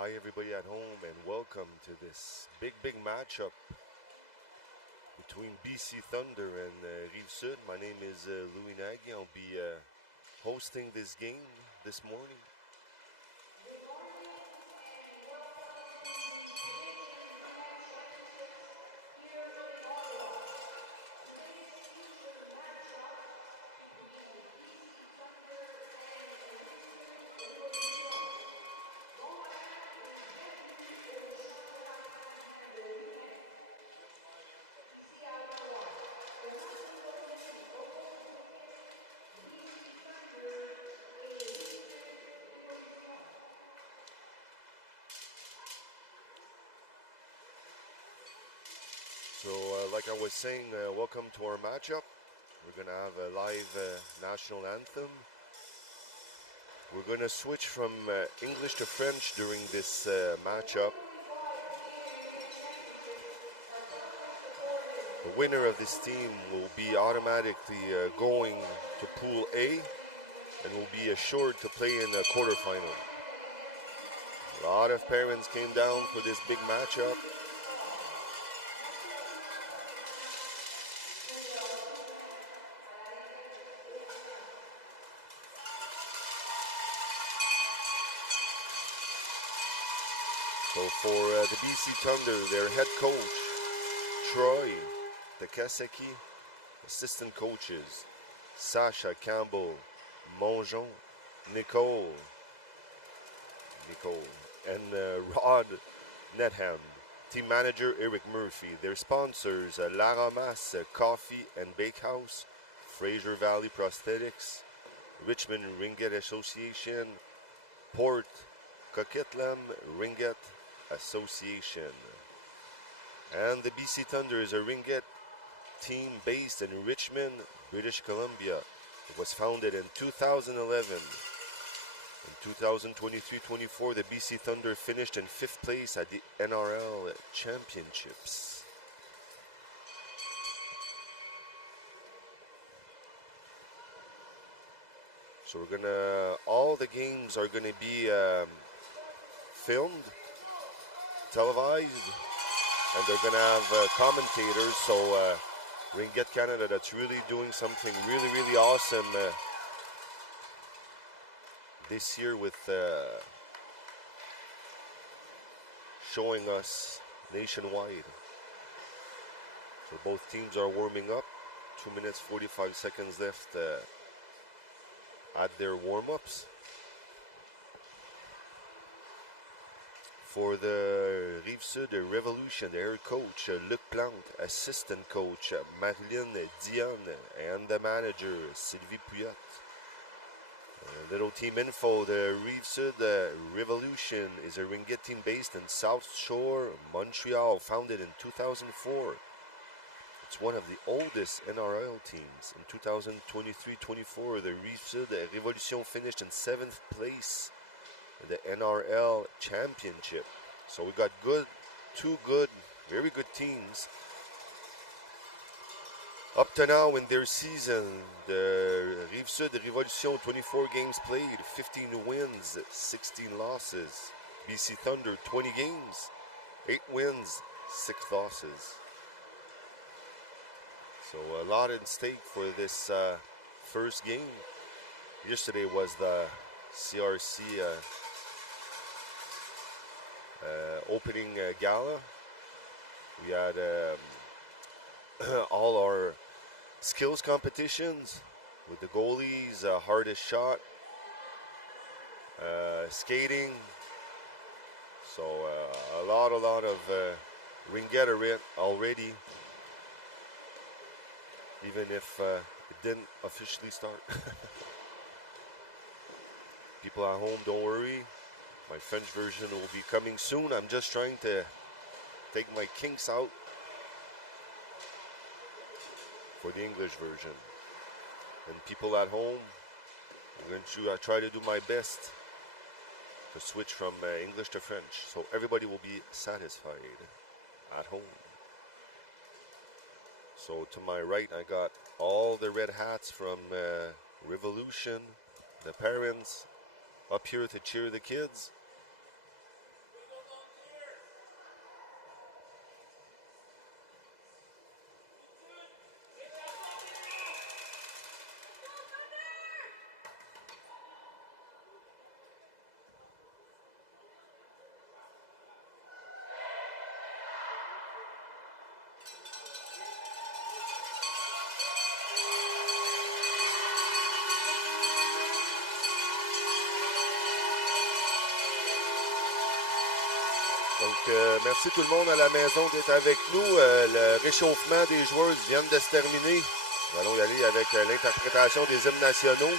Hi everybody at home and welcome to this big matchup between BC Thunder and Rive-Sud. My name is Louis Nagy. I'll be hosting this game this morning. So, like I was saying, welcome to our matchup. We're going to have a live national anthem. We're going to switch from English to French during this matchup. The winner of this team will be automatically going to Pool A and will be assured to play in the quarterfinal. A lot of parents came down for this big matchup. So for the BC Thunder, their head coach, Troy Takaseki, assistant coaches, Sasha Campbell, Monjon, Nicole, and Rod Netham. Team manager, Eric Murphy. Their sponsors, La Ramasse Coffee and Bakehouse, Fraser Valley Prosthetics, Richmond Ringette Association, Port Coquitlam Ringette Association. And the BC Thunder is a Ringette team based in Richmond, British Columbia. It was founded in 2011. In 2023-24, the BC Thunder finished in 5th place at the NRL Championships. So all the games are gonna be filmed, televised, and they're gonna have commentators. So Ringette Canada, that's really doing something really awesome this year with showing us nationwide. So both teams are warming up. 2 minutes 45 seconds left at their warm-ups. For the Rive-Sud Revolution, their coach, Luc Plante, assistant coach, Marilyn Dion, and the manager, Sylvie Pouillotte. Little team info, the Rive-Sud Revolution is a Ringette team based in South Shore, Montreal, founded in 2004. It's one of the oldest NRL teams. In 2023-24, the Rive-Sud Revolution finished in 7th place in the NRL Championship. So we got two very good teams. Up to now in their season, the Rive-Sud Revolution, 24 games played, 15 wins, 16 losses. BC Thunder, 20 games, 8 wins, 6 losses. So a lot at stake for this first game. Yesterday was the CRC opening gala. We had all our skills competitions with the goalies, hardest shot, skating. So a lot of Ringette already, even if it didn't officially start. People at home, don't worry. My French version will be coming soon. I'm just trying to take my kinks out for the English version. And people at home, I'm going to try to do my best to switch from English to French, so everybody will be satisfied at home. So to my right, I got all the red hats from Revolution, the parents up here to cheer the kids. merci tout le monde à la maison d'être avec nous. Le réchauffement des joueurs vient de se terminer. Nous allons y aller avec l'interprétation des hymnes nationaux.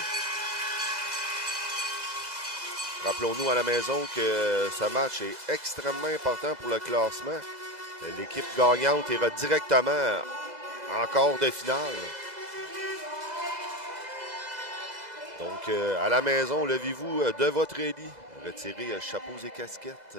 Rappelons-nous à la maison que ce match est extrêmement important pour le classement. L'équipe gagnante ira directement en quart de finale. Donc, à la maison, levez-vous de votre lit. Retirez chapeaux et casquettes.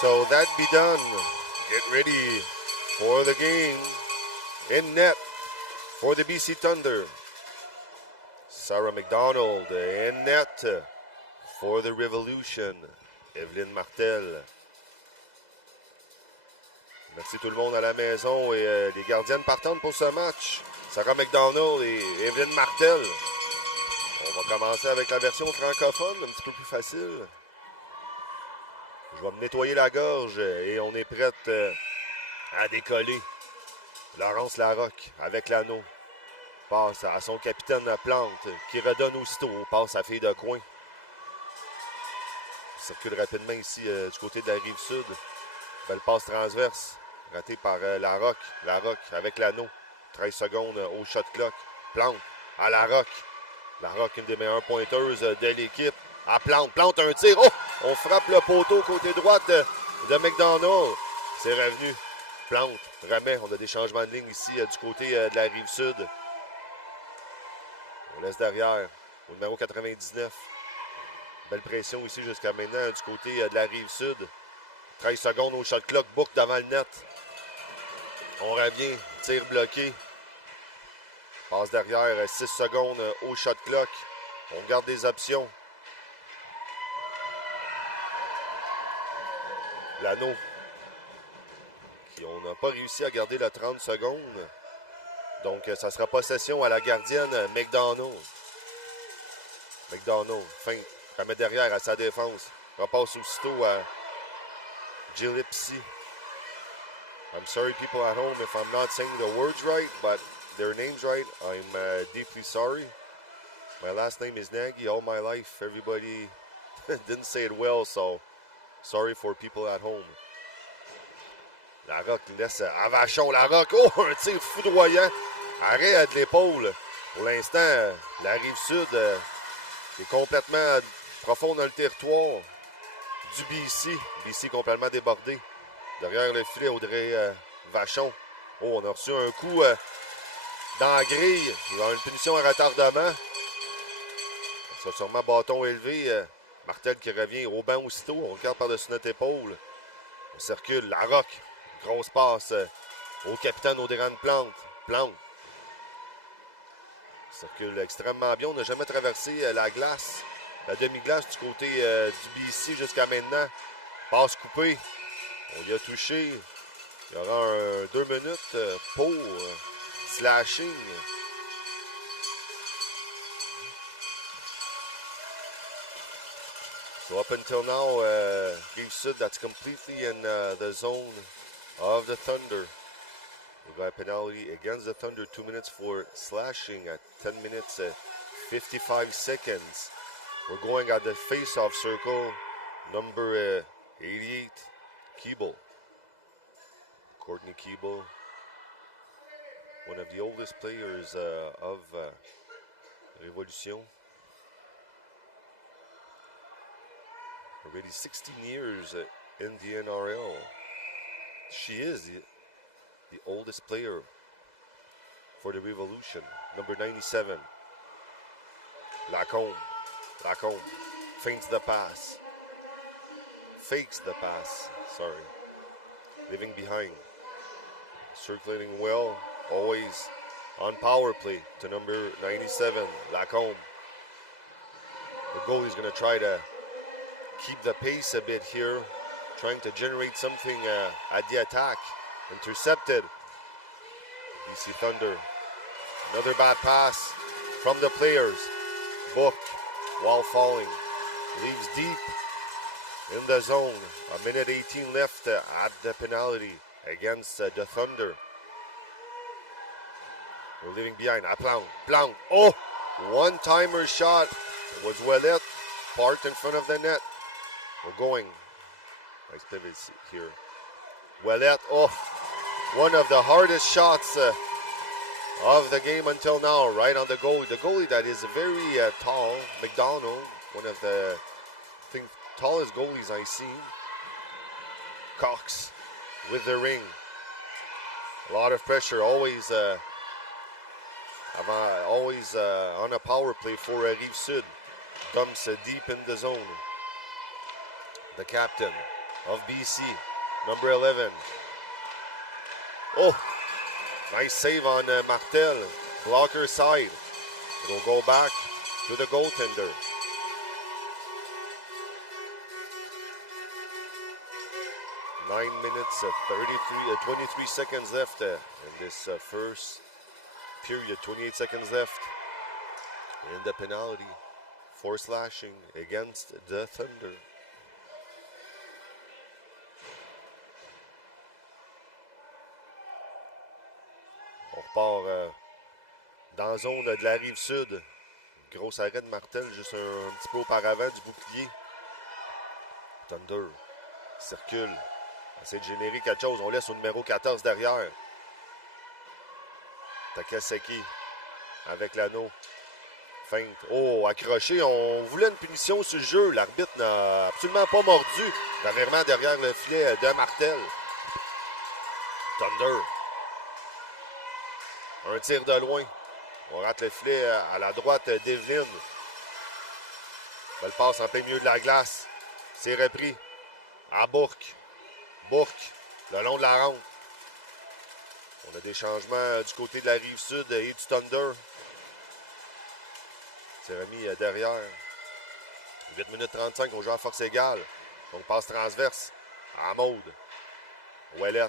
So that be done. Get ready for the game. In net for the BC Thunder. Sarah McDonald in net for the Revolution. Evelyne Martel. Merci tout le monde à la maison et les gardiennes partantes pour ce match. Sarah McDonald et Evelyne Martel. On va commencer avec la version francophone, un petit peu plus facile. Je vais me nettoyer la gorge et on est prête à décoller. Laurence Larocque avec l'anneau. Passe à son capitaine Plante qui redonne aussitôt. Passe à fille de coin. Circule rapidement ici du côté de la Rive-Sud. Belle passe transverse. Ratée par Larocque. Larocque avec l'anneau. 13 secondes au shot clock. Plante à Larocque. Larocque, une des meilleures pointeuses de l'équipe. À Plante. Plante un tir. Oh! On frappe le poteau côté droite de McDonald. C'est revenu. Plante. Remet. On a des changements de ligne ici du côté de la Rive-Sud. On laisse derrière. Au numéro 99. Belle pression ici jusqu'à maintenant du côté de la Rive-Sud. 13 secondes au shot clock. Boucle devant le net. On revient. Tir bloqué. Passe derrière. 6 secondes au shot clock. On garde des options. L'anneau. On n'a pas réussi à garder le 30 secondes. Donc, ça sera possession à la gardienne McDonald. McDonald, fin. Remet derrière à sa défense. Repasse aussitôt à Gillespie. I'm sorry, people at home, if I'm not saying the words right, but their names right. I'm deeply sorry. My last name is Nagy. All my life, everybody didn't say it well, so sorry for people at home. Larocque laisse à Vachon. Larocque, oh, un tir foudroyant. Arrêt de l'épaule. Pour l'instant, la Rive-Sud est complètement profond dans le territoire du BC. BC complètement débordé. Derrière le filet, Audrey Vachon. Oh, on a reçu un coup dans la grille. Il va y avoir une punition à retardement. Ça sûrement bâton élevé. Martel qui revient au banc aussitôt. On regarde par-dessus notre épaule. On circule. Larocque. Grosse passe au capitaine Audrey Plante. Plante. Circule extrêmement bien. On n'a jamais traversé la glace. La demi-glace du côté du BC jusqu'à maintenant. Passe coupée. On y a touché. Il y aura un 2 minutes pour slashing. So up until now, Rive-Sud, that's completely in the zone of the Thunder. We got a penalty against the Thunder, 2 minutes for slashing at 10 minutes, 55 seconds. We're going at the face-off circle, number 88, Keeble. Courtney Keeble, one of the oldest players of Révolution. Already 16 years in the NRL. She is the oldest player for the Revolution. Number 97. Lacombe. Lacombe feints the pass. Fakes the pass. Sorry. Leaving behind. Circulating well. Always on power play to number 97. Lacombe. The goalie's going to try to keep the pace a bit here, trying to generate something at the attack. Intercepted. BC Thunder. Another bad pass from the players. Book, while falling, leaves deep in the zone. A minute 18 left at the penalty against the Thunder. We're leaving behind. Blanc. Oh! One-timer shot. It was Ouellet, parked in front of the net. We're going. Nice pivot here. Ouellet, oh, one of the hardest shots of the game until now, right on the goalie. The goalie that is very tall, McDonald, one of the, I think, tallest goalies I've seen. Cox with the ring. A lot of pressure, always on a power play for Rive-Sud. Dumps deep in the zone. The captain of BC, number 11. Oh, nice save on Martel. Blocker side. It'll go back to the goaltender. Nine minutes, 23 seconds left in this first period. 28 seconds left in the penalty for slashing against the Thunder. On repart dans la zone de la Rive-Sud. Gros arrêt de Martel juste un petit peu auparavant du bouclier. Thunder circule. Essaie de générer quelque chose. On laisse au numéro 14 derrière. Takaseki avec l'anneau. Feinte. Oh, accroché. On voulait une punition sur le jeu. L'arbitre n'a absolument pas mordu. Revirement derrière le filet de Martel. Thunder. Un tir de loin. On rate le filet à la droite d'Evelyn. Belle passe en plein milieu de la glace. C'est repris. À Bourque. Bourque. Le long de la rampe. On a des changements du côté de la Rive-Sud et du Thunder. C'est remis derrière. 8 minutes 35, on joue à force égale. Donc passe transverse à Maude. Ouellet,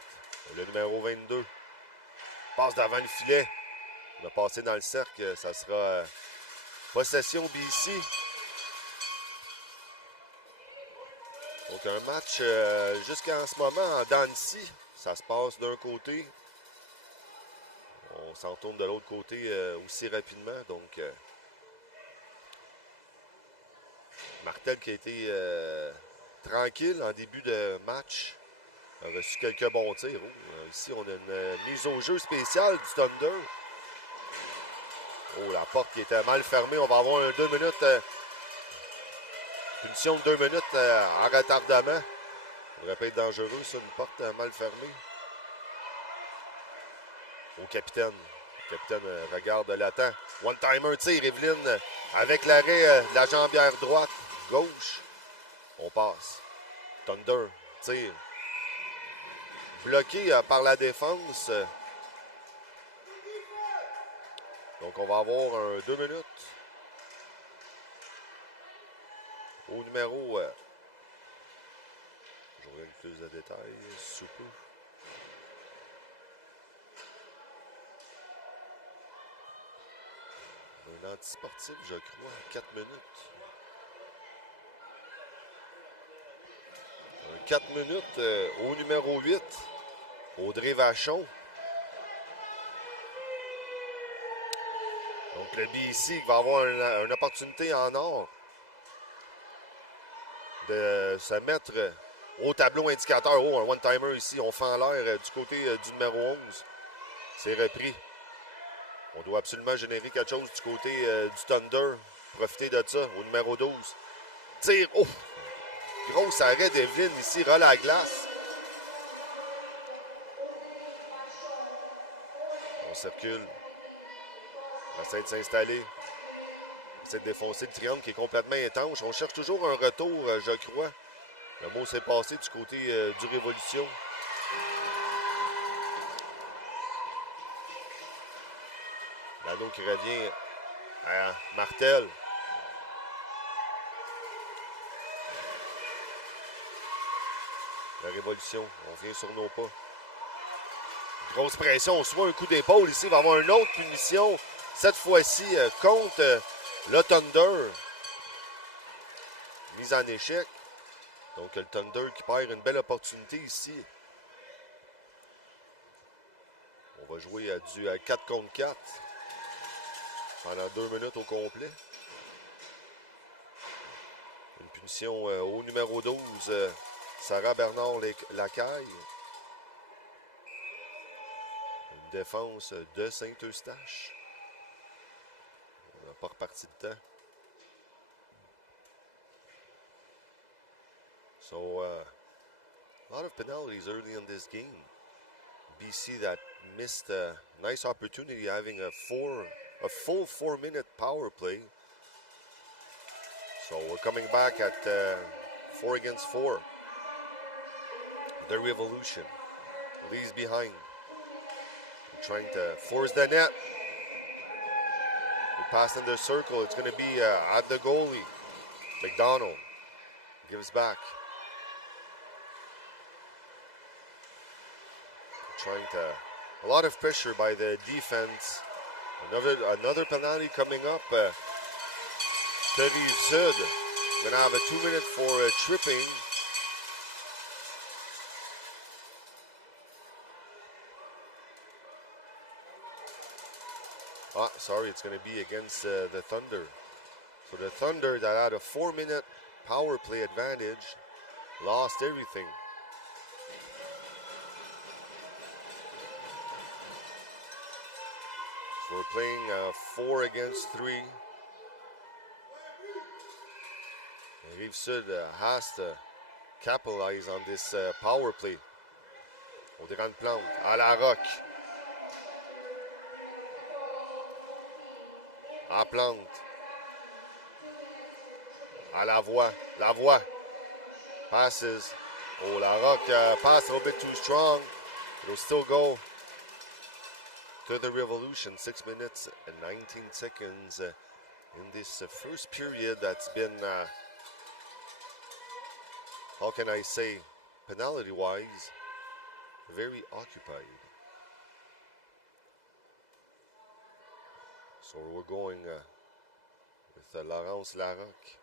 le numéro 22. Passe devant le filet. On a passé dans le cercle. Ça sera possession BC. Donc un match jusqu'à ce moment en dents de scie. Ça se passe d'un côté. On s'en tourne de l'autre côté aussi rapidement. Donc Martel qui a été tranquille en début de match. A reçu quelques bons tirs. Ici, on a une mise au jeu spéciale du Thunder. Oh, la porte qui était mal fermée. On va avoir un 2 minutes. Punition de 2 minutes en retardement. Ça devrait pas être dangereux, ça, une porte mal fermée. Au capitaine. Le capitaine regarde l'attend. One-timer, tir, Evelyn, avec l'arrêt de la jambière droite, gauche. On passe. Thunder, tire. Bloqué par la défense. Donc, on va avoir un 2 minutes. Au numéro... je regarde plus de détails. Super. Un antisportif, je crois, 4 minutes. 4 minutes au numéro 8, Audrey Vachon. Donc le BC qui va avoir une opportunité en or de se mettre au tableau indicateur. Oh, un one-timer ici, on fait en l'air du côté du numéro 11. C'est repris. On doit absolument générer quelque chose du côté du Thunder. Profiter de ça au numéro 12. Tire. Oh! Gros arrêt d'Evelyn ici, roll à la glace. On circule. On essaie de s'installer. On essaie de défoncer le triangle qui est complètement étanche. On cherche toujours un retour, je crois. Le mot s'est passé du côté du Révolution. L'anneau qui revient à Martel. La Révolution, on vient sur nos pas. Grosse pression, on se voit un coup d'épaule ici. Il va y avoir une autre punition. Cette fois-ci contre le Thunder. Mise en échec. Donc le Thunder qui perd une belle opportunité ici. On va jouer à du 4 contre 4 pendant 2 minutes au complet. Une punition au numéro 12, Sarah Bernard-Lacaille. Une défense de Saint-Eustache. On n'a pas reparti de temps. So, a lot of penalties early in this game. BC that missed a nice opportunity having a full 4-minute power play. So we're coming back at 4 against 4. The Revolution leaves behind. We're trying to force the net. We pass in the circle. It's going to be at the goalie. McDonald gives back. Trying to, a lot of pressure by the defense. Another penalty coming up. To Rive-Sud. We're going to have a 2 minute for tripping. Sorry, it's going to be against the Thunder. So the Thunder that had a 4-minute power play advantage lost everything. So we're playing 4 against 3. And Rive-Sud has to capitalize on this power play. Audrey Plante à la roque. À Plante. À la voix. La voix. Passes. Oh, la roque pass a little bit too strong. It'll still go to the Revolution. 6 minutes and 19 seconds in this first period that's been, how can I say, penalty-wise, very occupied. So we're going with Laurence Larocque.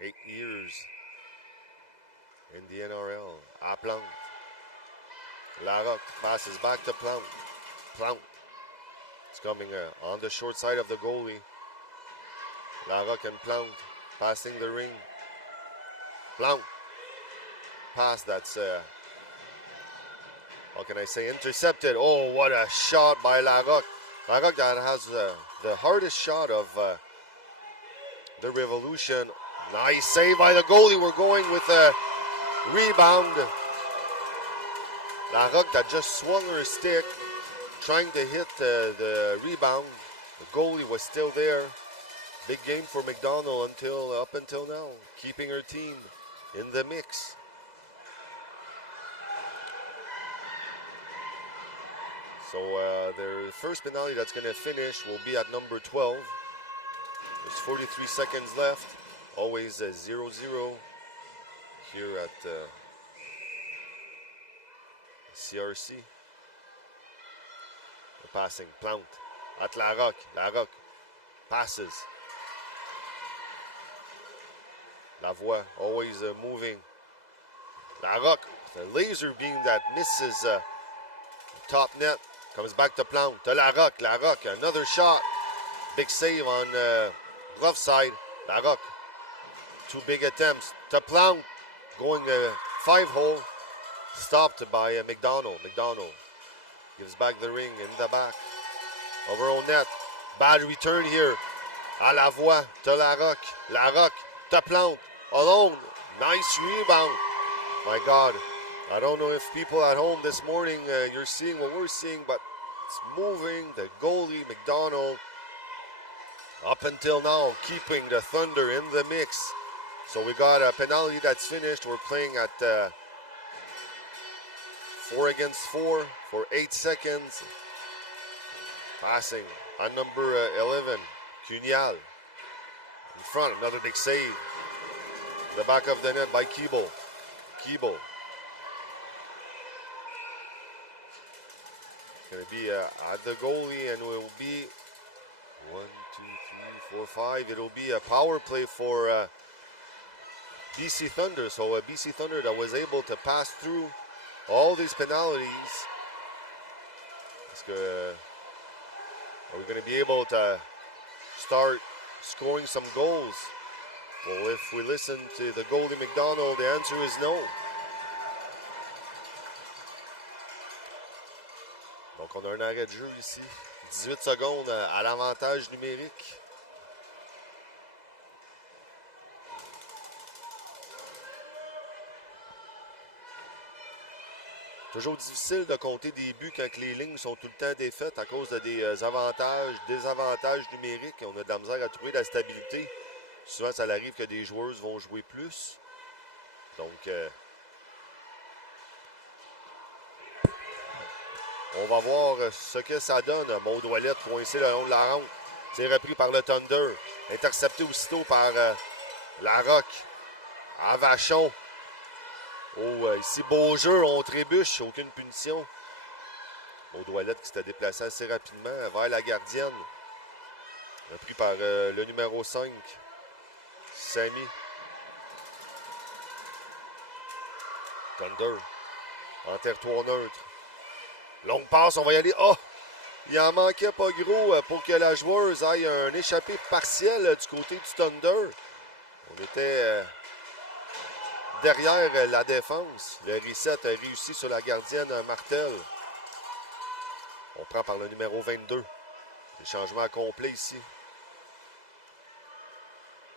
8 years in the NRL. À Plante. Larocque passes back to Plante. Plante. It's coming on the short side of the goalie. Larocque and Plante passing the ring. Plante. Pass that's, how can I say, intercepted. Oh, what a shot by Larocque. Larocque that has the hardest shot of the Revolution. Nice save by the goalie. We're going with a rebound. Larocque that just swung her stick, trying to hit the rebound. The goalie was still there. Big game for McDonald up until now, keeping her team in the mix. So their first penalty that's going to finish will be at number 12. There's 43 seconds left. Always 0-0 here at CRC. We're passing Plante. at Larocque. Larocque passes. Lavoie always moving. Larocque, the laser beam that misses top net. Comes back to Plante. To Larocque. Larocque, another shot. Big save on rough side. Larocque. 2 big attempts. To Plante. Going 5-hole. Stopped by McDonald. McDonald gives back the ring in the back. Over on net. Bad return here. À Lavoie. To Larocque. Larocque. To Plante. Alone. Nice rebound. My God. I don't know if people at home this morning, you're seeing what we're seeing, but it's moving. The goalie, McDonald, up until now, keeping the Thunder in the mix. So we got a penalty that's finished. We're playing at 4 against 4 for 8 seconds. Passing on number 11, Cunial. In front, another big save. The back of the net by Keeble. Keeble. Going to be at the goalie, and will be 1, 2, 3, 4, 5. It'll be a power play for BC Thunder. So a BC Thunder that was able to pass through all these penalties. Are we going to be able to start scoring some goals? Well, if we listen to the goalie McDonald, the answer is no. Donc, on a un arrêt de jeu ici. 18 secondes à l'avantage numérique. Toujours difficile de compter des buts quand les lignes sont tout le temps défaites à cause de des avantages, désavantages numériques. On a de la misère à trouver la stabilité. Souvent, ça arrive que des joueuses vont jouer plus. Donc, on va voir ce que ça donne. Maud Ouellette coincé le long de la rampe. C'est repris par le Thunder. Intercepté aussitôt par Larocque. À Vachon. Oh, ici, beau jeu. On trébuche. Aucune punition. Maud Ouellette qui s'était déplacé assez rapidement vers la gardienne. Repris par le numéro 5. Samy. Thunder. En territoire neutre. Longue passe, on va y aller. Oh! Il en manquait pas gros pour que la joueuse aille un échappé partiel du côté du Thunder. On était derrière la défense. Le reset a réussi sur la gardienne Martel. On prend par le numéro 22. Les changements complets ici.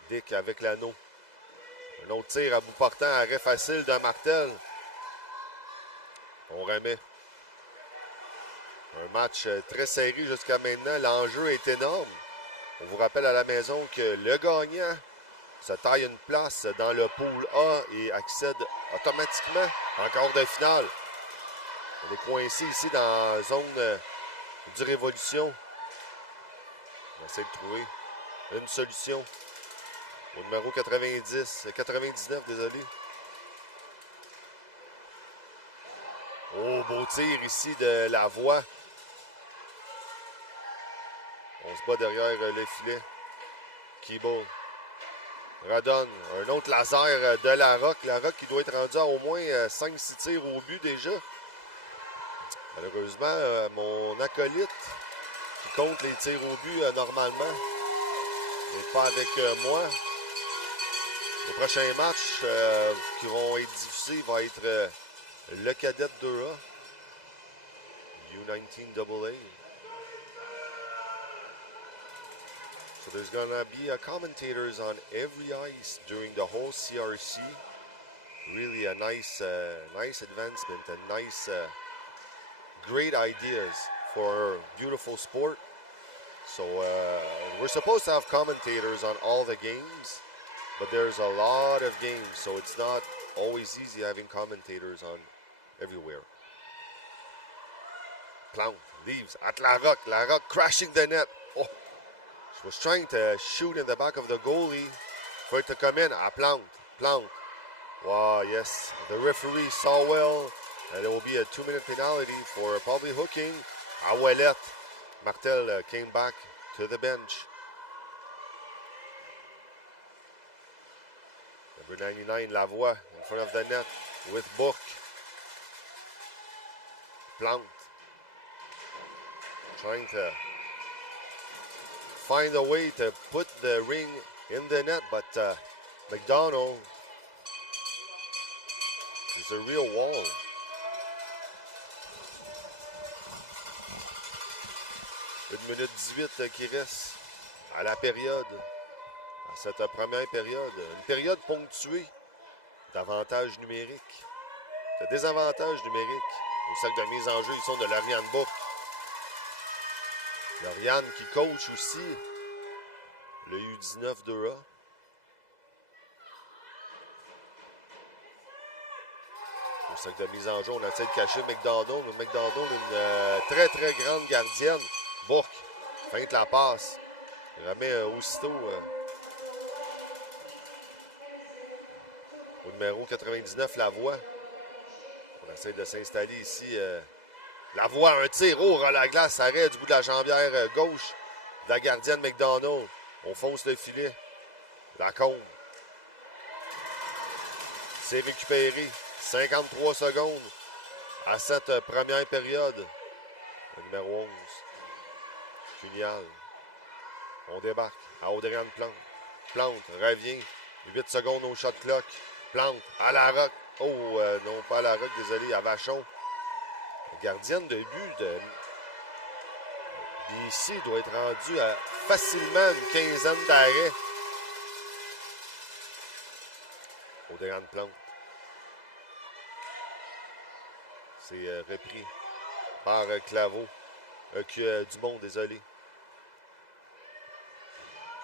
Dick avec l'anneau. Un autre tir à bout portant, arrêt facile de Martel. On remet. Un match très serré jusqu'à maintenant. L'enjeu est énorme. On vous rappelle à la maison que le gagnant se taille une place dans le pool A et accède automatiquement en quart de finale. On est coincé ici dans la zone du Révolution. On essaie de trouver une solution. Au numéro 99, désolé. Oh, beau tir ici de Lavoie. On se bat derrière le filet. Keeble. Redonne. Un autre laser de Larocque. Larocque qui doit être rendu à au moins 5-6 tirs au but déjà. Malheureusement, mon acolyte qui compte les tirs au but normalement n'est pas avec moi. Les prochains matchs qui vont être diffusés vont être le cadet 2A. U19AA. So there's going to be commentators on every ice during the whole CRC. Really a nice advancement and nice, great ideas for beautiful sport. So we're supposed to have commentators on all the games, but there's a lot of games, so it's not always easy having commentators on everywhere. Plante leaves at Larocque. Larocque crashing the net. Oh, she was trying to shoot in the back of the goalie for it to come in. À Plante. Plante. Wow, yes. The referee saw well, and it will be a 2-minute penalty for probably hooking. À Ouellette. Martel came back to the bench. Number 99, Lavoie, in front of the net with Bourque. Plante. Trying to find a way to put the ring in the net, but McDonald is a real wall. 1 minute 18 qui reste à la période, à cette première période. Une période ponctuée d'avantages numériques, de désavantages numériques. Au cercle de mise en jeu, ils sont de Lauriane Bourque. Lauriane qui coach aussi le U19 2A. Au cercle de mise en jeu, on essaie de cacher McDonald. Mais McDonald, une très très grande gardienne. Bourque feinte la passe. Il remet aussitôt au numéro 99, Lavoie. On essaie de s'installer ici. Lavoie, un tir à la glace, arrêt du bout de la jambière gauche de la gardienne McDonald. On fonce le filet. La combe. C'est récupéré. 53 secondes à cette première période. Le numéro 11. Funial. On débarque à Audrey-Anne Plante. Plante revient. 8 secondes au shot clock. Plante à la roque. Oh, non, pas à la roque, désolé, à Vachon. Gardienne de but de BC doit être rendue à facilement une quinzaine d'arrêts. Audrey-Anne Plante. C'est repris par Claveau. Dumont, désolé.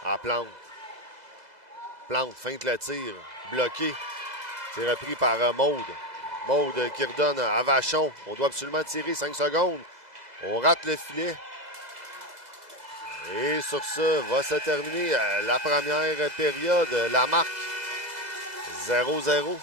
À Plante. Plante, feinte le tir. Bloqué. C'est repris par Maude. Maude qui redonne à Vachon. On doit absolument tirer 5 secondes. On rate le filet. Et sur ce, va se terminer la première période. La marque 0-0.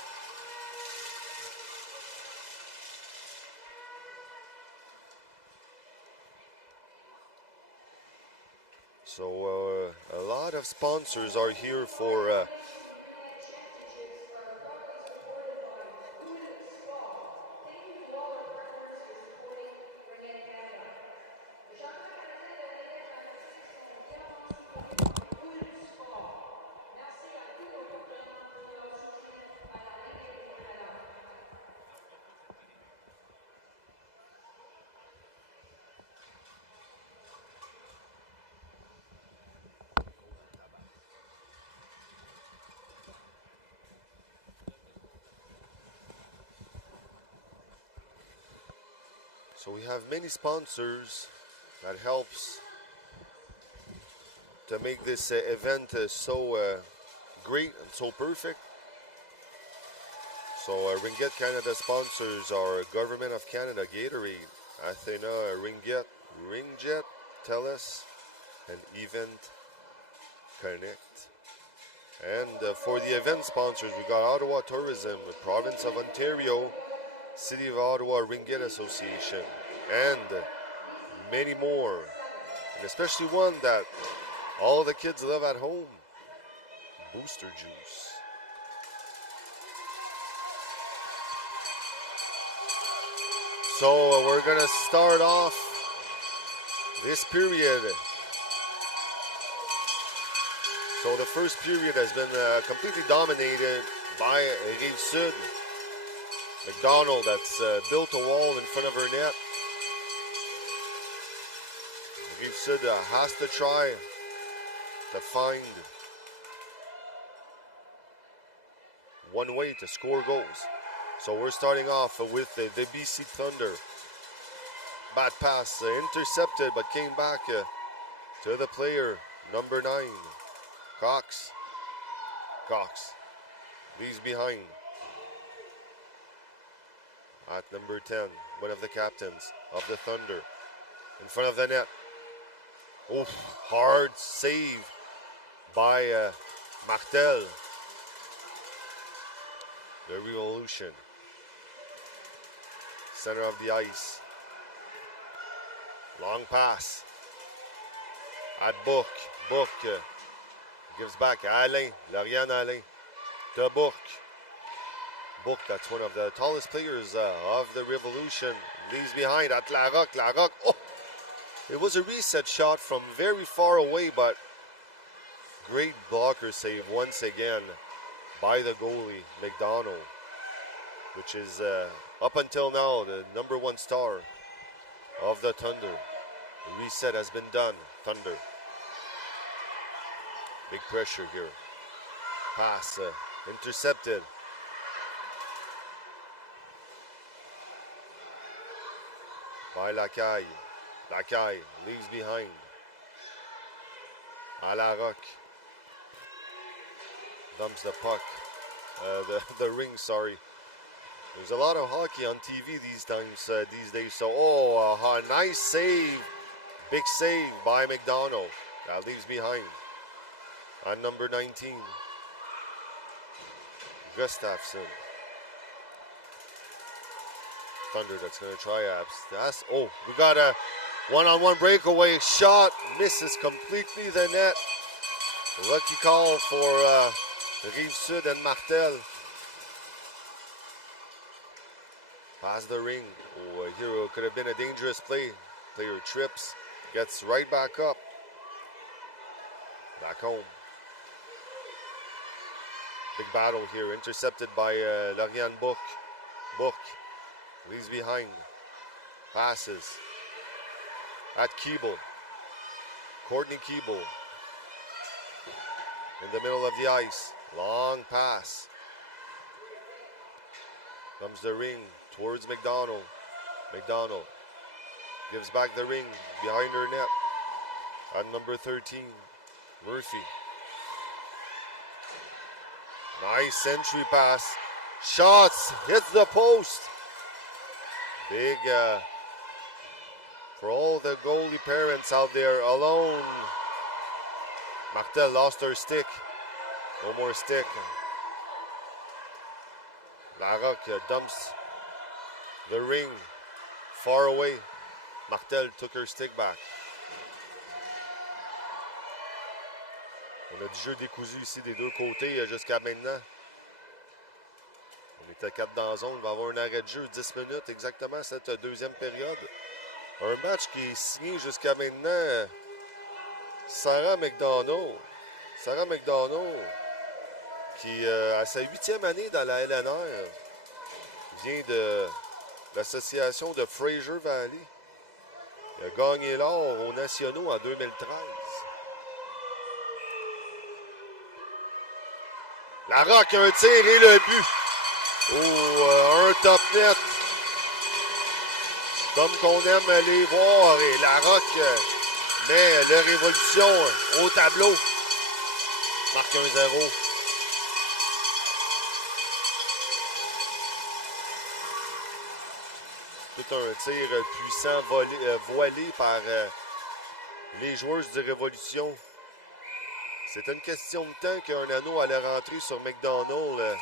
So a lot of sponsors are here for So we have many sponsors that helps to make this event so great and so perfect. So Ringette Canada sponsors are Government of Canada, Gatorade, Athena, Ringette, TELUS, and Event Connect. And for the event sponsors, we got Ottawa Tourism, the Province of Ontario, City of Ottawa Ringette Association, and many more. And especially one that all the kids love at home, Booster Juice. So we're going to start off this period. So the first period has been completely dominated by Rive-Sud. McDonald that's built a wall in front of her net. Rive-Sud has to try to find one way to score goals. So we're starting off with the BC Thunder. Bad pass intercepted but came back to the player number 9, Cox. Cox leaves behind. At number 10, one of the captains of the Thunder. In front of the net. Oof, hard save by Martel. The Revolution. Center of the ice. Long pass. At Bourque. Bourque gives back. Alain. Lauriane Alain. To Bourque. Bourque, that's one of the tallest players of the Revolution. Leaves behind at Larocque. Larocque. Oh! It was a reset shot from very far away, but great blocker save once again by the goalie, McDonald, which is up until now the #1 star of the Thunder. The reset has been done. Thunder. Big pressure here. Pass intercepted. By Lacaille. Lacaille leaves behind. À Larocque. Dumps the puck. The ring, sorry. There's a lot of hockey on TV these days. So, a nice save. Big save by McDonald. That leaves behind. On number 19. Gustafsson. Thunder that's going to try abs. We got a one-on-one breakaway shot. Misses completely the net. Lucky call for Rive-Sud and Martel. Past the ring. Here could have been a dangerous play. Player trips. Gets right back up. Back home. Big battle here. Intercepted by Lauriane Bourque. Bourque. Leaves behind. Passes. At Keeble. Courtney Keeble. In the middle of the ice. Long pass. Comes the ring towards McDonald. McDonald gives back the ring behind her net. On number 13. Murphy. Nice entry pass. Shots. Hits the post. Big for all the goalie parents out there alone. Martel lost her stick. No more stick. Larocque dumps the ring far away. Martel took her stick back. On a du jeu décousu ici des deux côtés jusqu'à maintenant. On était 4 dans la zone. On va avoir un arrêt de jeu 10 minutes exactement cette deuxième période. Un match qui est signé jusqu'à maintenant. Sarah McDonald. Sarah McDonald, qui à sa 8e année dans la LNR, vient de l'association de Fraser Valley. Il a gagné l'or aux nationaux en 2013. Larocque, un tir et le but. Un top net. Comme qu'on aime les voir. Et Larocque met le Révolution au tableau. Marque 1-0. Tout un tir puissant voilé par les joueurs du Révolution. C'était une question de temps qu'un anneau allait rentrer sur McDonald.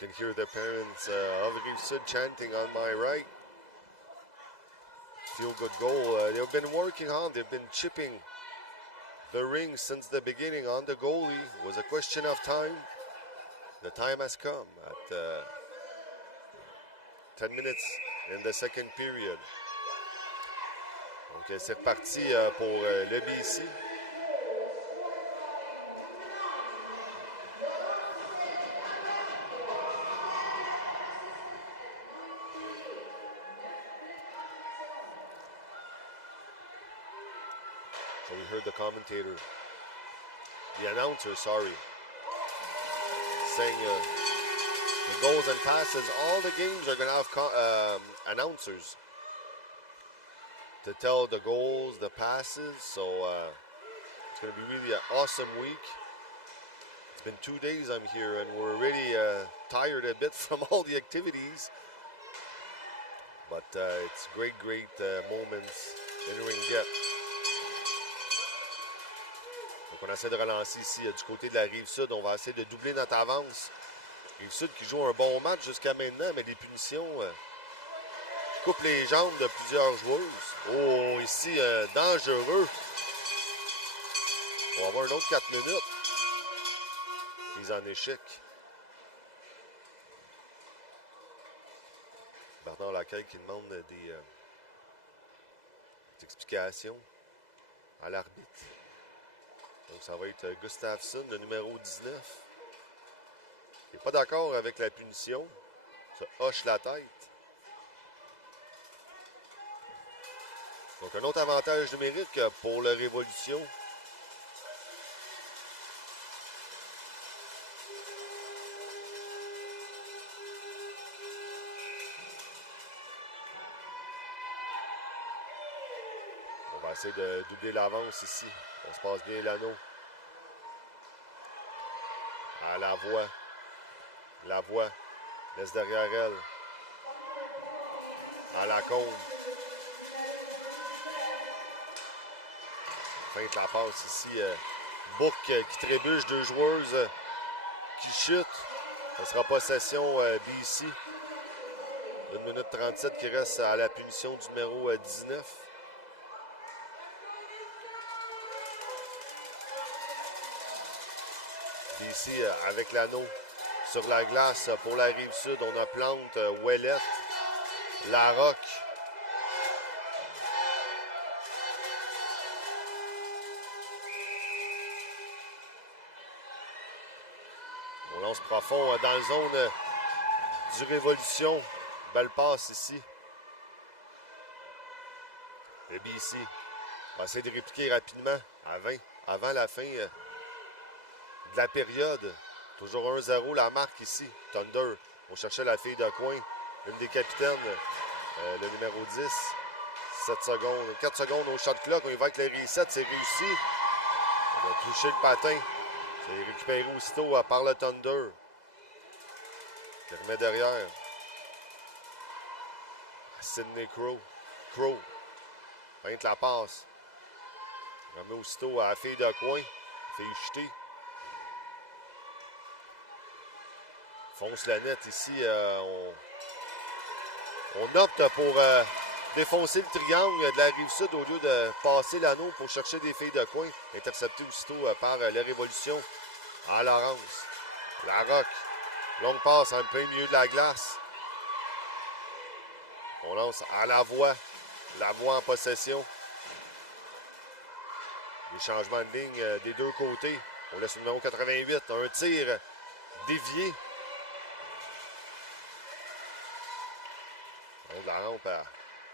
You can hear the parents of Rive-Sud chanting on my right. Feel good goal. They've been working on, they've been chipping the ring since the beginning on the goalie. It was a question of time. The time has come at 10 minutes in the second period. Donc c'est reparti pour le BC. So we heard the commentator, the announcer, sorry, saying the goals and passes, all the games are going to have announcers to tell the goals, the passes. So it's going to be really an awesome week. It's been 2 days I'm here and we're already tired a bit from all the activities. But it's great moments in Ringette. Donc on essaie de relancer ici du côté de la Rive-Sud. On va essayer de doubler notre avance Rive-Sud qui joue un bon match jusqu'à maintenant, mais des punitions qui coupent les jambes de plusieurs joueuses. Oh, ici, dangereux. On va avoir un autre 4 minutes. Mise en échec. Bernard Lacaille qui demande des explications à l'arbitre. Donc ça va être Gustafsson, le numéro 19. Il n'est pas d'accord avec la punition. Se hoche la tête. Donc un autre avantage numérique pour la Révolution. On va essayer de doubler l'avance ici. On se passe bien l'anneau. À la voix. La voix. Laisse derrière elle. À la combe. Feinte la passe ici. Bourque qui trébuche, deux joueuses qui chutent. Ça sera possession BC. 1 minute 37 qui reste à la punition du numéro 19. BC avec l'anneau sur la glace pour la Rive-Sud. On a Plante, Ouellette, Larocque. On lance profond dans la zone du Révolution. Belle passe ici. Le BC va essayer de répliquer rapidement avant la fin de la période. Toujours 1-0 la marque ici. Thunder. On cherchait la fille de coin. Une des capitaines. Le numéro 10. 7 secondes. 4 secondes au shot clock. On y va avec le reset. C'est réussi. On a touché le patin. C'est récupéré aussitôt par le Thunder. Qui remet derrière. Sidney Crow. Crow. Feinte la passe. Remet aussitôt à la fille de coin. Fille jetée. Fonce la net ici. On opte pour défoncer le triangle de la Rive-Sud au lieu de passer l'anneau pour chercher des filles de coin. Intercepté aussitôt par la Révolution. À Laurence. Larocque. Longue passe en plein milieu de la glace. On lance à la voix. La voix en possession. Les changements de ligne des deux côtés. On laisse le numéro 88. Un tir dévié. On de la rampe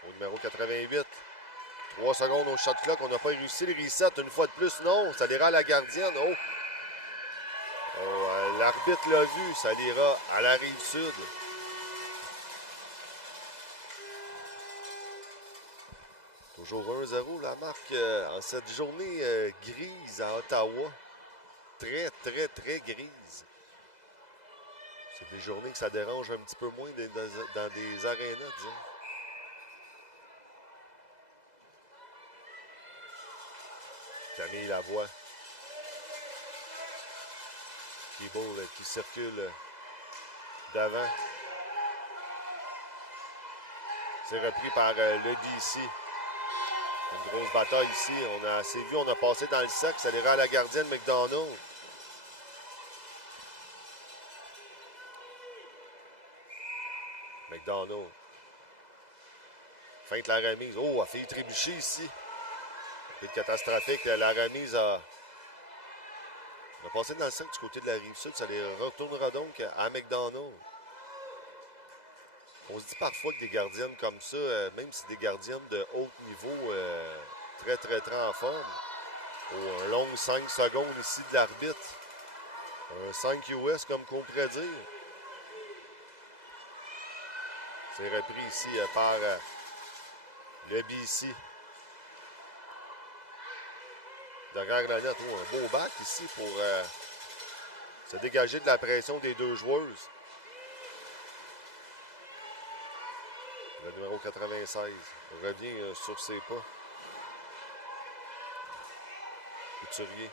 au numéro 88. 3 secondes au shot clock. On n'a pas réussi le reset une fois de plus. Non, ça ira à la gardienne. L'arbitre l'a vu. Ça ira à la Rive-Sud. Toujours 1-0 la marque en cette journée grise à Ottawa. Très, très, très grise. C'est des journées que ça dérange un petit peu moins dans des arénas, disons. Camille Lavoie. Keyboard qui circule d'avant. C'est repris par le DC. Une grosse bataille ici. On a assez vu, on a passé dans le sac. Ça ira à la gardienne McDonald. McDonald. Feinte la remise. Oh, a fait trébucher ici. C'est catastrophique. La remise a passé dans le sac du côté de la Rive-Sud. Ça les retournera donc à McDonald. On se dit parfois que des gardiennes comme ça, même si des gardiennes de haut niveau, très, très, très en forme, un long 5 secondes ici de l'arbitre. Un 5 US, comme qu'on pourrait dire. C'est repris ici par le BC. Derrière la net, un beau bac ici pour se dégager de la pression des deux joueuses. Le numéro 96 revient sur ses pas. Couturier.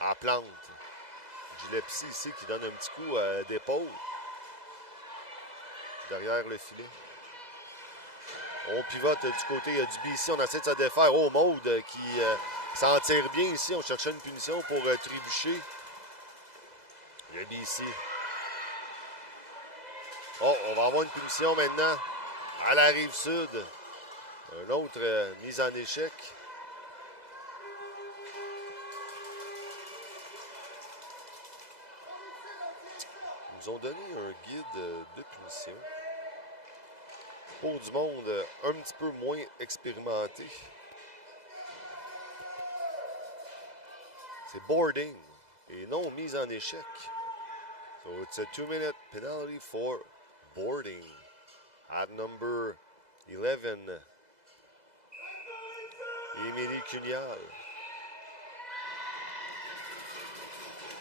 à la plante. Gillespie ici qui donne un petit coup d'épaule. Derrière le filet. On pivote du côté du BC. On essaie de se défaire. Oh, Maude qui s'en tire bien ici. On cherchait une punition pour trébucher. Le BC. Oh, on va avoir une punition maintenant à la Rive-Sud. Une autre mise en échec. Ils nous ont donné un guide de punition. Pour du monde un petit peu moins expérimenté. C'est boarding et non mise en échec. So it's a 2-minute penalty for boarding at number 11. Émilie Cunial.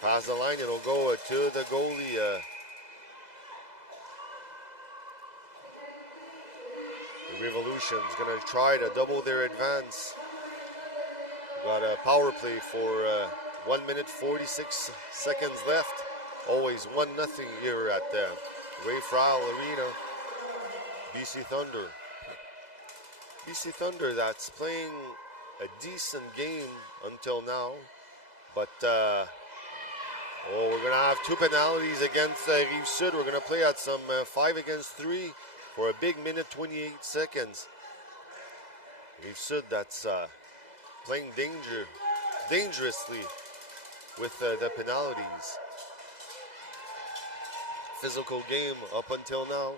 Pass the line, it'll go to the goalie. The Revolution's going to try to double their advance. Got a power play for 1 minute 46 seconds left. Always 1-0 here at Ray Frowell Arena. BC Thunder. BC Thunder that's playing a decent game until now. But, we're going to have 2 penalties against Rive-Sud. We're going to play at some 5 against 3 for a big minute 28 seconds. Rive-Sud that's playing dangerously with the penalties. Physical game up until now.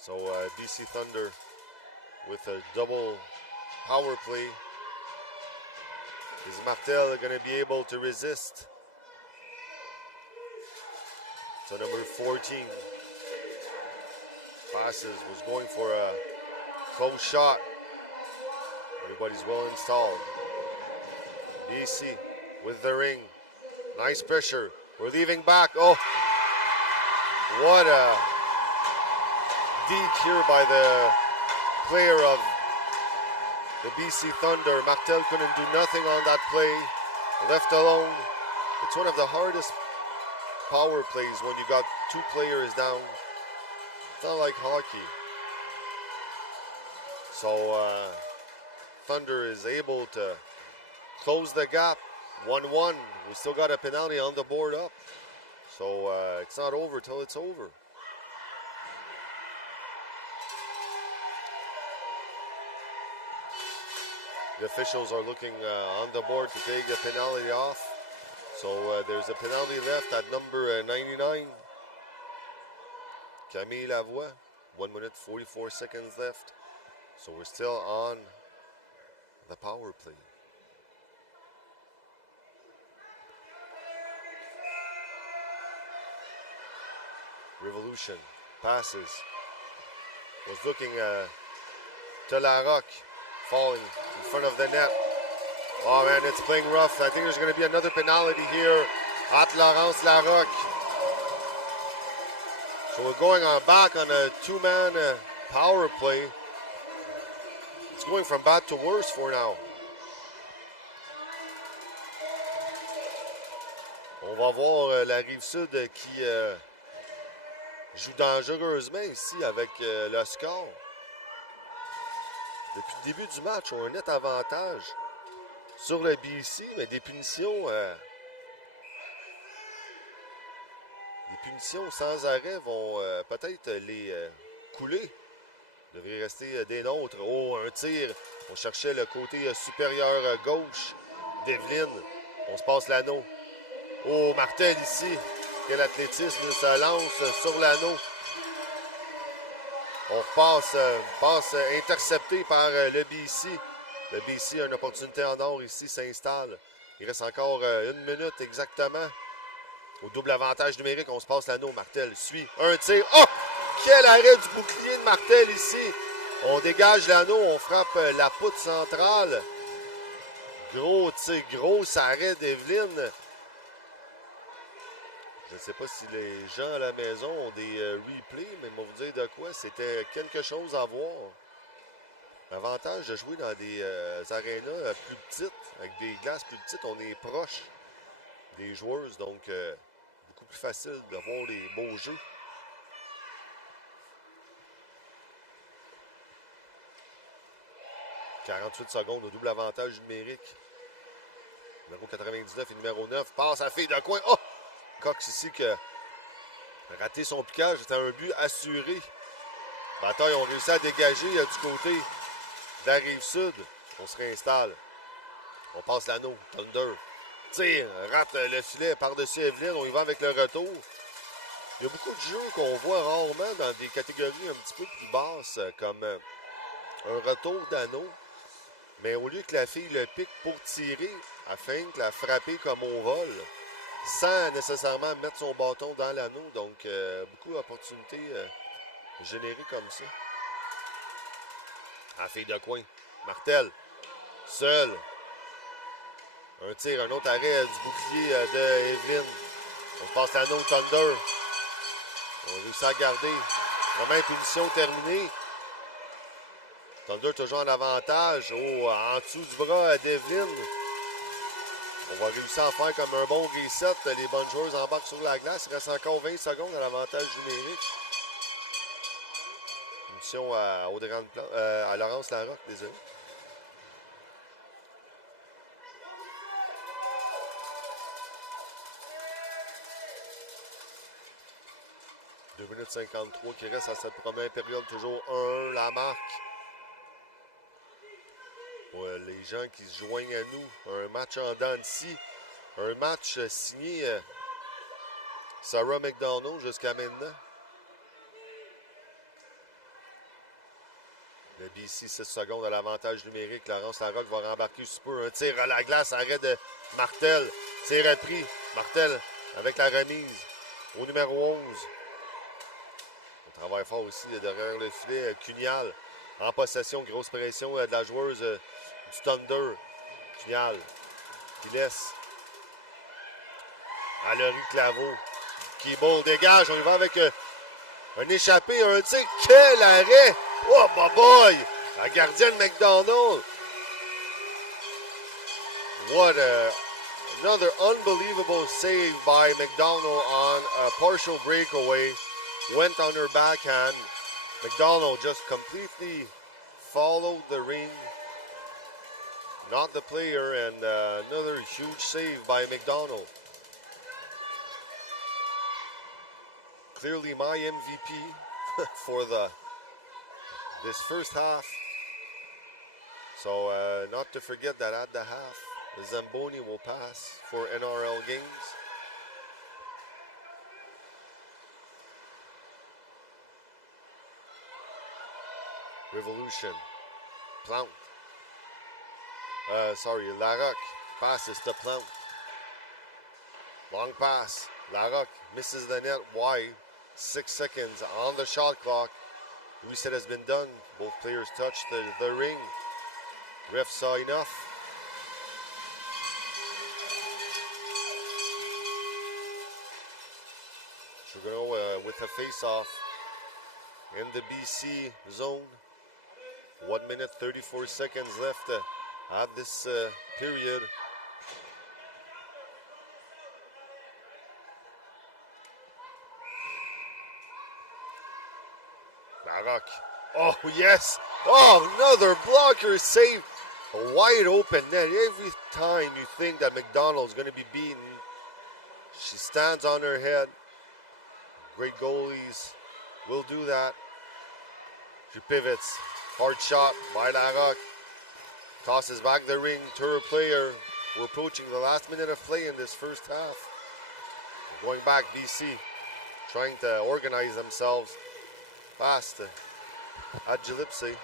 So BC Thunder with a double power play. Is Martel going to be able to resist? So number 14 passes, was going for a close shot. Everybody's well installed. BC with the ring. Nice pressure. We're leaving back. Oh, what a deke here by the player of the BC Thunder. Martel couldn't do nothing on that play. Left alone. It's one of the hardest power plays when you got 2 players down. It's not like hockey. So Thunder is able to close the gap. 1-1. We still got a penalty on the board up. So it's not over till it's over. The officials are looking on the board to take the penalty off. So there's a penalty left at number 99. Camille Lavoie. 1 minute 44 seconds left. So we're still on the power play. Revolution passes. Was looking to La Roque, falling in front of the net. Oh man, it's playing rough. I think there's going to be another penalty here at Laurence La Roque. So we're going back on a 2-man power play. It's going from bad to worse for now. On va voir la Rive-Sud qui joue dangereusement ici avec le score. Depuis le début du match, on a un net avantage sur le BC, mais des punitions sans arrêt vont peut-être les couler. Il devrait rester des nôtres. Oh, un tir. On cherchait le côté supérieur gauche d'Evelyne. On se passe l'anneau. Oh, Martel ici. Quel athlétisme, ça lance sur l'anneau. On passe intercepté par le BC. Le BC a une opportunité en or ici, s'installe. Il reste encore 1 minute exactement. Au double avantage numérique, on se passe l'anneau. Martel suit un tir. Oh! Quel arrêt du bouclier de Martel ici. On dégage l'anneau, on frappe la poutre centrale. Gros tir, gros arrêt d'Evelyne. Je ne sais pas si les gens à la maison ont des replays, mais je vais vous dire de quoi. C'était quelque chose à voir. L'avantage de jouer dans des arénas plus petites, avec des glaces plus petites, on est proche des joueuses, donc beaucoup plus facile de voir les beaux jeux. « 48 secondes au double avantage numérique. Numéro 99 et numéro 9 passe à la fille de coin. Oh! Cox ici qui a raté son piquage. C'était un but assuré. Bataille ont réussi à dégager du côté de la Rive-Sud. On se réinstalle. On passe l'anneau. Thunder. Tire. Rate le filet par-dessus Evelyne. On y va avec le retour. Il y a beaucoup de jeux qu'on voit rarement dans des catégories un petit peu plus basses, comme un retour d'anneau. Mais au lieu que la fille le pique pour tirer, afin de la frapper comme au vol, sans nécessairement mettre son bâton dans l'anneau. Donc, beaucoup d'opportunités générées comme ça. La fille de coin. Martel. Seul. Un tir, un autre arrêt du bouclier de Evelyn. On passe l'anneau Thunder. On réussit à garder. Vraiment, punition terminée. Thunder toujours en avantage. Oh, en dessous du bras d'Evelyn. On va réussir à faire comme un bon reset. Les bonnes joueuses embarquent sur la glace. Il reste encore 20 secondes à l'avantage numérique. Mission à à Laurence Larocque, désolé. « 2 minutes 53 qui reste à cette première période. Toujours 1-1 la marque. Pour les gens qui se joignent à nous, un match en dents de scie. Un match signé Sarah McDonald jusqu'à maintenant. Le BC 6 secondes à l'avantage numérique. Laurence Larocque va rembarquer sous peu. Un tir à la glace, arrêt de Martel. Tir repris. Martel avec la remise au numéro 11. On travaille fort aussi derrière le filet. Cunial en possession, grosse pression de la joueuse du Thunder. Cunial qui laisse à Laurie Claveau. Keyboard dégage. On y va avec un échappé, un tir. Quel arrêt! Oh, my boy! La gardienne McDonald. What another unbelievable save by McDonald on a partial breakaway. Went on her backhand. McDonald just completely followed the ring. Not the player, and another huge save by McDonald. Clearly my MVP for this first half. So not to forget that at the half, Zamboni will pass for NRL games. Revolution. Plant. Larocque passes to Plant. Long pass. Larocque misses the net wide. 6 seconds on the shot clock. Reset has been done. Both players touched the ring. Ref saw enough. Chugano with a face-off in the BC zone. 1 minute 34 seconds left at this period. Larocque. Oh, yes. Oh, another blocker save. A wide open net. Every time you think that McDonald's going to be beaten, she stands on her head. Great goalies will do that. She pivots. Hard shot by Larocque. Tosses back the ring to her player. We're approaching the last minute of play in this first half. Going back, BC trying to organize themselves fast at Gillespie.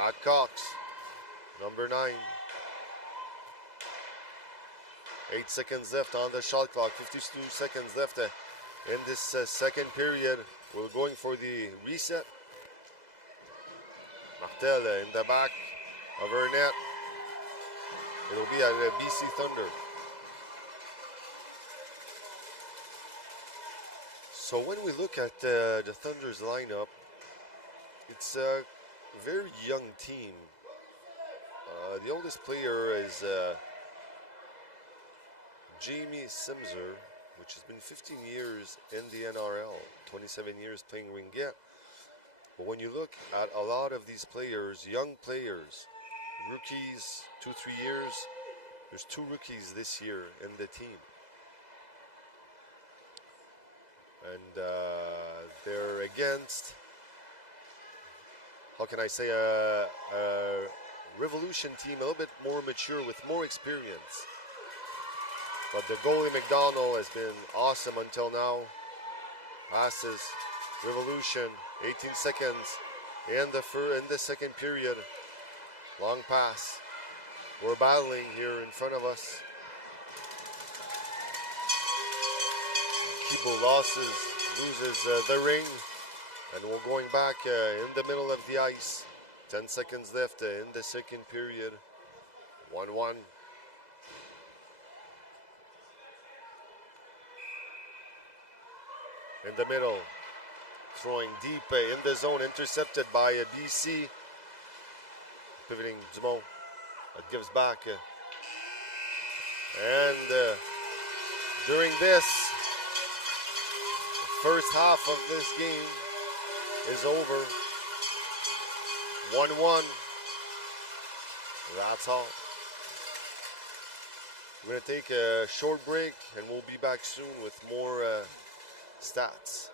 At Cox, number 9. 8 seconds left on the shot clock. 52 seconds left in this second period. We're going for the reset. Martel in the back of her net. It'll be at BC Thunder. So when we look at the Thunder's lineup, it's very young team. The oldest player is Jamie Simser, which has been 15 years in the NRL, 27 years playing Ringette. But when you look at a lot of these players, young players, rookies, 2-3 years, there's 2 rookies this year in the team. And they're against, how can I say, a Revolution team a little bit more mature with more experience. But the goalie McDonald has been awesome until now. Passes, Revolution, 18 seconds in the second period. Long pass. We're battling here in front of us. Kibo loses the ring, and we're going back in the middle of the ice. 10 seconds left in the second period. 1-1. In the middle, throwing deep in the zone, intercepted by a BC. Pivoting Dumont, that gives back. And during this, the first half of this game is over. 1-1. That's all. We're going to take a short break, and we'll be back soon with more stats.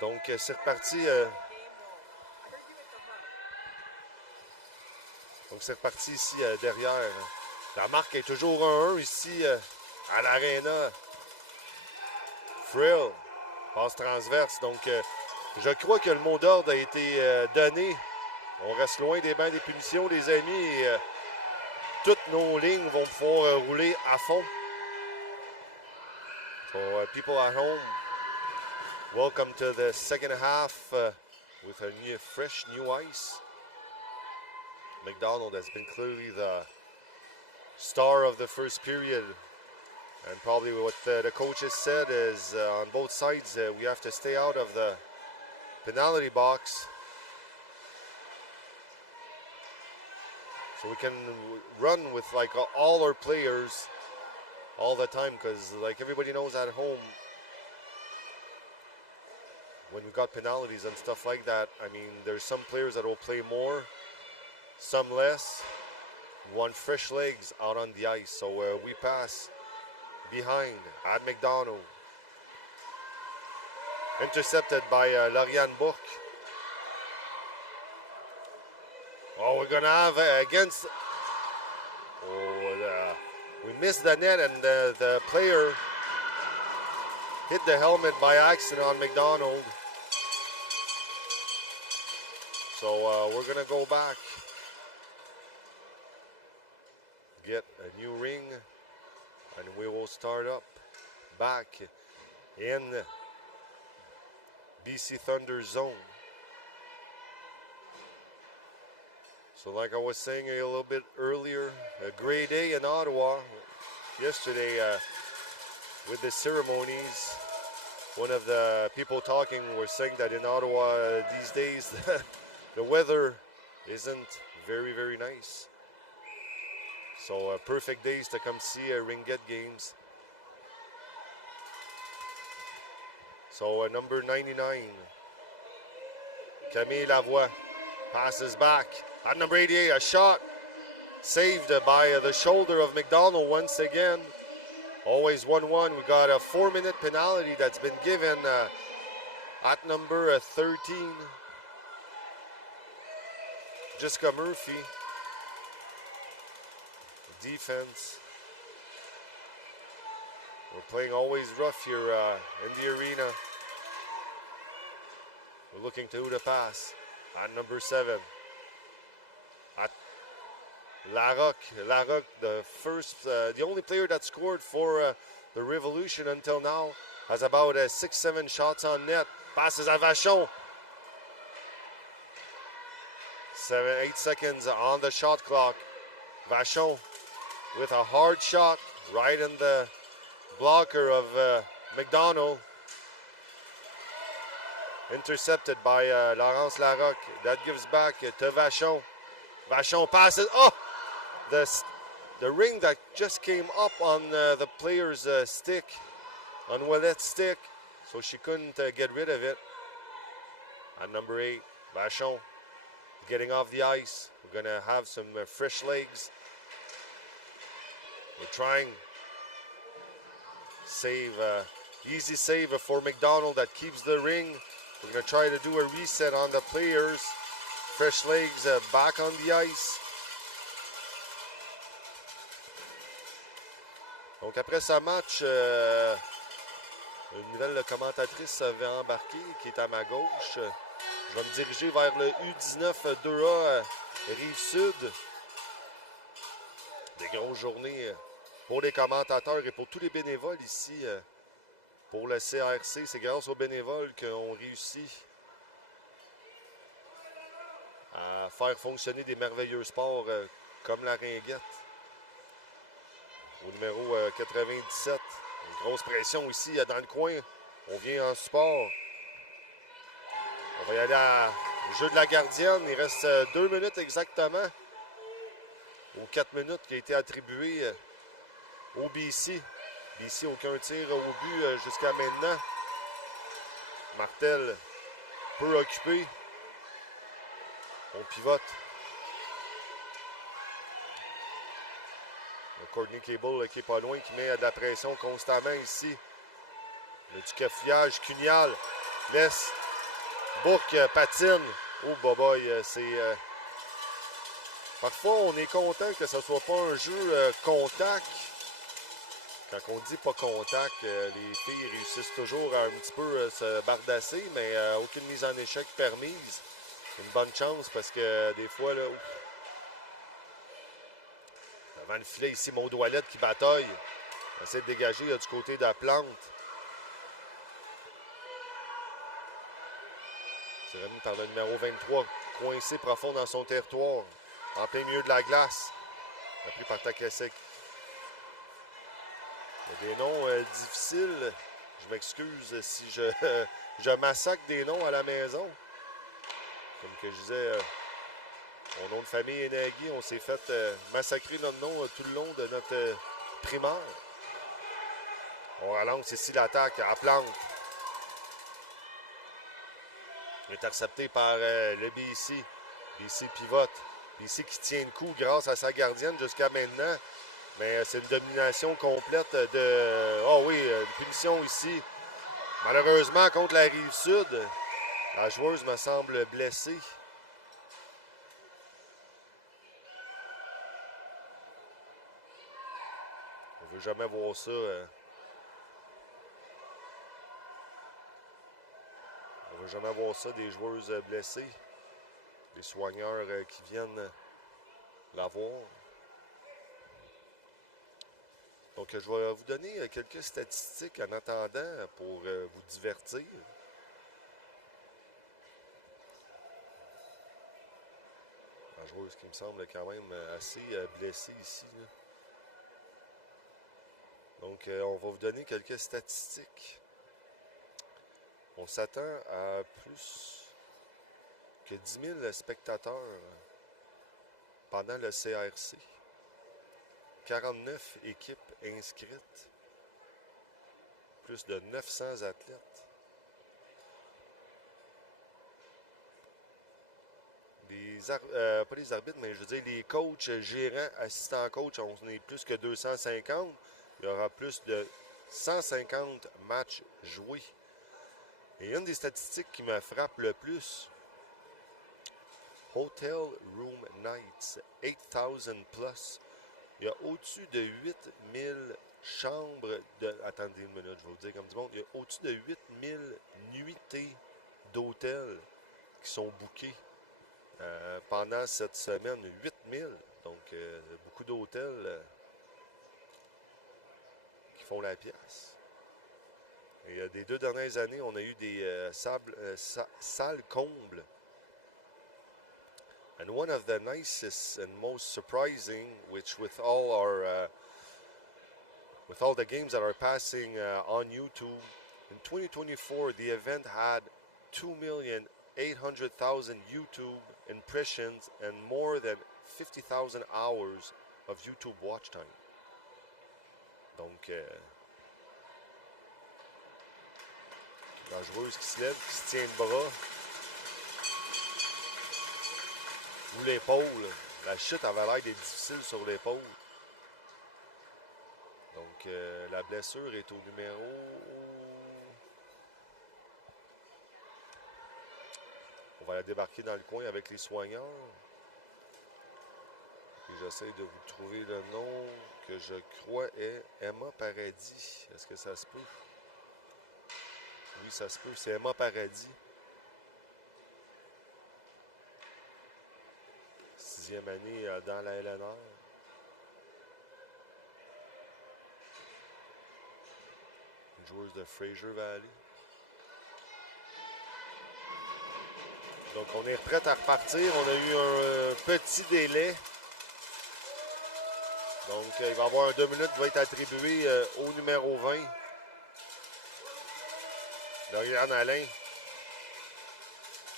Donc, c'est reparti. Donc, c'est reparti ici derrière. La marque est toujours 1-1 ici à l'Arena. Frill, passe transverse. Donc, je crois que le mot d'ordre a été donné. On reste loin des bancs des punitions, les amis. Et, toutes nos lignes vont pouvoir rouler à fond. So, people at home, welcome to the second half with a fresh new ice. McDonald has been clearly the star of the first period. And probably what the coaches said is on both sides, we have to stay out of the penalty box. So we can run with like all our players all the time, because like everybody knows at home, when we got penalties and stuff like that, I mean, there's some players that will play more, some less. We want fresh legs out on the ice. So we pass behind at McDonald. Intercepted by Lauriane Bourque. Oh, we're going to have against... Oh, we missed the net, and the player hit the helmet by accident on McDonald. So we're going to go back. Get a new ring, and we will start up back in BC Thunder zone. So like I was saying a little bit earlier, a great day in Ottawa yesterday with the ceremonies. One of the people talking was saying that in Ottawa these days the weather isn't very, very nice. So perfect days to come see Ringette games. So number 99, Camille Lavoie, passes back. At number 88, a shot saved by the shoulder of McDonald once again. Always 1-1. We got a 4-minute penalty that's been given at number 13. Jessica Murphy. Defense. We're playing always rough here in the arena. We're looking to who to pass. At number 7. At Larocque, the only player that scored for the Revolution until now, has about 6-7 shots on net. Passes à Vachon. 7-8 seconds on the shot clock. Vachon with a hard shot right in the blocker of McDonald. Intercepted by Laurence Larocque. That gives back to Vachon. Vachon passes. Oh! The ring that just came up on the player's stick, on Ouellette's stick, so she couldn't get rid of it. At number 8, Vachon getting off the ice. We're going to have some fresh legs. We're trying save, easy save for McDonald that keeps the ring. We're going to try to do a reset on the players. Fresh legs back on the ice. Donc après ce match, une nouvelle commentatrice avait embarqué qui est à ma gauche. Je vais me diriger vers le U19 2A Rive-Sud. Des grosses journées pour les commentateurs et pour tous les bénévoles ici. Pour le CRC, c'est grâce aux bénévoles qu'on réussit à faire fonctionner des merveilleux sports comme la Ringette. Au numéro 97. Une grosse pression ici dans le coin. On vient en support. On va y aller au jeu de la gardienne. Il reste 2 minutes exactement. Aux 4 minutes qui a été attribué au BC. BC, aucun tir au but jusqu'à maintenant. Martel peu occupé. On pivote. Le Courtney Cable qui est pas loin, qui met de la pression constamment ici. Le du cafouillage, Cunial laisse Bourque patine. Oh, boboy, c'est... Parfois, on est content que ce soit pas un jeu contact. Quand on dit pas contact, les filles réussissent toujours à un petit peu se bardasser, mais aucune mise en échec permise. Une bonne chance parce que des fois, là, devant le filet ici, mon Doualette qui bataille. On essaie de dégager du côté de la plante. C'est remis par le numéro 23, coincé profond dans son territoire, en plein milieu de la glace. Appelé par Takasek. Il y a des noms difficiles. Je m'excuse si je massacre des noms à la maison. Comme que je disais, mon nom de famille est Nagui. On s'est fait massacrer notre nom tout le long de notre primaire. On relance ici l'attaque à plante. Intercepté par le BC. BC pivote. BC qui tient le coup grâce à sa gardienne jusqu'à maintenant. Mais c'est une domination complète de... Oh oui, une punition ici. Malheureusement, contre la Rive-Sud, la joueuse me semble blessée. On ne veut jamais voir ça. On ne veut jamais voir ça, des joueuses blessées. Des soigneurs qui viennent la voir. Donc, je vais vous donner quelques statistiques en attendant pour vous divertir. La joueuse qui me semble quand même assez blessée ici. Là. Donc, on va vous donner quelques statistiques. On s'attend à plus que 10 000 spectateurs pendant le CRC. 49 équipes inscrites. Plus de 900 athlètes. Pas les arbitres, mais je veux dire les coachs, gérants, assistants coachs, on est plus que 250. Il y aura plus de 150 matchs joués. Et une des statistiques qui me frappe le plus, Hotel Room Nights, 8000 plus. Il y a au-dessus de 8000 chambres de... Attendez une minute, je vais vous dire comme du monde. Il y a au-dessus de 8000 nuitées d'hôtels qui sont bookées pendant cette semaine. 8000. Donc, beaucoup d'hôtels qui font la pièce. Et des 2 dernières années, on a eu des salles combles. And one of the nicest and most surprising, which with all the games that are passing on YouTube, in 2024 the event had 2,800,000 YouTube impressions and more than 50,000 hours of YouTube watch time. Donc, la joueuse qui se lève, qui se tient le bras. Ou l'épaule. La chute avait l'air d'être difficile sur l'épaule. Donc, la blessure est au numéro... On va la débarquer dans le coin avec les soigneurs. Et j'essaie de vous trouver le nom que je crois est Emma Paradis. Est-ce que ça se peut? Oui, ça se peut. C'est Emma Paradis. 6e année dans la LNR. Une joueuse de Fraser Valley. Donc, on est prêt à repartir. On a eu un petit délai. Donc, il va y avoir un 2 minutes qui va être attribué au numéro 20. Lauriane Alain.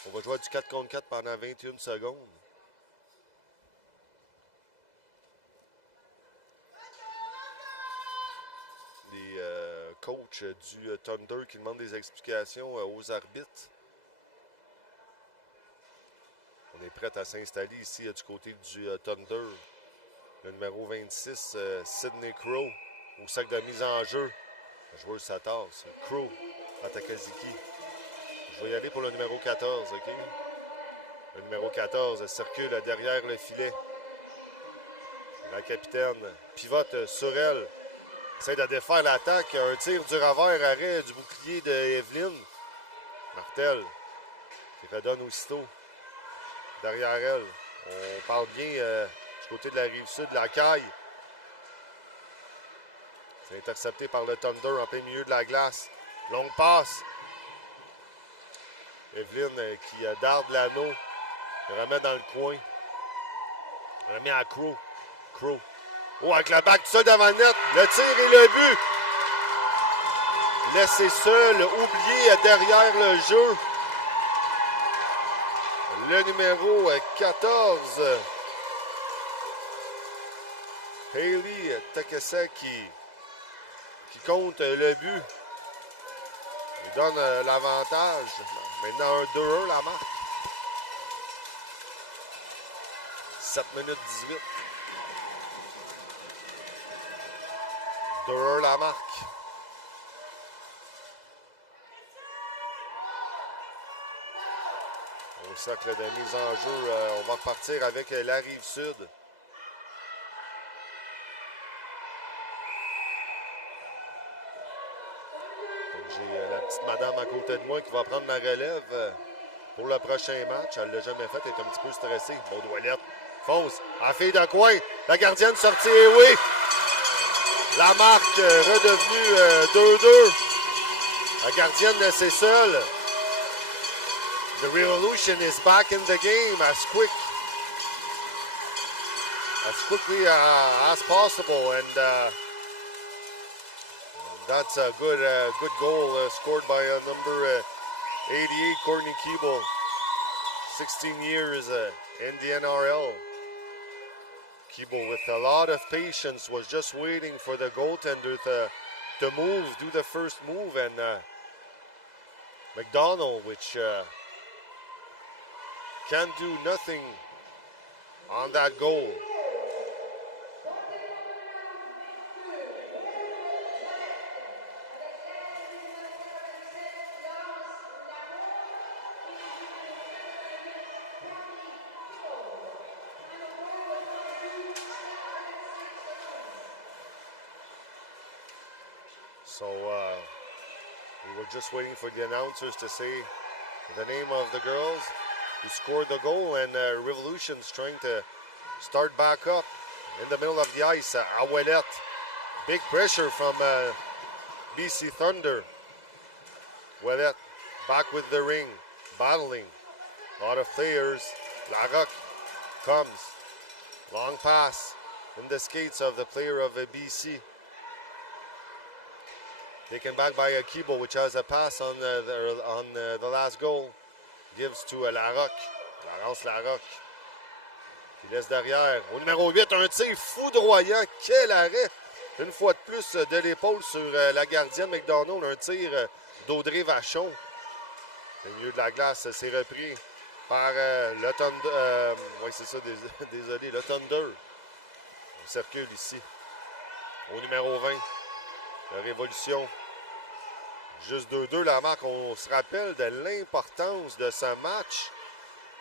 On va jouer du 4 contre 4 pendant 21 secondes. Les coachs du Thunder qui demandent des explications aux arbitres. On est prêt à s'installer ici du côté du Thunder. Le numéro 26, Sidney Crow, au sac de mise en jeu. La joueuse s'attasse. Crow à Takaziki. Je vais y aller pour le numéro 14, OK? Le numéro 14 circule derrière le filet. La capitaine pivote sur elle. Essaie de défaire l'attaque. Un tir du revers, arrêt du bouclier de Evelyne. Martel qui redonne aussitôt derrière elle. On parle bien du côté de la Rive-Sud, la caille. C'est intercepté par le Thunder en plein milieu de la glace. Longue passe. Evelyne qui darde l'anneau. Remet dans le coin. Remet à Crow. Crow. Oh, avec la bague tout seul devant le net. Le tir et le but. Laissé seul, oublié derrière le jeu. Le numéro 14. Hailey Takesaki qui compte le but. Il donne l'avantage. Maintenant un 2-1 la marque. 7 minutes 18. 2-1 la marque. Au cercle de mise en jeu, on va repartir avec la Rive-Sud. J'ai la petite madame à côté de moi qui va prendre ma relève pour le prochain match. Elle ne l'a jamais fait, elle est un petit peu stressée. Baudouellette fonce en fille de coin. La gardienne sortie, et oui! La marque redevenue 2-2. La gardienne laissée seule. The Revolution is back in the game as quickly as possible, and that's a good goal scored by number 88, Courtney Keeble. 16 years in the NRL. Keeble, with a lot of patience, was just waiting for the goaltender to move, do the first move, and McDonald, which can't do nothing on that goal. So we were just waiting for the announcers to say the name of the girls who scored the goal, and Revolution's trying to start back up in the middle of the ice. Ouellette, big pressure from BC Thunder. Ouellette back with the ring, battling. A lot of players. Larocque comes. Long pass in the skates of the player of BC. Taken back by Keeble, which has a pass on the last goal. Gives to Larocque. Laurence Larocque. Qui laisse derrière. Au numéro 8, un tir foudroyant. Quel arrêt! Une fois de plus de l'épaule sur la gardienne McDonald. Un tir d'Audrey Vachon. Au milieu de la glace, c'est repris par le Thunder. Oui, c'est ça, désolé, le Thunder. On circule ici. Au numéro 20. La Révolution. Juste 2-2 la marque. On se rappelle de l'importance de ce match.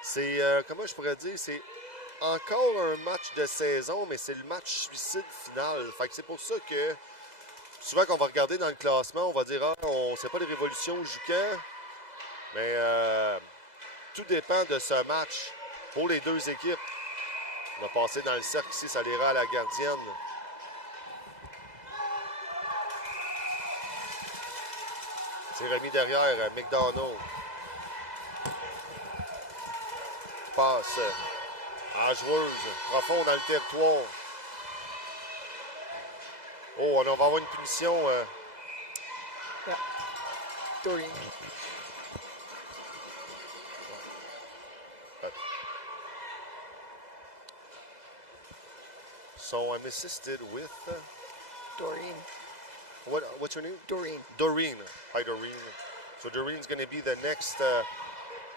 C'est, comment je pourrais dire, c'est encore un match de saison, mais c'est le match suicide final. Fait que c'est pour ça que souvent qu'on va regarder dans le classement, on va dire, ah, on ne sait pas les Révolutions jouent quand. Mais tout dépend de ce match pour les deux équipes. On va passer dans le cercle ici, ça ira à la gardienne. C'est remis derrière McDonald. Passe à joueuse, profond dans le territoire. Oh, on va avoir une punition. Yeah. Doreen. So I'm assisted with Doreen. What's your name? Doreen. Doreen. Hi, Doreen. So Doreen's going to be the next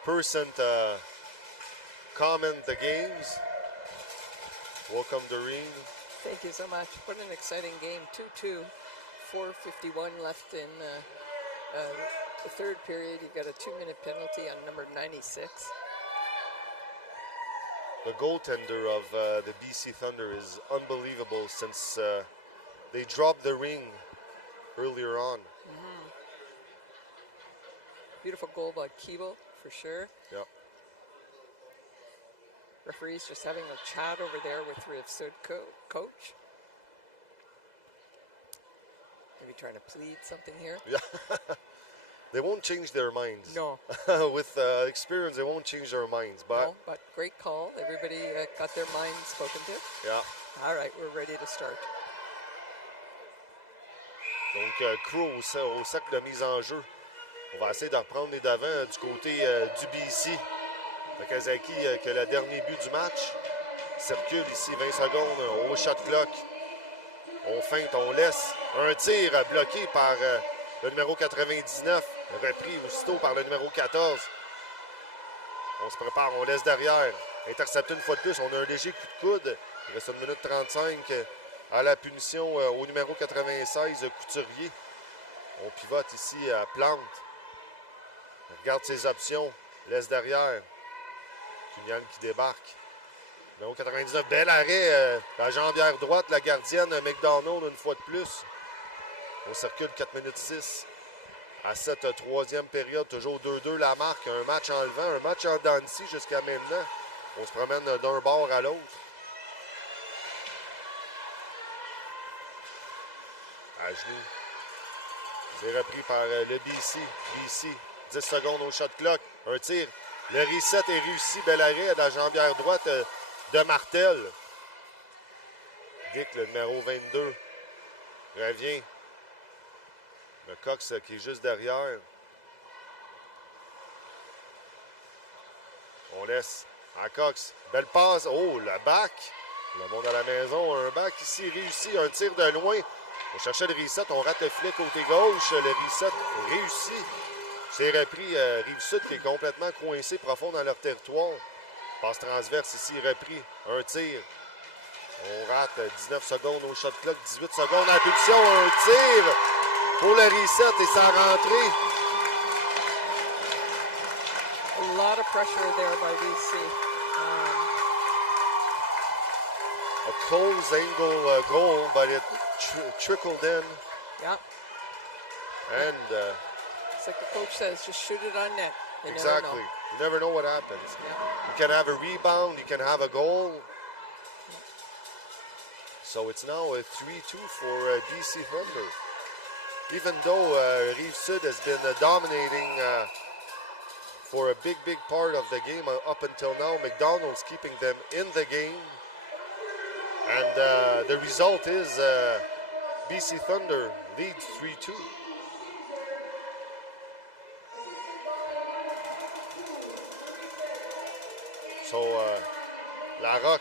person to comment the games. Welcome, Doreen. Thank you so much. What an exciting game. 2-2. 4:51 left in the third period, you got a 2-minute penalty on number 96. The goaltender of the BC Thunder is unbelievable since they dropped the ring earlier on. Beautiful goal by Keeble, for sure. Yep. Referee's just having a chat over there with Rive-Sud coach. Maybe trying to plead something here. Yeah. They won't change their minds. No. With experience, they won't change their minds. But No, but great call. Everybody got their minds spoken to. yeah. All right, we're ready to start. Donc, Crow au cercle de mise en jeu. On va essayer de reprendre les devants du côté du BC. Nakazaki qui a le dernier but du match. Circule ici 20 secondes au shot clock. On feinte, on laisse. Un tir bloqué par le numéro 99. Repris aussitôt par le numéro 14. On se prépare, on laisse derrière. Intercepté une fois de plus. On a un léger coup de coude. Il reste 1 minute 35 à la punition au numéro 96, Couturier. On pivote ici à Plante. On regarde ses options. Laisse derrière. Cunyan qui débarque. Numéro 99, bel arrêt. La jambière droite, la gardienne McDonald une fois de plus. On circule 4 minutes 6. À cette troisième période, toujours 2-2 la marque. Un match en levant, un match en dents de scie jusqu'à maintenant. On se promène d'un bord à l'autre. À genoux. C'est repris par le BC. BC, 10 secondes au shot clock. Un tir. Le reset est réussi. Bel arrêt à la jambière droite de Martel. Dick, le numéro 22, revient. Le Cox qui est juste derrière. On laisse à Cox. Belle passe. Oh, le back. Le monde à la maison. Un back ici réussi. Un tir de loin. On cherchait le reset. On rate le filet côté gauche. Le reset réussi. C'est repris Rive-Sud qui est complètement coincé profond dans leur territoire. Passe transverse ici, repris. Un tir. On rate 19 secondes au shot clock, 18 secondes à la pulsion. Un tir pour le reset et sa rentrée. A lot of pressure there by BC. A close angle goal, but it trickled in. Yeah. And It's like the coach says, just shoot it on net. You exactly. never know. You never know what happens. Yeah. You can have a rebound, you can have a goal. So it's now a 3-2 for BC Thunder. Even though Rive-Sud has been dominating for a big part of the game up until now, McDonald's keeping them in the game. And the result is BC Thunder leads 3-2. So Larocque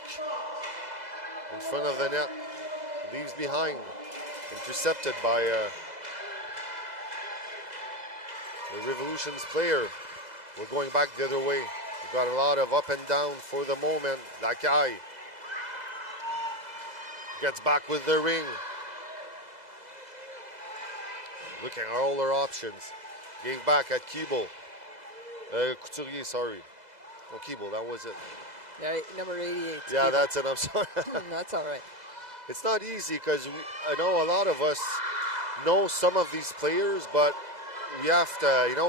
in front of the net, leaves behind, intercepted by the Revolution's player. We're going back the other way. We've got a lot of up and down for the moment. Lacaille gets back with the ring. Looking at all their options. Gave back at Keeble. Couturier, sorry. Oh, Keeble, that was it. Yeah, number 88. Yeah, that's it. I'm sorry. That's all right. It's not easy because I know a lot of us know some of these players, but we have to,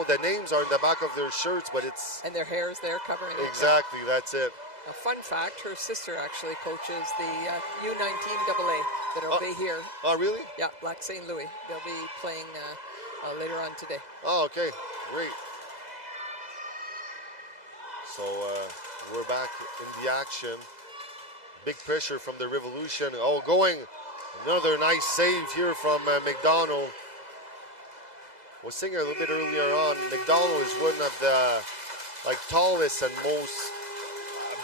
the names are in the back of their shirts, but it's... And their hair is there covering it. Exactly, that's it. A fun fact, her sister actually coaches the U19AA that'll be here. Oh, really? Yeah, Lac St. Louis. They'll be playing later on today. Oh, okay. Great. So we're back in the action. Big pressure from the Revolution. Oh, going. Another nice save here from McDonald. I was saying a little bit earlier on, McDonald is one of the tallest and most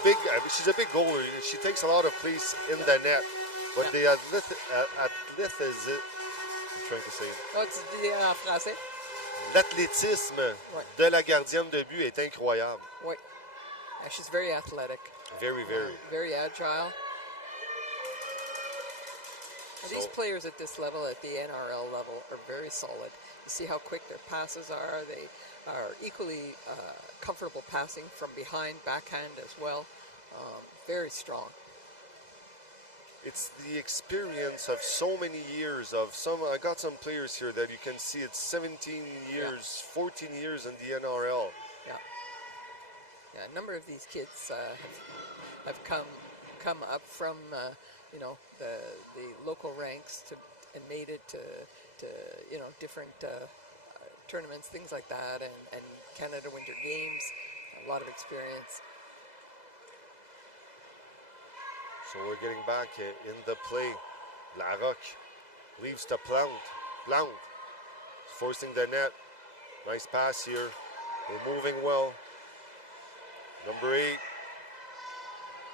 big. She's a big goalie. She takes a lot of place in the net. But the athleticism, I'm trying to say. What's the français? L'athlétisme de la gardienne de but est incroyable. Oui. Yeah, she's very athletic. Very. Very agile. These players at this level, at the NRL level, are very solid. see how quick their passes are. They are equally comfortable passing from behind, backhand as well. Very strong. It's the experience of so many years of some. I got some players here that you can see it's 17 years, 14 years in the NRL. Yeah, a number of these kids have come up from the local ranks and made it to different tournaments, things like that, and Canada Winter Games. A lot of experience. So we're getting back in the play. Larocque leaves to Plante. Plante forcing the net. Nice pass here. We're moving well. Number 8.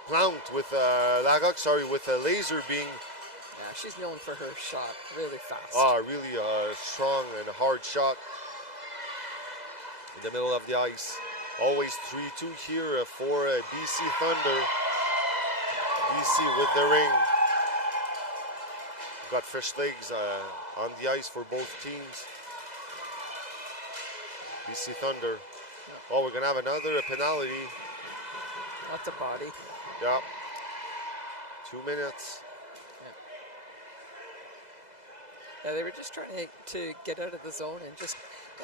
Plante with Larocque, with a laser being. Yeah, she's known for her shot, really fast. Really strong and hard shot. In the middle of the ice. Always 3-2 here for BC Thunder. BC with the ring. Got fresh legs on the ice for both teams. BC Thunder. Oh, we're going to have another penalty. That's a body. Yeah. 2 minutes. Yeah, they were just trying to get out of the zone and just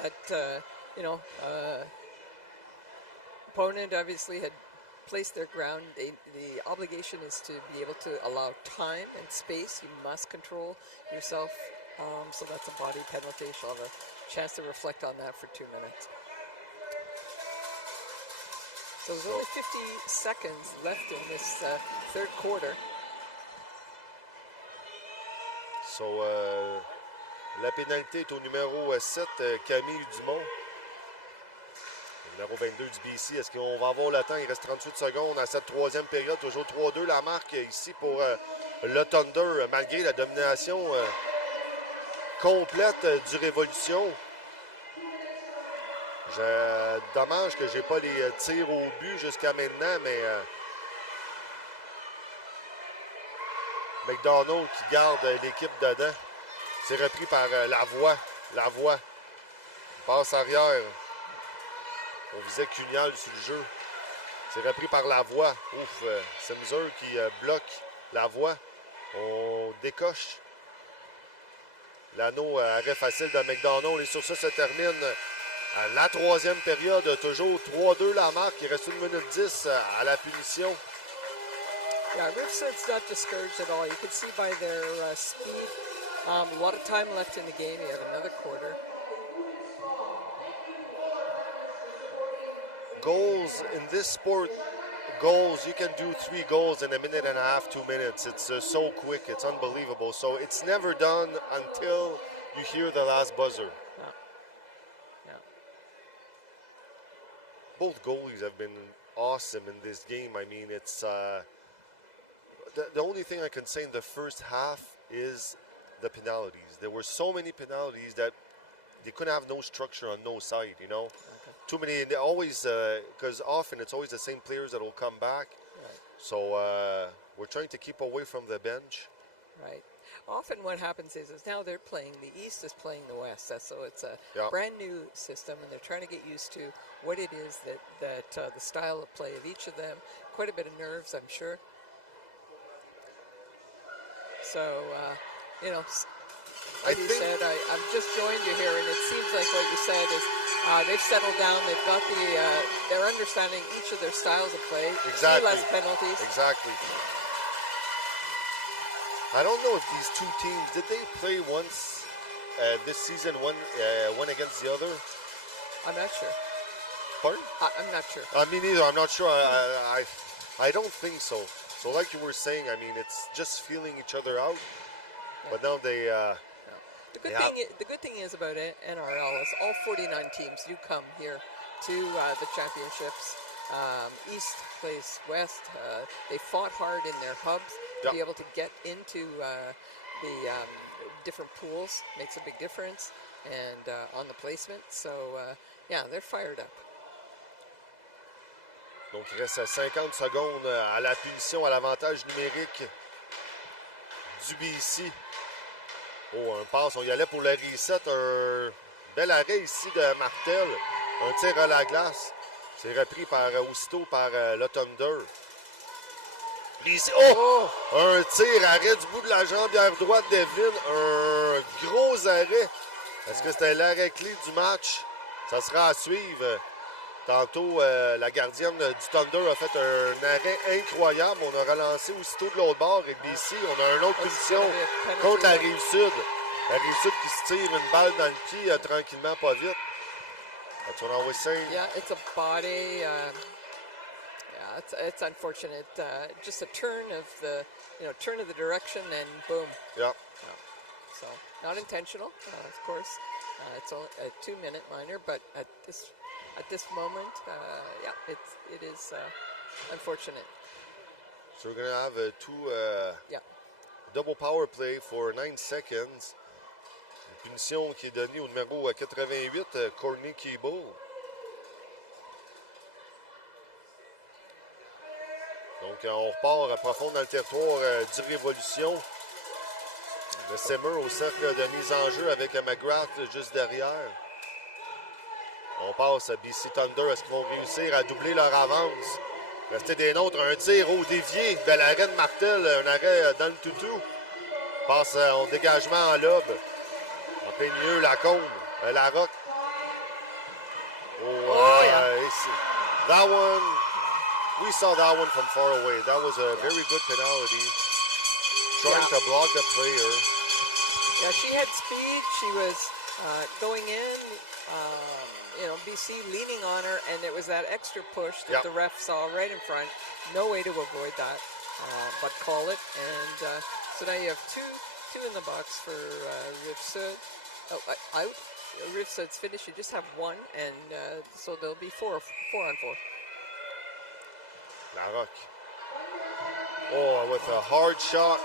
that, opponent obviously had placed their ground. The obligation is to be able to allow time and space. You must control yourself. So that's a body penalty. She'll have a chance to reflect on that for 2 minutes. So there's only 50 seconds left in this third quarter. So, la pénalité est au numéro 7, Camille Dumont. Numéro 22 du BC. Est-ce qu'on va avoir le temps? Il reste 38 secondes à cette troisième période. Toujours 3-2 la marque ici pour le Thunder, malgré la domination complète du Révolution. Dommage que j'ai pas les tirs au but jusqu'à maintenant, mais McDonald qui garde l'équipe dedans. C'est repris par Lavoie. Passe arrière. On visait Cunial sur le jeu. C'est repris par Lavoie. Ouf, Simzer qui bloque Lavoie. On décoche. L'anneau arrêt facile de McDonald. Et sur ça se termine la troisième période. Toujours 3-2 la marque. Il reste 1 minute 10 à la punition. Yeah, Rive-Sud's not discouraged at all. You can see by their speed. A lot of time left in the game. You have another quarter. Goals in this sport, you can do 3 goals in a minute and a half, 2 minutes. It's so quick, it's unbelievable. So it's never done until you hear the last buzzer. Yeah. Both goalies have been awesome in this game. I mean, it's the only thing I can say in the first half is the penalties. There were so many penalties that they couldn't have no structure on no side, you know. Okay. Too many, and they always, because often it's always the same players that will come back. Right. So we're trying to keep away from the bench. Right. Often what happens is now they're playing, the East is playing the West. So it's a brand new system, and they're trying to get used to what it is that the style of play of each of them. Quite a bit of nerves, I'm sure. So, like you said, I've just joined you here, and it seems like what you said is they've settled down. They've got they're understanding each of their styles of play. Exactly. Less penalties. Exactly. I don't know if these two teams, did they play once this season, one against the other? I'm not sure. Pardon? I'm not sure. Me neither. I'm not sure. I don't think so. So like you were saying, I mean, it's just feeling each other out. Yeah. But now they... The good thing is about NRL is all 49 teams do come here to the championships. East plays West. They fought hard in their hubs to be able to get into the different pools. Makes a big difference, and on the placement. So they're fired up. Donc il reste 50 secondes à la punition, à l'avantage numérique du BC. Oh, un passe, on y allait pour le reset, un Bel arrêt ici de Martel. Un tir à la glace. C'est repris aussitôt par le Thunder. Puis ici, un tir, arrêt du bout de la jambière droite d'Evelyn. Un gros arrêt. Est-ce que c'était l'arrêt clé du match? Ça sera à suivre. Tantôt, la gardienne du Thunder a fait un arrêt incroyable. On a relancé aussitôt de l'autre bord. Et puis ici, on a une autre punition contre la Rive-Sud. La Rive-Sud qui se tire une balle dans le pied tranquillement, pas vite. That's what I was saying. Yeah, it's a body. It's unfortunate. Just a turn of the direction and boom. Yeah. So not intentional, of course. It's only a 2-minute minor, but at this moment, it is unfortunate. So we're gonna have double power play for 9 seconds. Une punition qui est donnée au numéro 88, Courtney Keeble. Donc, on repart à profond dans le territoire du Révolution. Le Simmer au cercle de mise en jeu avec McGrath juste derrière. On passe à BC Thunder. Est-ce qu'ils vont réussir à doubler leur avance? Rester des nôtres. Un tir au dévié. Bel arrêt de Martel. Un arrêt dans le toutou. Passe en dégagement en lobe. En plein milieu, la combe. La rock. That one. We saw that one from far away. That was a very good penalty. Trying to block the player. Yeah, she had speed. She was going in. BC leaning on her, and it was that extra push that the ref saw right in front. No way to avoid that, but call it. And so now you have two in the box for Rive-Sud. Out. Rive-Sud's finished. You just have one, and so there'll be four on four. La Rock. With a hard shot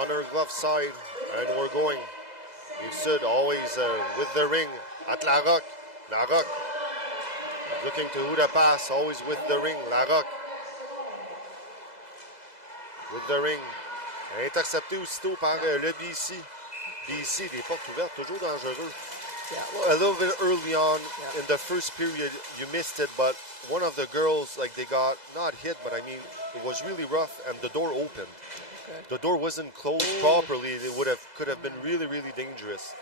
on her glove side, and we're going. Rive-Sud always with the ring at La Rock. La Rock looking to who to pass, always with the ring. La Rock with the ring. Intercepté aussitôt par le BC. BC, des portes ouvertes, toujours dangereux. Yeah. A little bit early on in the first period, you missed it, but one of the girls, they got not hit, but I mean, it was really rough, and the door opened. Okay. The door wasn't closed properly. It could have been really, really dangerous.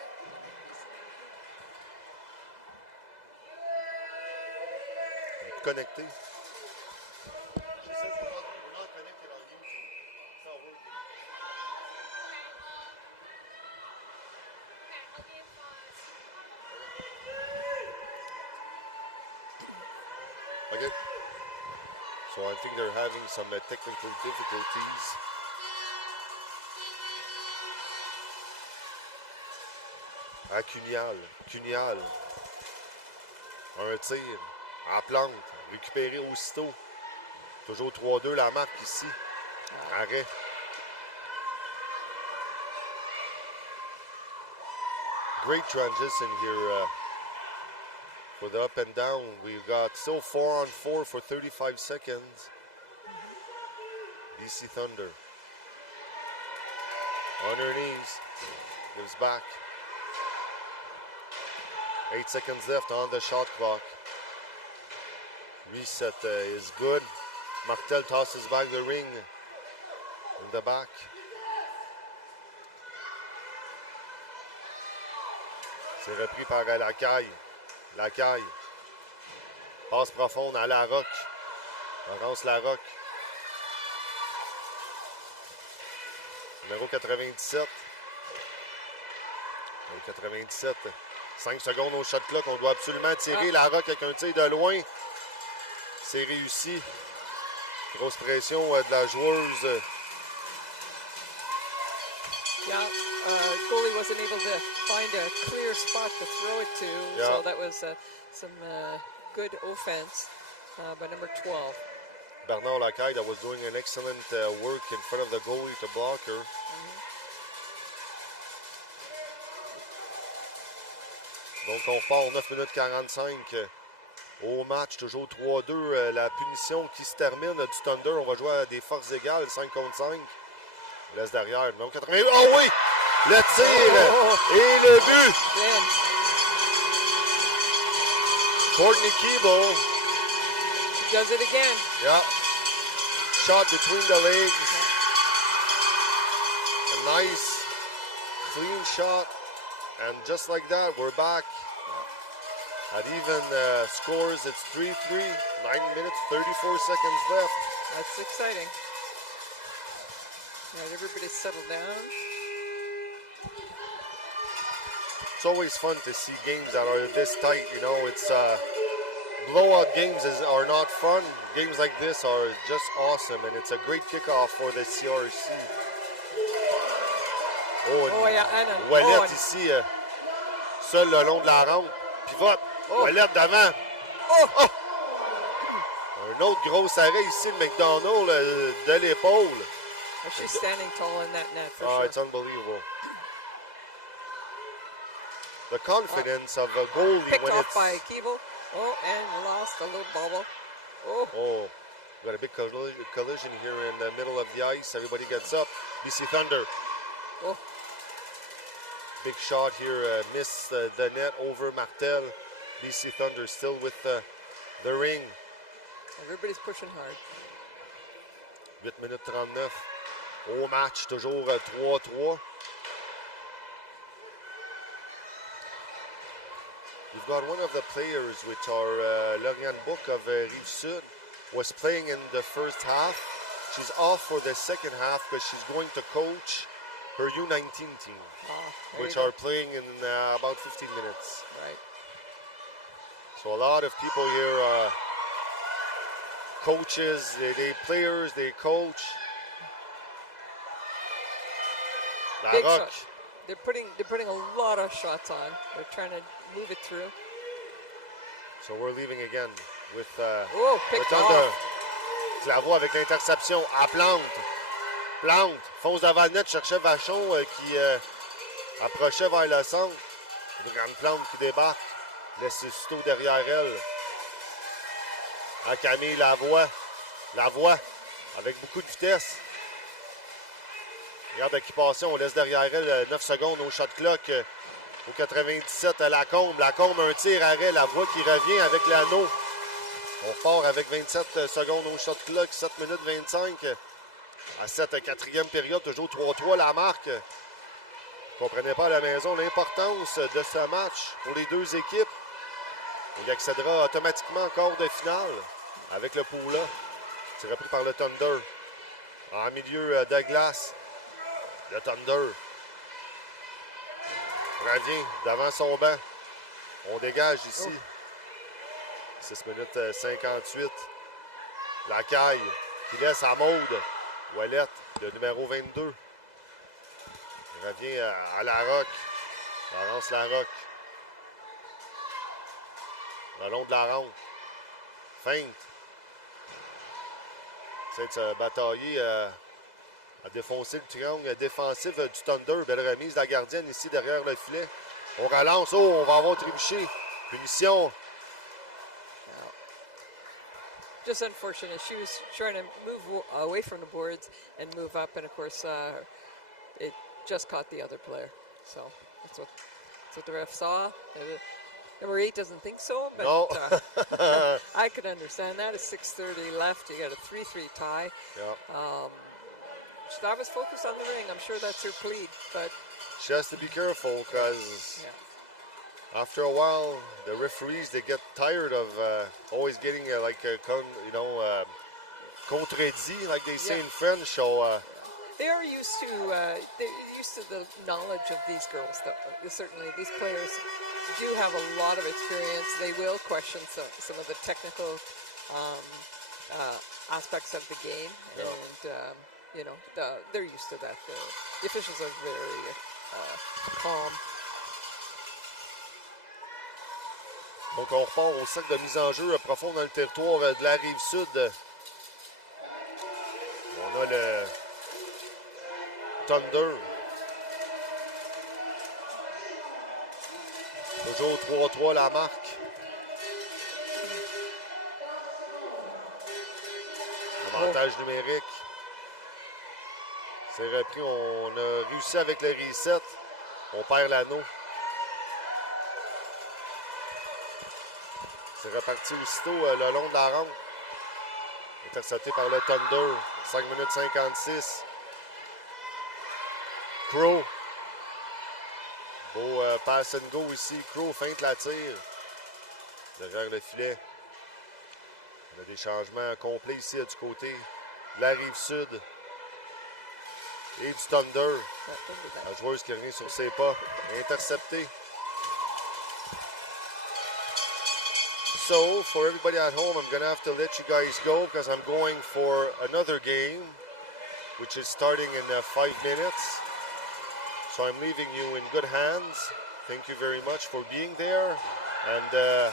Connecté. Okay. So I think they're having some technical difficulties. À Cunial. Un tir en plante, récupéré aussitôt. Toujours 3-2 la marque ici. Arrêt. Great transition here for the up and down. We've got still 4-on-4 for 35 seconds. BC Thunder. On her knees. Gives back. 8 seconds left on the shot clock. Reset is good. Martel tosses back the ring in the back. C'est repris par Lacaille. Lacaille. Passe profonde à La Rock. Laurence La Rock. Numéro 97. Numéro 97. 5 secondes au shot clock. On doit absolument tirer La Rock avec un tir de loin. C'est réussi. Grosse pression de la joueuse. Goalie wasn't able to find a clear spot to throw it to, so that was some good offense by number 12. Bernard Lacaille that was doing an excellent work in front of the goalie to block her. Donc on repart 9 minutes 45 au match, toujours 3-2. La punition qui se termine du Thunder, on va jouer à des forces égales, 5 contre 5. Laisse derrière, numéro 80. Oh oui! Le tir et le but! Courtney Keeble. She does it again. Yeah. Shot between the legs. A nice, clean shot. And just like that, we're back at even scores. It's 3-3, 9 minutes, 34 seconds left. That's exciting. All right, everybody settle down. It's always fun to see games that are this tight. You know, it's blowout games are not fun. Games like this are just awesome, and it's a great kickoff for the CRC. Yeah, Ouellette ici, seul le long de la rampe. Pivote. Ouellette d'avant. Un autre gros arrêt ici, le McDonald de l'épaule. Oh, she's standing tall in that net for sure. It's unbelievable. The confidence of a goalie picked when off it's... by Keeble. And lost a little bobble. Got a big collision here in the middle of the ice. Everybody gets up. BC Thunder. Big shot here. Missed the net over Martel. BC Thunder still with the ring. Everybody's pushing hard. 8 minutes 39. Au match, toujours 3-3. We've got one of the players, which are Lauriane Book of Rive-Sud, was playing in the first half. She's off for the second half because she's going to coach her U19 team, which are playing in about 15 minutes. Right. So a lot of people here, coaches, they players, they coach. La Big Roque. shot. They're putting a lot of shots on. They're trying to move it through. So we're leaving again with picked Thunder. off. Tu la vois avec l'interception à Plante. Plante, fonce devant le net, cherchait Vachon qui approchait vers le centre. Une grande Plante qui débarque. Laisse Susto derrière elle. À Camille Lavoie. Lavoie, avec beaucoup de vitesse. Regarde l'occupation, on laisse derrière elle 9 secondes au shot clock. Au 97, Lacombe. Lacombe, un tir arrêt. Lavoie qui revient avec l'anneau. On repart avec 27 secondes au shot clock. 7 minutes 25. À cette quatrième période, toujours 3-3 la marque. Vous ne comprenez pas à la maison l'importance de ce match pour les deux équipes. On accédera automatiquement en quart de finale avec le Poula. C'est repris par le Thunder. En milieu de glace. Le Thunder revient devant son banc. On dégage ici. 6 minutes 58. La caille qui laisse à Maude. Ouellette, le numéro 22. Il revient à La Roque. Laurence La Roque. Le long de la ronde. Feinte. Essaie de se batailler à défoncer le triangle défensif du Thunder. Belle remise de la gardienne ici derrière le filet. On relance. On va avoir trébuché. Punition. Just unfortunate. She was trying to move away from the boards and move up, and of course, it just caught the other player. So that's what the ref saw. Number 8 doesn't think so, but no. I could understand that. It's 6:30 left. You got a 3-3 tie. Yeah. I was focused on the ring. I'm sure that's her plead, but she has to be careful because after a while, the referees, they get tired of always getting contredit, like they say in French. So they are used to the knowledge of these girls. Certainly, these players do have a lot of experience. They will question some of the technical aspects of the game, and they're used to that. The officials are very calm. Donc on repart au cercle de mise en jeu profond dans le territoire de la Rive-Sud. On a le Thunder. Toujours 3-3 la marque. Avantage numérique. C'est repris. On a réussi avec le reset. On perd l'anneau. C'est reparti aussitôt le long de la ronde. Intercepté par le Thunder. 5 minutes 56. Crow. Beau pass and go ici. Crow feinte la tire. Derrière le filet. On a des changements complets ici du côté de la Rive-Sud. Et du Thunder. La joueuse qui revient sur ses pas. Interceptée. So, for everybody at home, I'm going to have to let you guys go because I'm going for another game, which is starting in 5 minutes. So I'm leaving you in good hands. Thank you very much for being there. And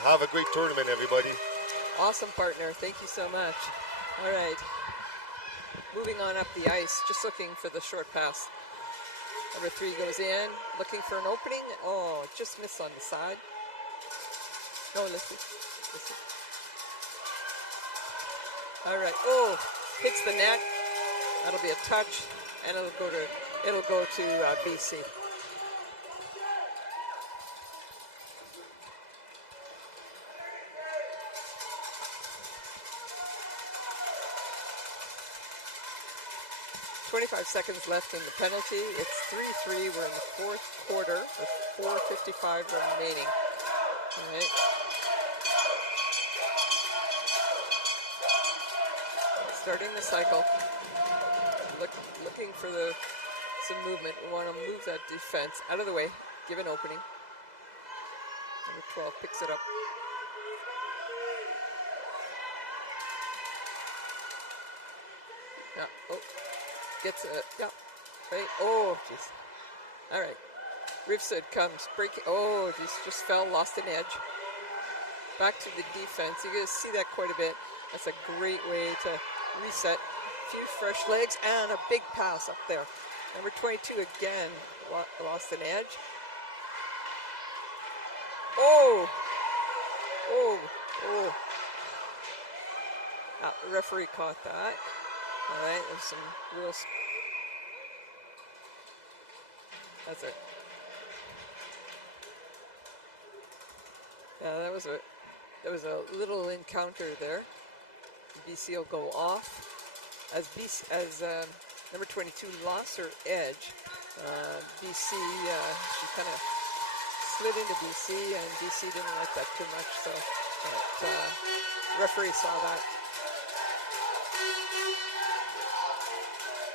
have a great tournament, everybody. Awesome, partner. Thank you so much. All right. Moving on up the ice, just looking for the short pass. Number 3 goes in, looking for an opening. Oh, just missed on the side. No, listen. All right. Oh, hits the net. That'll be a touch, and it'll go to BC. Seconds left in the penalty. It's 3-3. We're in the 4th quarter with 4:55 remaining. All right. Starting the cycle. Looking for some movement. We want to move that defense out of the way. Give an opening. Number 12 picks it up. Yeah. Oh. Gets it, yeah, right, oh, jeez. All right, Rive-Sud comes, breaking, oh, just fell, lost an edge. Back to the defense, you guys see that quite a bit. That's a great way to reset. A few fresh legs and a big pass up there. Number 22 again, lost an edge. Oh, ah, the referee caught that. All right, there's some real. That's it. Yeah, that was a little encounter there. BC will go off as number 22 lost her edge. BC she kind of slid into BC, and BC didn't like that too much. So, referee saw that.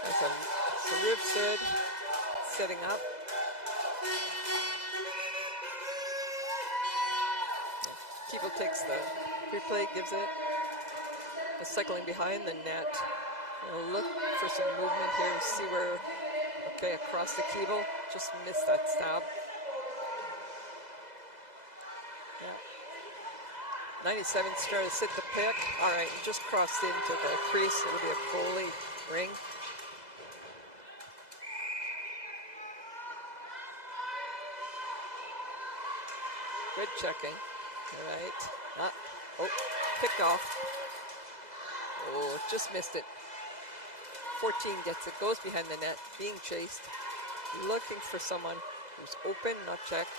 That's a Rive-Sud setting up. Keeble takes the free play, gives it. Cycling behind the net. We'll look for some movement here, see where, okay, across the Keeble. Just missed that stab. Yeah. 97 started to sit the pick. All right, just crossed into the crease. It'll be a goalie ring. Good checking. All right. Oh, picked off. Oh, just missed it. 14 gets it, goes behind the net, being chased. Looking for someone who's open, not checked.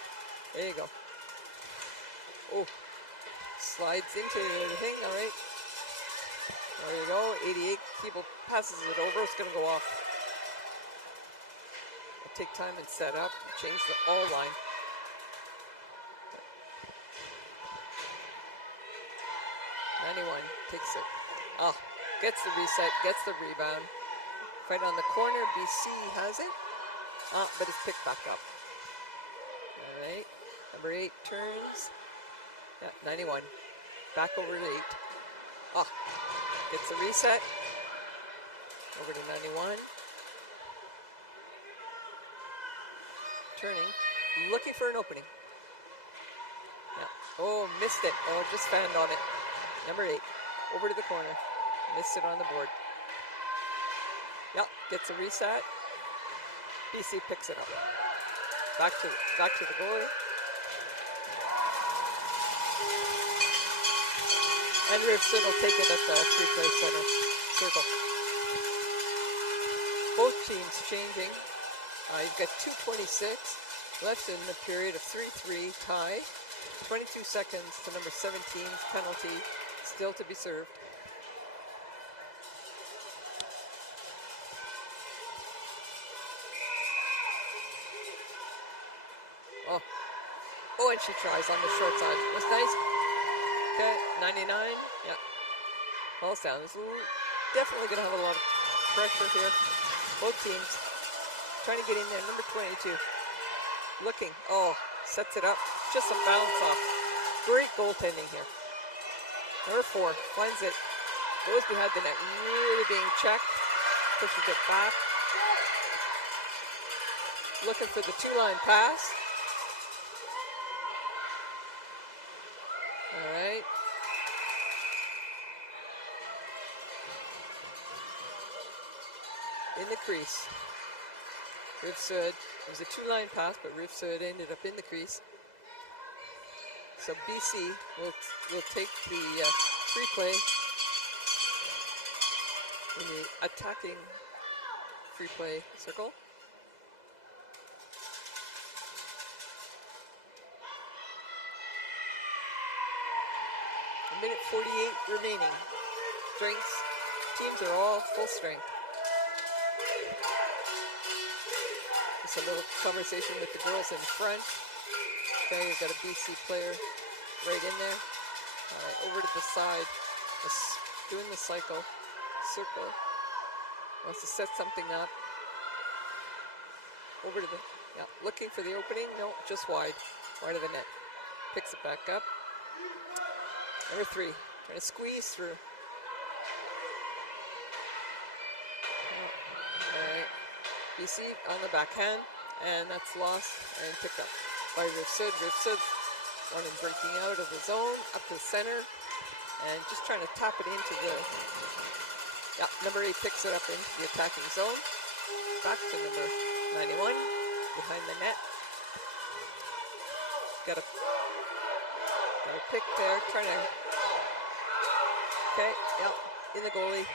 There you go. Oh, slides into the thing, all right. There you go, 88. Keeble passes it over, it's going to go off. I'll take time and set up, change the all line. Takes it. Oh, gets the reset, gets the rebound. Right on the corner, BC has it. But it's picked back up. All right. Number 8 turns. Yeah, 91. Back over to 8. Gets the reset. Over to 91. Turning. Looking for an opening. Yeah. Oh, missed it. Oh, just fanned on it. Number 8. Over to the corner. Missed it on the board. Yep, gets a reset. BC picks it up. Back to the goalie. And Rive-Sud will take it at the 3-play center circle. Both teams changing. You've got 2:26 left in the period of 3-3 tie. 22 seconds to number 17's penalty, still to be served. Oh, and she tries on the short side. That's nice. Okay, 99. Yeah. Falls down. This is definitely going to have a lot of pressure here. Both teams trying to get in there. Number 22. Looking. Oh, sets it up. Just a bounce off. Great goaltending here. Number 4 finds it. Goes behind the net. Really being checked. Pushes it back. Looking for the two-line pass. All right. In the crease. Rive-Sud. It was a two-line pass, but Rive-Sud ended up in the crease. So BC will take the free play in the attacking free play circle. A minute 48 remaining. Drinks. Teams are all full strength. Just a little conversation with the girls in front. Okay, we've got a BC player right in there. All right, over to the side. Just doing the cycle. Circle. Wants to set something up. Over to the, yeah, looking for the opening. No, just wide. Wide of the net. Picks it back up. Number 3, trying to squeeze through. All right. BC on the backhand, and that's lost and picked up by Rive-Sud. Rive-Sud wanted breaking out of the zone, up to the center, and just trying to tap it into the, yeah, number 8 picks it up into the attacking zone. Back to number 91, behind the net. Got a pick there, trying to, okay, yeah, in the goalie.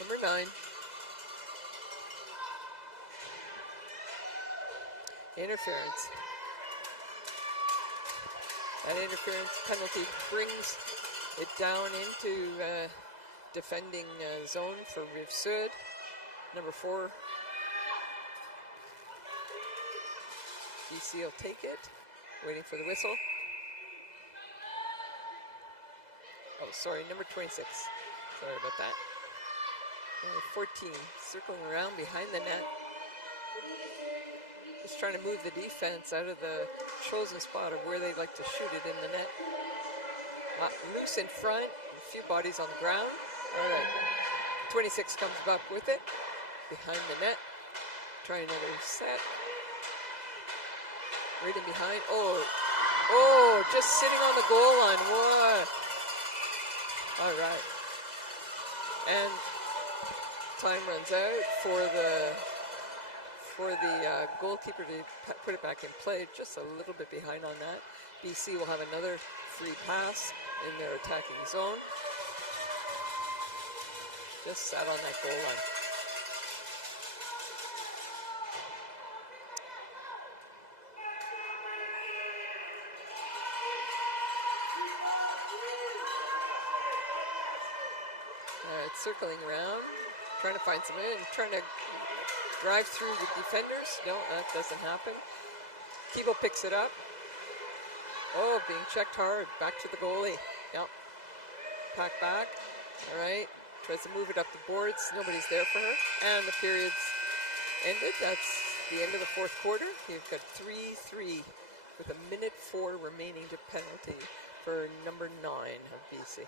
Number 9. Interference. That interference penalty brings it down into defending zone for Rive-Sud. Number 4. BC will take it. Waiting for the whistle. Oh, sorry, number 26. Sorry about that. Number 14, circling around behind the net. Just trying to move the defense out of the chosen spot of where they'd like to shoot it in the net. Loose in front, a few bodies on the ground. All right, 26 comes back with it, behind the net. Try another set. Right in behind. Oh, just sitting on the goal line. What? All right. And time runs out for the goalkeeper to put it back in play. Just a little bit behind on that. BC will have another free pass in their attacking zone. Just sat on that goal line. All right, circling around, trying to find some in, trying to drive through the defenders. No, that doesn't happen. Keeble picks it up. Oh, being checked hard. Back to the goalie. Yep. Pack back. All right. Tries to move it up the boards. Nobody's there for her. And the period's ended. That's the end of the fourth quarter. You've got 3-3 with a minute 4 remaining to penalty for number 9 of BC.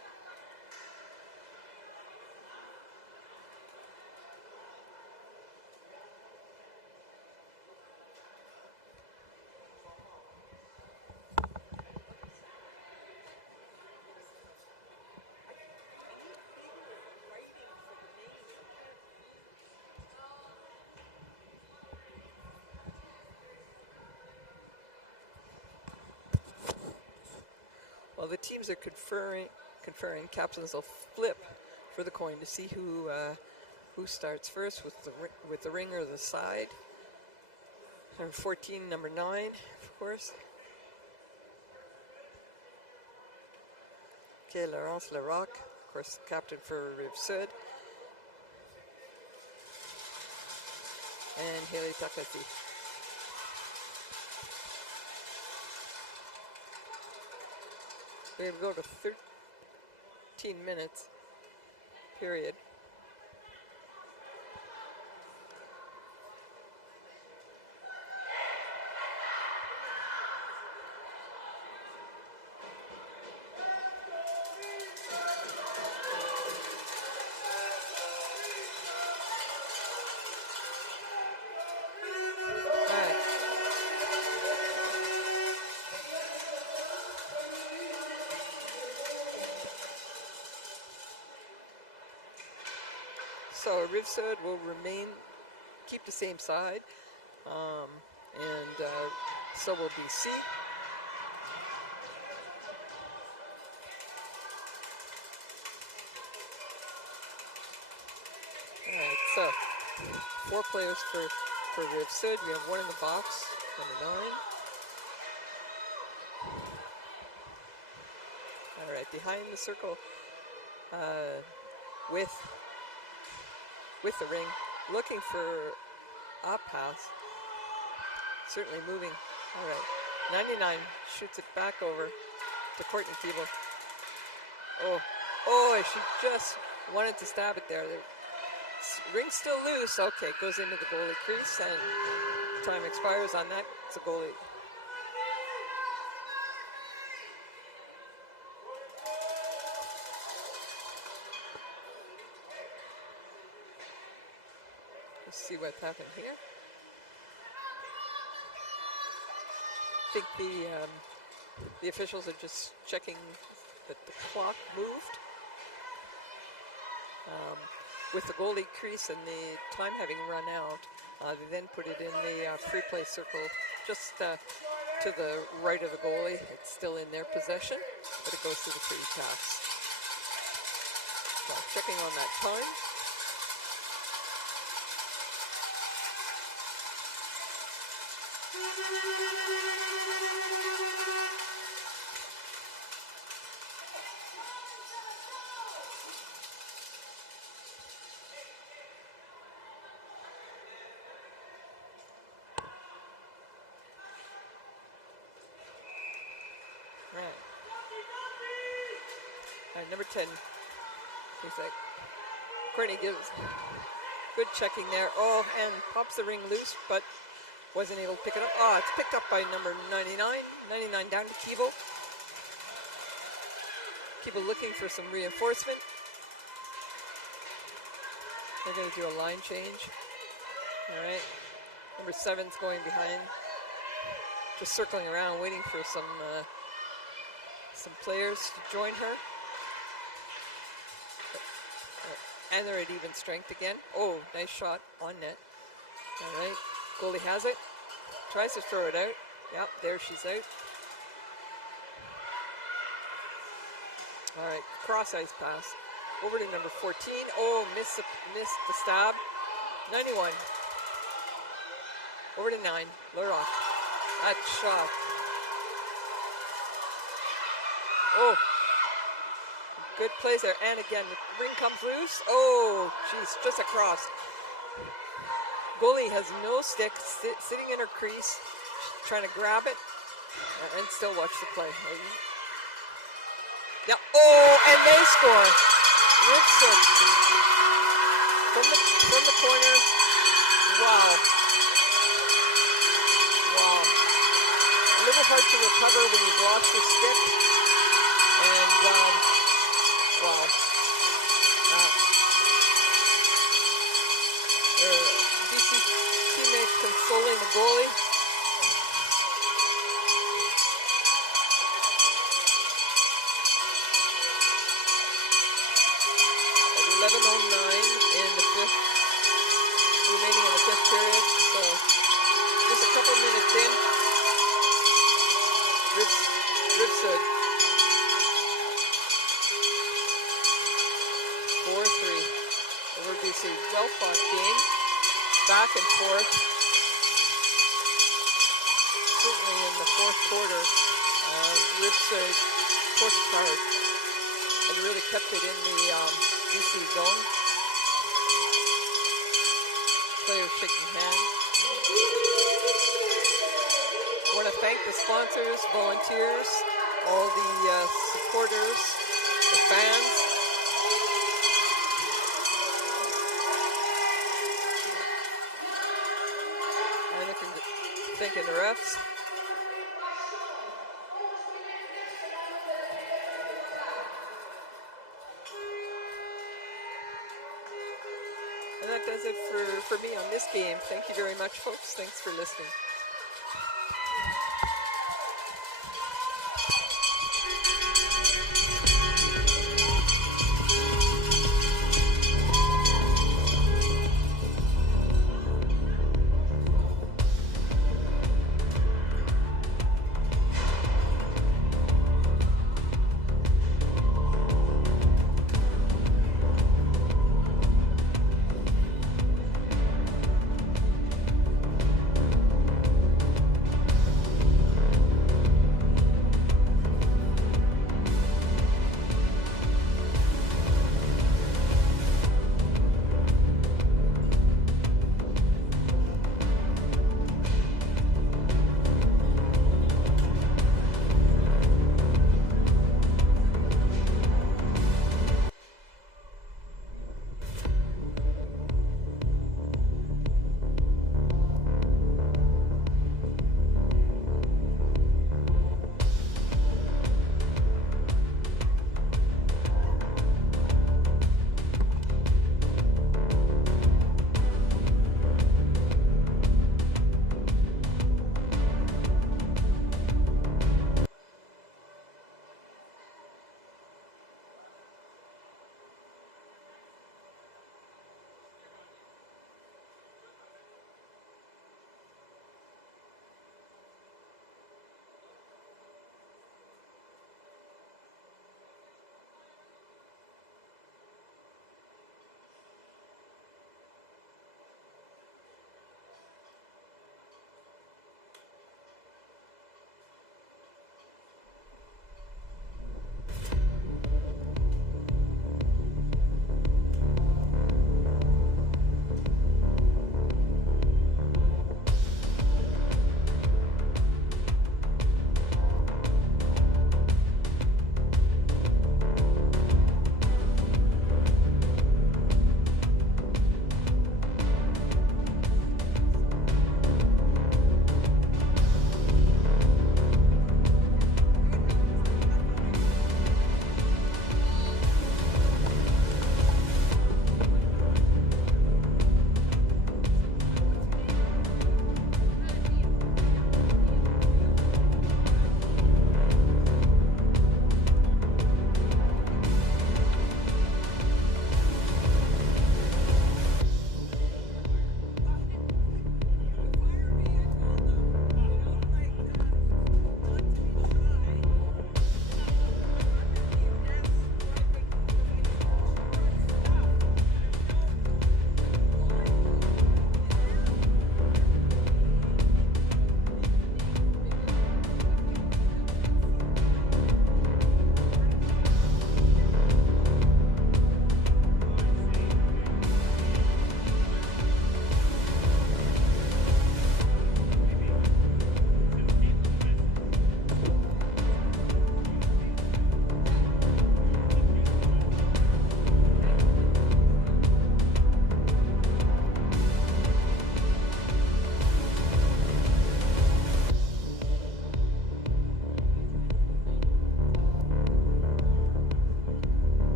Well, While the teams are conferring, captains will flip for the coin to see who starts first with the ring or the side. Number 14, number 9, of course. Okay, Laurence Larocque, of course, captain for Rive-Sud. And Haley Takati. We're going to go to 13 minutes, period. So Rive-Sud will keep the same side, and so will BC. All right, so 4 players for Rive-Sud. We have 1 in the box, number 9. All right, behind the circle with the ring, looking for a pass. Certainly moving. All right, 99 shoots it back over to Courtney Keeble. Oh, she just wanted to stab it there. The ring's still loose. Okay, goes into the goalie crease, and time expires on that. It's a goalie. Let's see what happened here. I think the officials are just checking that the clock moved. With the goalie crease and the time having run out, they then put it in the free play circle just to the right of the goalie. It's still in their possession, but it goes to the free pass. So checking on that time. All right, number 10. Courtney gives good checking there. Oh, and pops the ring loose, but wasn't able to pick it up. Oh, it's picked up by number 99. 99 down to Keeble. Keeble looking for some reinforcement. They're going to do a line change. All right. Number 7's going behind. Just circling around, waiting for some players to join her. And they're at even strength again. Oh, nice shot on net. All right. Goalie has it. Tries to throw it out. Yep, there she's out. All right, cross ice pass. Over to number 14. Oh, missed the stab. 91. Over to 9. Larocque. That shot. Oh. Good plays there. And again, the ring comes loose. Oh, jeez, just across. Goalie has no stick, sitting in her crease, trying to grab it, and still watch the play. Yeah. Oh, and they score. Rive-Sud from the corner. Wow. Wow. A little hard to recover when you've lost your stick. And wow. BC teammates consoling the goalie. At 11:09 in the fifth, remaining in the fifth period. So just a couple minutes in. Rive-Sud BC. Well fought game. Back and forth. Certainly in the fourth quarter, Rive-Sud pushed hard and really kept it in the BC zone. Players shaking hands. I want to thank the sponsors, volunteers, all the supporters, the fans. And thanking the refs. And that does it for me on this game. Thank you very much, folks. Thanks for listening.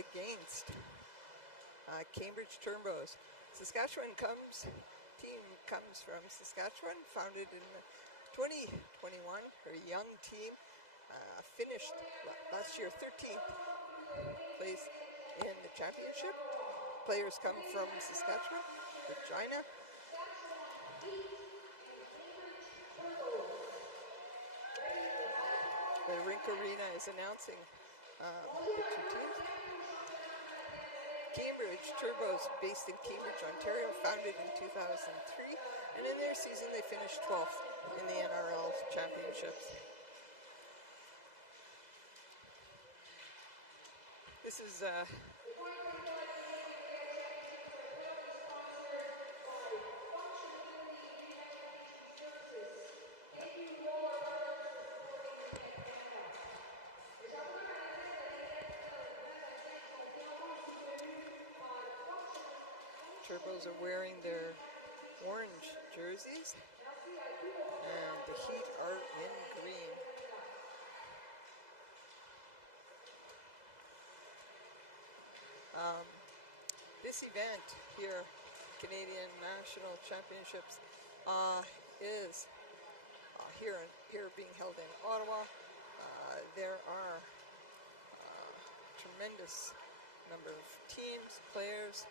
against Cambridge Turnbows. Saskatchewan team comes from Saskatchewan, founded in 2021. Her young team finished last year 13th place in the championship. Players come from Saskatchewan, Regina. The Rink Arena is announcing the two teams. Cambridge Turbos, based in Cambridge, Ontario, founded in 2003, and in their season they finished 12th in the NRL championships. This is Turbos are wearing their orange jerseys, and the Heat are in green. This event here, Canadian National Championships, is here being held in Ottawa. There are tremendous number of teams, players.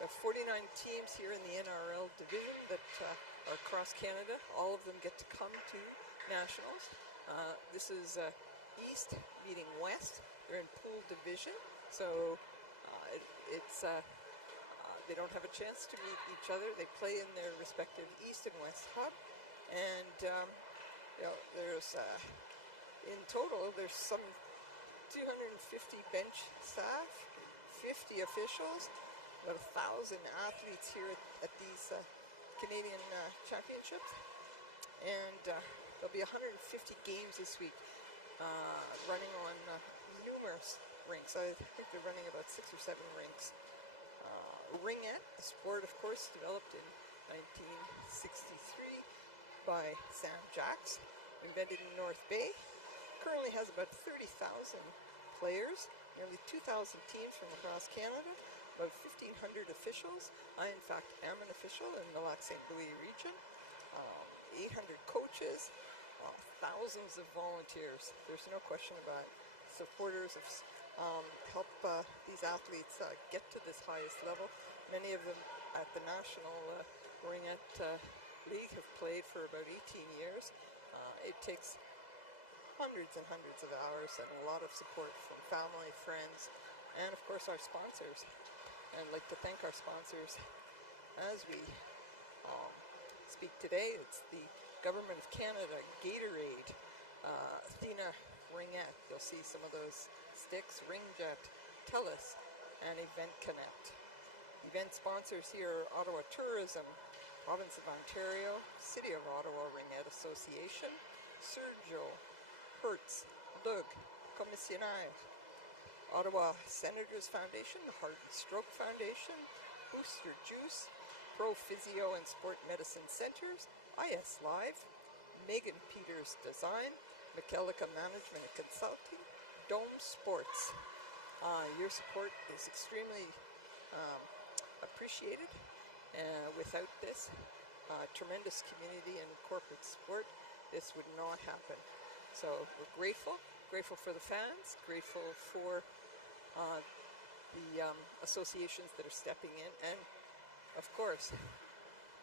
There are 49 teams here in the NRL division that are across Canada. All of them get to come to nationals. This is East meeting West. They're in pool division, so they don't have a chance to meet each other. They play in their respective East and West hub, and there's in total there's some 250 bench staff, 50 officials, about 1,000 athletes here at these Canadian championships, and there'll be 150 games this week running on numerous rinks. I think they're running about 6 or 7 rinks. Ringette, a sport, of course, developed in 1963 by Sam Jacks, invented in North Bay, currently has about 30,000 players, nearly 2,000 teams from across Canada, about 1,500 officials. I, in fact, am an official in the Lac-St. Louis region. 800 coaches, thousands of volunteers. There's no question about it. Supporters of help these athletes get to this highest level. Many of them at the National Ringette League have played for about 18 years. It takes hundreds and hundreds of hours and a lot of support from family, friends, and of course our sponsors. And I'd like to thank our sponsors as we speak today. It's the Government of Canada, Gatorade, Athena Ringette. You'll see some of those sticks, Ringette, TELUS, and Event Connect. Event sponsors here are Ottawa Tourism, Province of Ontario, City of Ottawa Ringette Association, Sergio, Hertz, Lug, Commissionaire, Ottawa Senators Foundation, the Heart and Stroke Foundation, Booster Juice, Pro Physio and Sport Medicine Centers, IS Live, Megan Peters Design, McKellica Management and Consulting, Dome Sports. Your support is extremely appreciated. Without this tremendous community and corporate support, this would not happen. So we're grateful for the fans, grateful for the associations that are stepping in, and of course,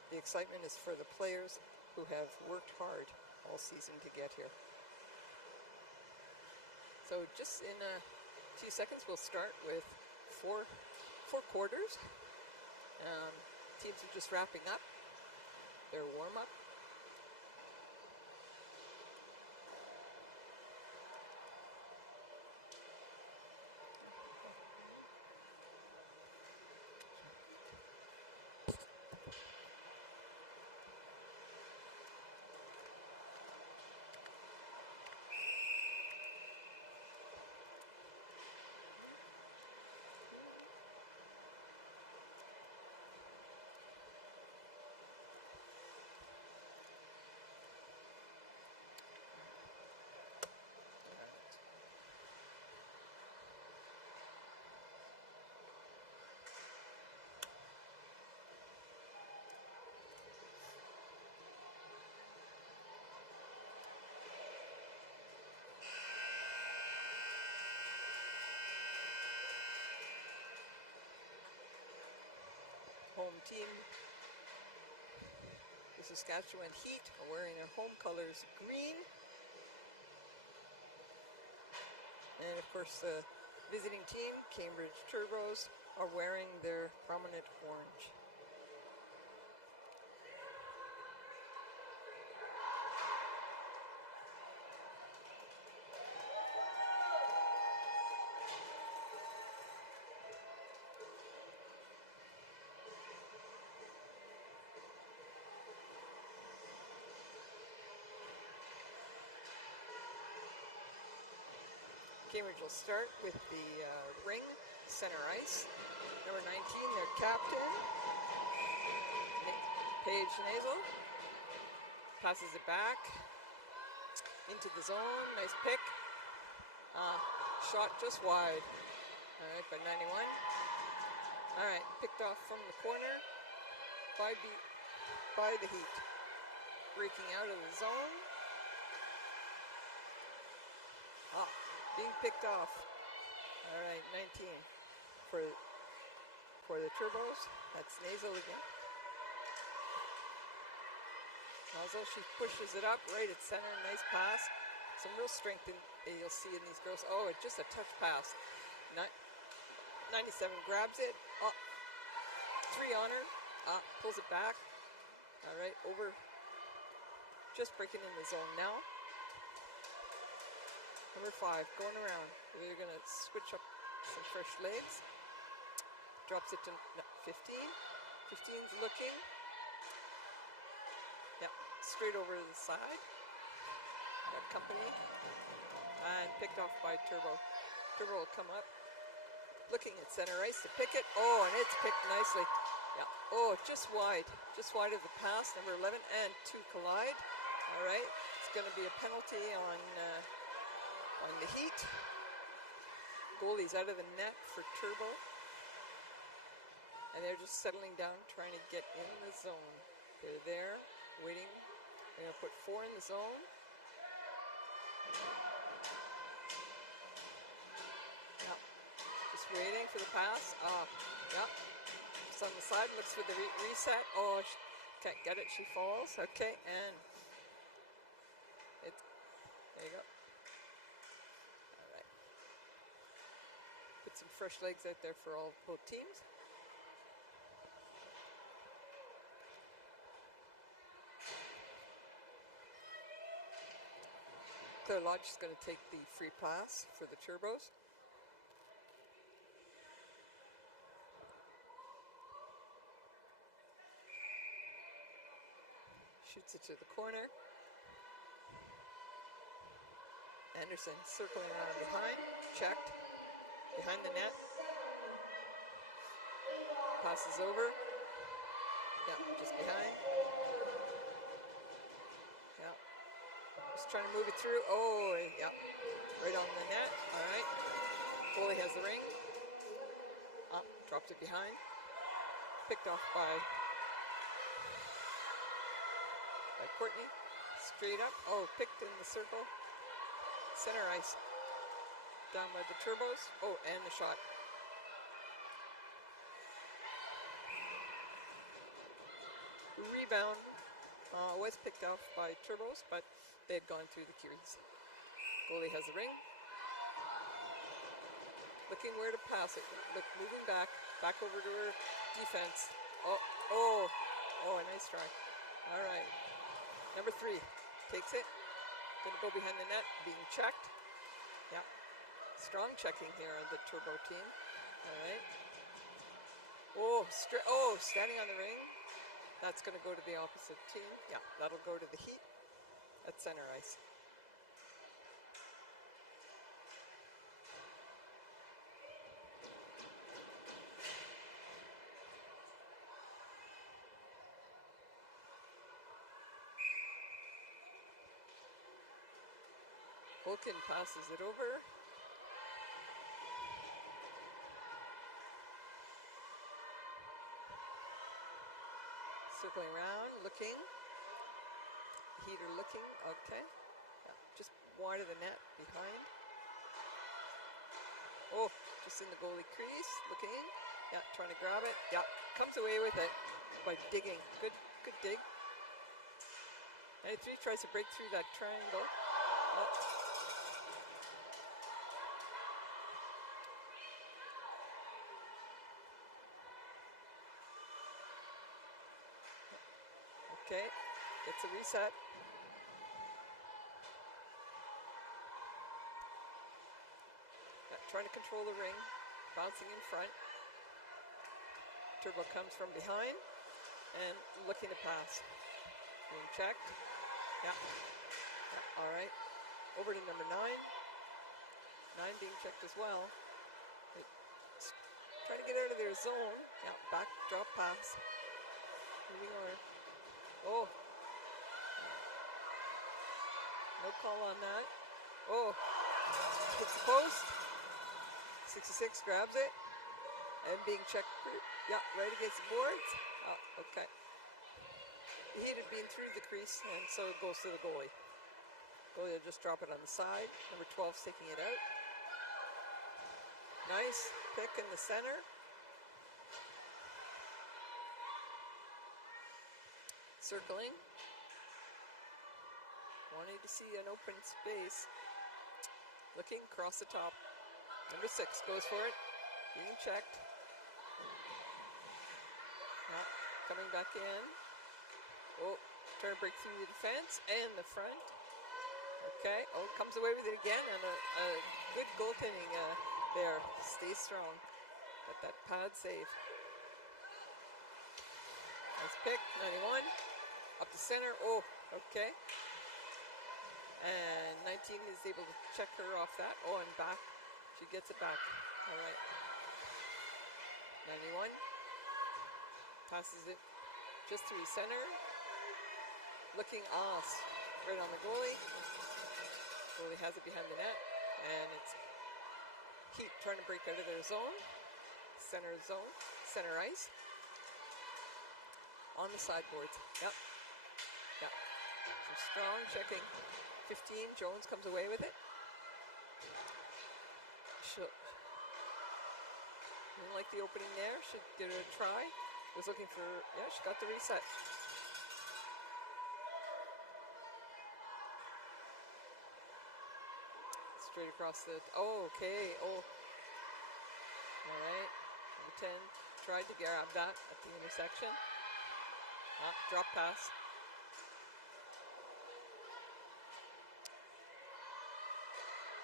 the excitement is for the players who have worked hard all season to get here. So just in a few seconds, we'll start with four quarters. Teams are just wrapping up their warm-up. home team. The Saskatchewan Heat are wearing their home colors green. And of course the visiting team, Cambridge Turbos, are wearing their prominent orange. Cambridge will start with the ring, center ice. Number 19, their captain, Paige Nasel, passes it back into the zone. Nice pick. Shot just wide. All right, by 91. All right, picked off from the corner by the Heat. Breaking out of the zone. Being picked off. All right, 19 for the Turbos. That's Nasel again. Nasel, she pushes it up right at center. Nice pass. Some real strength you'll see in these girls. Oh, it's just a touch pass. 97 grabs it. Oh, 3 on her. Pulls it back. All right, over. Just breaking in the zone now. Number 5, going around. We're going to switch up some fresh legs. Drops it to 15. 15's looking. Yeah, straight over to the side. Got company. And picked off by Turbo. Turbo will come up. Looking at center ice to pick it. Oh, and it's picked nicely. Yeah. Oh, just wide. Just wide of the pass. Number 11 and 2 collide. All right. It's going to be a penalty on the Heat. Goalie's out of the net for Turbo. And they're just settling down, trying to get in the zone. They're there, waiting. They're going to put 4 in the zone. Yeah. Just waiting for the pass. Yeah. Just on the side, looks for the reset. Oh, she can't get it. She falls. Okay, and there you go. Put some fresh legs out there for both teams. Claire Lodge is going to take the free pass for the Turbos. Shoots it to the corner. Anderson circling around behind, checked. Behind the net. Passes over. Yeah, just behind. Yeah. Just trying to move it through. Oh, yeah. Right on the net. All right. Goalie has the ring. Dropped it behind. Picked off by Courtney. Straight up. Oh, picked in the circle. Center ice. Down by the Turbos. Oh, and the shot. Rebound was picked off by Turbos, but they had gone through the crease. Goalie has the ring. Looking where to pass it. Look, moving back over to her defense. Oh, a nice try. All right. Number 3 takes it. Going to go behind the net, being checked. Yeah. Strong checking here on the Turbo team. All right. Oh, standing on the ring. That's going to go to the opposite team. Yeah, that'll go to the Heat at center ice. Vulcan passes it over. Circling around, looking. Heat are looking, okay. Yeah, just wide of the net, behind. Oh, just in the goalie crease, looking. Yeah, trying to grab it. Yeah, comes away with it by digging. Good dig. 93 tries to break through that triangle. Oh. Okay, gets a reset. Yeah, trying to control the ring, bouncing in front. Turbo comes from behind and looking to pass. Being checked. Yeah. All right. Over to number 9. 9 being checked as well. Trying to get out of their zone. Yeah, back drop pass. Moving on. Oh. No call on that. Oh. Hits the post. 66 grabs it. And being checked. Yeah, right against the boards. Oh, okay. The heat had been through the crease, and so it goes to the goalie. Goalie will just drop it on the side. Number 12's taking it out. Nice pick in the center. Circling. Wanting to see an open space. Looking across the top. Number 6 goes for it. Being checked. Coming back in. Oh, trying to break through the defense and the front. Okay. Oh, comes away with it again, and a good goaltending there. Stay strong. Got that pad save. Nice pick. 91. Up the center. Oh, okay. And 19 is able to check her off that. Oh, and back. She gets it back. All right. 91. Passes it just through center. Looking off right on the goalie. Goalie has it behind the net. And it's Heat trying to break out of their zone. Center zone. Center ice. On the sideboards. Yep. Yep. Some strong checking. 15. Jones comes away with it. Didn't like the opening there. Should give it a try. Was looking for, yeah, she got the reset. Straight across the, oh, okay. Oh. All right. Number 10 tried to grab that at the intersection. Drop pass.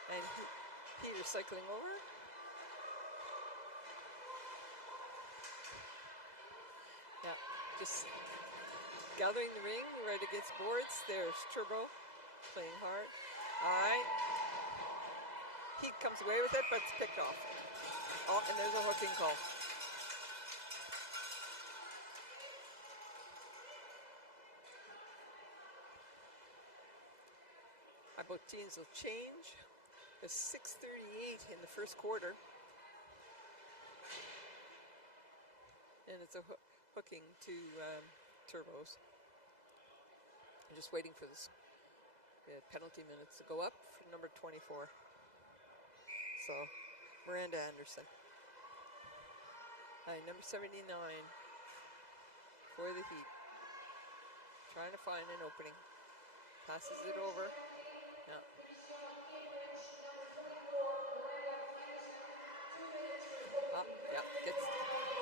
And Peter cycling over. Yeah, just gathering the ring right against boards. There's Turbo playing hard. All right. He comes away with it, but it's picked off. Oh, and there's a hooking call. Both teams will change. There's 6:38 in the first quarter. And it's a hooking to Turbos. I'm just waiting for this penalty minutes to go up for number 24. So, Miranda Anderson. Number 79 for the Heat. Trying to find an opening. Passes it over. Yeah. Yeah,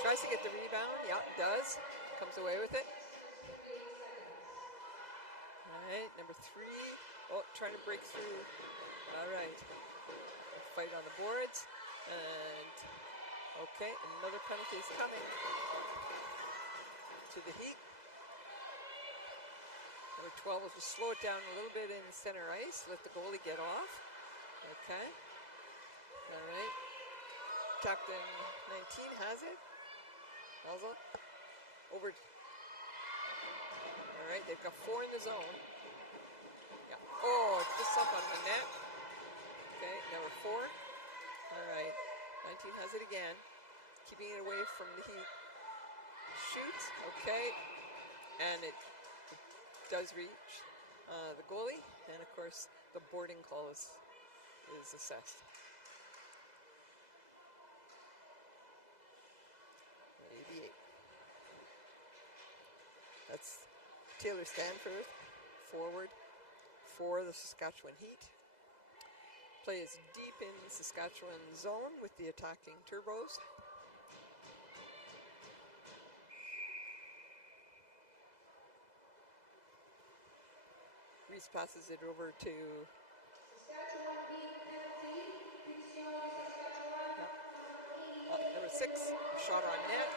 tries to get the rebound. Yeah, does. Comes away with it. All right, number 3. Oh, trying to break through. All right. Fight on the boards. And, okay, another penalty is coming to the Heat. Number 12 will just slow it down a little bit in the center ice. Let the goalie get off. Okay. All right. Captain 19 has it. Elza. Over. All right. They've got 4 in the zone. Yeah. Oh, it's just up on the net. Okay. Number 4. All right. 19 has it again. Keeping it away from the Heat. Shoots. Okay. And it does reach the goalie, and of course the boarding call is assessed. Taylor Stanford, forward for the Saskatchewan Heat. Play is deep in the Saskatchewan zone with the attacking Turbos. Reese passes it over to number 6, shot on net.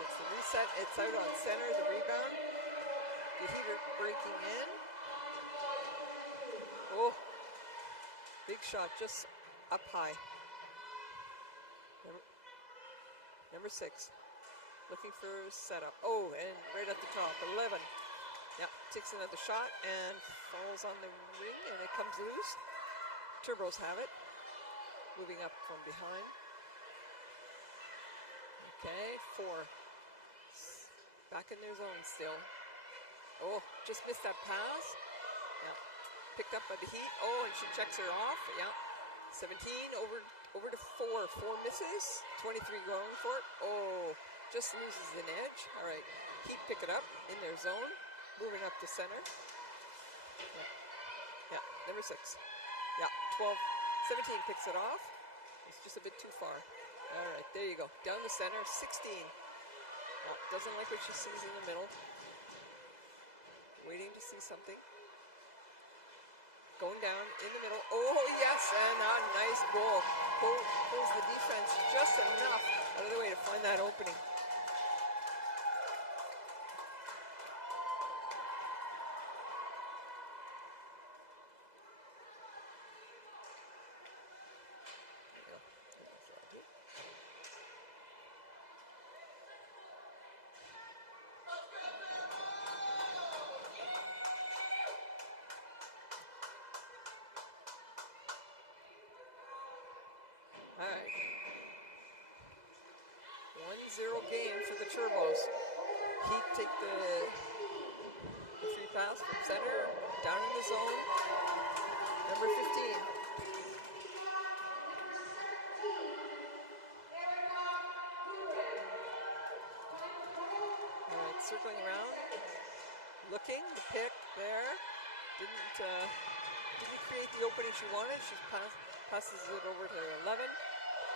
Gets the reset. It's out on center, the rebound. The Heat are breaking in. Oh, big shot just up high. Number 6, looking for setup. Oh, and right at the top, 11. Yeah, takes another shot and falls on the ring, and it comes loose. Turbos have it. Moving up from behind. Okay, 4. Back in their zone still. Oh, just missed that pass. Yeah, picked up by the Heat. Oh, and she checks her off. Yeah, 17 over to 4. 4 misses. 23 going for it. Oh, just loses an edge. All right, Heat pick it up in their zone. Moving up to center. Yeah, number 6. Yeah, 12. 17 picks it off. It's just a bit too far. All right, there you go. Down the center, 16. Oh, doesn't like what she sees in the middle. Waiting to see something. Going down in the middle. Oh, yes, and a nice goal. Pulls the defense just enough out of the way to find that opening. All right. 1-0 game for the Turbos. Heat take the free pass from center, down in the zone. Number 15. All right, circling around, looking, the pick there. Didn't create the opening she wanted. She passes it over to 11.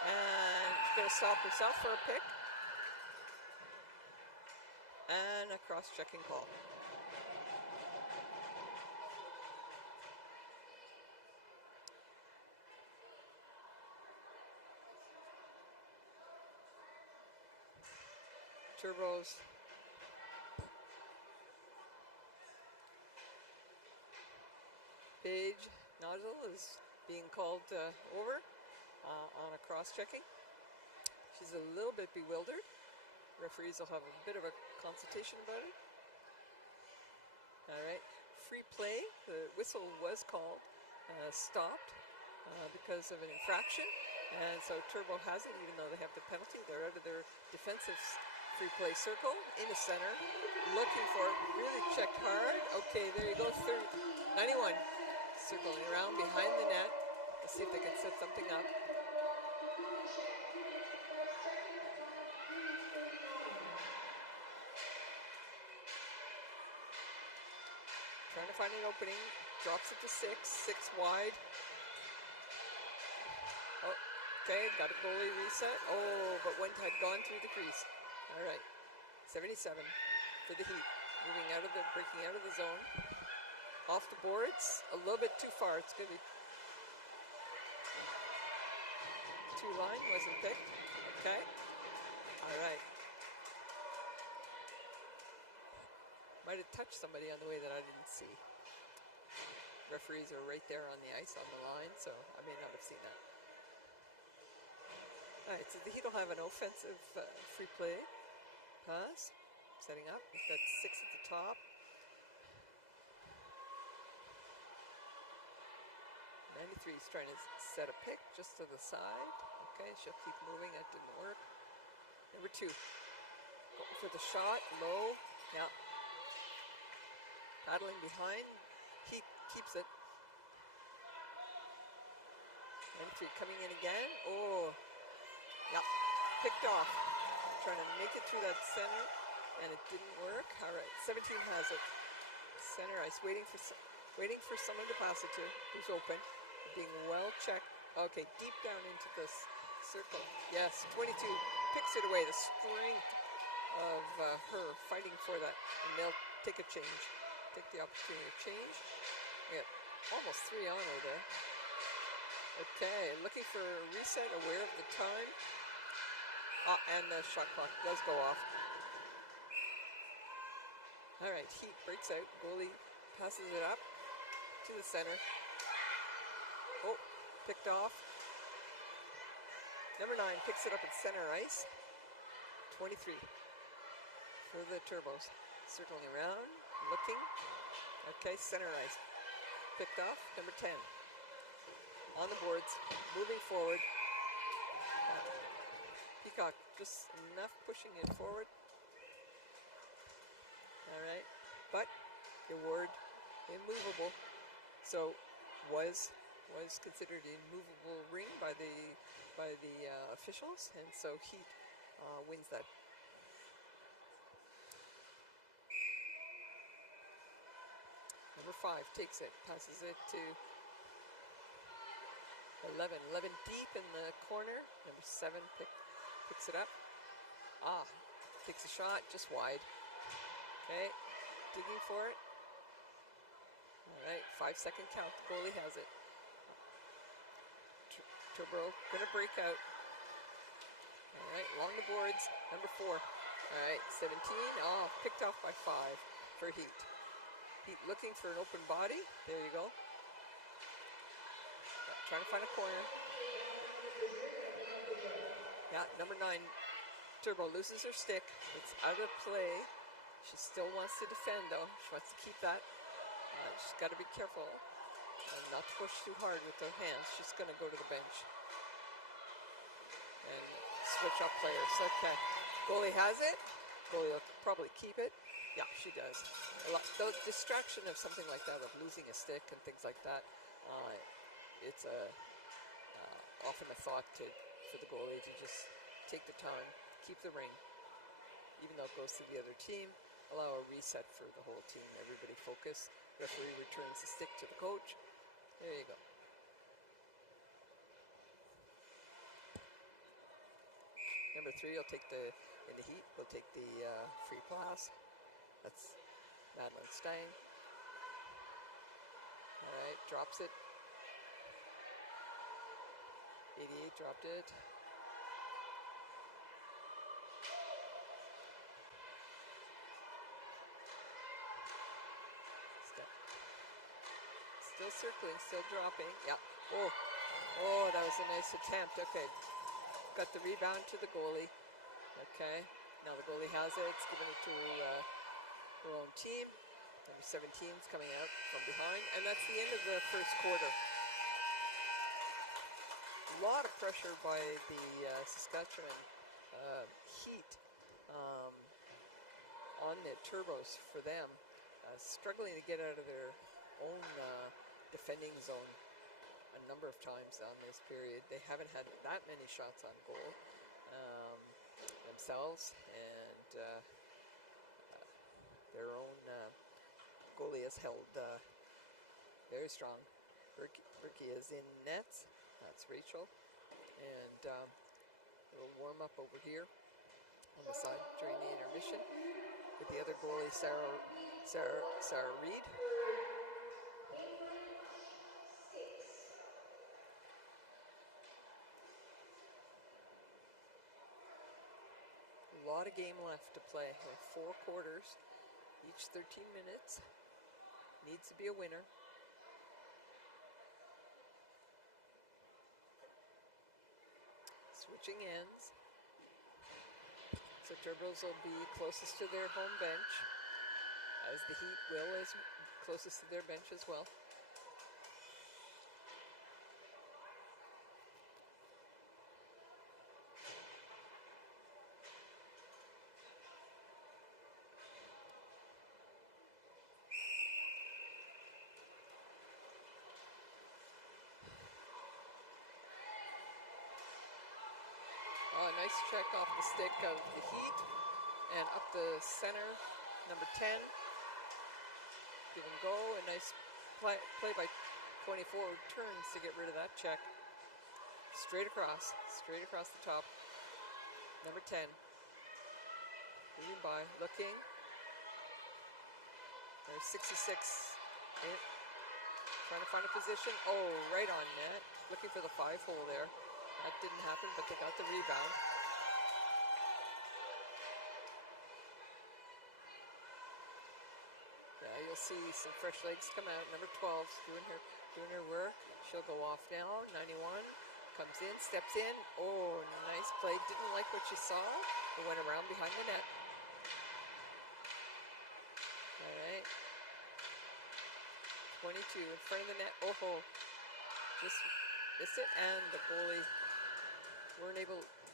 And she's going to stop herself for a pick. And a cross-checking call. Turbos. Paige Nodule is being called over on a cross-checking. She's a little bit bewildered. Referees will have a bit of a consultation about it. All right, free play. The whistle was called, stopped because of an infraction. And so Turbo has it, even though they have the penalty. They're out of their defensive free play circle in the center, looking for it, really checked hard. Okay, there you go, 91. Circling around behind the net to see if they can set something up. Trying to find an opening, drops it to 6 wide. Oh, okay, got a goalie reset. Oh, but one had gone through the crease. All right, 77 for the Heat, breaking out of the zone. Off the boards, a little bit too far. It's going to be two-line, wasn't picked. Okay, all right. Might have touched somebody on the way that I didn't see. Referees are right there on the ice on the line, so I may not have seen that. All right, so the Heat will have an offensive free play pass. Setting up, we've got 6 at the top. 93 is trying to set a pick just to the side. Okay, she'll keep moving, that didn't work. Number 2, going for the shot, low, yeah. Paddling behind, Heat keeps it. 93 coming in again. Oh, yeah, picked off. Trying to make it through that center. and it didn't work. All right, 17 has it. Center ice, waiting for someone to pass it to, who's open, being well checked. Okay, deep down into this circle. Yes, 22 picks it away. The strength of her fighting for that, and they'll take a change, take the opportunity to change. Yeah, almost 3 on her there. Okay, looking for a reset, aware of the time. And the shot clock does go off. All right, Heat breaks out. Goalie passes it up to the center. Oh, picked off. Number 9 picks it up at center ice. 23 for the Turbos. Circling around, looking. Okay, center ice. Picked off, number 10. On the boards, moving forward. Peacock just enough pushing it forward. All right, but the award immovable. So was considered immovable ring by the officials, and so Heat wins that. Number 5 takes it, passes it to 11. 11 deep in the corner. Number 7 picks it up. Takes a shot, just wide. Okay, digging for it. All right, 5-second count. The goalie has it. Turbo gonna break out. All right, along the boards. Number 4. All right, 17. Picked off by 5 for Heat. Heat looking for an open body. There you go. Trying to find a corner. Yeah, number 9, Turbo loses her stick. It's out of play. She still wants to defend, though. She wants to keep that. She's got to be careful and not to push too hard with her hands. She's going to go to the bench and switch up players. Okay, goalie has it. Goalie will probably keep it. Yeah, she does. The distraction of something like that, of losing a stick and things like that, it's often a thought for the goalie to just take the time, keep the ring, even though it goes to the other team, allow a reset for the whole team. Everybody focus. Referee returns the stick to the coach. There you go. Number 3 will take in the Heat, will take the free pass. That's Madeline Stang. All right, drops it. 88 dropped it. Still circling, still dropping. Yeah. Oh, that was a nice attempt. Okay. Got the rebound to the goalie. Okay. Now the goalie has it. It's given it to her own team. Number 17 is coming out from behind. And that's the end of the first quarter. A lot of pressure by the Saskatchewan Heat on the Turbos for them. Struggling to get out of their own defending zone a number of times on this period. They haven't had that many shots on goal themselves, and their own goalie has held very strong. Berkey is in nets. That's Rachel. And a little warm up over here on the side during the intermission with the other goalie, Sarah Reed. A lot of game left to play. We have 4 quarters, each 13 minutes. Needs to be a winner. Switching ends. So Turbos will be closest to their home bench, as the Heat will, as closest to their bench as well. Nice check off the stick of the Heat. And up the center, number 10. Give and go. A nice play by 24, turns to get rid of that check. Straight across the top. Number 10. Moving by, looking. There's 66. Trying to find a position. Oh, right on net. Looking for the 5-hole there. That didn't happen, but they got the rebound. Yeah, you'll see some fresh legs come out. Number 12 doing her work. She'll go off now. 91 comes in, steps in. Oh, nice play. Didn't like what she saw. It went around behind the net. All right. 22 in front of the net. Oh, just missed it, and the goalie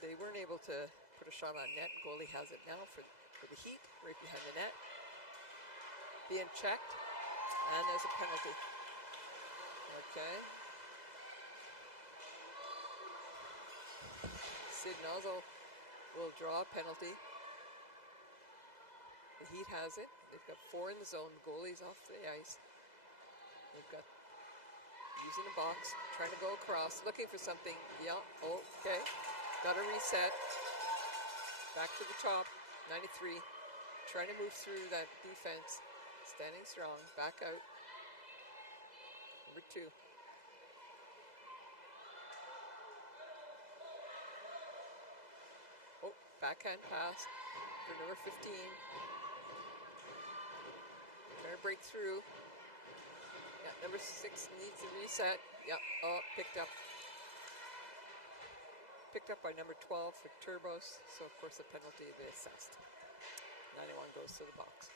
they weren't able to put a shot on net. Goalie has it now for the Heat, right behind the net. Being checked, and there's a penalty. Okay. Sid Nozzle will draw a penalty. The Heat has it. They've got 4 in the zone. The goalie's off the ice. They've got using the box, trying to go across, looking for something. Yeah, okay. Got a reset. Back to the top, 93. Trying to move through that defense. Standing strong, back out. Number 2. Oh, backhand pass for number 15. Trying to break through. Yeah, number 6 needs a reset. Yeah, picked up. Picked up by number 12 for Turbos. So, of course, the penalty will be assessed. 91 goes to the box.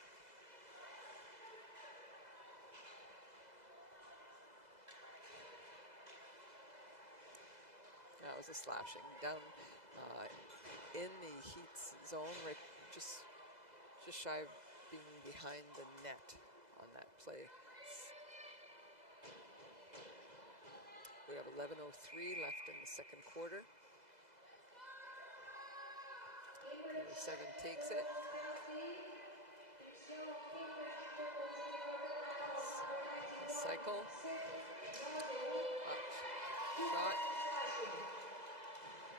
That was a slashing down in the Heat's zone, right, just shy of being behind the net on that play. We have 11:03 left in the second quarter. Number 7 takes it. Cycle. Shot.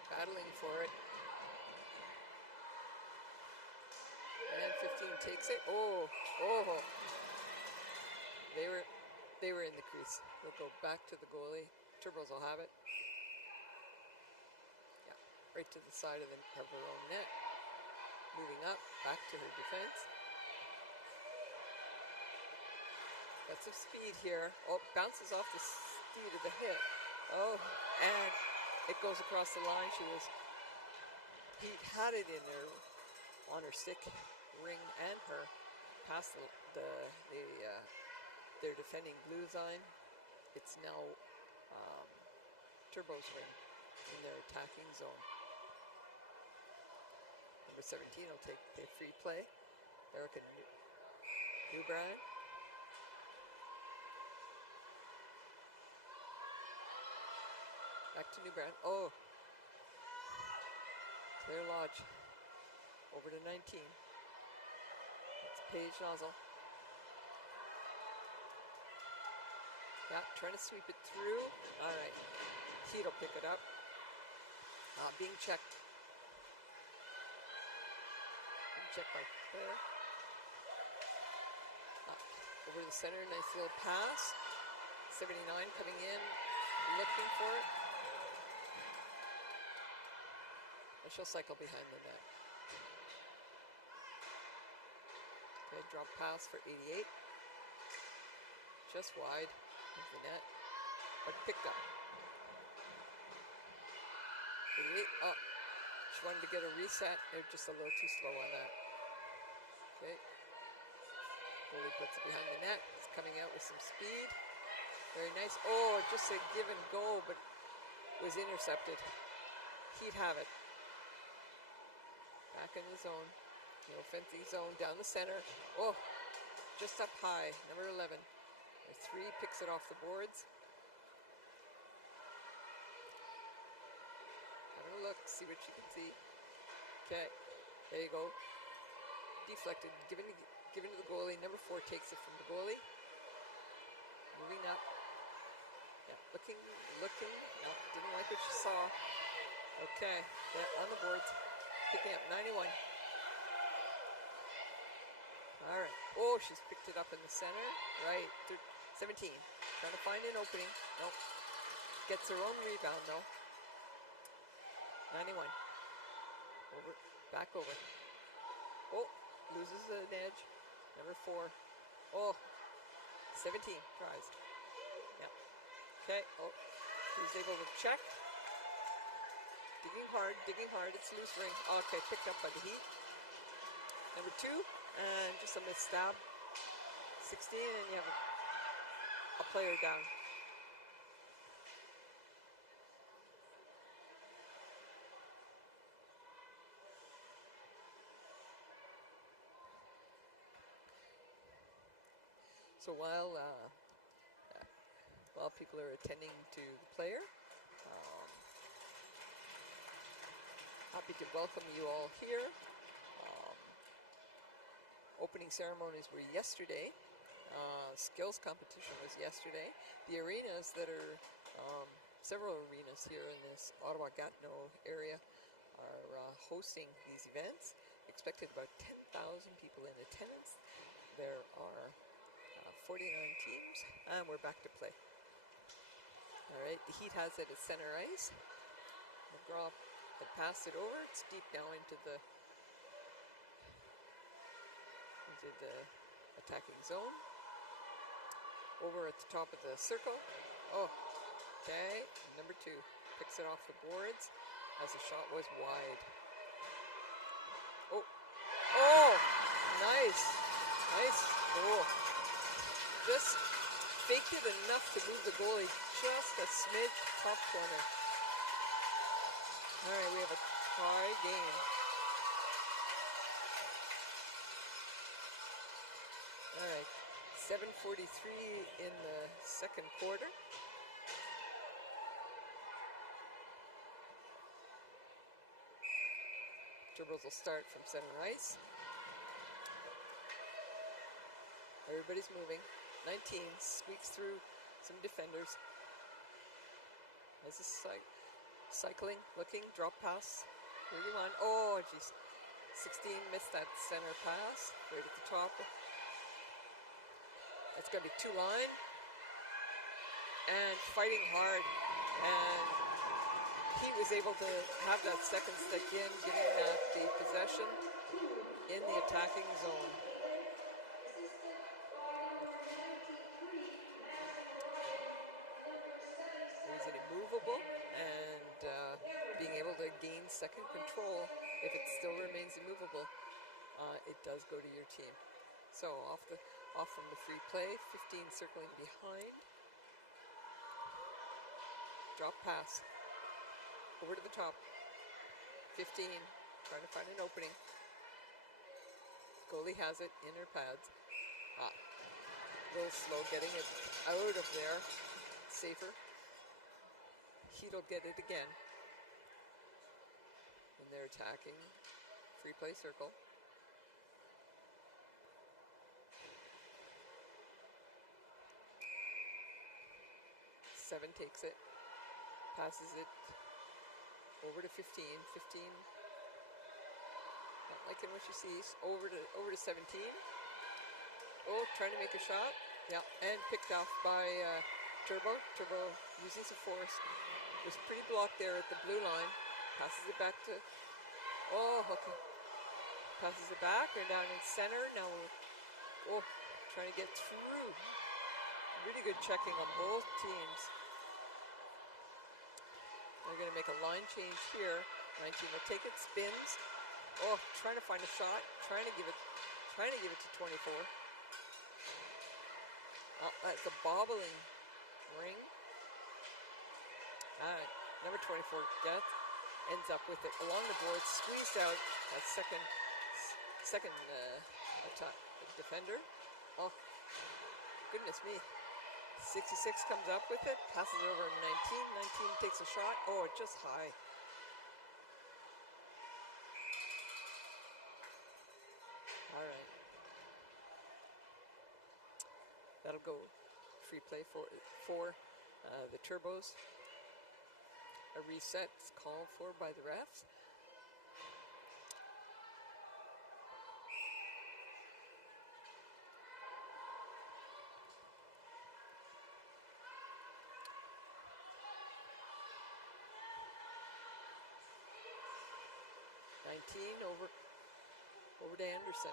Battling for it. And 15 takes it. Oh. They were in the crease. They'll go back to the goalie. Turbos will have it. Yeah, right to the side of her own net. Moving up, back to her defense. Got some speed here. Oh, bounces off the speed of the hit. Oh, and it goes across the line. Heat had it in there on her stick, Ring and her, past their defending blue line. It's now Turbo's Ring in their attacking zone. Number 17 will take the free play. Erica Newbrand. Back to Newbrand. Oh. Claire Lodge. Over to 19. It's Paige Nozzle. Yeah, trying to sweep it through. All right. Heat will pick it up. Being checked. Being checked by Claire. Over to the center, nice little pass. 79 coming in, looking for it. And she'll cycle behind the net. Okay, drop pass for 88. Just wide of the net, but picked up. 88, she wanted to get a reset. They're just a little too slow on that. Okay. Goalie puts it behind the net. It's coming out with some speed. Very nice. Oh, just a give and go, but was intercepted. He'd have it. Back in the zone. The offensive zone down the center. Oh, just up high. Number 11. Number 3 picks it off the boards. Have a look, see what you can see. Okay, there you go. deflected, given to the goalie. Number 4 takes it from the goalie. Moving up. Yeah, looking. No, didn't like what she saw. Okay, yeah, on the boards. Picking up 91. All right. Oh, she's picked it up in the center. Right. 17. Trying to find an opening. Nope. Gets her own rebound, though. 91. Over. Back over. Oh, loses an edge. Number 4. Oh, 17 tries. Yeah. Okay. Oh, he's able to check. Digging hard. It's loose ring. Okay, picked up by the Heat. Number 2, and just a missed stab. 16, and you have a player down. So while people are attending to the player, happy to welcome you all here. Opening ceremonies were yesterday. Skills competition was yesterday. The arenas that are, several arenas here in this Ottawa-Gatineau area are hosting these events. Expected about 10,000 people in attendance. There are 49 teams, and we're back to play. All right, the Heat has it at center ice. McGraw had passed it over. It's deep now into the attacking zone. Over at the top of the circle. Oh, okay. Number 2 picks it off the boards as the shot was wide. Oh, nice goal. Just faked it enough to move the goalie just a smidge top corner. All right, we have a tie game. All right, 7:43 in the second quarter. Dribbles will start from center ice. Everybody's moving. 19 squeaks through some defenders. As a cycling, looking, drop pass. 31. Oh, geez. 16 missed that center pass right at the top. It's going to be 2-line. And fighting hard. And he was able to have that second stick in, getting that the possession in the attacking zone. Immovable, and being able to gain second control if it still remains immovable, it does go to your team. So off from the free play, 15 circling behind. Drop pass over to the top. 15 trying to find an opening. Goalie has it in her pads. A little slow getting it out of there. Safer. Heat'll get it again. And they're attacking. Free play circle. Seven takes it. Passes it over to 15. 15. Not liking what she sees. Over to 17. Oh, trying to make a shot. Yeah, and picked off by Turbo. Turbo using some force. Was pretty blocked there at the blue line. Passes it back to. Oh, okay. Passes it back. They're down in center. Now we're trying to get through. Really good checking on both teams. They're going to make a line change here. 19 will take it, spins. Oh, trying to find a shot. Trying to give it to 24. Oh, that's a bobbling ring. All right, number 24 ends up with it along the board, squeezed out a second attack defender. Oh, goodness me. 66 comes up with it, passes over 19. 19 takes a shot. Oh, just high. All That'll go free play for the Turbos. A reset is called for by the refs. Over to Anderson.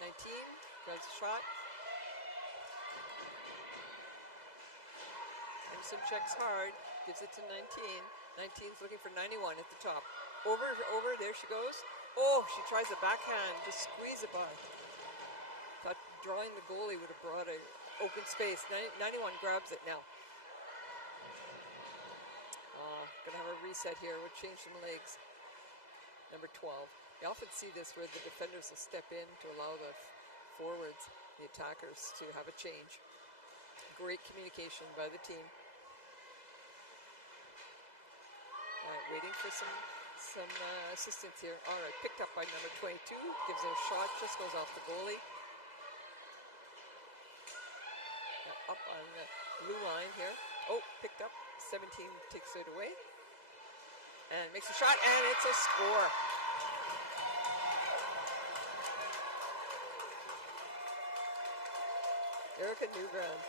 19, grabs a shot. Anderson checks hard, gives it to 19. 19's looking for 91 at the top. Over, there she goes. Oh, she tries a backhand, just squeeze it by. Thought drawing the goalie would have brought an open space. 91 grabs it now. Gonna have a reset here. We'll change some legs. Number 12. You often see this where the defenders will step in to allow the forwards, the attackers, to have a change. Great communication by the team. All right, waiting for some assistance here. All right, picked up by number 22. Gives it a shot, just goes off the goalie. Up on the blue line here. Oh, picked up. 17 takes it away. And makes a shot, and it's a score. Erica Newground.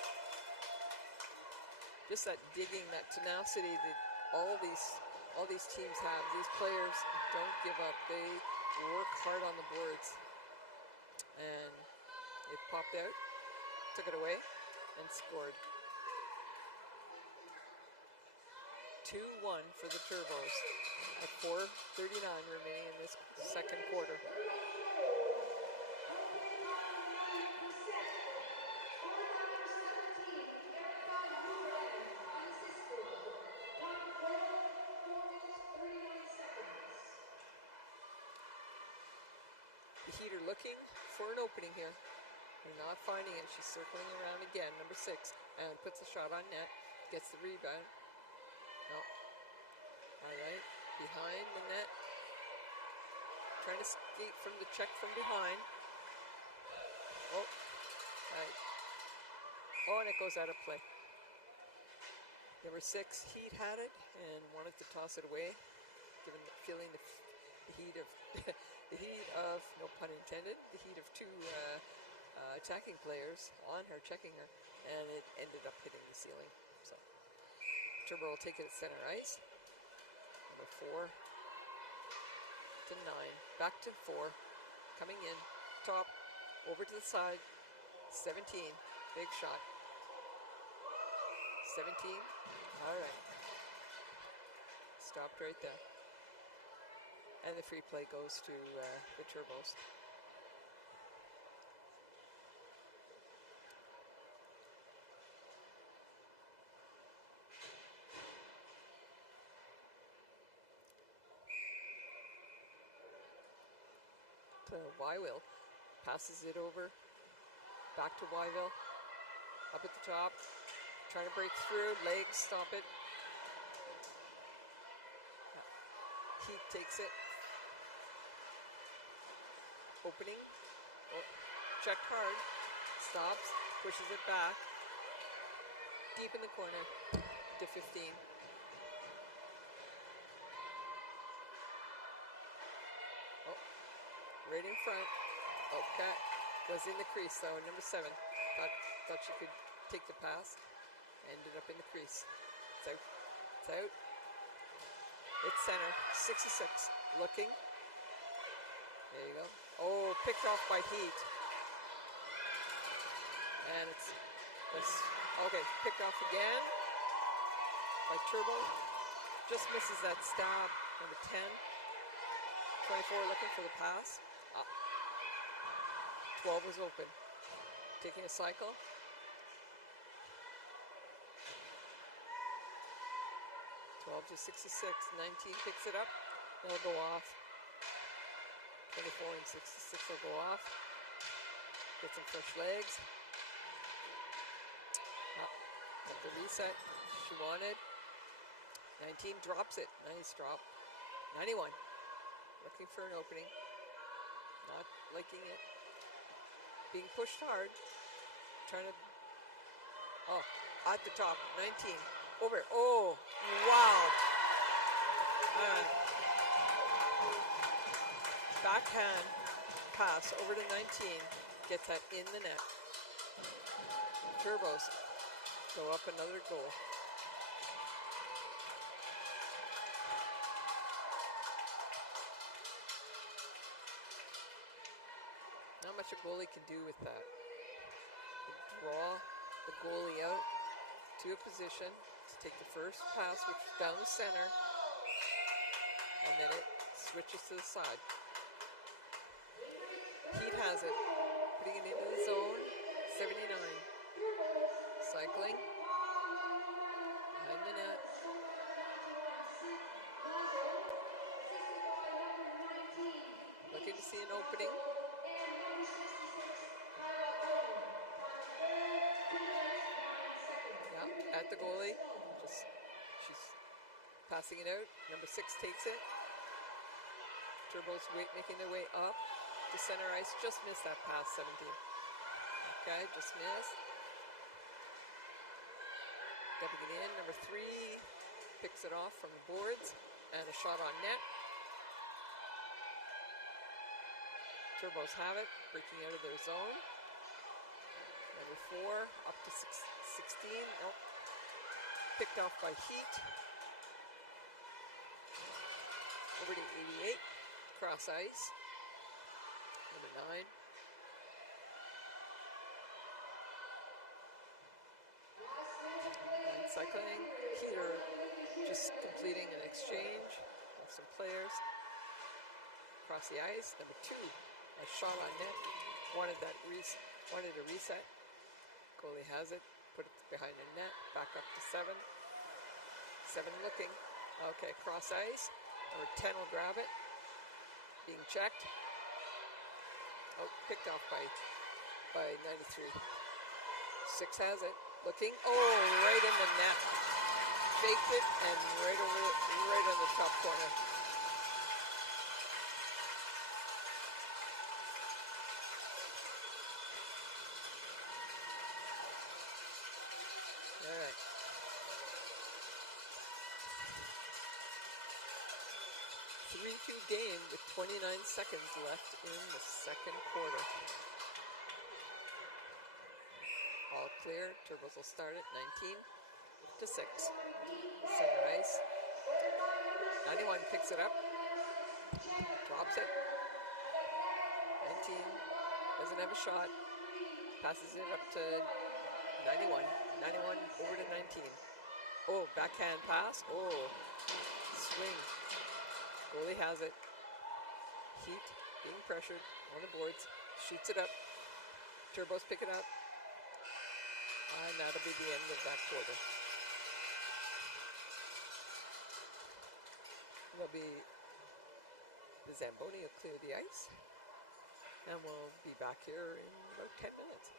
Just that digging, that tenacity that all these teams have. These players don't give up. They work hard on the boards. And it popped out, took it away, and scored. 2-1 for the Turbos at 4:39 remaining in this second quarter. The Heat are looking for an opening here. They're not finding it. She's circling around again, number 6, and puts a shot on net, gets the rebound. No. All right, behind the net. Trying to skate from the check from behind. Oh, right. Oh, and it goes out of play. Number 6, Heat had it and wanted to toss it away, feeling the heat of the heat of, no pun intended, the heat of two attacking players on her, checking her, and it ended up hitting the ceiling. So Turbo will take it at center ice. Number 4 to 9, back to 4, coming in, top, over to the side, 17, big shot. 17, all right. Stopped right there. And the free play goes to the Turbos. To Wyville, passes it over, back to Wyville, up at the top, trying to break through, legs, stop it. Heat takes it. Opening, oh, checked hard, stops, pushes it back, deep in the corner to 15. Oh, right in front. Okay, was in the crease though, number 7. Thought she could take the pass, ended up in the crease. It's out, it's out. It's center, 66, looking. There you go. Oh, picked off by Heat. And it's okay, picked off again by Turbo. Just misses that stab, number 10. 24 looking for the pass. 12 was open. Taking a cycle. To 66, 19 picks it up. It'll go off. 24 and 66 will go off. Get some fresh legs. Got the reset she wanted. 19 drops it. Nice drop. 91. Looking for an opening. Not liking it. Being pushed hard. trying to. Oh, at the top, 19. Over. Oh, wow. Backhand pass over to 19. Gets that in the net. Turbos go up another goal. Not much a goalie can do with that. You draw the goalie out to a position to take the first pass, which is down the center, and then it switches to the side. Heat has it, putting it into the zone, 79. Cycling, behind the net. Looking to see an opening. Yeah, at the goalie. She's passing it out. Number 6 takes it. Turbos making their way up to center ice. Just missed that pass, 17. Okay, just missed. Dumping it in. Number 3 picks it off from the boards. And a shot on net. Turbos have it, breaking out of their zone. Number 4 up to 16. Nope. Picked off by Heat. Over to 88. Cross ice. Number 9. And cycling. Heat are just completing an exchange with some players. Across the ice. Number 2. A shot on net. Wanted a reset. Goalie has it. Put it behind the net. Back up to 7. 7 looking. Okay, cross ice. Number 10 will grab it. Being checked. Oh, picked off by 93. 6 has it. Looking. Oh, right in the net. Faked it and right on the top corner. All right. Three-two game with 29 seconds left in the second quarter. All clear. Turbos will start at 19 to 6. Center ice. 91 picks it up. Drops it. 19 doesn't have a shot. Passes it up to 91. 91 over to 19. Oh, backhand pass. Oh, swing. Goalie has it. Heat being pressured on the boards. Shoots it up. Turbos pick it up. And that'll be the end of that quarter. There'll be the Zamboni will clear the ice. And we'll be back here in about 10 minutes.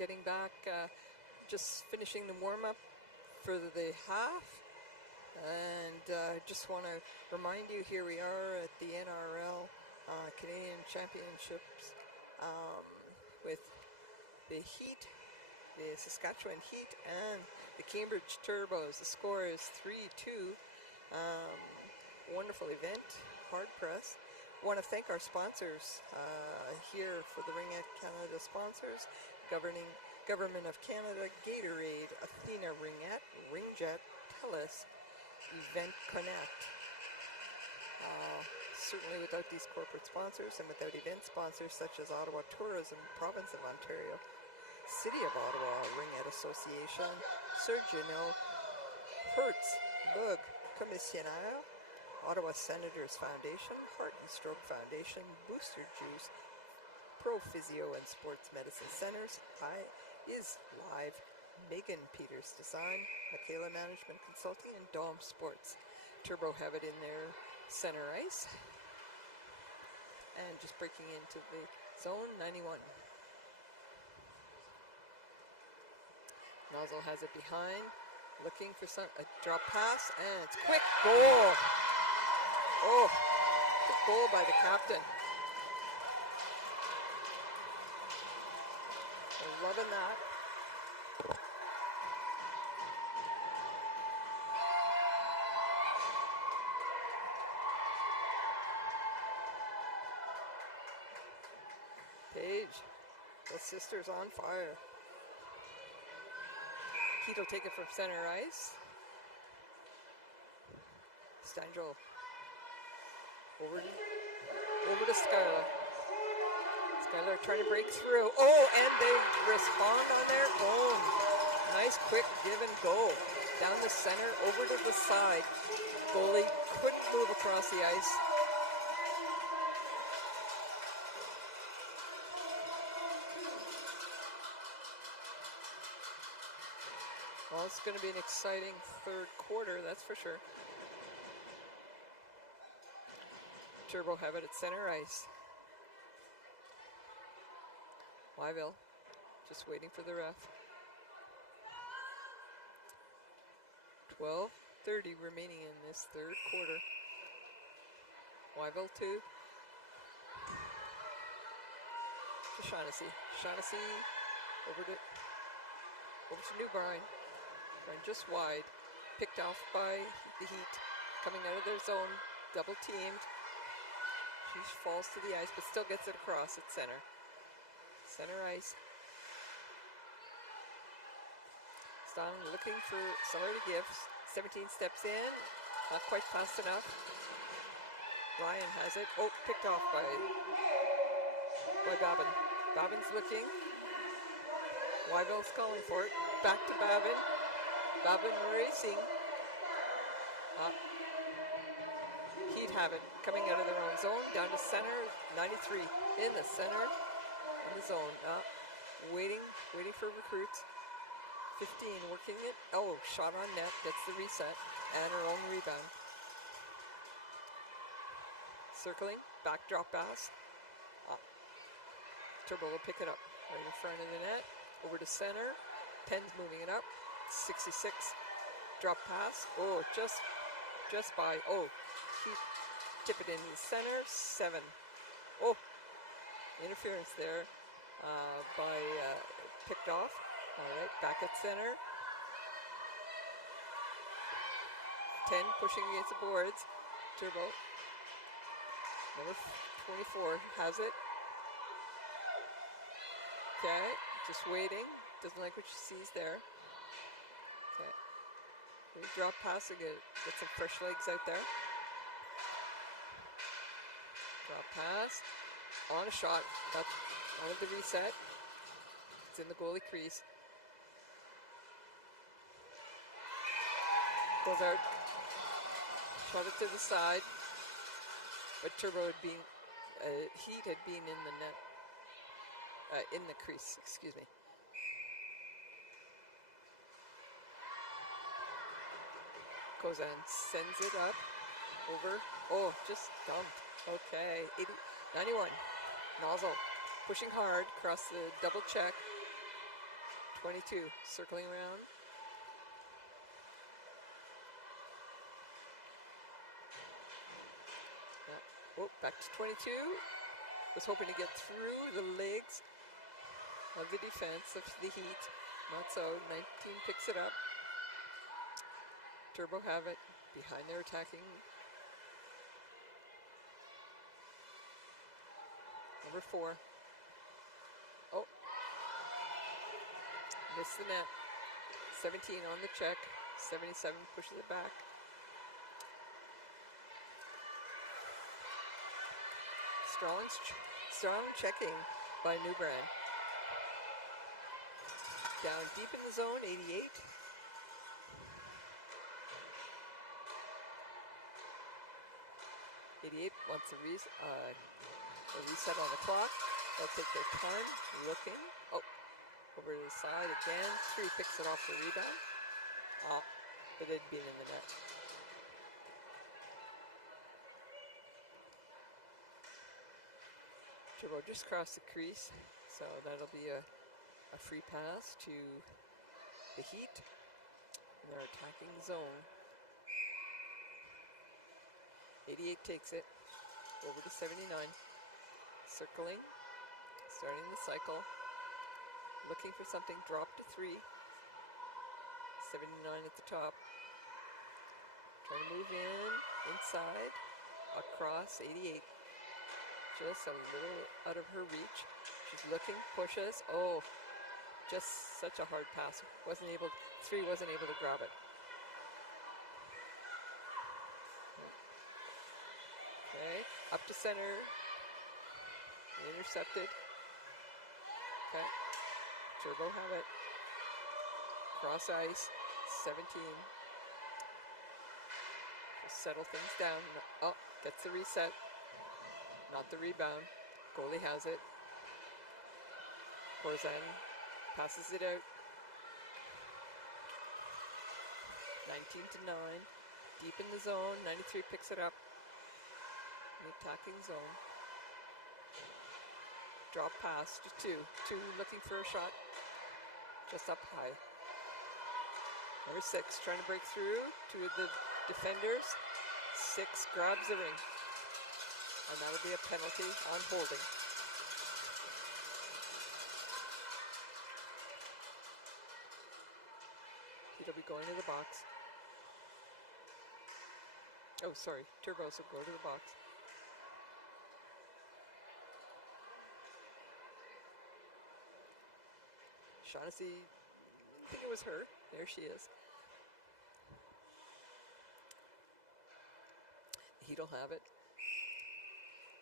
getting back, just finishing the warm-up for the half. And just want to remind you, here we are at the NRL Canadian Championships with the Heat, the Saskatchewan Heat, and the Cambridge Turbos. The score is 3-2. Wonderful event, hard press. Want to thank our sponsors here for the Ringette Canada sponsors: Government of Canada, Gatorade, Athena Ringette, Ringette, TELUS, Event Connect. Certainly without these corporate sponsors and without event sponsors such as Ottawa Tourism, Province of Ontario, City of Ottawa, Ringette Association, Surgeonal, Hertz, Bug, Commissionaire, Ottawa Senators Foundation, Heart and Stroke Foundation, Booster Juice, Pro Physio and Sports Medicine Centers, is Live, Megan Peters Design, Michaela Management Consulting, and Dom Sports. Turbo have it in their center ice. And just breaking into the zone, 91. Nozzle has it behind, looking for a drop pass, and it's quick goal. Oh, good goal by the captain. I'm loving that. Page, the sisters on fire. Heat will take it from center ice. Stangel over to Skylar. Skylar trying to break through. Oh, and they respond on their own. Nice quick give and go. Down the center, over to the side. Goalie couldn't move across the ice. Well, it's going to be an exciting third quarter, that's for sure. Turbo have it at center ice. Wyville just waiting for the ref. 12:30 remaining in this third quarter. Wyville 2. To Shaughnessy. Shaughnessy over to New Brine. Brine just wide. Picked off by the Heat. Coming out of their zone. Double teamed. She falls to the ice, but still gets it across at center. Center ice. Stone looking for somewhere to give. 17 steps in. Not quite fast enough. Ryan has it. Oh, picked off by Babin. Babin's looking. Wyville's calling for it. Back to Babin. Babin racing. Heat have it. Coming out of their own zone. Down to center. 93 in the center. In the zone. Waiting for recruits. 15 working it. Oh, shot on net. Gets the reset. And her own rebound. Circling. Back drop pass. Turbo will pick it up. Right in front of the net. Over to center. 10's moving it up. 66. Drop pass. Oh, just by. Oh, Heat tip it into the center. 7. Oh, interference there by picked off. All right, back at center. 10 pushing against the boards. Turbo. Number 24 has it. Okay, just waiting. Doesn't like what she sees there. Okay. We drop pass again. Get some fresh legs out there. Drop pass. On a shot. That's out of the reset. It's in the goalie crease. Goes out. Shot it to the side. But Turbo had been, Heat had been in the net. In the crease, excuse me. Goes and sends it up. Over. Oh, just dumped. Okay. 91. Nozzle. Pushing hard across the double check. 22, circling around. Oh, back to 22. Was hoping to get through the legs of the defense of the Heat. Not so. 19 picks it up. Turbo have it behind their attacking. Number 4. Oh. Missed the net. 17 on the check. 77 pushes it back. Strong checking by Newbrand. Down deep in the zone, 88. Wants a reset on the clock. They'll take their time, looking. Oh, over to the side again. 3 picks it off the rebound. Oh, but it'd been in the net. Turbo just crossed the crease, so that'll be a free pass to the Heat in their attacking zone. 88 takes it over to 79, circling, starting the cycle, looking for something, drop to 3, 79 at the top, trying to move inside, across, 88. Just a little out of her reach. She's looking, pushes. Oh, just such a hard pass. 3 wasn't able to grab it. Okay, up to center. Intercepted. Okay, Turbo have it. Cross ice, 17. Just settle things down. Oh, gets the reset. Not the rebound. Goalie has it. Corzan passes it out. 19 to 9. Deep in the zone. 93 picks it up. In the attacking zone. Drop pass to 2. 2 looking for a shot. Just up high. Number 6 trying to break through. 2 of the defenders. 6 grabs the ring. And that'll be a penalty on holding. He'll be going to the box. Oh, sorry. Turbos will go to the box. Shaughnessy, I think it was her. There she is. He'll have it.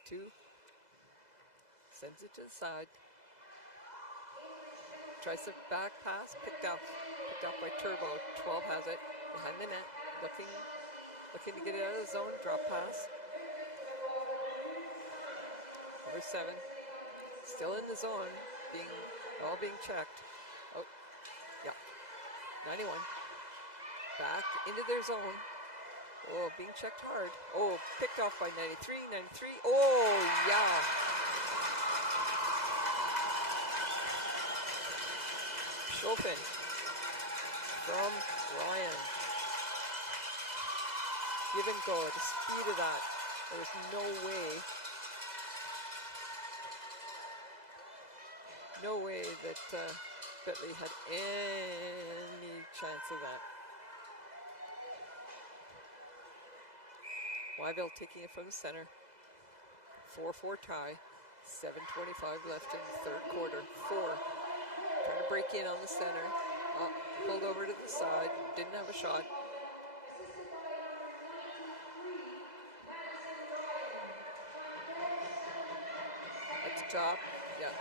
2. Sends it to the side. Tries the back pass. Picked up by Turbo. 12 has it. Behind the net. Looking to get it out of the zone. Drop pass. Number 7. Still in the zone. Being checked. Oh, yeah. 91. Back into their zone. Oh, being checked hard. Oh, picked off by 93. Oh, yeah. Chopin from Ryan. Give and go at the speed of that. There's no way that Bentley had any chance of that. Wyville taking it from the center. 4-4 tie. 7:25 left in the third quarter. 4. Trying to break in on the center. Pulled over to the side. Didn't have a shot. At the top. Yeah.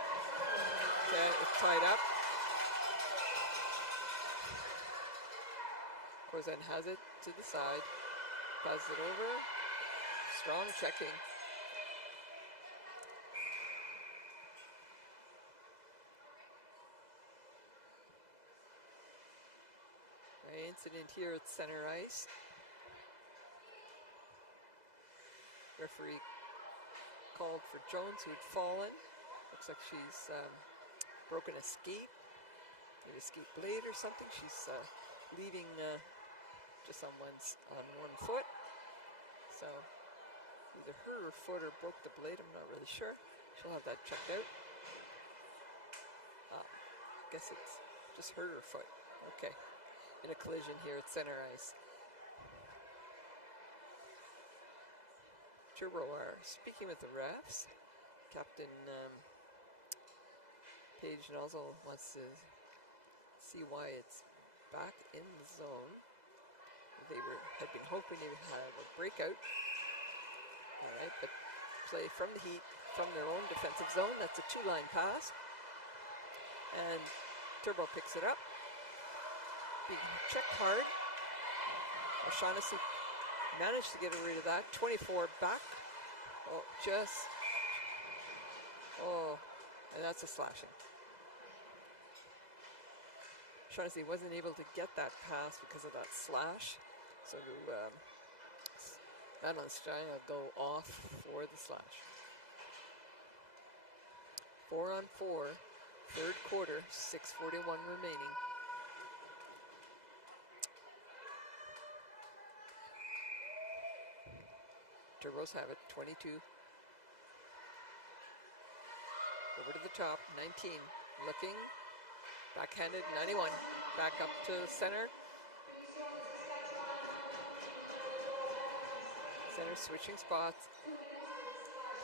Okay, it's tied up. Corzan has it to the side. Passes it over. Strong checking. Incident here at center ice. Referee called for Jones, who'd fallen. Looks like she's broken a skate maybe a skate blade or something. She's leaving just on one foot. So either her foot or broke the blade. I'm not really sure. She'll have that checked out. I guess it's just hurt her foot. Okay. In a collision here at center ice. Turbo are speaking with the refs. Captain Paige Nozzle wants to see why it's back in the zone. They had been hoping to have a breakout. All right, but play from the Heat, from their own defensive zone. That's a two-line pass. And Turbo picks it up. Being checked hard. O'Shaughnessy managed to get rid of that. 24 back. And that's a slashing. O'Shaughnessy wasn't able to get that pass because of that slash. So Madeline Stein will go off for the slash. 4-on-4, third quarter, 6:41 remaining. Turbos have it, 22. Over to the top, 19. Looking, backhanded, 91. Back up to center. Center switching spots.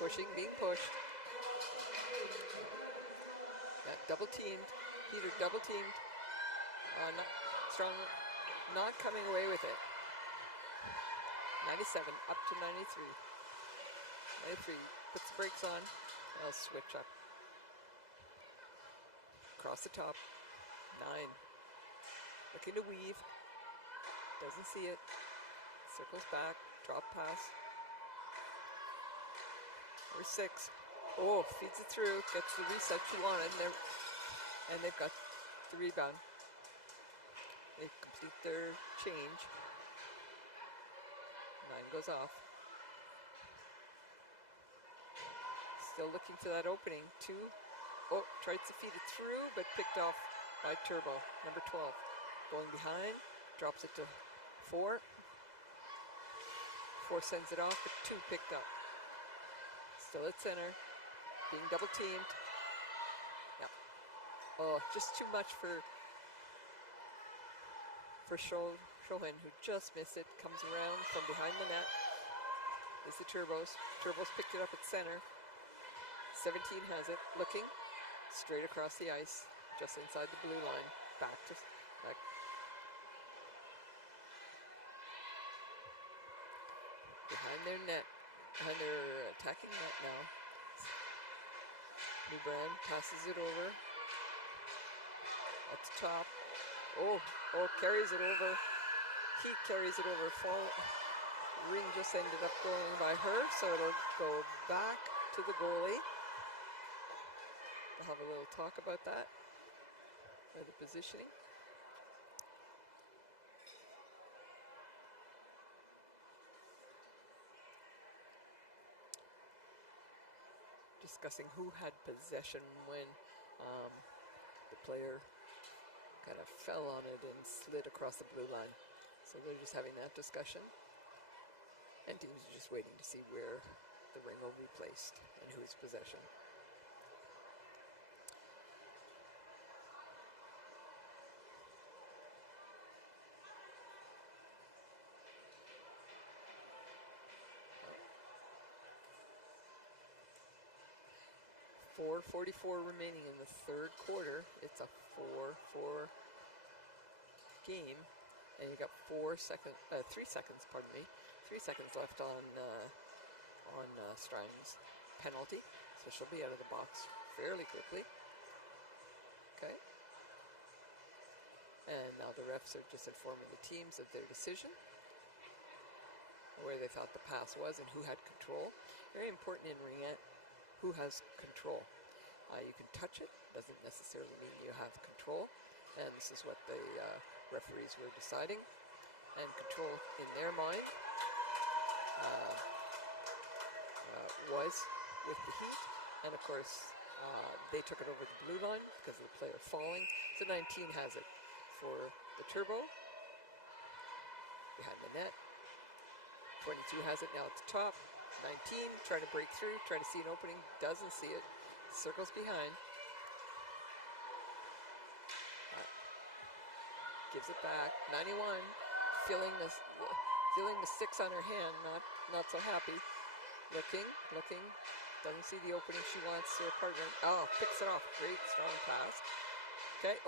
Pushing, being pushed. Yeah, double teamed. Peter double teamed. Strong, not coming away with it. 97 up to 93. 93 puts the brakes on. They'll switch up. Across the top. 9. Looking to weave. Doesn't see it. Circles back. Drop pass. Number 6. Oh, feeds it through. Gets the reset she wanted. And they've got the rebound. They complete their change. 9 goes off. Still looking for that opening. 2. Oh, tries to feed it through, but picked off by Turbo. Number 12. Going behind. Drops it to 4. 4 sends it off, but 2 picked up. Still at center. Being double teamed. Yeah. Oh, just too much for Shohin, who just missed it. Comes around from behind the net. Is the Turbos. Turbos picked it up at center. 17 has it. Looking. Straight across the ice. Just inside the blue line. Back. Behind their net. Behind their attacking net now. Newbrand passes it over. At the top. Oh, carries it over. He carries it over. Ring just ended up going by her, so it'll go back to the goalie. We'll have a little talk about that. By the positioning. Discussing who had possession when the player kind of fell on it and slid across the blue line. So they're just having that discussion. And teams are just waiting to see where the ring will be placed and whose possession. .44 remaining in the third quarter. It's a 4-4 game, and you got 3 seconds. Pardon me, 3 seconds left on Strang's penalty, so she'll be out of the box fairly quickly. Okay, and now the refs are just informing the teams of their decision, where they thought the pass was and who had control. Very important in Ringette. Who has control? You can touch it, doesn't necessarily mean you have control, and this is what the referees were deciding. And control in their mind was with the Heat, and of course They took it over the blue line because of the player falling. So 19 has it for the Turbo. Behind the net. 22 has it now at the top. 19 trying to break through, trying to see an opening, doesn't see it. Circles behind. Gives it back. 91 feeling the 6 on her hand, not so happy. Looking, doesn't see the opening she wants to her partner. Oh, picks it off. Great, strong pass. Okay,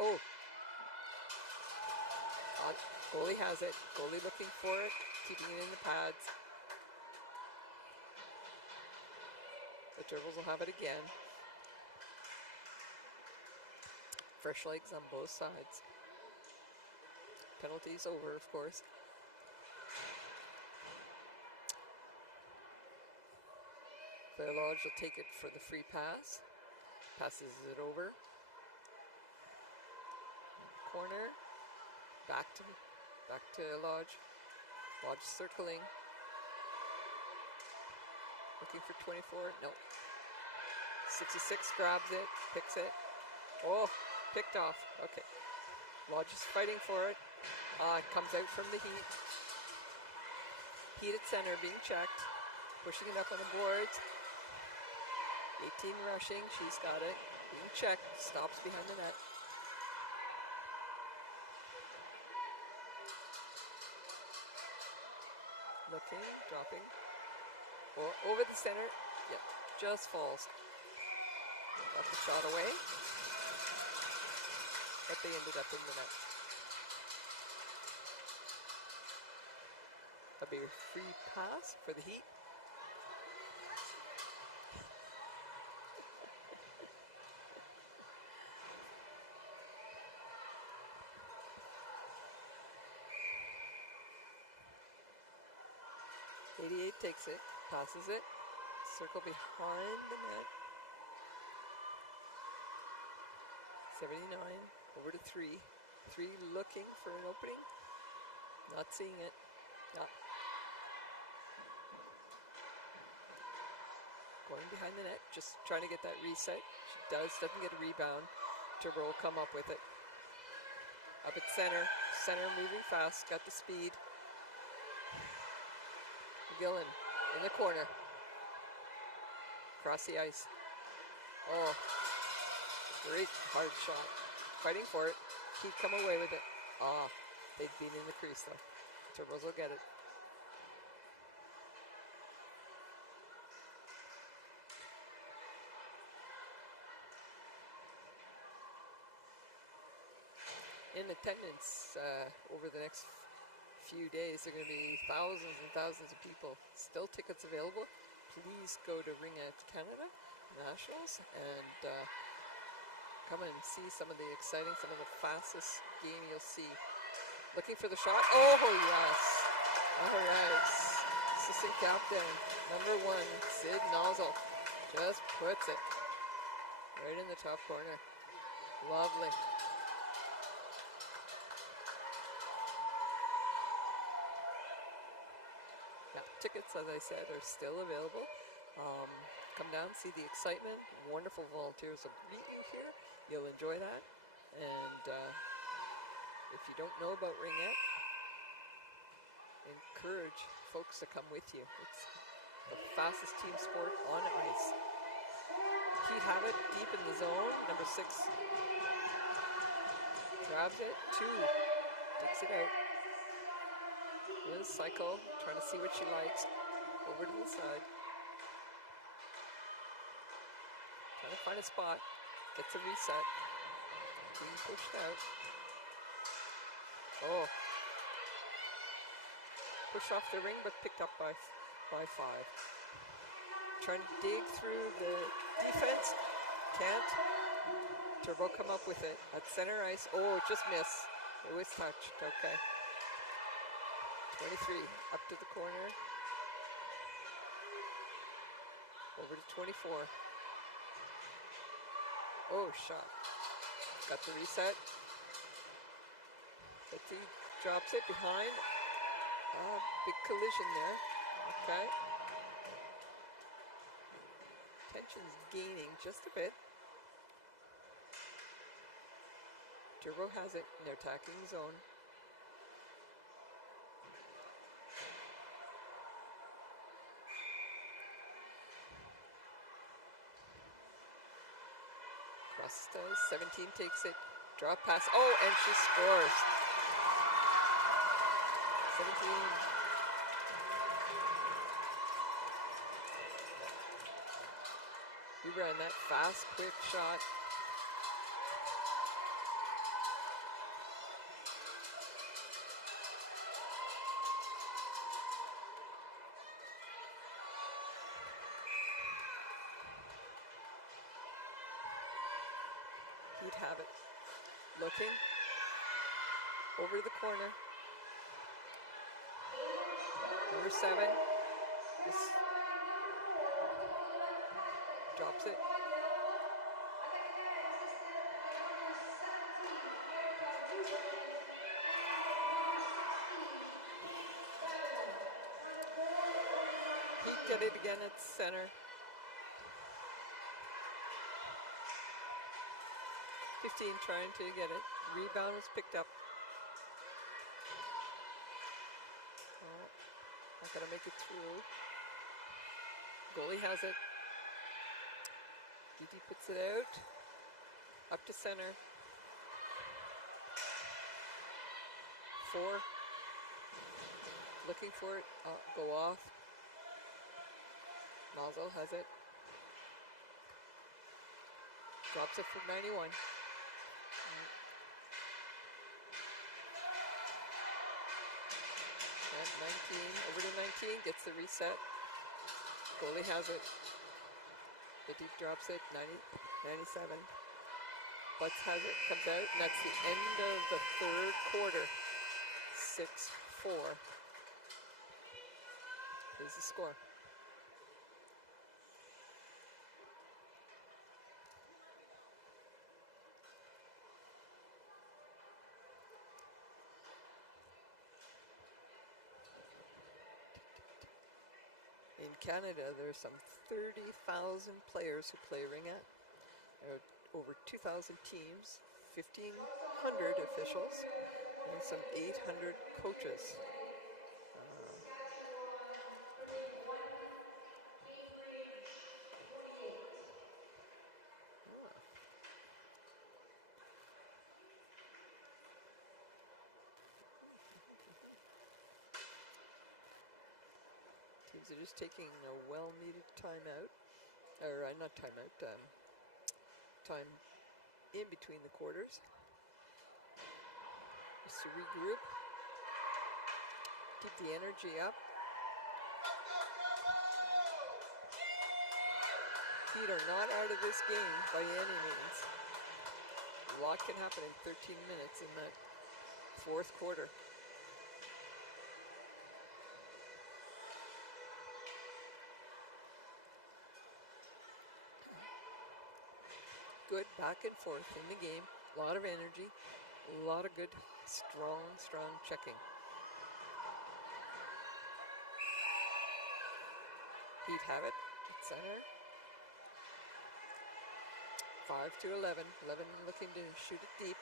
goalie has it. Goalie looking for it, keeping it in the pads. The Turbos will have it again. Fresh legs on both sides. Penalties over, of course. Claire Lodge will take it for the free pass. Passes it over. Corner. Back to Lodge. Lodge circling. Looking for 24. No. 66 grabs it. Picks it. Oh, picked off. Okay. Lodge is fighting for it. It comes out from the heat. Heat at center being checked. Pushing it up on the boards. 18 rushing. She's got it. Being checked. Stops behind the net. Looking. Dropping. Over the center. Yep. Just falls. Got the shot away. But they ended up in the net. That'll be a free pass for the Heat. '88 takes it, passes it, circle behind the net. 79 over to 3. 3 looking for an opening. Not seeing it. Not. Going behind the net, just trying to get that reset. She doesn't get a rebound. Turbo will come up with it. Up at center. Center moving fast, got the speed. McGillen in the corner. Across the ice. Oh, great hard shot. Fighting for it. Heat come away with it. They've been in the crease though. Turbos will get it. In attendance over the next few days, there are going to be thousands and thousands of people. Still tickets available. Please go to Ringette Canada Nationals and come and see some of the exciting, some of the fastest game you'll see. Looking for the shot. Oh, yes. All right. Assistant captain, number 1, Sid Nozzle, just puts it right in the top corner. Lovely. Yeah, tickets, as I said, are still available. Come down, see the excitement. Wonderful volunteers will meet you here. You'll enjoy that. And if you don't know about Ringette, encourage folks to come with you. It's the fastest team sport on ice. Heat have it deep in the zone. Number 6 grabs it. 2 takes it out. In a cycle, trying to see what she likes. Over to the side. Trying to find a spot. Gets a reset. Being pushed out. Oh. Pushed off the ring, but picked up by 5. Trying to dig through the defense. Can't. Turbo come up with it at center ice. Oh, just miss. It was touched. Okay. 23 up to the corner. Over to 24. Oh, shot. Got the reset. Betty drops it behind. Big collision there. Okay. Tension's gaining just a bit. Turbo has it, and they're attacking zone. Costa, 17 takes it. Drop pass. Oh, and she scores. 17. He ran that fast, quick shot. He'd have it. Looking over the corner. Number 7. Just drops it. He'd get it again at center. 15 trying to get it. Rebound was picked up. Oh, not gonna make it through. Goalie has it. DD puts it out. Up to center. 4. Looking for it. Go off. Mazel has it. Drops it for 91. And 19, over to 19, gets the reset. Goalie has it. The deep drops it, 97. Butts has it, comes out, and that's the end of the third quarter. 6-4 is the score. In Canada, there's some 30,000 players who play Ringette. There are over 2,000 teams, 1,500 officials, and some 800 coaches. Teams are just taking a well-needed timeout, or not timeout, time in between the quarters. Just to regroup, keep the energy up. Heat are not out of this game by any means. A lot can happen in 13 minutes in that fourth quarter. Good back and forth in the game. A lot of energy. A lot of good, strong checking. He'd have it at center. 5 to 11. 11 looking to shoot it deep.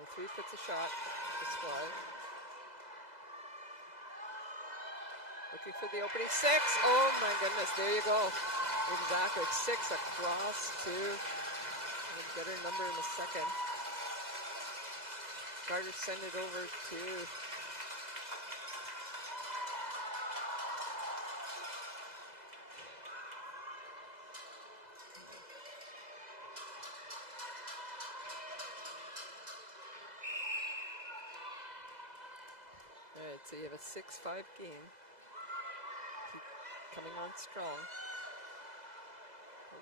And 3 puts a shot. It's wide. Looking for the opening 6. Oh my goodness, there you go. Exactly, 6 across to, we'll get her number in a second. Carter send it over to all right, so you have a 6-5 game. Keep coming on strong.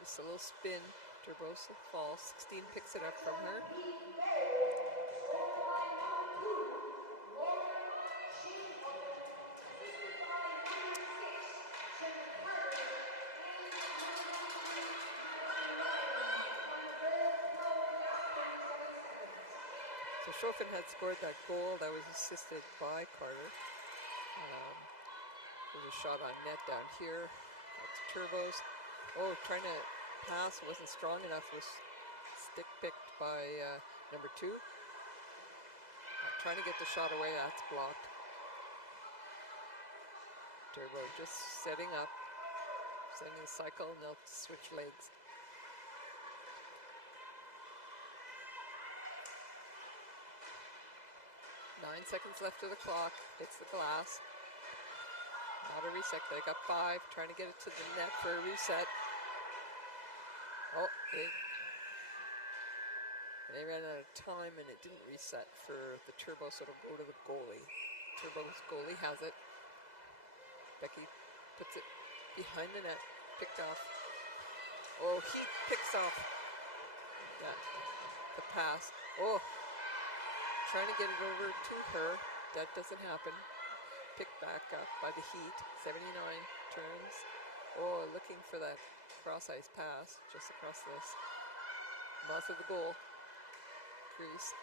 Just a little spin. Turbosa falls. 16 picks it up from her. So Schoffen had scored that goal that was assisted by Carter. There's a shot on net down here That's turbos. Oh, trying to pass, wasn't strong enough. Was stick picked by number 2. Trying to get the shot away, that's blocked. Turbo just setting up, setting the cycle, and they'll switch legs. Nine seconds left of the clock. Hits the glass. Not a reset. They got 5. Trying to get it to the net for a reset. Oh, they ran out of time and it didn't reset for the turbo, so it'll go to the goalie. Turbo's goalie has it. Becky puts it behind the net. Picked off. Oh, he picks off the pass. Oh, trying to get it over to her. That doesn't happen. Picked back up by the Heat. 79 turns. Oh, looking for that cross-ice pass just across this mouth of the goal crease.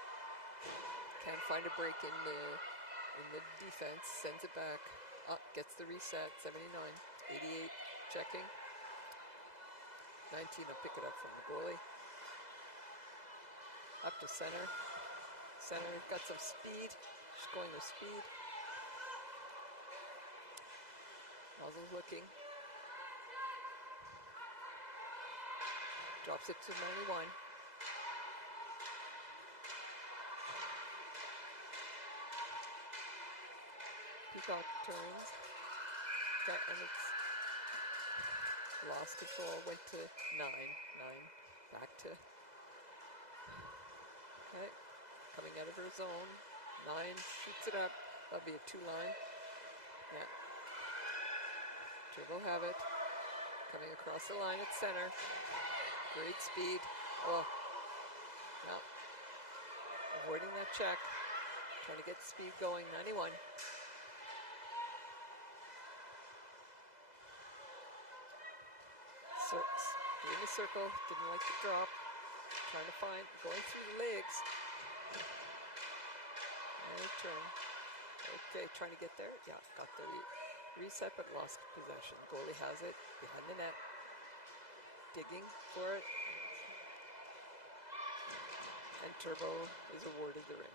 Can't find a break in the defense. Sends it back. Up, gets the reset. 79. 88 checking. 19 will pick it up from the goalie. Up to center. Center got some speed. She's going with speed. Muzzle's looking. Drops it to 91. Peacock turns. And it's lost control. Went to 9. 9. Back to. Okay. Coming out of her zone. 9 shoots it up. That'll be a 2-line. Yeah. Turbo have it. Coming across the line at center. Great speed. Oh. No. Avoiding that check. Trying to get speed going. 91. Doing the circle. Didn't like the drop. Trying to find. Going through the legs. And turn. Okay, trying to get there. Yeah, got the reset, but lost possession. Goalie has it behind the net. Digging for it. And Turbo is awarded the ring.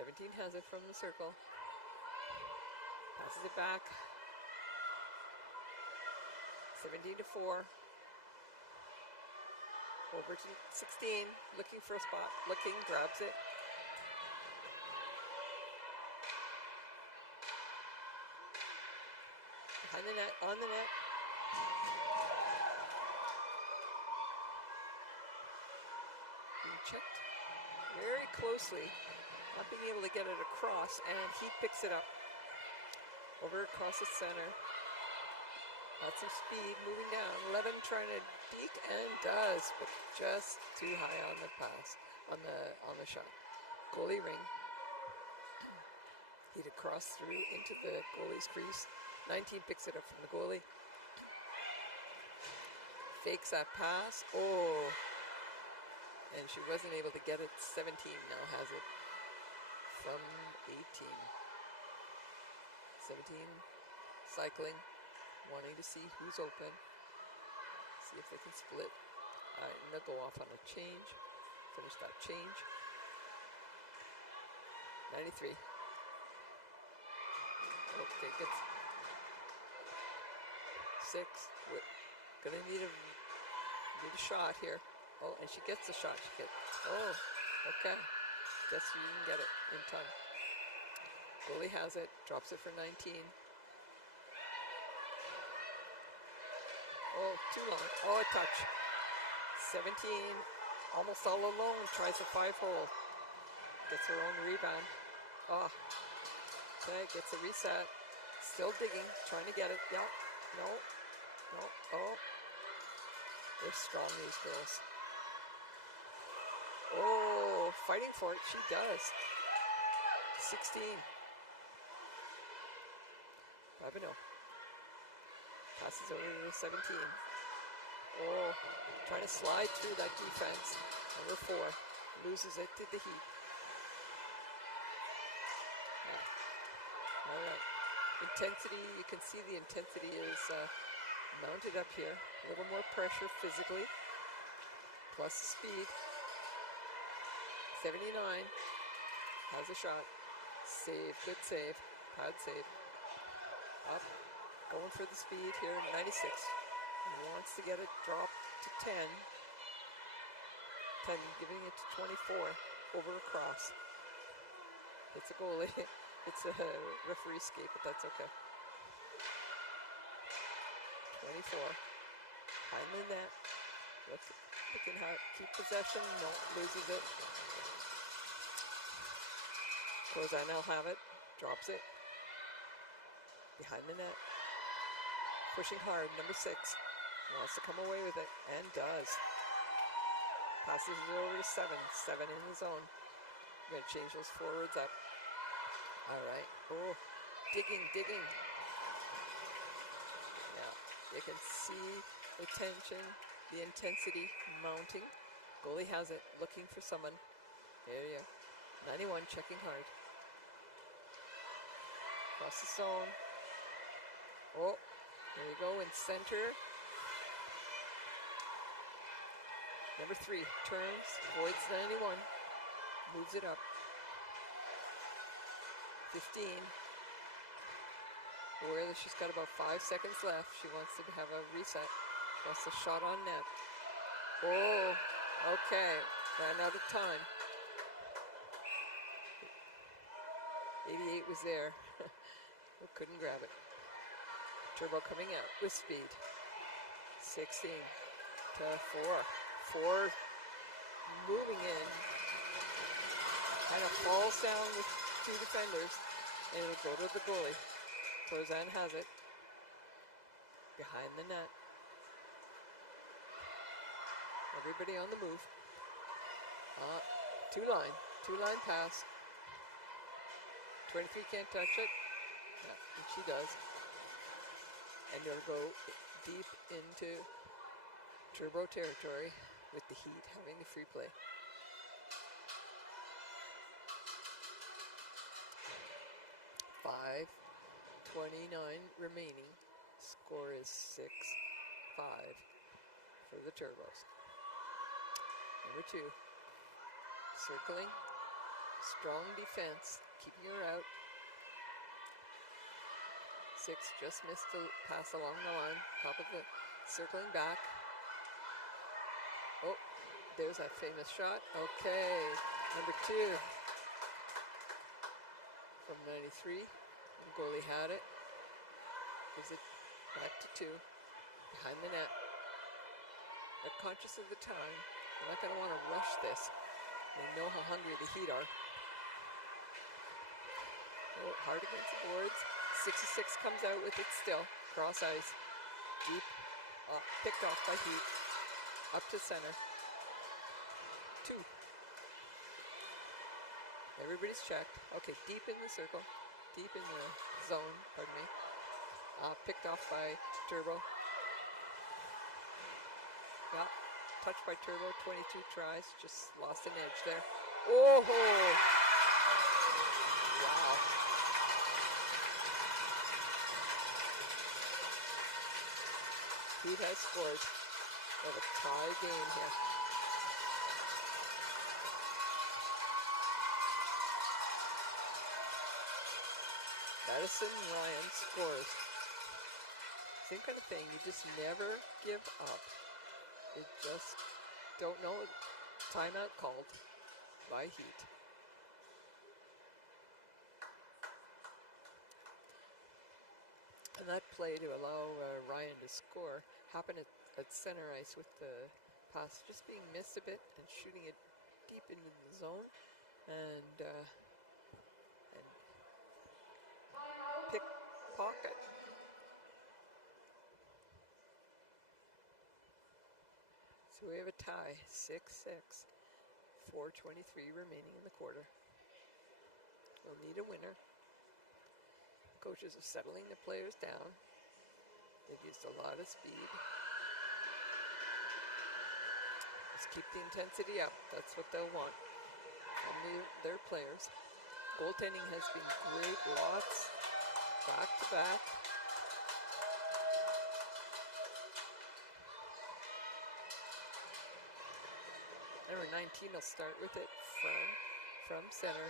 '17 has it from the circle. Passes it back. 17-4. Over to 16. Looking for a spot. Looking, grabs it. Behind the net, on the net. Being checked very closely. Not being able to get it across, and he picks it up. Over across the center. Lots of speed, moving down. 11 trying to deke, and does, but just too high on the pass, on the shot. Goalie Ring. He'd across through into the goalie's crease. 19 picks it up from the goalie. Fakes that pass. Oh. And she wasn't able to get it. 17 now has it from 18. 17 cycling, wanting to see who's open. See if they can split. And they'll go off on a change. Finish that change. 93. Okay, good. 6. We're gonna need a shot here. Oh, and she gets the shot. She gets. Oh, okay. Guess you can get it in time. Goalie has it. Drops it for 19. Oh, too long. Oh, a touch. 17. Almost all alone. Tries a 5-hole. Gets her own rebound. Oh. Okay, gets a reset. Still digging. Trying to get it. Yeah. No. No. Oh. They're strong, these girls. Oh, fighting for it. She does. 16. 5-0. Passes over to 17. Oh, trying to slide through that defense. Number 4 loses it to the Heat. Yeah. All right. Intensity, you can see the intensity is mounted up here. A little more pressure physically, plus the speed. 79 has a shot. Save, good save. Pad save. Up, going for the speed here. 96. He wants to get it dropped to 10. 10, giving it to 24. Over across. It's a goalie. It's a referee escape, but that's okay. 24. Behind the net. Looking how keep possession. No, loses it. Crozan will have it. Drops it. Behind the net. Pushing hard. Number 6. Wants to come away with it. And does. Passes it over to 7. 7 in the zone. Going to change those forwards up. All right. Oh, digging. Now, you can see the tension, the intensity mounting. Goalie has it, looking for someone. There you go. 91, checking hard. Across the zone. Oh, there you go, in center. Number 3, turns, voids 91, moves it up. 15. Where she's got about 5 seconds left. She wants to have a reset. Plus a shot on net. Oh, okay. Ran out of time. 88 was there. Couldn't grab it. Turbo coming out with speed. 16 to 4. 4 moving in. Kind of falls down with 2 defenders, and it'll go to the goalie. Crozan has it. Behind the net. Everybody on the move. Two-line pass. 23 can't touch it. Yeah, and she does. And it'll go deep into Turbo territory with the Heat having the free play. 5:29 remaining. Score is 6-5 for the Turbos. Number 2, circling, strong defense, keeping her out. 6 just missed the pass along the line, top of the circling back. Oh, there's that famous shot. Okay, number 2 from 93. The goalie had it. Gives it back to 2. Behind the net. They're conscious of the time. They're not going to want to rush this. They know how hungry the Heat are. Oh, hard against the boards. 66 comes out with it still. Cross ice. Deep. Picked off by Heat. Up to center. 2. Everybody's checked. Okay, deep in the circle. Deep in the zone, pardon me. Picked off by Turbo. Yeah, touched by Turbo, 22 tries, just lost an edge there. Oh! Wow. Heat has scored. We have a tie game here. Madison Ryan scores. Same kind of thing, you just never give up. You just don't know. Timeout called by Heat. And that play to allow Ryan to score happened at center ice with the pass just being missed a bit and shooting it deep into the zone. And pickpocket. So we have a tie, 6-6, 4:23 remaining in the quarter. We'll need a winner. Coaches are settling the players down. They've used a lot of speed. Just keep the intensity up. That's what they'll want from their players. Goaltending has been great. Lots back to back. Number 19 will start with it from center.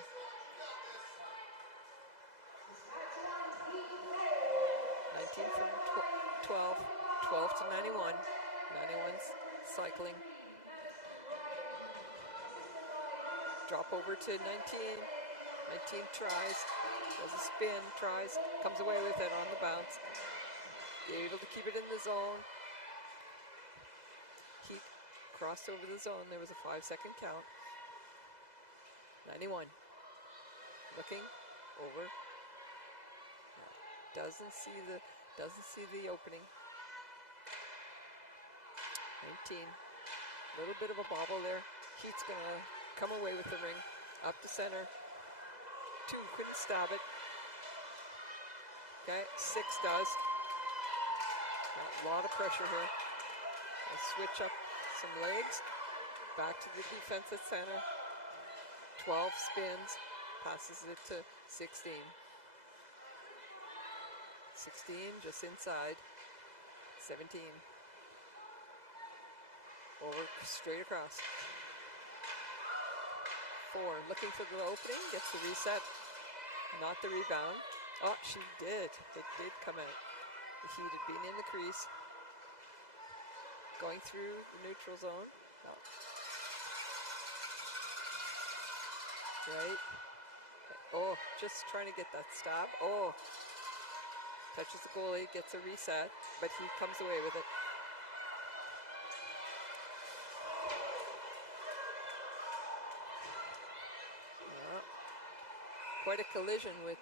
19 from 12, 12 to 91. 91's cycling. Drop over to 19. 19 tries, does a spin, tries, comes away with it on the bounce. Able to keep it in the zone. Heat crossed over the zone. There was a 5-second count. 91. Looking over. Doesn't see the opening. 19. A little bit of a bobble there. Heat's gonna come away with the ring. Up to center. 2 couldn't stab it. Okay, 6 does. Got a lot of pressure here. I'll switch up some legs. Back to the defense at center. 12 spins. Passes it to 16. 16 just inside. 17. Over straight across. 4 looking for the opening. Gets the reset. Not the rebound. Oh, she did. It did come out. The Heat had been in the crease. Going through the neutral zone. No. Right. Oh, just trying to get that stop. Oh. Touches the goalie, gets a reset, but he comes away with it. Yeah. Quite a collision with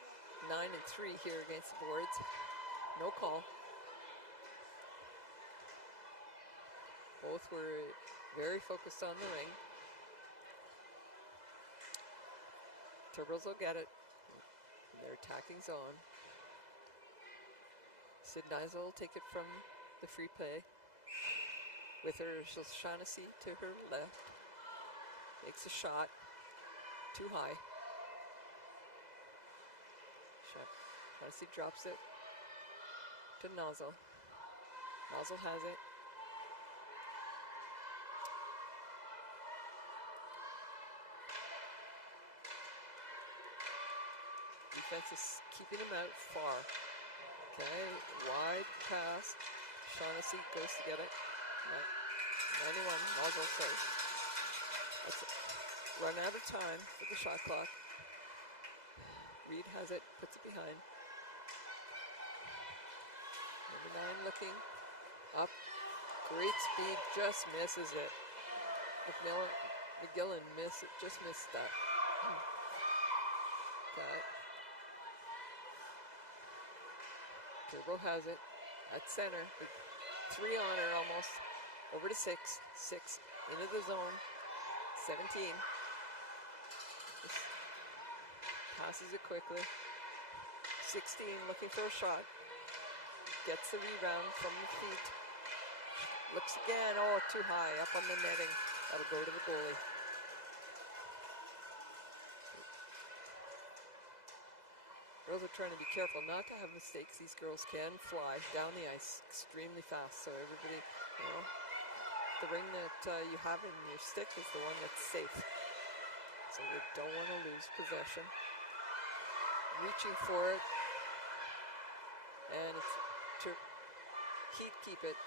9 and 3 here against the boards. No call. Both were very focused on the ring. Turbos will get it. They're attacking zone. Sid Neisel will take it from the free play. With her Shaughnessy to her left. Makes a shot. Too high. Shaughnessy drops it to Nozzle. Nozzle has it. Defense is keeping him out far. Okay, wide pass. Shaughnessy goes to get it. 91, Nozzle saves. Let's run out of time for the shot clock. Reed has it, puts it behind. Number 9 looking up. Great speed, just misses it. McGillen just missed that. Okay. Turbo has it at center. 3 on her almost. Over to 6. 6 into the zone. 17. Just passes it quickly. 16 looking for a shot. Gets the rebound from the feet. Looks again. Oh, too high. Up on the netting. That'll go to the goalie. Girls are trying to be careful not to have mistakes. These girls can fly down the ice extremely fast. So everybody, the ring that you have in your stick is the one that's safe. So you don't want to lose possession. Reaching for it. And it's to Heat keep it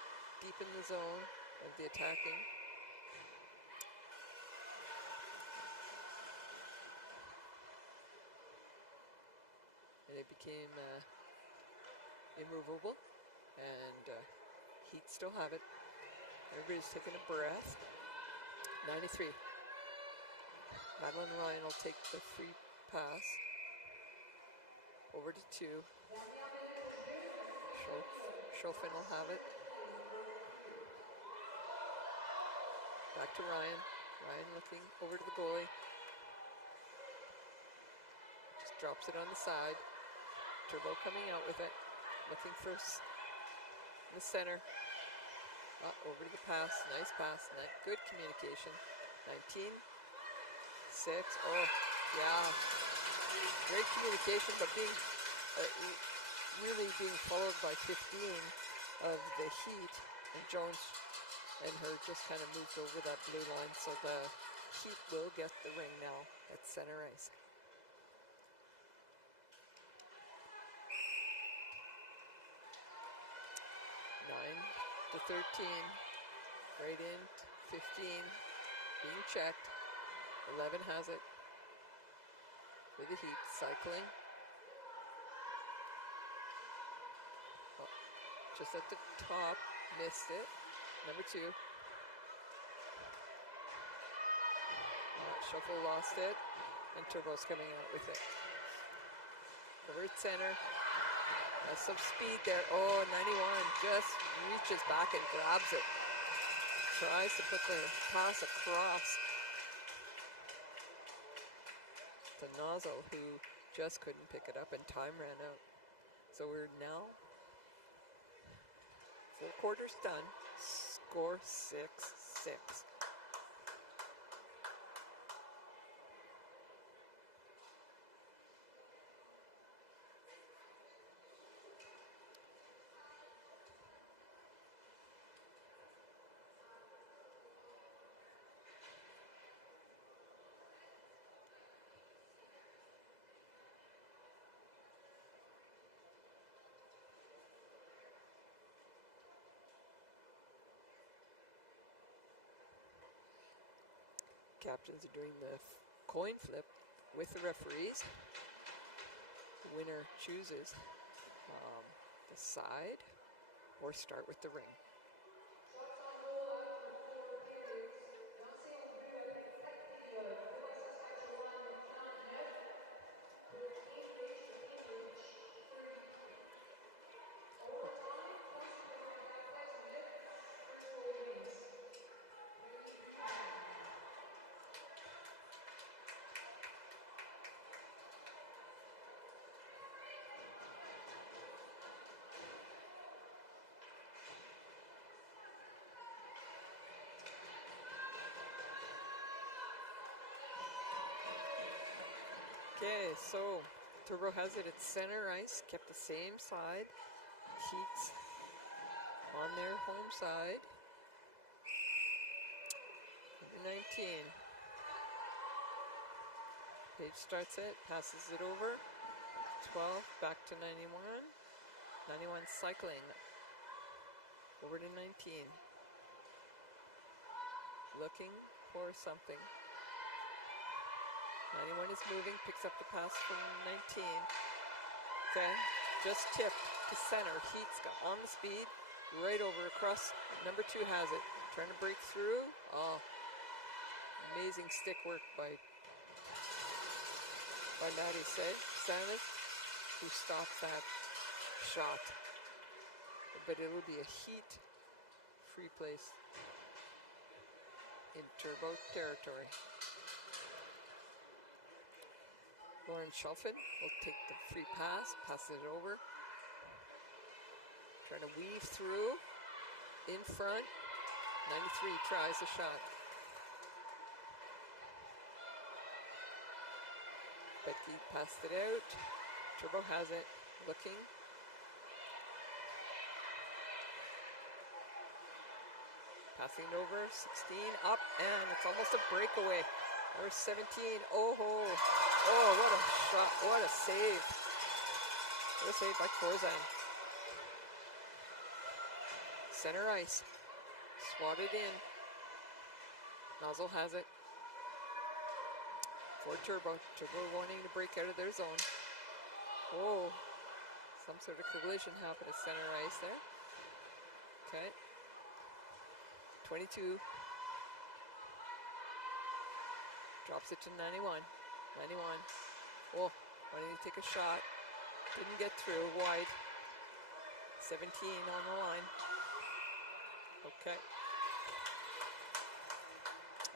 deep in the zone of the attacking. And it became immovable, and Heat still have it. Everybody's taking a breath. 93. Madeline Ryan will take the free pass. Over to 2. Schofin will have it. Back to Ryan. Ryan looking over to the goalie. Just drops it on the side. Turbo coming out with it. Looking for the center. Over to the pass. Nice pass. Good communication. 19. 6. Oh, yeah. Great communication, but being really being followed by 15 of the Heat. And Jones and her just kind of moved over that blue line, so the Heat will get the ring now at center ice. To 13, right in, 15, being checked, 11 has it for the Heat, cycling. Oh, just at the top, missed it, number 2. Shuffle lost it, and Turbo's coming out with it. Over at center. Has some speed there. Oh, 91 just reaches back and grabs it. Tries to put the pass across the nozzle, who just couldn't pick it up, and time ran out. So we're now 4 quarters done. Score 6-6. Captains are doing the coin flip with the referees. The winner chooses the side or start with the ring. Okay, so Turbo has it at center ice, kept the same side. Heat's on their home side. Number 19. Page starts it, passes it over. 12, back to 91. 91 cycling. Over to 19. Looking for something. 91 is moving, picks up the pass from 19. Okay, just tipped to center. Heat's got on the speed, right over across. Number 2 has it, trying to break through. Oh, amazing stick work by Maddie Samus, who stopped that shot. But it'll be a Heat free place in Turbo territory. Lauren Shelfin will take the free pass, passes it over. Trying to weave through, in front. 93 tries a shot. Becky passed it out. Turbo has it, looking. Passing it over, 16, up, and it's almost a breakaway. There's 17, oh, what a shot, what a save. What a save by Corzine. Center ice, swatted in. Nozzle has it. For Turbo. Turbo wanting to break out of their zone. Oh, some sort of collision happened at center ice there. Okay. 22. Drops it to 91. 91. Oh, wanting to take a shot. Didn't get through. Wide. 17 on the line. Okay.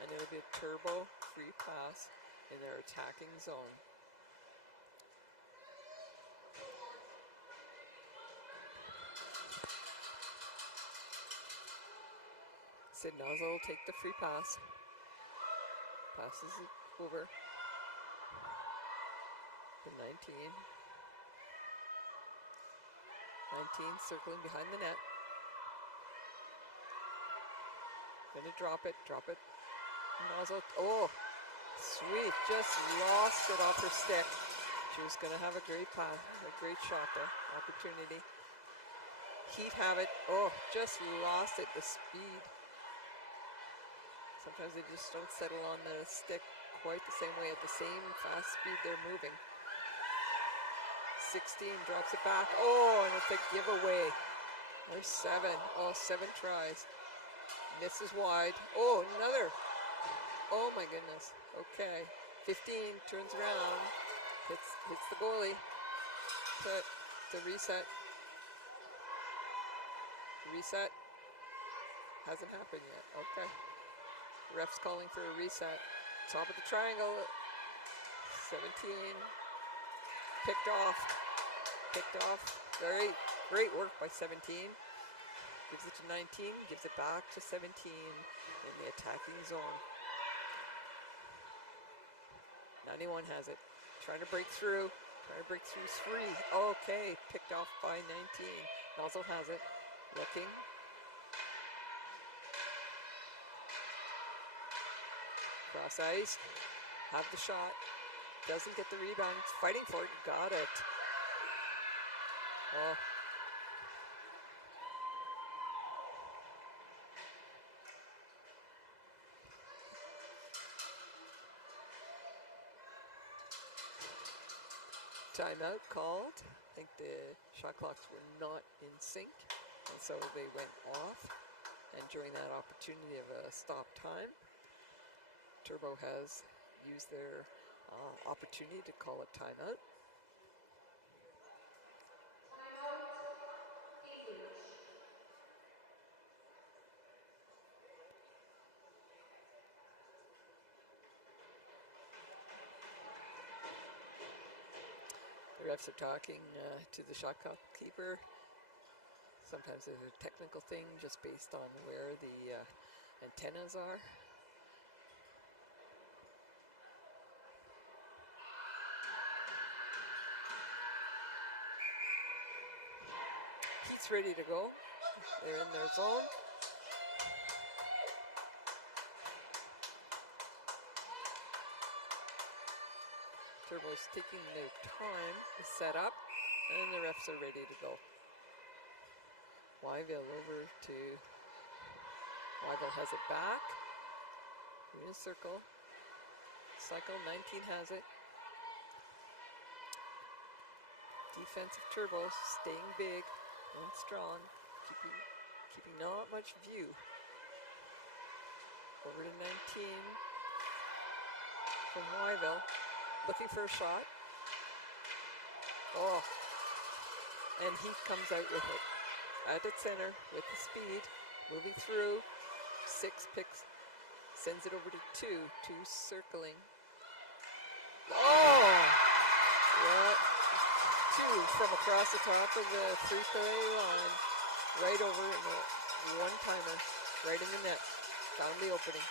And it'll be a Turbo free pass in their attacking zone. it. Nozzle will take the free pass. Passes it over. The 19. 19 circling behind the net. Gonna drop it. Nozzle, oh, sweet, just lost it off her stick. She was gonna have a great pass, a great shot there, opportunity. Heat have it, oh, just lost it, the speed. Sometimes they just don't settle on the stick quite the same way at the same fast speed they're moving. 16 drops it back, oh, and it's a giveaway. There's 7, oh, 7 tries. Misses wide, oh, another. Oh my goodness, okay. 15 turns around, hits the goalie. To reset. Reset. Hasn't happened yet, okay. Ref's calling for a reset. Top of the triangle, 17. Picked off. Very great work by 17. Gives it to 19, gives it back to 17 in the attacking zone. 91 has it. Trying to break through 3. Okay, picked off by 19. Nozzle has it. Looking. Cross ice. Have the shot. Doesn't get the rebound. Fighting for it. Got it. Oh. Timeout called. I think the shot clocks were not in sync, and so they went off. And during that opportunity of a stop time, Turbo has used their opportunity to call it timeout. The refs are talking to the shot clock keeper. Sometimes there's a technical thing just based on where the antennas are. Heat's ready to go. They're in their zone. Turbo's taking their time to set up, and the refs are ready to go. Wyville over to, Wyville has it back, in a circle, cycle, 19 has it. Defensive Turbo staying big and strong, keeping not much view. Over to 19 from Wyville. Looking for a shot. Oh, and Heat comes out with it. At its center with the speed, moving through. 6 picks, sends it over to 2. 2 circling. Oh, yeah. 2 from across the top of the three-play line, right over in the one-timer, right in the net. Found the opening.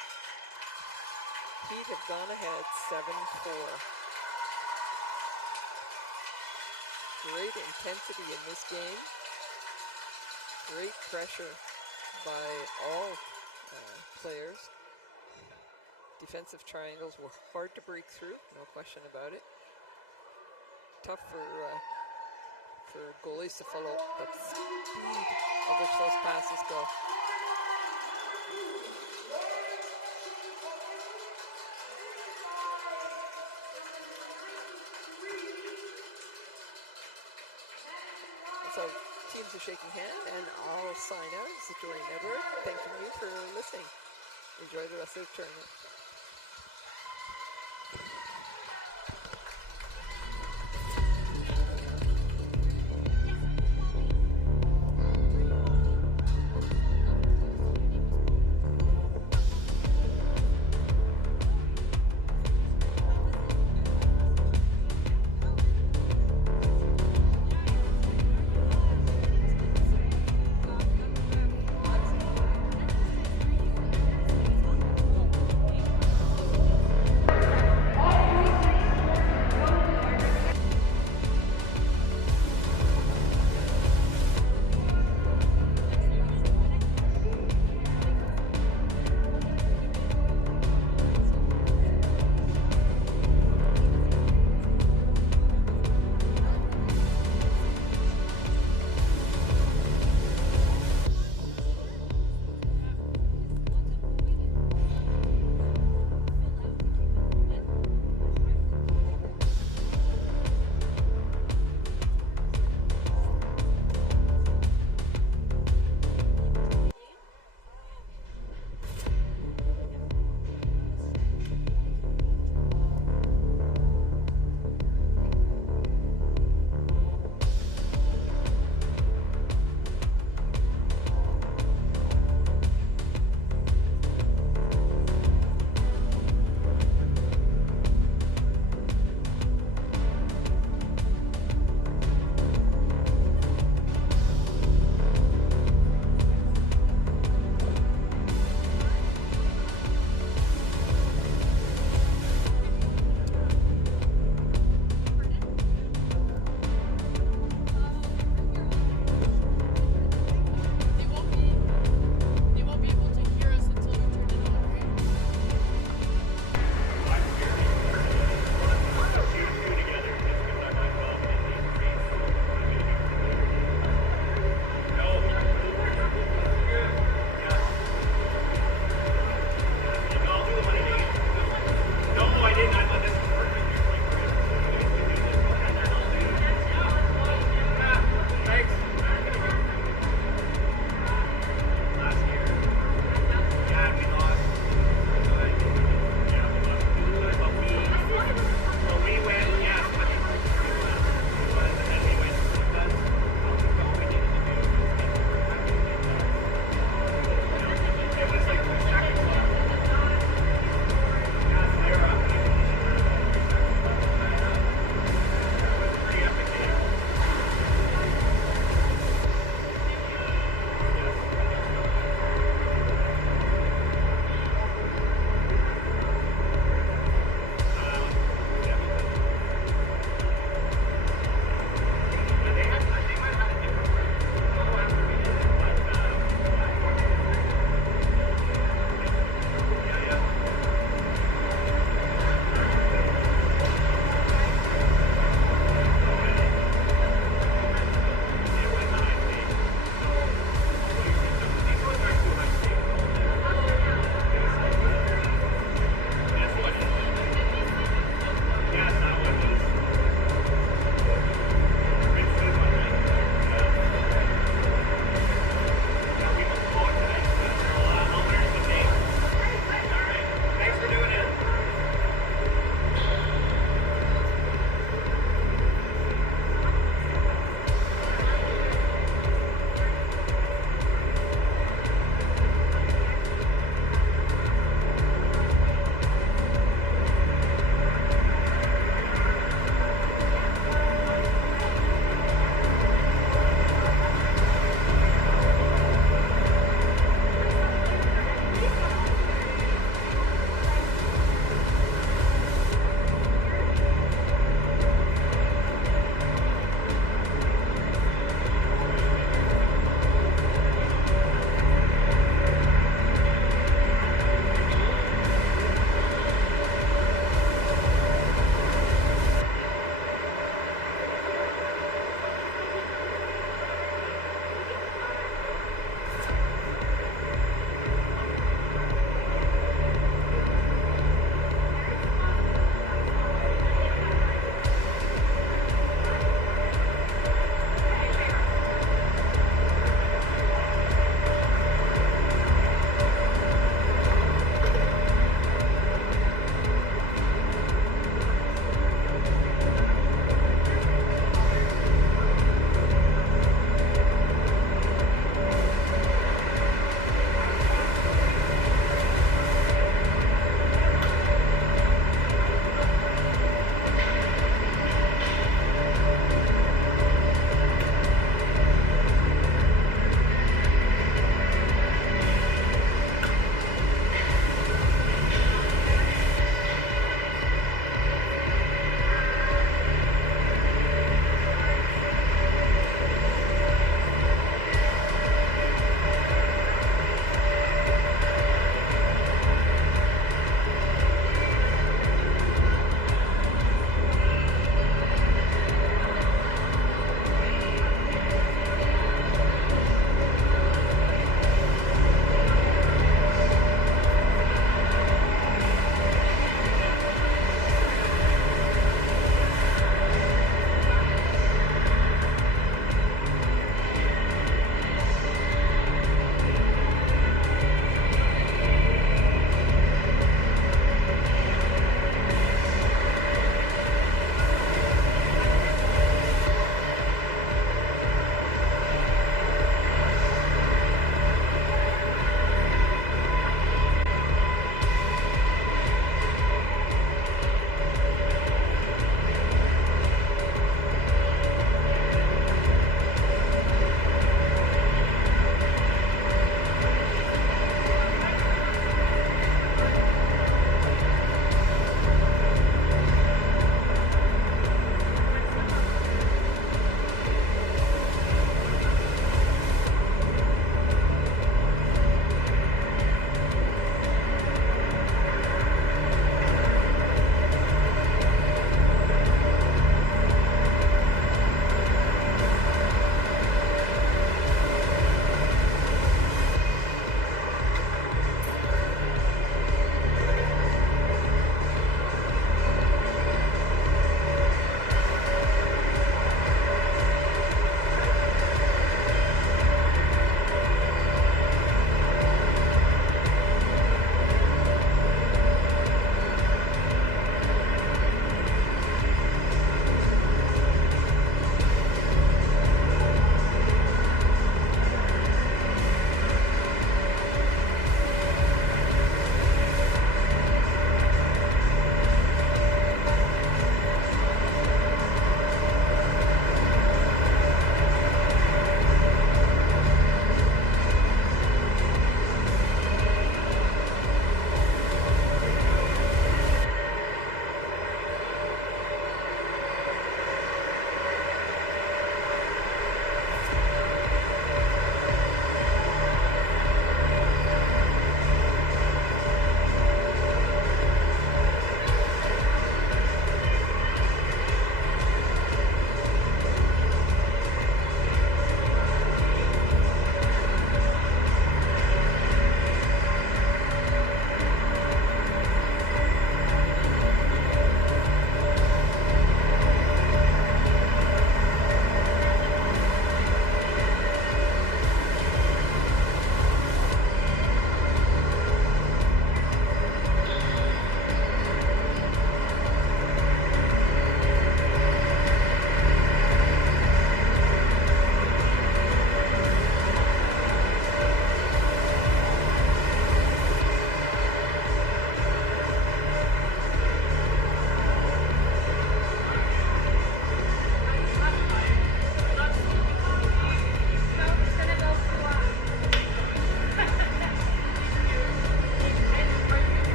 Heat have gone ahead 7-4. Great intensity in this game. Great pressure by all players. Defensive triangles were hard to break through, no question about it. Tough for goalies to follow the speed of which those passes go. So teams are shaking hands, and I'll sign out. This is Doreen Edward, thanking you for listening. Enjoy the rest of the tournament.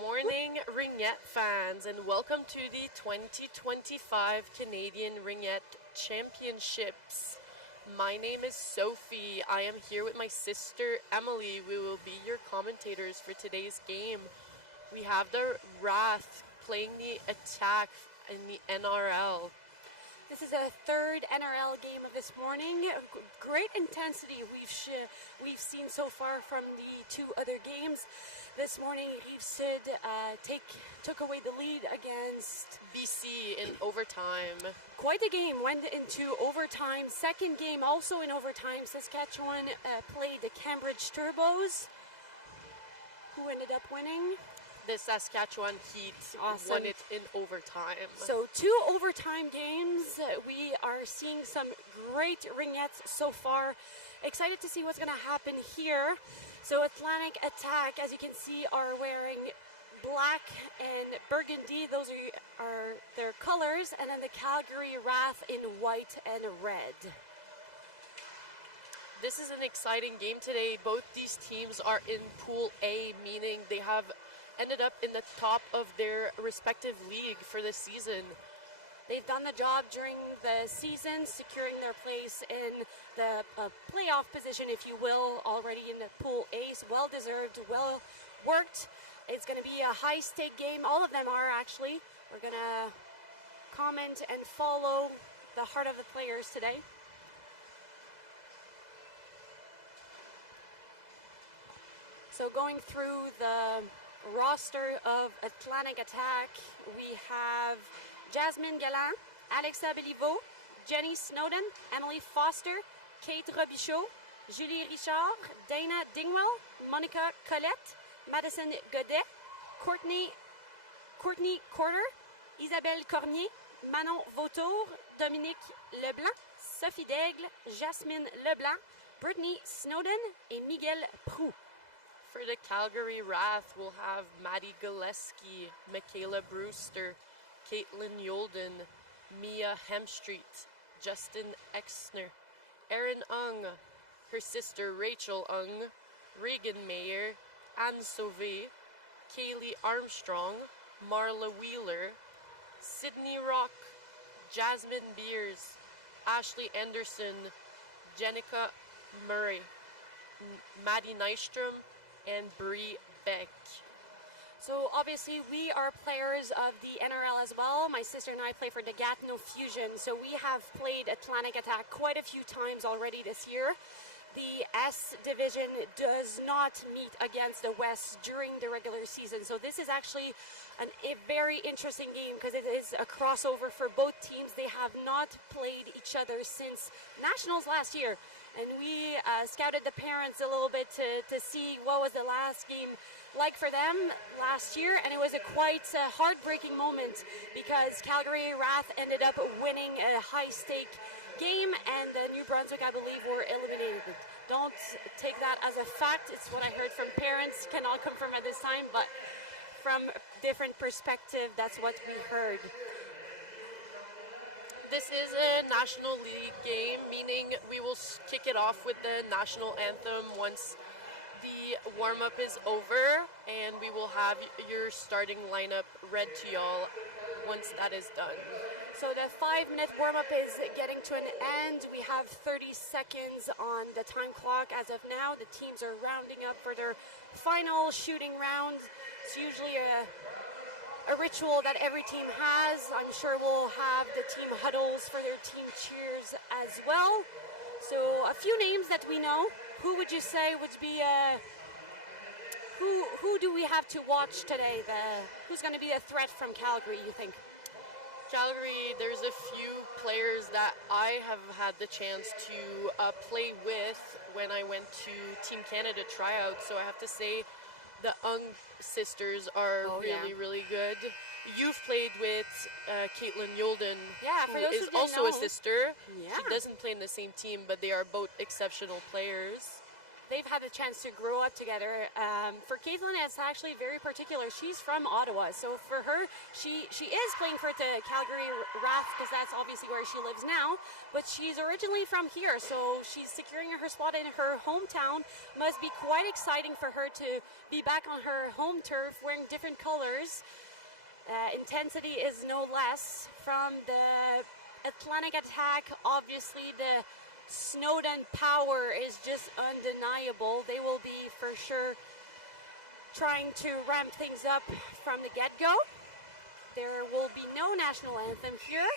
morning, Ringette fans, and welcome to the 2025 Canadian Ringette Championships. My name is Sophie. I am here with my sister, Emily. We will be your commentators for today's game. We have the Wrath playing the Attack in the NRL. This is a third NRL game of this morning. Great intensity we've seen so far from the two other games. This morning, Rive-Sud took away the lead against BC in overtime. Quite a game, went into overtime. Second game also in overtime. Saskatchewan played the Cambridge Turbos, who ended up winning. The Saskatchewan Heat won it in overtime. So 2 overtime games. We are seeing some great ringettes so far. Excited to see what's going to happen here. So Atlantic Attack, as you can see, are wearing black and burgundy. Those are their colors. And then the Calgary Wrath in white and red. This is an exciting game today. Both these teams are in Pool A, meaning they have ended up in the top of their respective league for the season. They've done the job during the season, securing their place in the playoff position, if you will, already in the Pool A. Well-deserved, well-worked. It's going to be a high-stake game. All of them are, actually. We're going to comment and follow the heart of the players today. So going through the roster of Atlantic Attack, we have Jasmine Galland, Alexa Béliveau, Jenny Snowden, Emily Foster, Kate Robichaud, Julie Richard, Dana Dingwell, Monica Collette, Madison Godet, Courtney Corder, Isabelle Cornier, Manon Vautour, Dominique Leblanc, Sophie Daigle, Jasmine Leblanc, Brittany Snowden, et Miguel Proux. For the Calgary Wrath, we'll have Maddie Gillespie, Michaela Brewster, Caitlin Yolden, Mia Hemstreet, Justin Exner, Erin Ung, her sister Rachel Ung, Regan Mayer, Anne Sauvé, Kaylee Armstrong, Marla Wheeler, Sydney Rock, Jasmine Beers, Ashley Anderson, Jenica Murray, Maddie Nystrom, and Brie Beck. So obviously we are players of the NRL as well. My sister and I play for the Gatineau Fusion, so we have played Atlantic Attack quite a few times already this year. The S division does not meet against the West during the regular season, so this is actually a very interesting game because it is a crossover for both teams. They have not played each other since Nationals last year. And we scouted the parents a little bit to see what was the last game like for them last year. And it was a quite heartbreaking moment because Calgary Wrath ended up winning a high-stake game. And New Brunswick, I believe, were eliminated. Don't take that as a fact. It's what I heard from parents. Cannot confirm at this time. But from different perspective, that's what we heard. This is a National League game, meaning we will kick it off with the national anthem once the warm-up is over, and we will have your starting lineup read to y'all once that is done. So the 5-minute warm-up is getting to an end. We have 30 seconds on the time clock as of now. The teams are rounding up for their final shooting round. It's usually a ritual that every team has. I'm sure we'll have the team huddles for their team cheers as well. So a few names that we know. Who would you say would be who do we have to watch today? Who's going to be a threat from Calgary, you think? Calgary, there's a few players that I have had the chance to play with when I went to Team Canada tryouts. So I have to say the Ung sisters are really good. You've played with Caitlin Yolden, for who those is who didn't also know. a sister. Yeah. She doesn't play in the same team, but they are both exceptional players. they've had the chance to grow up together. For Caitlin, it's actually very particular. She's from Ottawa, so for her, she is playing for the Calgary Wrath because that's obviously where she lives now, but she's originally from here, so she's securing her spot in her hometown. Must be quite exciting for her to be back on her home turf wearing different colors. Intensity is no less from the Atlantic Attack. Obviously, the Snowden power is just undeniable. They will be for sure trying to ramp things up from the get-go. There will be no national anthem here.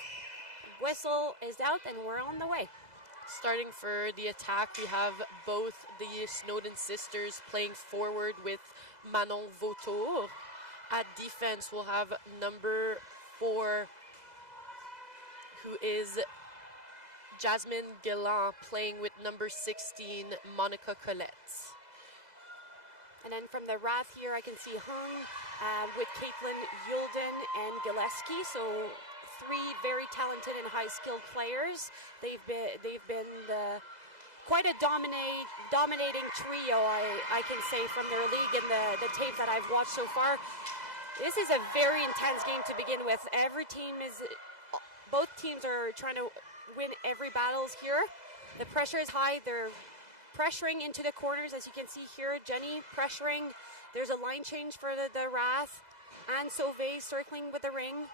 Whistle is out and we're on the way. Starting for the attack, we have both the Snowden sisters playing forward with Manon Vautour. At defense, we'll have number 4, who is Jasmine Guélan, playing with number 16, Monica Collette. And then from the Wrath here, I can see Hung with Caitlin, Yulden, and Gillespie. So 3 very talented and high-skilled players. They've been quite a dominating trio, I can say, from their league and the tape that I've watched so far. This is a very intense game to begin with. Both teams are trying to win every battles here. The pressure is high. They're pressuring into the corners, as you can see here. Jenny pressuring. There's a line change for the Wrath. And Sauvé circling with the ring.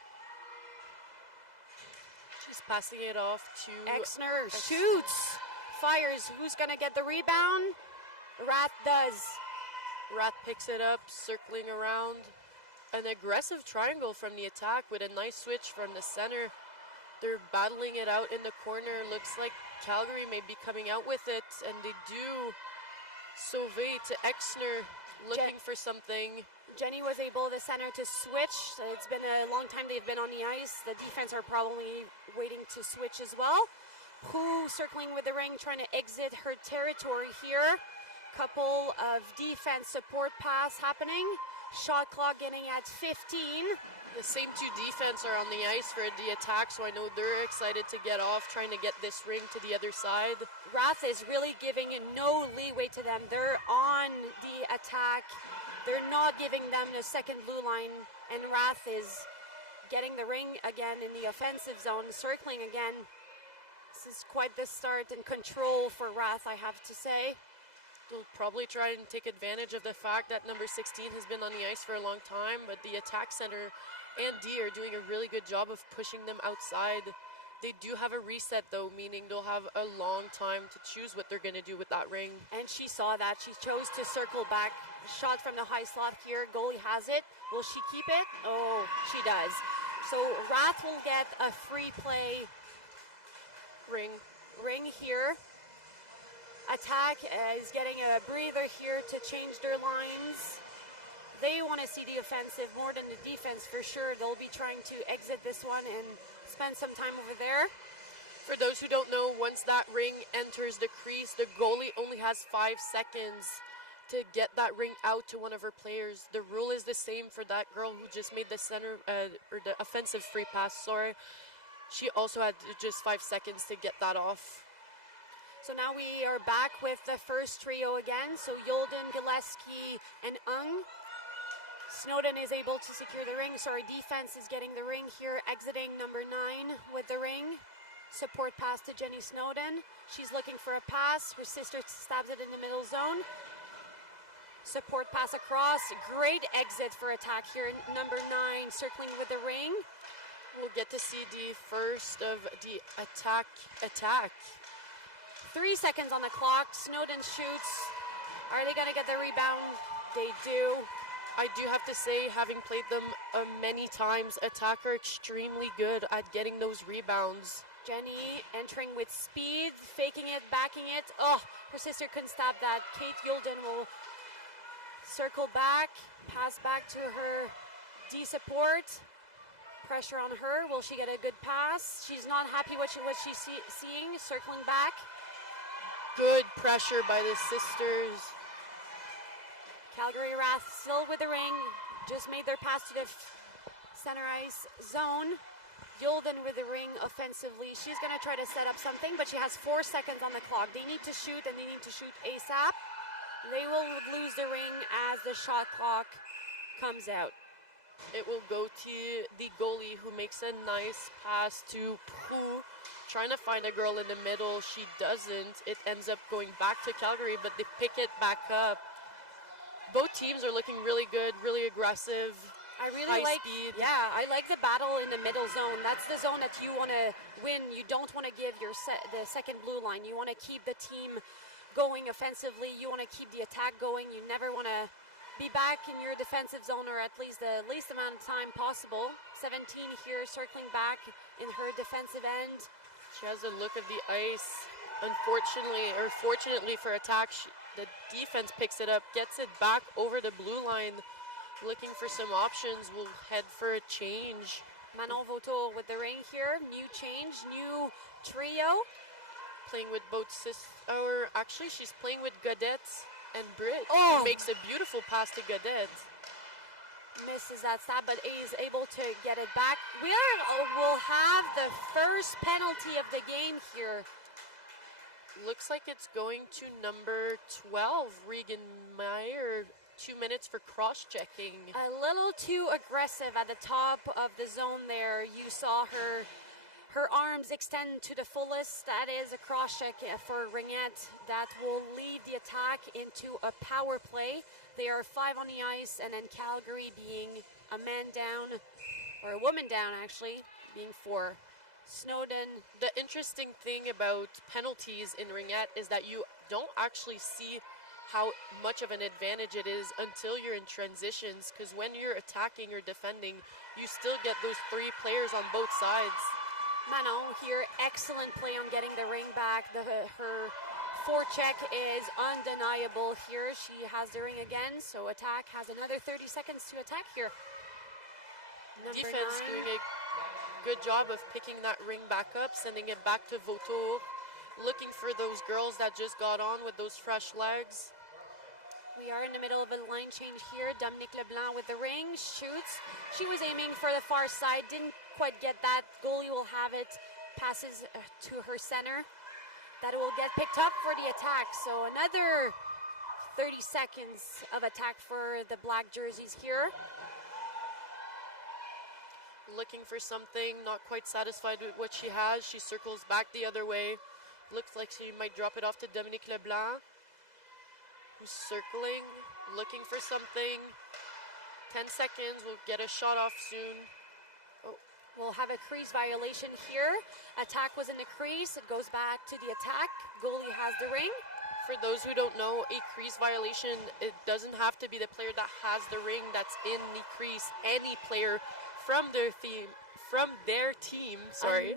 She's passing it off to Exner shoots, fires. Who's gonna get the rebound? Wrath does. Wrath picks it up, circling around. An aggressive triangle from the attack with a nice switch from the center. They're battling it out in the corner. Looks like Calgary may be coming out with it, and they do. Sauvé to Exner, looking for something. Jenny was able, the center, to switch. It's been a long time they've been on the ice. The defense are probably waiting to switch as well. Who circling with the ring, trying to exit her territory here. Couple of defense support pass happening. Shot clock getting at 15. The same 2 defense are on the ice for the attack, so I know they're excited to get off, trying to get this ring to the other side. Wrath is really giving no leeway to them. They're on the attack. They're not giving them the second blue line, and Wrath is getting the ring again in the offensive zone, circling again. This is quite the start and control for Wrath, I have to say. They'll probably try and take advantage of the fact that number 16 has been on the ice for a long time, but the attack center and D are doing a really good job of pushing them outside. They do have a reset, though, meaning they'll have a long time to choose what they're going to do with that ring. And she saw that. She chose to circle back. Shot from the high slot here. Goalie has it. Will she keep it? Oh, she does. So Wrath will get a free play ring here. Attack is getting a breather here to change their lines. They want to see the offensive more than the defense for sure. They'll be trying to exit this one and spend some time over there. For those who don't know, once that ring enters the crease, the goalie only has 5 seconds to get that ring out to one of her players. The rule is the same for that girl who just made the center or the offensive free pass. Sorry, she also had just 5 seconds to get that off. So now we are back with the first trio again. So Yulden, Gillespie, and Ung. Snowden is able to secure the ring. Sorry, defense is getting the ring here, exiting number 9 with the ring. Support pass to Jenny Snowden. She's looking for a pass. Her sister stabs it in the middle zone. Support pass across. Great exit for attack here. Number 9 circling with the ring. We'll get to see the first of the attack. 3 seconds on the clock. Snowden shoots. Are they going to get the rebound? They do. I do have to say, having played them many times, attack are extremely good at getting those rebounds. Jenny entering with speed, faking it, backing it. Oh, her sister couldn't stop that. Kate Yulden will circle back, pass back to her D support. Pressure on her. Will she get a good pass? She's not happy what she's seeing. Circling back. Good pressure by the sisters. Calgary Wrath still with the ring. Just made their pass to the center ice zone. Yulden with the ring offensively. She's going to try to set up something, but she has 4 seconds on the clock. They need to shoot, and they need to shoot ASAP. they will lose the ring as the shot clock comes out. It will go to the goalie, who makes a nice pass to Prou, trying to find a girl in the middle. She doesn't. It ends up going back to Calgary, but they pick it back up. Both teams are looking really good, really aggressive. I really high like, speed. yeah, I like the battle in the middle zone. That's the zone that you want to win. You don't want to give the second blue line. You want to keep the team going offensively. You want to keep the attack going. You never want to be back in your defensive zone, or at least the least amount of time possible. 17 here, circling back in her defensive end. She has a look of the ice. Unfortunately, or fortunately for attack, the defense picks it up, gets it back over the blue line. Looking for some options, we'll head for a change. Manon Vautour with the ring here. New change, new trio. Playing with both or actually she's playing with Godette and Britt. Oh! Makes a beautiful pass to Godette. Misses that stab, but is able to get it back. We'll have the first penalty of the game here. Looks like it's going to number 12, Regan Meyer. 2 minutes for cross-checking. A little too aggressive at the top of the zone there. You saw her arms extend to the fullest. That is a cross-check for Ringette. That will lead the attack into a power play. They are 5 on the ice, and then Calgary being a man down, or a woman down actually, being 4. Snowden. The interesting thing about penalties in Ringette is that you don't actually see how much of an advantage it is until you're in transitions, because when you're attacking or defending, you still get those 3 players on both sides. Manon here, excellent play on getting the ring back. Her forecheck is undeniable here. She has the ring again, so attack has another 30 seconds to attack here. Number Defense 9. doing a good job of picking that ring back up, sending it back to Vautour, looking for those girls that just got on with those fresh legs. We are in the middle of a line change here. Dominique Leblanc with the ring, shoots. She was aiming for the far side, didn't quite get that. Goalie will have it, passes to her center. That will get picked up for the attack. So another 30 seconds of attack for the black jerseys here. Looking for something, not quite satisfied with what she has. She circles back the other way. Looks like she might drop it off to Dominique Leblanc, who's circling, looking for something. 10 seconds, we'll get a shot off soon. Oh, we'll have a crease violation here. Attack was in the crease, it goes back to the attack. Goalie has the ring. For those who don't know, a crease violation, it doesn't have to be the player that has the ring that's in the crease. Any player from their team,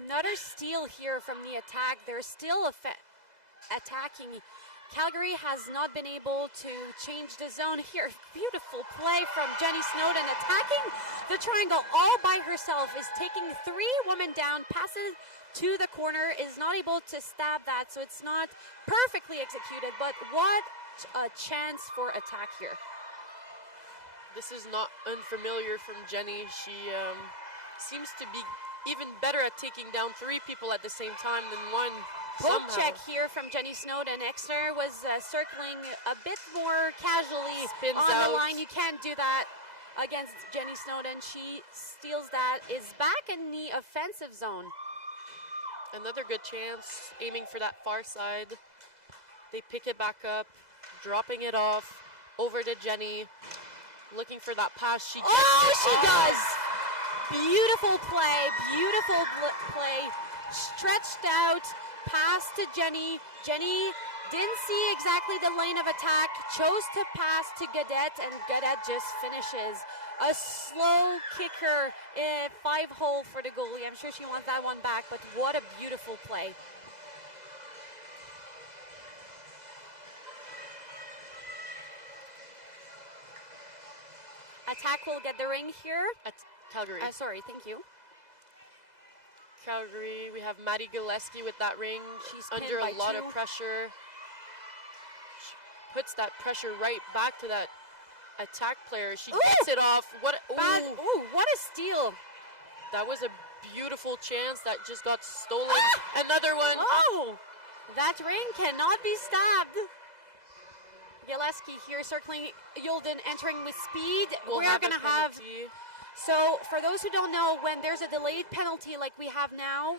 Another steal here from the attack. They're still attacking. Calgary has not been able to change the zone here. Beautiful play from Jenny Snowden, attacking the triangle all by herself, is taking 3 women down, passes to the corner, is not able to stab that, so it's not perfectly executed, but what a chance for attack here. This is not unfamiliar from Jenny. She seems to be even better at taking down 3 people at the same time than one. Poke check here from Jenny Snowden. Exner was circling a bit more casually on the line. You can't do that against Jenny Snowden. She steals that, is back in the offensive zone. Another good chance, aiming for that far side. They pick it back up, dropping it off, over to Jenny, looking for that pass. She does! Beautiful play, play. Stretched out, pass to Jenny. Jenny didn't see exactly the lane of attack, chose to pass to Godette, and Godette just finishes. A slow kicker, 5-hole for the goalie. I'm sure she wants that one back, but what a beautiful play. Attack will get the ring here. At Calgary. Sorry, thank you. Calgary, we have Maddie Gillespie with that ring. She's under a lot of 2. pressure. She puts that pressure right back to that attack player. She gets it off. What a steal. That was a beautiful chance that just got stolen. Another one. Oh, that ring cannot be stabbed. Gillespie here circling. Yulden entering with speed. We'll We're going to have... penalty. So, for those who don't know, when there's a delayed penalty like we have now,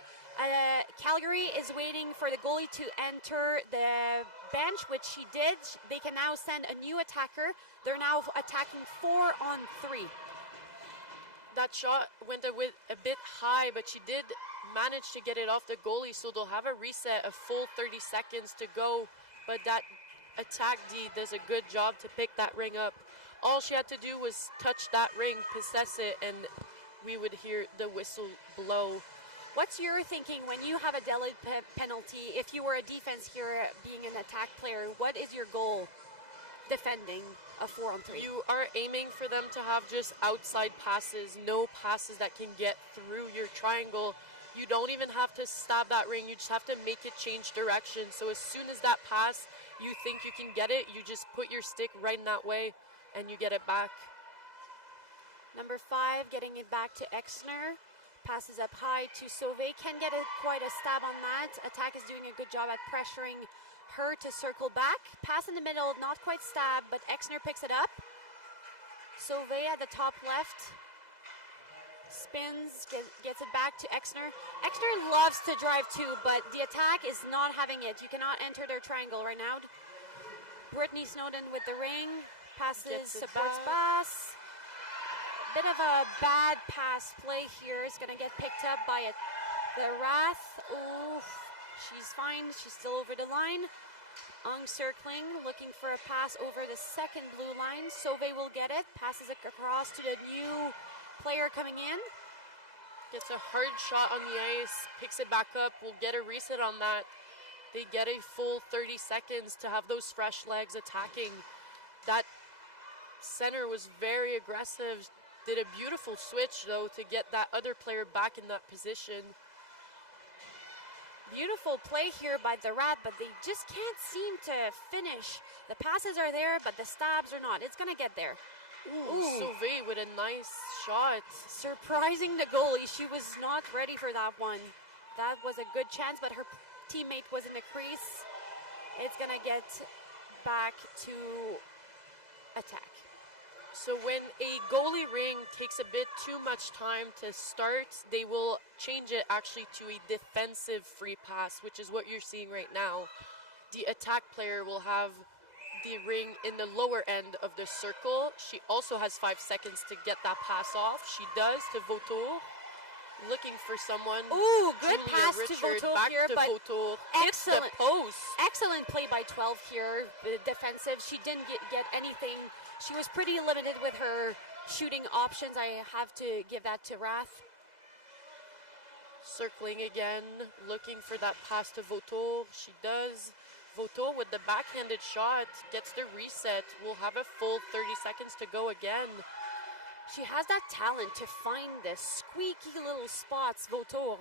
Calgary is waiting for the goalie to enter the bench, which she did. They can now send a new attacker. They're now attacking 4-on-3. That shot went a bit high, but she did manage to get it off the goalie, so they'll have a reset, a full 30 seconds to go. But that attack D does a good job to pick that ring up. All she had to do was touch that ring, possess it, and we would hear the whistle blow. What's your thinking when you have a delayed penalty? If you were a defense here, being an attack player, what is your goal defending a 4-on-3? You are aiming for them to have just outside passes, no passes that can get through your triangle. You don't even have to stab that ring, you just have to make it change direction. So as soon as that pass, you think you can get it, you just put your stick right in that way, and you get it back. Number 5, getting it back to Exner. Passes up high to Sauvé. Can get quite a stab on that. Attack is doing a good job at pressuring her to circle back. Pass in the middle, not quite stab, but Exner picks it up. Sauvé at the top left. Spins, gets it back to Exner. Exner loves to drive too, but the attack is not having it. You cannot enter their triangle right now. Brittany Snowden with the ring. Passes, supports Bass. Bit of a bad pass play here. Is going to get picked up by the Wrath. Oof. She's fine. She's still over the line. Ung circling, looking for a pass over the second blue line. Sauvé will get it. Passes it across to the new player coming in. Gets a hard shot on the ice. Picks it back up. We'll get a reset on that. They get a full 30 seconds to have those fresh legs attacking. That center was very aggressive. Did a beautiful switch, though, to get that other player back in that position. Beautiful play here by the Rat, but they just can't seem to finish. The passes are there, but the stabs are not. It's going to get there. Ooh. Sauvé with a nice shot. Surprising the goalie. She was not ready for that one. That was a good chance, but her teammate was in the crease. It's going to get back to attack. So when a goalie ring takes a bit too much time to start, they will change it actually to a defensive free pass, which is what you're seeing right now. The attack player will have the ring in the lower end of the circle. She also has 5 seconds to get that pass off. She does to Vautour. Looking for someone. Ooh, good Julia pass Richard, to Vautour back here, to but Vautour. excellent, Hits the post. excellent play by 12 here. Defensive. She didn't get anything. She was pretty limited with her shooting options. I have to give that to Wrath. Circling again, looking for that pass to Vautour. She does. Vautour with the backhanded shot gets the reset. We'll have a full 30 seconds to go again. She has that talent to find the squeaky little spots, Vautour.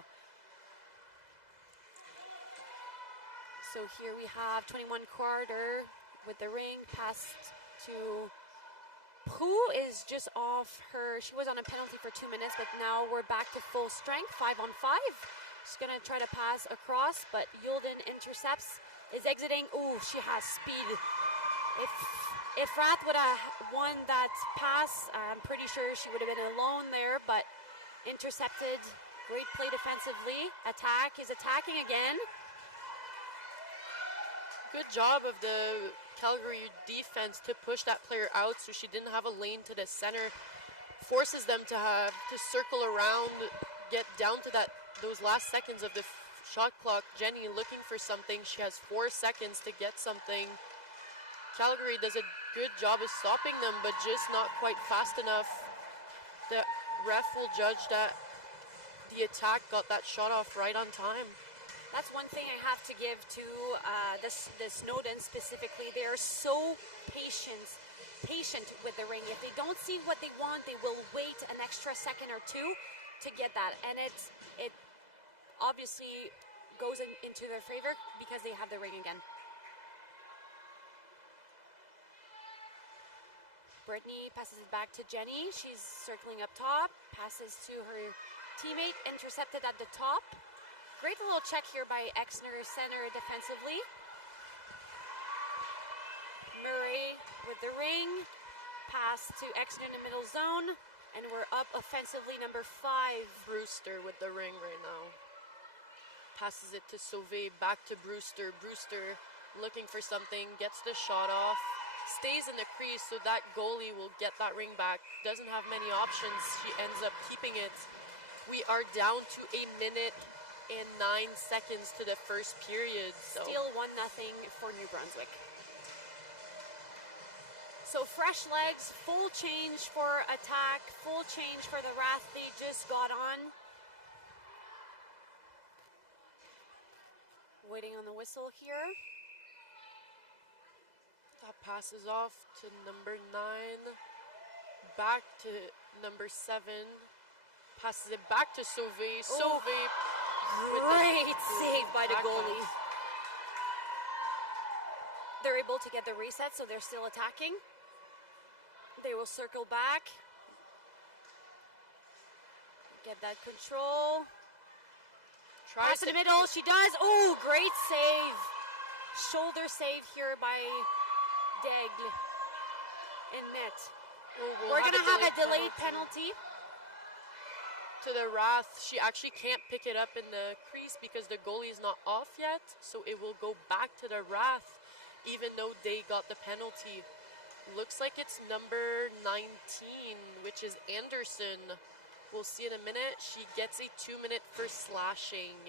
So here we have 21 Carter with the ring passed to Prou is just off her. She was on a penalty for 2 minutes, but now we're back to full strength, 5-on-5. She's going to try to pass across, but Yulden intercepts, is exiting. Ooh, she has speed. If Rath would have won that pass, I'm pretty sure she would have been alone there, but intercepted. Great play defensively. Attack is attacking again. Good job of the Calgary defense to push that player out so she didn't have a lane to the center. Forces them to have to circle around, get down to those last seconds of the shot clock. Jenny looking for something. She has 4 seconds to get something. Calgary does a good job of stopping them, but just not quite fast enough. The ref will judge that the attack got that shot off right on time. That's one thing I have to give to the Snowden specifically. They are so patient with the ring. If they don't see what they want, they will wait an extra second or two to get that. And it obviously goes into their favor because they have the ring again. Brittany passes it back to Jenny. She's circling up top, passes to her teammate, intercepted at the top. Great little check here by Exner, center defensively. Murray with the ring. Pass to Exton in the middle zone. And we're up offensively, number 5. Brewster with the ring right now. Passes it to Sauvé, back to Brewster. Brewster looking for something, gets the shot off, stays in the crease so that goalie will get that ring back. Doesn't have many options. She ends up keeping it. We are down to 1 minute and 9 seconds to the first period. So. Still 1-0 for New Brunswick. So fresh legs, full change for attack, full change for the Wrath they just got on. Waiting on the whistle here. That passes off to number 9. Back to number 7. Passes it back to Sauvé. Sauvé. Great save by the goalie. They're able to get the reset, so they're still attacking. They will circle back. Get that control. Pass in the middle, she does. Oh, great save. Shoulder save here by Daigle in net. We're going to have a delayed penalty. To the Wrath, she actually can't pick it up in the crease because the goalie is not off yet, so it will go back to the Wrath even though they got the penalty. Looks like it's number 19, which is Anderson. We'll see in a minute. She gets a 2-minute for slashing.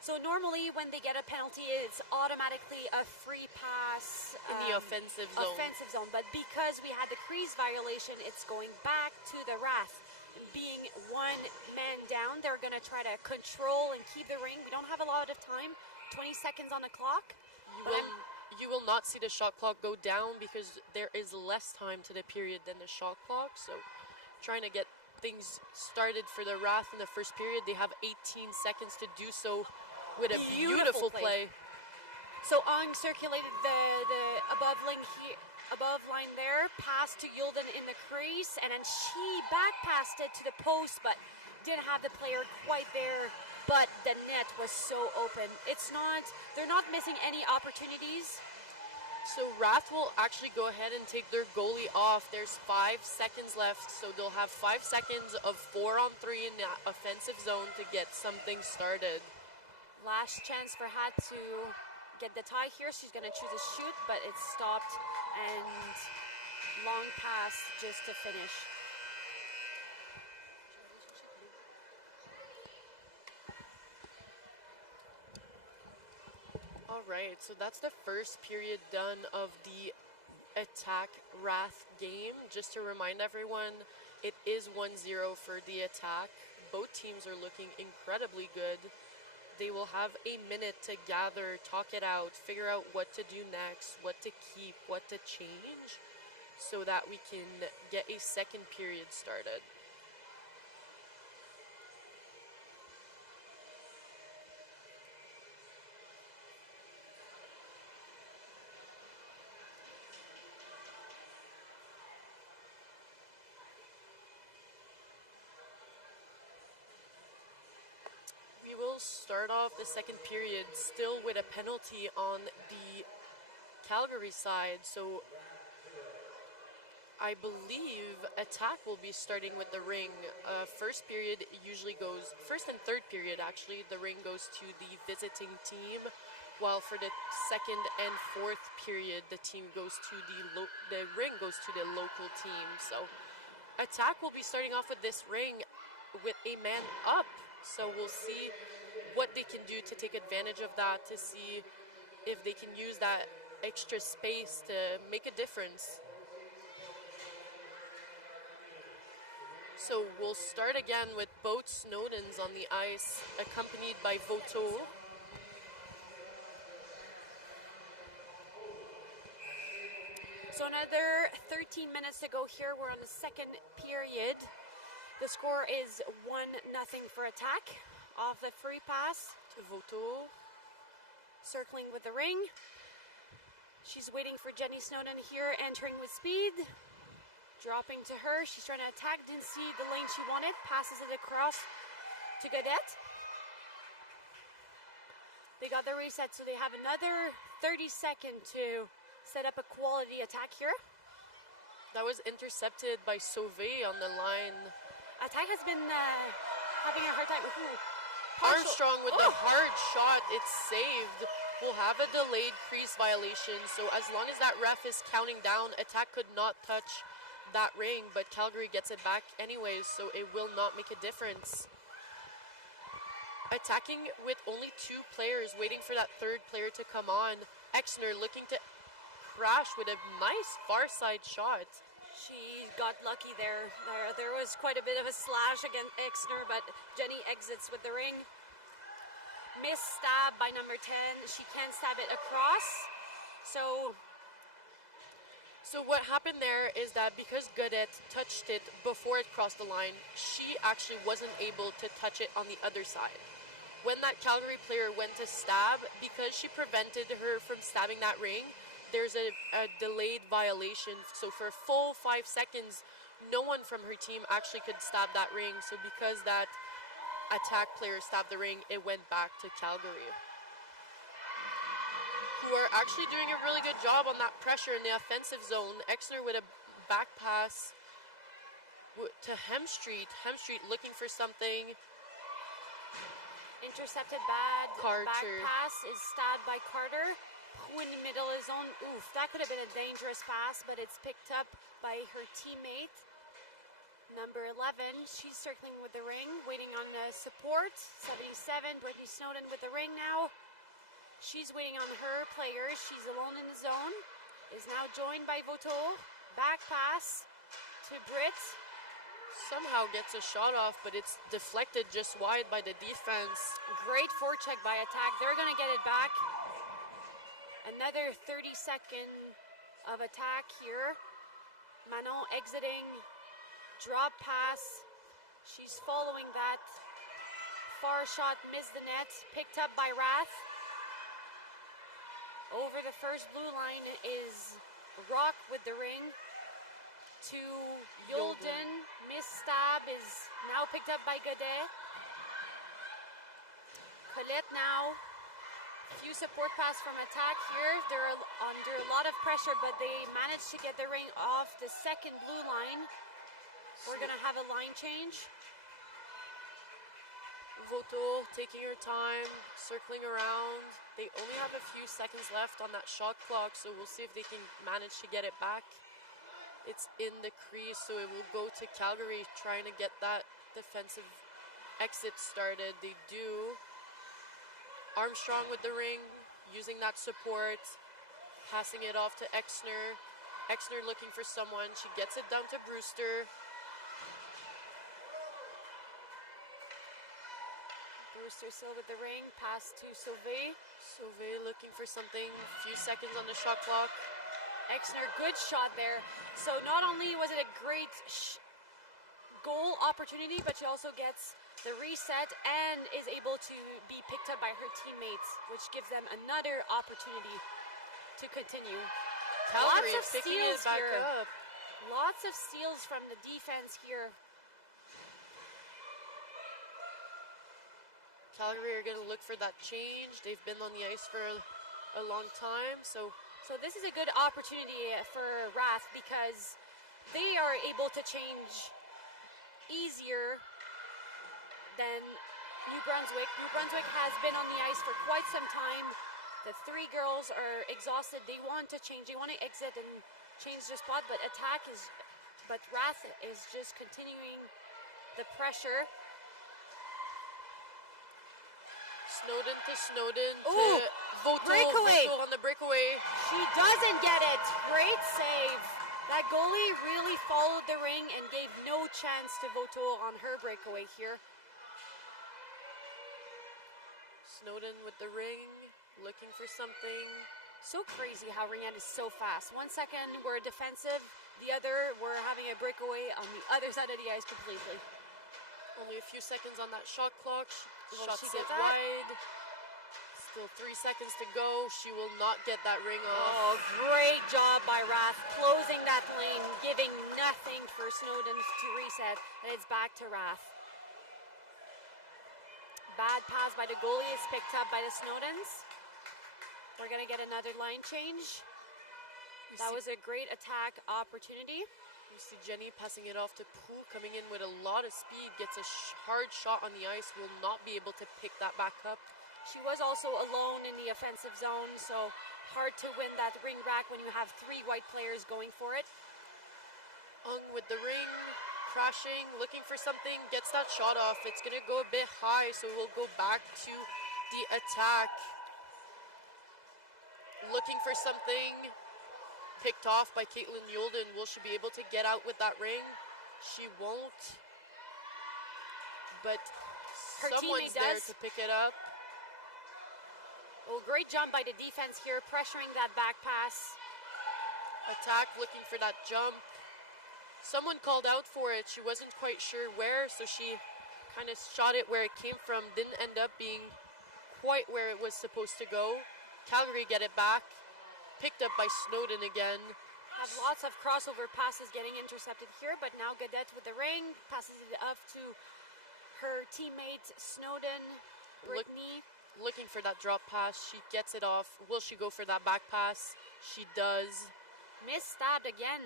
So normally when they get a penalty, it's automatically a free pass. In the offensive zone. But because we had the crease violation, it's going back to the Wrath. And being 1 man down, they're going to try to control and keep the ring. We don't have a lot of time. 20 seconds on the clock. You will not see the shot clock go down because there is less time to the period than the shot clock. So trying to get things started for the Wrath in the first period. They have 18 seconds to do so with a beautiful play. So Ong circulated the above line there, pass to Yulden in the crease, and then she back passed it to the post, but didn't have the player quite there. But the net was so open. They're not missing any opportunities. So Wrath will actually go ahead and take their goalie off. There's 5 seconds left, so they'll have 5 seconds of 4-on-3 in the offensive zone to get something started. Last chance for Hat to get the tie here. She's going to choose a shoot, but it's stopped, and long pass just to finish. All right, so that's the first period done of the attack Wrath game. Just to remind everyone, it is 1-0 for the attack. Both teams are looking incredibly good. They will have a minute to gather, talk it out, figure out what to do next, what to keep, what to change, so that we can get a second period started. We will start off the second period still with a penalty on the Calgary side. So I believe attack will be starting with the ring. First period usually goes, first and third period actually, the ring goes to the visiting team, while for the second and fourth period, the team goes to the ring goes to the local team. So attack will be starting off with this ring with a man up. So we'll see what they can do to take advantage of that, to see if they can use that extra space to make a difference. So we'll start again with both Snowdens on the ice, accompanied by Voto. So another 13 minutes to go here. We're on the second period. The score is 1-0 for attack. Off the free pass to Voto. Circling with the ring. She's waiting for Jenny Snowden here, entering with speed. Dropping to her. She's trying to attack. Didn't see the lane she wanted. Passes it across to Godette. They got the reset, so they have another 30 seconds to set up a quality attack here. That was intercepted by Sauvé on the line. Attack has been having a hard time. Armstrong with the hard shot. It's saved. We'll have a delayed crease violation. So as long as that ref is counting down, Attack could not touch that ring, but Calgary gets it back anyways, so it will not make a difference. Attacking with only 2 players, waiting for that 3rd player to come on. Exner looking to crash with a nice far side shot. She got lucky there. There was quite a bit of a slash against Exner, but Jenny exits with the ring. Missed stab by number 10. She can't stab it across. So what happened there is that because Godette touched it before it crossed the line, she actually wasn't able to touch it on the other side. When that Calgary player went to stab, because she prevented her from stabbing that ring, there's a delayed violation. So for a full 5 seconds, no one from her team actually could stab that ring. So because that Attack player stabbed the ring, it went back to Calgary, who are actually doing a really good job on that pressure in the offensive zone. Exner with a back pass to Hemstreet. Hemstreet looking for something. Intercepted bad. Carter. Back pass is stabbed by Carter. Who in the middle of his own. Oof, that could have been a dangerous pass, but it's picked up by her teammate. Number 11, she's circling with the ring, waiting on support. 77, Brittany Snowden with the ring now. She's waiting on her players. She's alone in the zone. Is now joined by Voto. Back pass to Britt. Somehow gets a shot off, but it's deflected just wide by the defense. Great forecheck by Attack. They're going to get it back. Another 30-second of attack here. Manon exiting. Drop pass. She's following that. Far shot, missed the net. Picked up by Wrath. Over the first blue line is Rock with the ring. To Yolden. Missed stab is now picked up by Godet. Colette now. Few support pass from Attack here. They're under a lot of pressure, but they managed to get the ring off the second blue line. We're going to have a line change. Voto taking her time, circling around. They only have a few seconds left on that shot clock, so we'll see if they can manage to get it back. It's in the crease, so it will go to Calgary trying to get that defensive exit started. They do. Armstrong with the ring, using that support, passing it off to Exner. Exner looking for someone. She gets it down to Brewster. Brewster still with the ring. Pass to Sauvé. Sauvé looking for something. Few seconds on the shot clock. Exner, good shot there. So not only was it a great goal opportunity, but she also gets the reset and is able to be picked up by her teammates, which gives them another opportunity to continue. Calgary Lots of picking it steals back here. up. Lots of steals from the defense here. Calgary are going to look for that change. They've been on the ice for a long time, so this is a good opportunity for Wrath because they are able to change easier than New Brunswick. New Brunswick has been on the ice for quite some time. The 3 girls are exhausted. They want to change. They want to exit and change their spot, but Wrath is just continuing the pressure. Snowden to Snowden Ooh, to Voto. breakaway. Voto on the breakaway. She doesn't get it. Great save. That goalie really followed the ring and gave no chance to Voto on her breakaway here. Snowden with the ring, looking for something. So crazy how Ringette is so fast. 1 second we're defensive, the other we're having a breakaway on the other side of the ice completely. Only a few seconds on that shot clock. Will Shots she it get that? wide. Still 3 seconds to go. She will not get that ring Oh, off. great job by Wrath, closing that lane, giving nothing for Snowden to reset, and it's back to Wrath. Bad pass by the goalie is picked up by the Snowdens. We're going to get another line change. That was a great attack opportunity. You see Jenny passing it off to Pooh, coming in with a lot of speed, gets a hard shot on the ice, will not be able to pick that back up. She was also alone in the offensive zone, so hard to win that ring back when you have 3 white players going for it. Ung with the ring, crashing, looking for something, gets that shot off. It's going to go a bit high, so we'll go back to the attack. Looking for something. Picked off by Caitlin Yolden. Will she be able to get out with that ring? She won't. But her someone's there to pick it up. Oh, great jump by the defense here, pressuring that back pass. Attack looking for that jump. Someone called out for it. She wasn't quite sure where, so she kind of shot it where it came from. Didn't end up being quite where it was supposed to go. Calgary get it back. Picked up by Snowden again. Have lots of crossover passes getting intercepted here, but now Gadette with the ring passes it up to her teammate Snowden. Brittany. Looking for that drop pass. She gets it off. Will she go for that back pass? She does. Misstabbed again.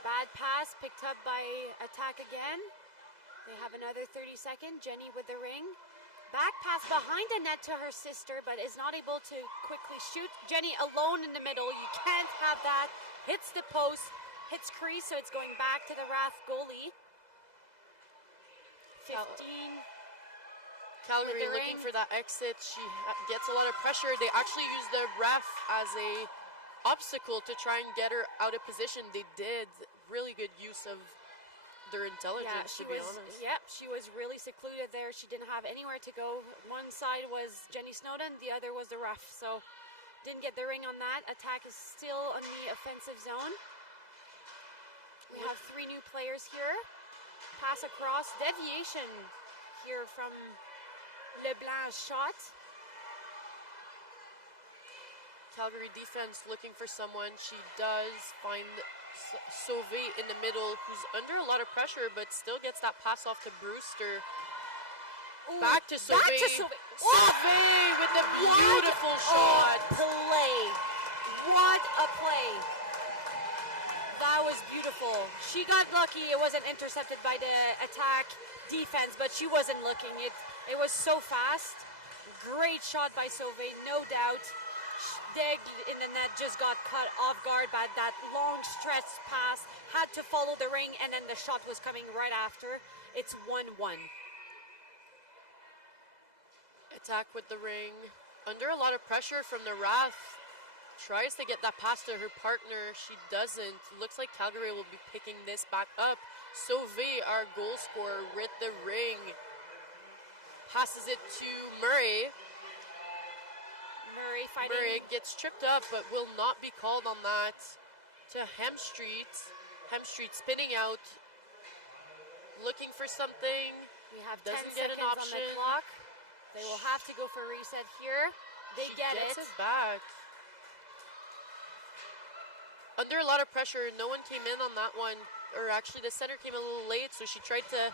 Bad pass picked up by attack again. They have another 30-second. Jenny with the ring. Back pass behind the net to her sister, but is not able to quickly shoot. Jenny alone in the middle. You can't have that. Hits the post, hits crease, so it's going back to the Wrath goalie. 15. Calgary looking for that exit. She gets a lot of pressure. They actually use the ref as a obstacle to try and get her out of position. They did really good use of their intelligence, to be honest. Yep, she was really secluded there. She didn't have anywhere to go. One side was Jenny Snowden, the other was the ref. So didn't get the ring on that. Attack is still on the offensive zone. We have 3 new players here. Pass across, deviation here from Leblanc's shot. Calgary defense looking for someone. She does find Sauvé in the middle, who's under a lot of pressure, but still gets that pass off to Brewster. Ooh, back to Sauvé. Sauvé with the beautiful shot. Play. What a play. That was beautiful. She got lucky. It wasn't intercepted by the attack defense, but she wasn't looking. It was so fast. Great shot by Sauvé, no doubt. Dig in the net just got cut off guard by that long stretch pass. Had to follow the ring, and then the shot was coming right after. It's 1-1. Attack with the ring. Under a lot of pressure from the Wrath. Tries to get that pass to her partner. She doesn't. Looks like Calgary will be picking this back up. Sauvé, our goal scorer, with the ring. Passes it to Murray. Murray gets tripped up, but will not be called on that. To Hemstreet. Hemstreet spinning out. Looking for something. We have 10 Doesn't get seconds an option. on the clock. They will have to go for a reset here. They She get gets it. it back. Under a lot of pressure, no one came in on that one. Or actually, the center came a little late, so she tried to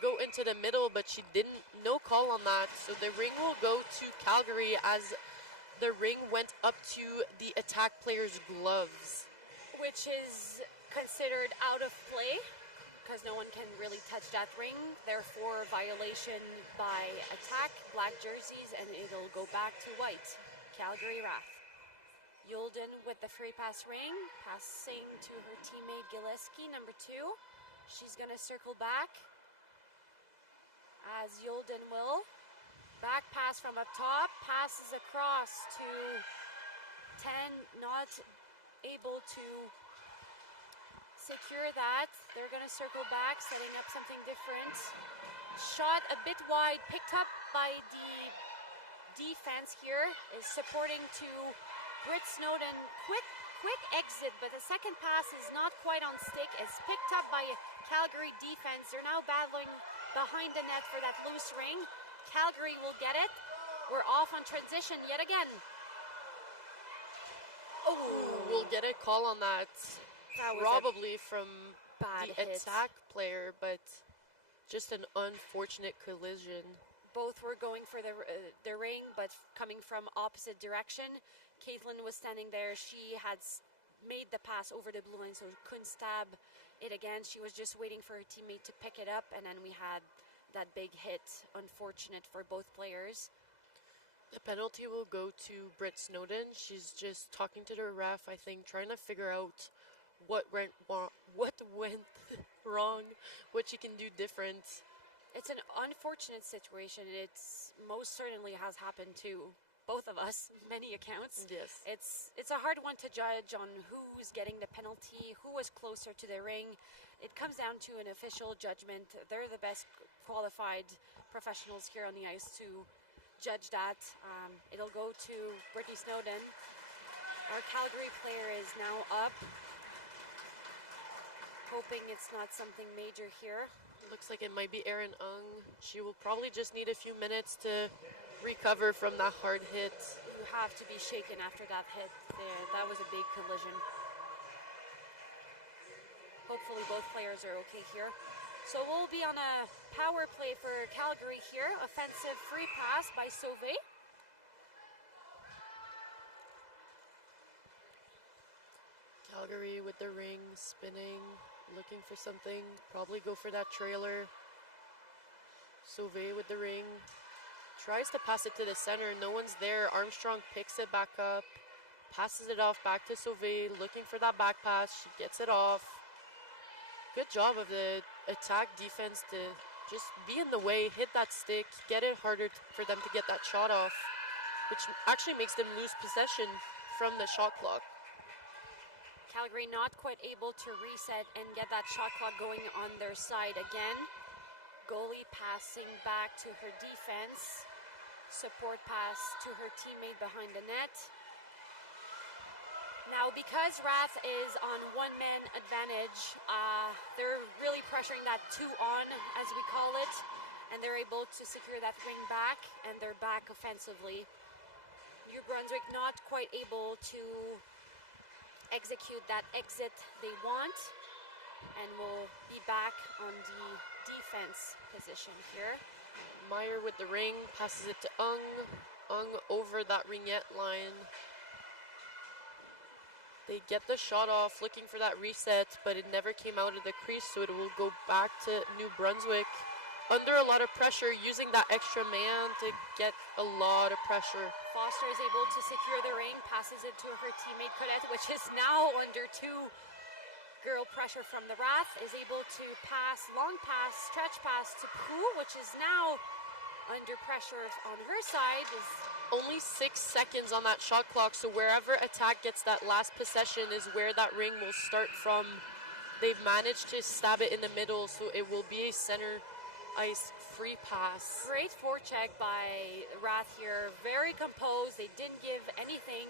go into the middle, but she didn't. No call on that. So the ring will go to Calgary as the ring went up to the attack player's gloves. Which is considered out of play, because no one can really touch that ring. Therefore, violation by attack, black jerseys, and it'll go back to white. Calgary Wrath. Yolden with the free pass ring, passing to her teammate Gillespie, number 2. She's going to circle back, as Yolden will. Back pass from up top, passes across to 10, not able to secure that. They're going to circle back, setting up something different. Shot a bit wide, picked up by the defense here, is supporting to Britt Snowden. Quick exit, but the second pass is not quite on stick. It's picked up by Calgary defense. They're now battling behind the net for that loose ring. Calgary will get it. We're off on transition yet again. Oh, we'll get a call on that. That was probably from bad the hit. attack player, but just an unfortunate collision. Both were going for the ring, but coming from opposite direction. Caitlin was standing there. She had made the pass over the blue line, so couldn't stab it again. She was just waiting for her teammate to pick it up, and then we had that big hit. Unfortunate for both players. The penalty will go to Britt Snowden. She's just talking to the ref, I think, trying to figure out what went wrong, what she can do different. It's an unfortunate situation. It's most certainly has happened to both of us, many accounts. Yes. It's a hard one to judge on who's getting the penalty, who was closer to the ring. It comes down to an official judgment. They're the best qualified professionals here on the ice to judge that. It'll go to Brittany Snowden. Our Calgary player is now up, hoping it's not something major here. Looks like it might be Erin Ung. She will probably just need a few minutes to recover from that hard hit. You have to be shaken after that hit. That was a big collision. Hopefully both players are okay here. So we'll be on a power play for Calgary here. Offensive free pass by Sauvé. Calgary with the ring, spinning, looking for something. Probably go for that trailer. Sauvé with the ring. Tries to pass it to the center. No one's there. Armstrong picks it back up. Passes it off back to Sauvé. Looking for that back pass. She gets it off. Good job of the attack defense to just be in the way, hit that stick, get it harder for them to get that shot off, which actually makes them lose possession from the shot clock. Calgary not quite able to reset and get that shot clock going on their side again. Goalie passing back to her defense. Support pass to her teammate behind the net. Now, because Wrath is on one-man advantage, they're really pressuring that 2-on, as we call it, and they're able to secure that ring back, and they're back offensively. New Brunswick not quite able to execute that exit they want, and will be back on the defense position here. Meyer with the ring, passes it to Ung. Ung over that Ringette line. They get the shot off, looking for that reset, but it never came out of the crease, so it will go back to New Brunswick. Under a lot of pressure, using that extra man to get a lot of pressure. Foster is able to secure the ring, passes it to her teammate Colette, which is now under two-girl pressure from the Wrath, is able to pass, long pass, stretch pass to Prue, which is now under pressure on her side. Is only 6 seconds on that shot clock, so wherever attack gets that last possession is where that ring will start from. They've managed to stab it in the middle, so it will be a center ice free pass. Great forecheck by Wrath here, very composed. They didn't give anything.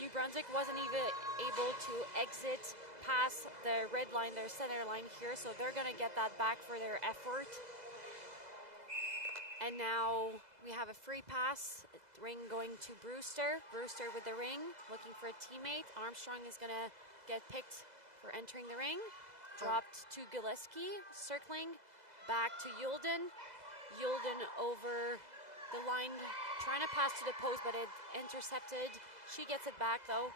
New Brunswick wasn't even able to exit past the red line, their center line here, so they're going to get that back for their effort. And now we have a free pass. Ring going to Brewster. Brewster with the ring, looking for a teammate. Armstrong is going to get picked for entering the ring. Dropped to Gillespie, circling. Back to Yulden. Yulden over the line, trying to pass to the post, but it intercepted. She gets it back, though.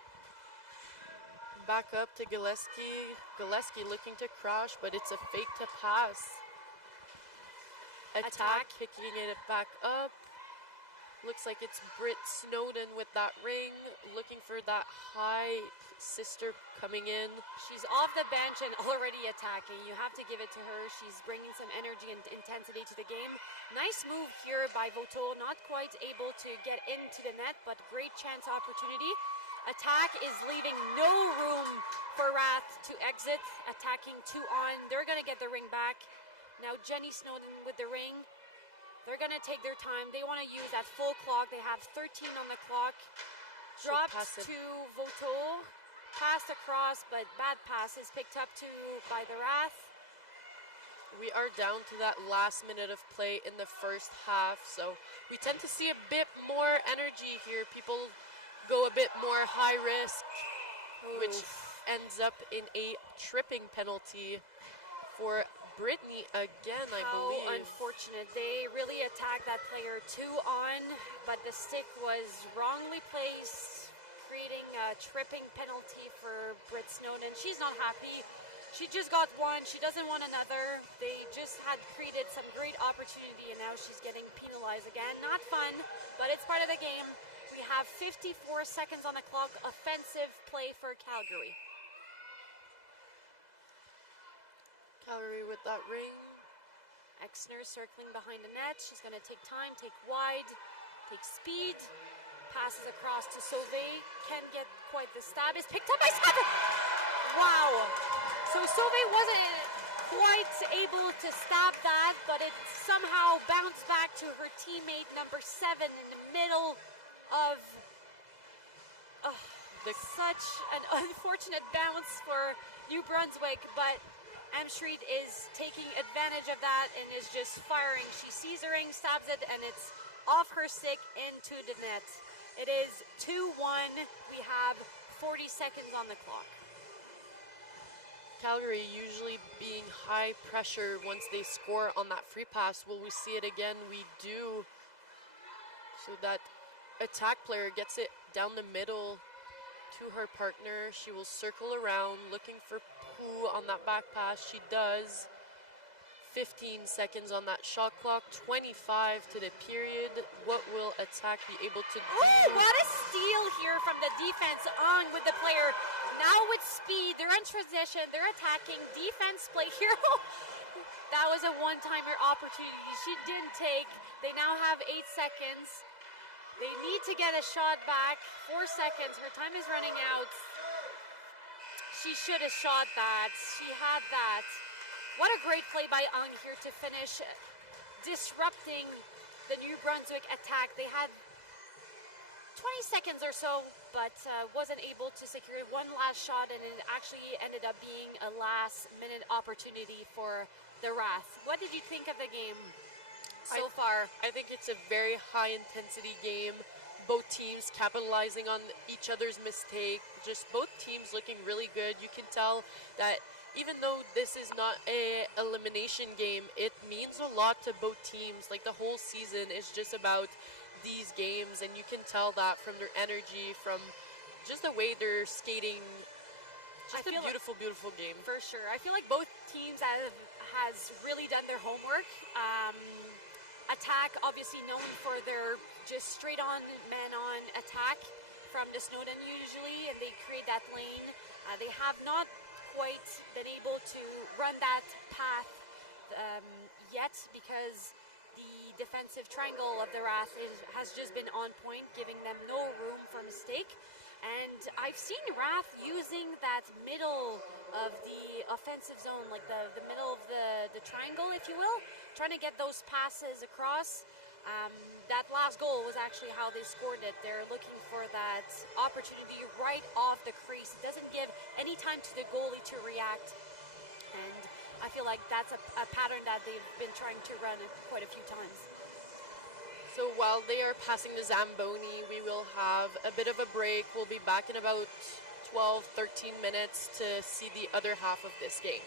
Back up to Gillespie. Gillespie looking to crash, but it's a fake to pass. Attack, picking it back up. Looks like it's Britt Snowden with that ring, looking for that high sister coming in. She's off the bench and already attacking. You have to give it to her. She's bringing some energy and intensity to the game. Nice move here by Voto, not quite able to get into the net, but great chance opportunity. Attack is leaving no room for Wrath to exit, attacking 2-on. They're going to get the ring back. Now Jenny Snowden with the ring. They're going to take their time. They want to use that full clock. They have 13 on the clock. Drops to Voto. Passed across, but bad pass is picked up by the Wrath. We are down to that last minute of play in the first half, so we tend to see a bit more energy here. People go a bit more high risk, which ends up in a tripping penalty. for Brittany again, I How believe. unfortunate. They really attacked that player 2 on, but the stick was wrongly placed, creating a tripping penalty for Britt Snowden. She's not happy. She just got one. She doesn't want another. They just had created some great opportunity, and now she's getting penalized again. Not fun, but it's part of the game. We have 54 seconds on the clock. Offensive play for Calgary. Calgary with that ring. Exner circling behind the net. She's going to take time, take wide, take speed. Passes across to Sauvé. Can't get quite the stab. Is picked up by Stabber. Wow. So Sauvé wasn't quite able to stab that, but it somehow bounced back to her teammate number 7 in the middle of such an unfortunate bounce for New Brunswick, but Amstreet is taking advantage of that and is just firing. She sees the ring, stabs it, and it's off her stick into the net. It is 2-1. We have 40 seconds on the clock. Calgary usually being high pressure once they score on that free pass. Will we see it again? We do. So that attack player gets it down the middle to her partner. She will circle around looking for Pooh on that back pass. She does. 15 seconds on that shot clock. 25 to the period. What will attack be able to do? Oh, what a steal here from the defense on with the player. Now with speed, they're in transition, they're attacking. Defense play here. That was a one-timer opportunity she didn't take. They now have 8 seconds. They need to get a shot back. 4 seconds. Her time is running out. She should have shot that. She had that. What a great play by Ang here to finish disrupting the New Brunswick attack. They had 20 seconds or so, but wasn't able to secure one last shot, and it actually ended up being a last-minute opportunity for the Wrath. What did you think of the game so far? I think it's a very high-intensity game. Both teams capitalizing on each other's mistake. Just both teams looking really good. You can tell that even though this is not a elimination game, it means a lot to both teams. Like, the whole season is just about these games, and you can tell that from their energy, from just the way they're skating. Just a beautiful, beautiful game. For sure. I feel like both teams has really done their homework. Attack, obviously known for their just straight-on, man-on attack from the Snowden usually, and they create that lane. They have not quite been able to run that path yet, because the defensive triangle of the Wrath has just been on point, giving them no room for mistake. And I've seen Wrath using that middle of the offensive zone, like the middle of the triangle, if you will, trying to get those passes across. That last goal was actually how they scored it. They're looking for that opportunity right off the crease. It doesn't give any time to the goalie to react. And I feel like that's a pattern that they've been trying to run quite a few times. So while they are passing the Zamboni, we will have a bit of a break. We'll be back in about 12, 13 minutes to see the other half of this game.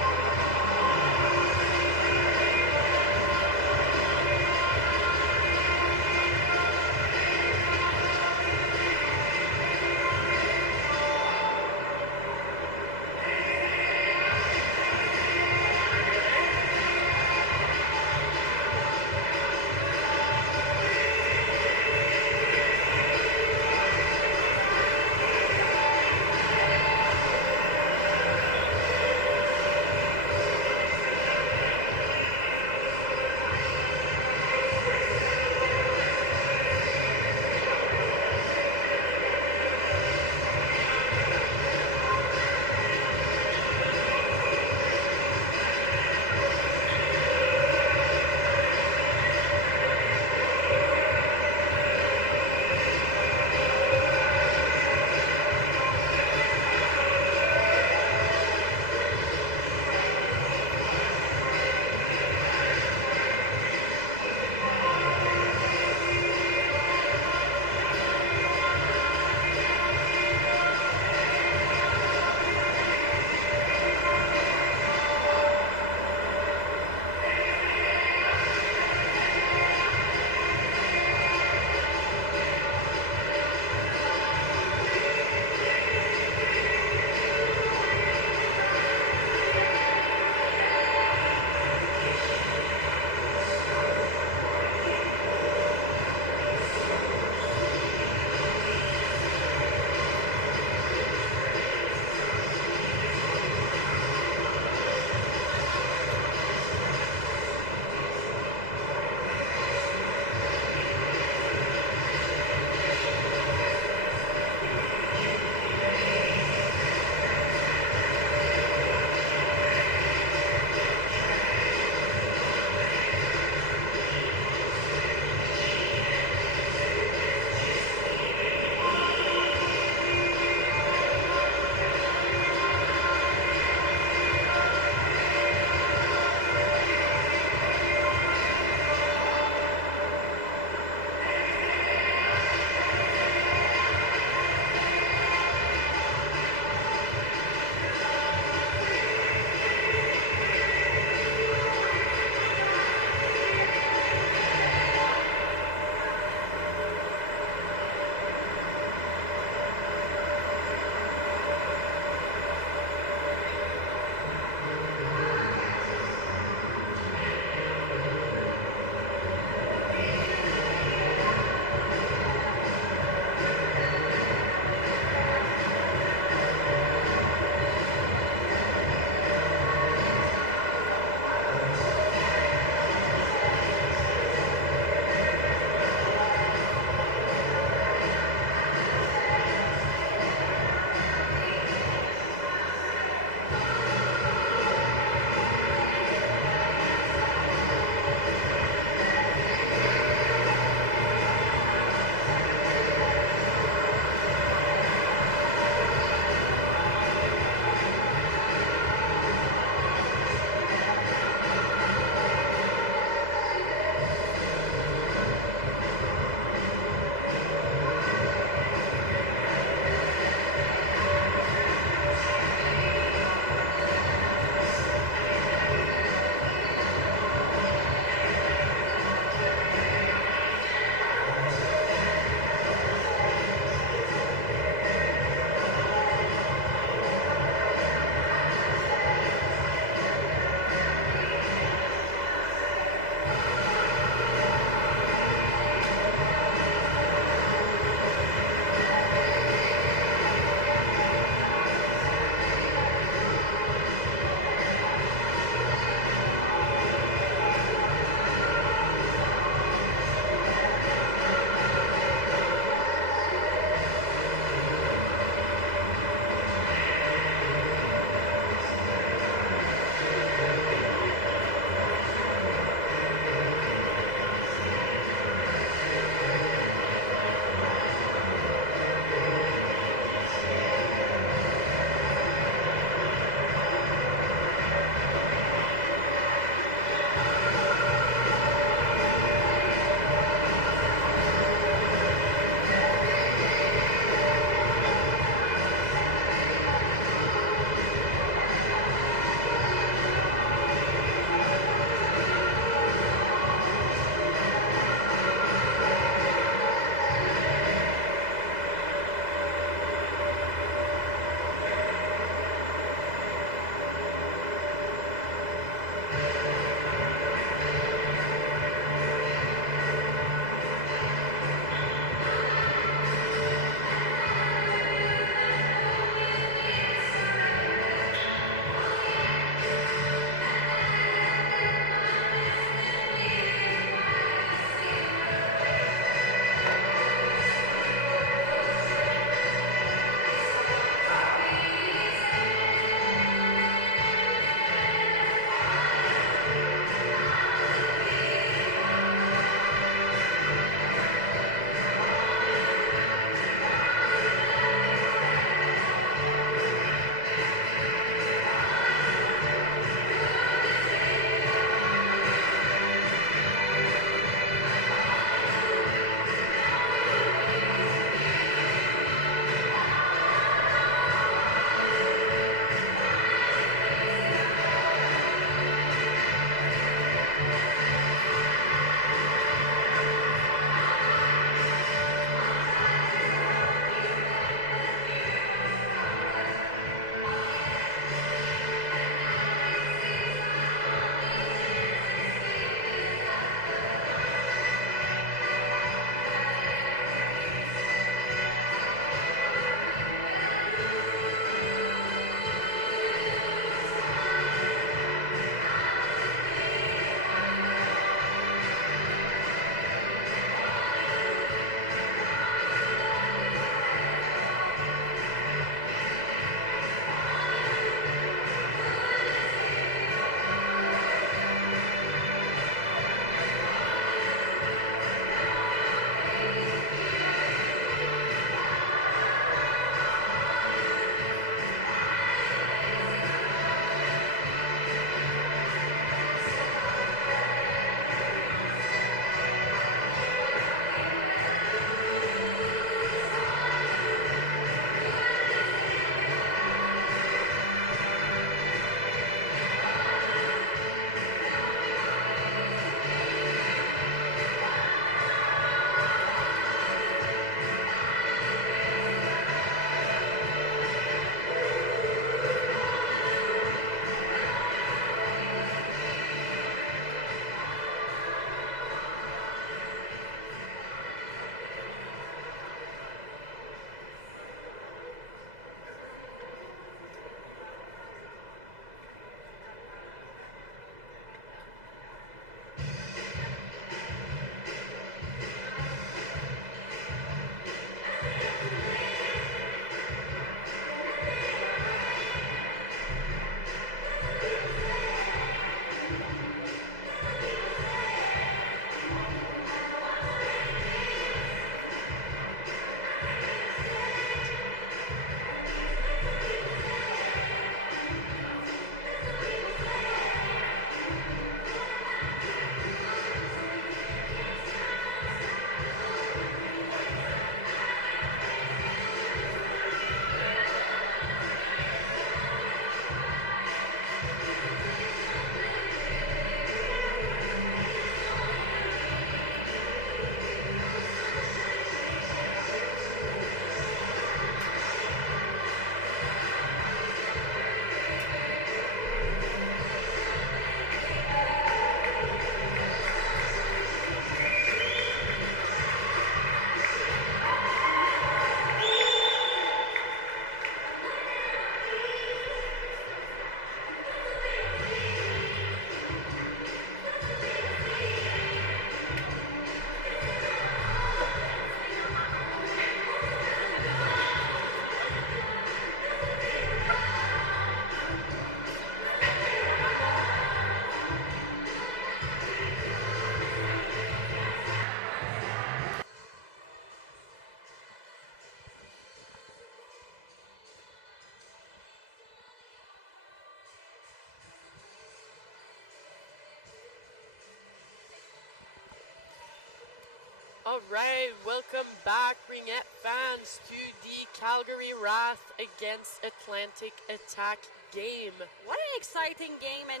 All right, welcome back, Ringette fans, to the Calgary Wrath against Atlantic Attack game. What an exciting game, and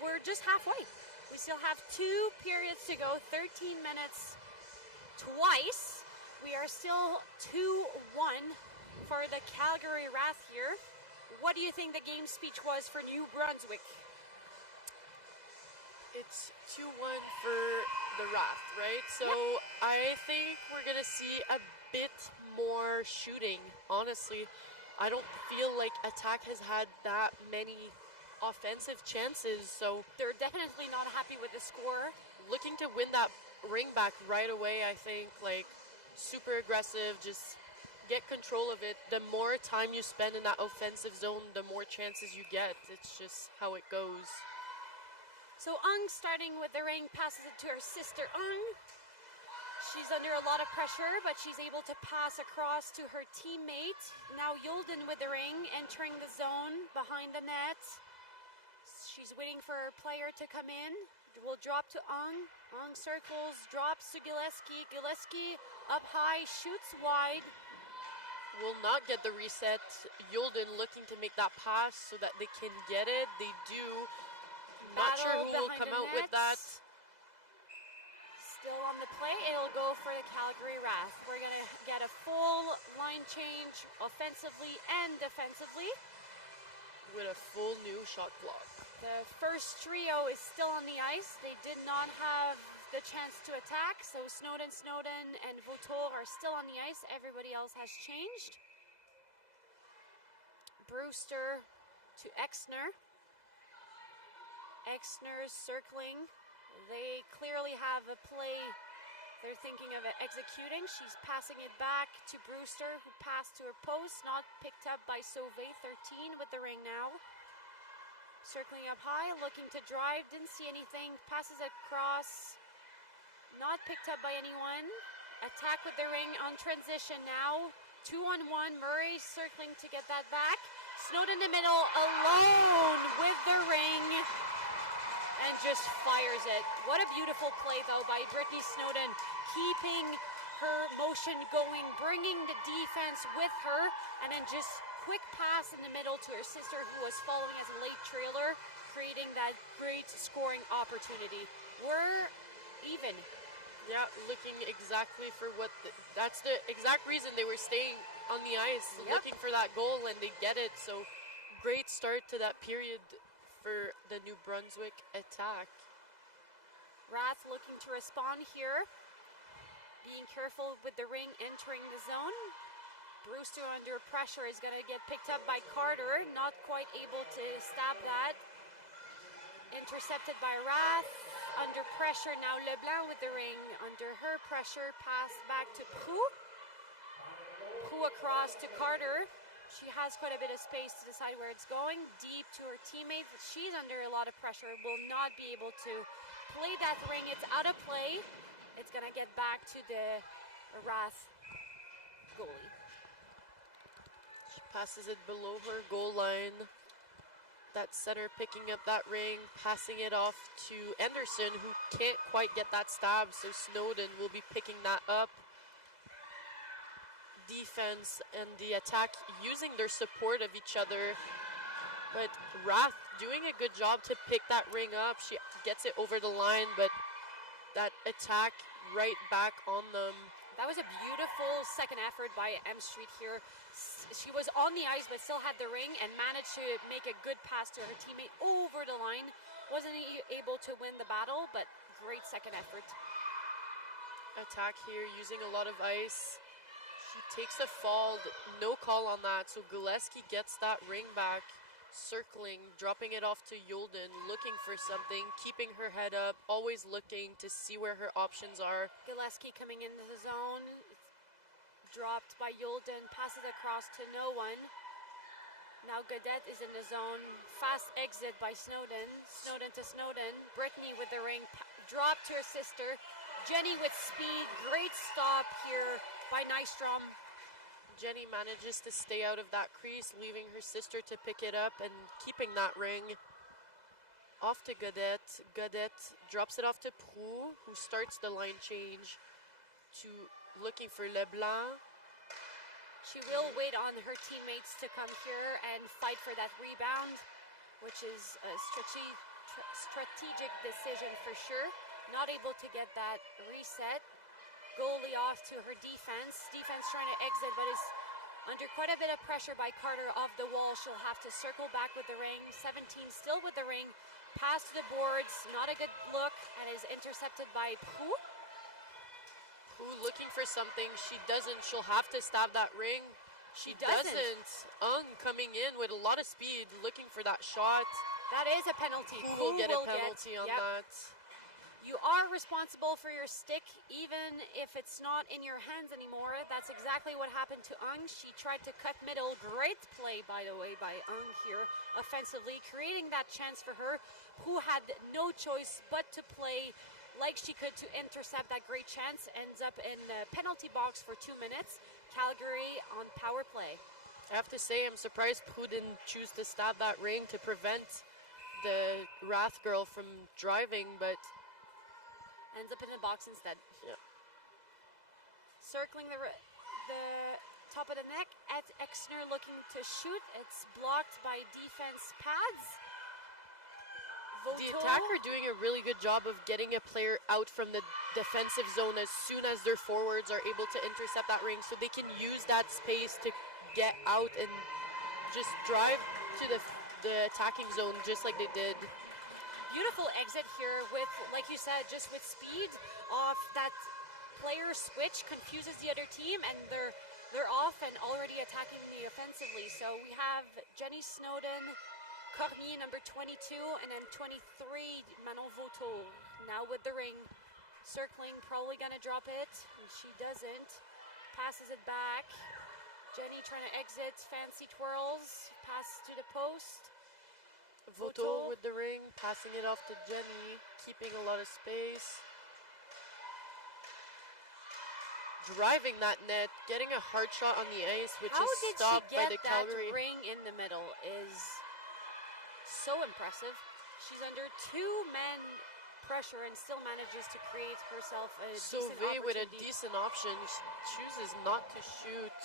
we're just halfway. We still have 2 periods to go, 13 minutes twice. We are still 2-1 for the Calgary Wrath here. What do you think the game speech was for New Brunswick? It's 2-1 for the Wrath, right? So I think we're going to see a bit more shooting, honestly. I don't feel like Attack has had that many offensive chances, so They're definitely not happy with the score. looking to win that ring back right away, I think, like, super aggressive, just get control of it. The more time you spend in that offensive zone, the more chances you get. It's just how it goes. So starting with the ring, passes it to her sister Ung. She's under a lot of pressure, but she's able to pass across to her teammate. Now Yolden with the ring, entering the zone behind the net. She's waiting for her player to come in. Will drop to Ung. Ung circles, drops to Gillespie. Gillespie up high, shoots wide. Will not get the reset. Yolden looking to make that pass so that they can get it. They do. Not sure who will come out with that. Still on the play, it'll go for the Calgary Wrath. We're going to get a full line change offensively and defensively. With a full new shot clock. The first trio is still on the ice. They did not have the chance to attack, so Snowden, and Vautour are still on the ice. Everybody else has changed. Brewster to Exner. Exner's circling. They clearly have a play they're thinking of executing. She's passing it back to Brewster, who passed to her post, not picked up by Sauvé, 13 with the ring now. Circling up high, looking to drive, didn't see anything, passes across, not picked up by anyone. Attack with the ring on transition now. 2-on-1, Murray circling to get that back. Snowden in the middle, alone with the ring, and just fires it. What a beautiful play, though, by Brittany Snowden, keeping her motion going, bringing the defense with her, and then just quick pass in the middle to her sister, who was following as a late trailer, creating that great scoring opportunity. We're even. Yeah, looking exactly for that's the exact reason they were staying on the ice, looking for that goal, and they get it. So great start to that period for the New Brunswick Attack. Wrath looking to respond here. Being careful with the ring entering the zone. Brewster under pressure is going to get picked up by Carter. Not quite able to stop that. Intercepted by Wrath. Under pressure now, Leblanc with the ring. Under her pressure, pass back to Prou. Prou across to Carter. She has quite a bit of space to decide where it's going. Deep to her teammate. She's under a lot of pressure. Will not be able to play that ring. It's out of play. It's going to get back to the Wrath goalie. She passes it below her goal line. That center picking up that ring, passing it off to Anderson, who can't quite get that stab, so Snowden will be picking that up. Defense and the Attack using their support of each other, but Wrath doing a good job to pick that ring up. She gets it over the line, but that Attack right back on them. That was a beautiful second effort by M Street here. She was on the ice but still had the ring and managed to make a good pass to her teammate over the line. Wasn't able to win the battle, but great second effort. Attack here using a lot of ice. She takes a fall, no call on that, so Gillespie gets that ring back, circling, dropping it off to Yolden, looking for something, keeping her head up, always looking to see where her options are. Gillespie coming into the zone, it's dropped by Yolden, passes across to no one. Now Gaudette is in the zone, fast exit by Snowden, Snowden to Snowden, Brittany with the ring, drop to her sister, Jenny with speed, great stop here by Nystrom. Jenny manages to stay out of that crease, leaving her sister to pick it up and keeping that ring. Off to Godette. Godette drops it off to Prou, who starts the line change to looking for Leblanc. She will wait on her teammates to come here and fight for that rebound, which is a strategic decision for sure. Not able to get that reset. Goalie off to her defense. Defense trying to exit, but is under quite a bit of pressure by Carter off the wall. She'll have to circle back with the ring. 17 still with the ring. Pass to the boards. Not a good look, and is intercepted by Prou. Prou looking for something. She doesn't. She'll have to stab that ring. She doesn't. Ung coming in with a lot of speed, looking for that shot. That is a penalty. Prou will get a penalty on that. You are responsible for your stick, even if it's not in your hands anymore. That's exactly what happened to Ung. She tried to cut middle. Great play, by the way, by Ung here offensively, creating that chance for her, who had no choice but to play like she could to intercept that great chance. Ends up in the penalty box for 2 minutes. Calgary on power play. I have to say, I'm surprised Prou didn't choose to stab that ring to prevent the Wrath girl from driving, but ends up in the box instead. Yeah. Circling the top of the net at Exner looking to shoot. It's blocked by defense pads. The attacker doing a really good job of getting a player out from the defensive zone as soon as their forwards are able to intercept that ring, so they can use that space to get out and just drive to the attacking zone just like they did. Beautiful exit here with, like you said, just with speed off that player switch, confuses the other team, and they're off and already attacking me offensively. So we have Jenny Snowden, Cormier, number 22, and then 23, Manon Vautour, now with the ring. Circling, probably gonna drop it, and she doesn't. Passes it back. Jenny trying to exit, fancy twirls, pass to the post. Vautour with the ring, passing it off to Jenny, keeping a lot of space. Driving that net, getting a hard shot on the ice, which is stopped by the Calgary. How did she get that ring in the middle is so impressive. She's under 2 men pressure and still manages to create herself a decent opportunity. with a decent option, chooses not to shoot.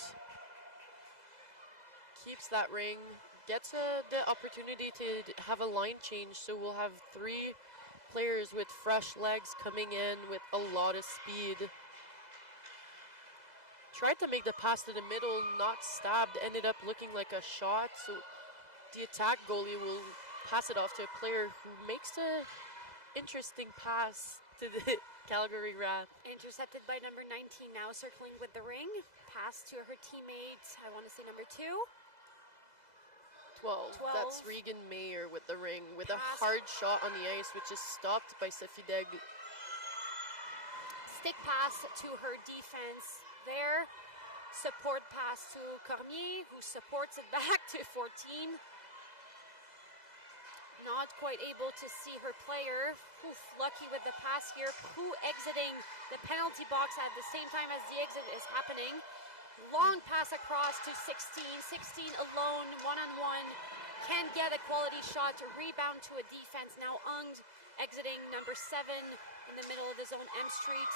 Keeps that ring. Gets the opportunity to have a line change, so we'll have 3 players with fresh legs coming in with a lot of speed. Tried to make the pass to the middle, not stabbed, ended up looking like a shot, so the attack goalie will pass it off to a player who makes a interesting pass to the Calgary Wrath. Intercepted by number 19 now, circling with the ring. Pass to her teammate, I want to say number 2. 12. That's Regan Mayer with the ring, with a hard shot on the ice, which is stopped by Sophie Daigle. Stick pass to her defense there. Support pass to Cormier, who supports it back to 14. Not quite able to see her player. Oof, lucky with the pass here. Who exiting the penalty box at the same time as the exit is happening. Long pass across to 16. 16 alone, one-on-one. Can't get a quality shot. Rebound to a defense. Now Ung exiting number 7 in the middle of the zone, M Street.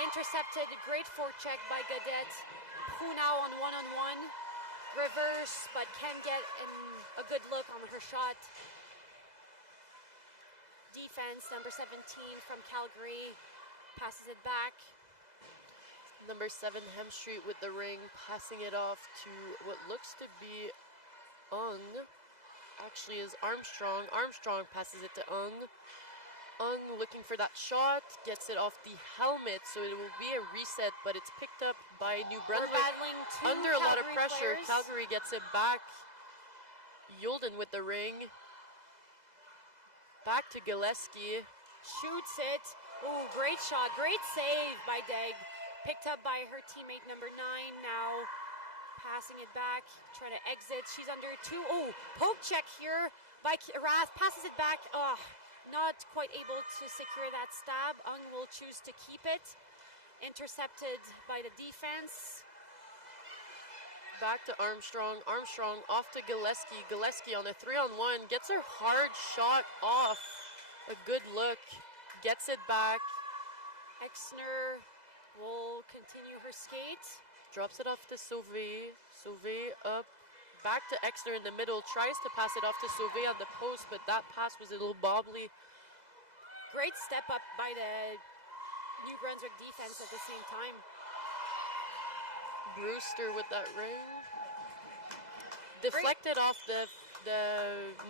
Intercepted. Great forecheck by Godette. Who now on one-on-one. Reverse, but can get a good look on her shot. Defense, number 17 from Calgary. Passes it back. Number 7, Hemstreet with the ring, passing it off to what looks to be Ung. Actually is Armstrong. Armstrong passes it to Ung. Ung looking for that shot, gets it off the helmet, so it will be a reset, but it's picked up by New Brunswick. We're battling 2 under a lot of Calgary pressure. players. Calgary gets it back. Yulden with the ring. Back to Gillespie. Shoots it. Oh, great shot. Great save by Deg. Picked up by her teammate number 9. Now passing it back. Trying to exit. She's under 2. Oh, poke check here by Wrath. Passes it back. Oh, not quite able to secure that stab. Ung will choose to keep it. Intercepted by the defense. Back to Armstrong. Armstrong off to Gillespie. Gillespie on a 3-on-1. Gets her hard shot off. A good look. Gets it back. Exner will continue her skate. Drops it off to Sauvé. Sauvé up. Back to Exner in the middle. Tries to pass it off to Sauvé on the post, but that pass was a little bobbly. Great step up by the New Brunswick defense at the same time. Brewster with that ring. Deflected off the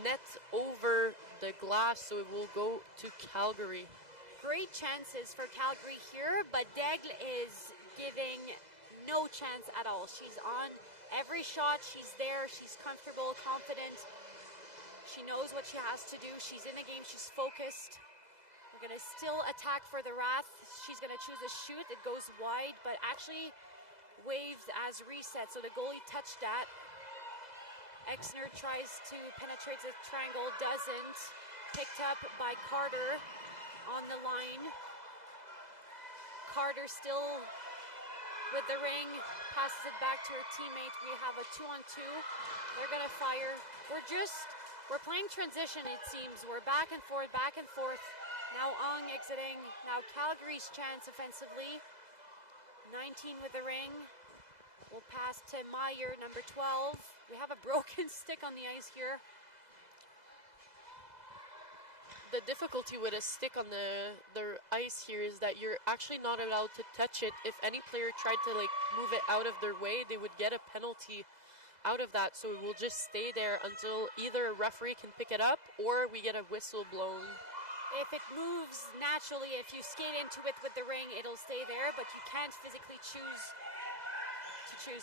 net over the glass, so it will go to Calgary. Great chances for Calgary here, but Daigle is giving no chance at all. She's on every shot. She's there. She's comfortable, confident. She knows what she has to do. She's in the game. She's focused. We're going to still attack for the Wrath. She's going to choose a shoot. It goes wide, but actually waved as reset, so the goalie touched that. Exner tries to penetrate the triangle, doesn't. Picked up by Carter on the line. Carter still with the ring, passes it back to her teammate. We have a 2-on-2. They're gonna fire. We're playing transition, it seems. We're back and forth, back and forth. Now Ong exiting. Now Calgary's chance offensively. 19 with the ring. We'll pass to Meyer, number 12. We have a broken stick on the ice here. The difficulty with a stick on the ice here is that you're actually not allowed to touch it. If any player tried to move it out of their way, they would get a penalty out of that. So it will just stay there until either a referee can pick it up or we get a whistle blown. If it moves naturally, if you skate into it with the ring, it'll stay there, but you can't physically choose.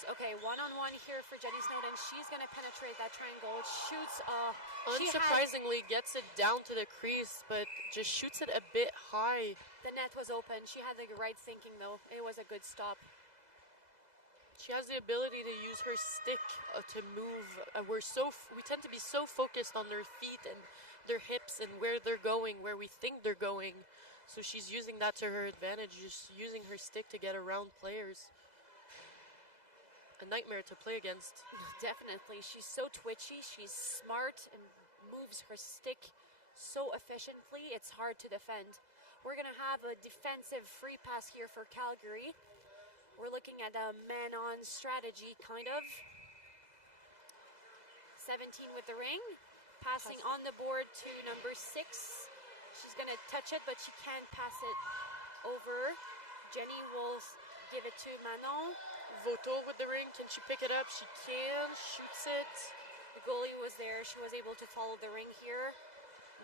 Okay, 1-on-1 here for Jenny Snowden. She's going to penetrate that triangle. Shoots. Unsurprisingly, gets it down to the crease, but just shoots it a bit high. The net was open. She had the right thinking, though. It was a good stop. She has the ability to use her stick to move. We tend to be so focused on their feet and their hips and where they're going, where we think they're going. So she's using that to her advantage, just using her stick to get around players. A nightmare to play against. Definitely. She's so twitchy. She's smart and moves her stick so efficiently. It's hard to defend. We're going to have a defensive free pass here for Calgary. We're looking at a man-on strategy, kind of. 17 with the ring. Passing on the board to number 6. She's going to touch it, but she can't pass it over. Jenny will give it to Manon. Voto with the ring. Can she pick it up? She can. Shoots it. The goalie was there. She was able to follow the ring here.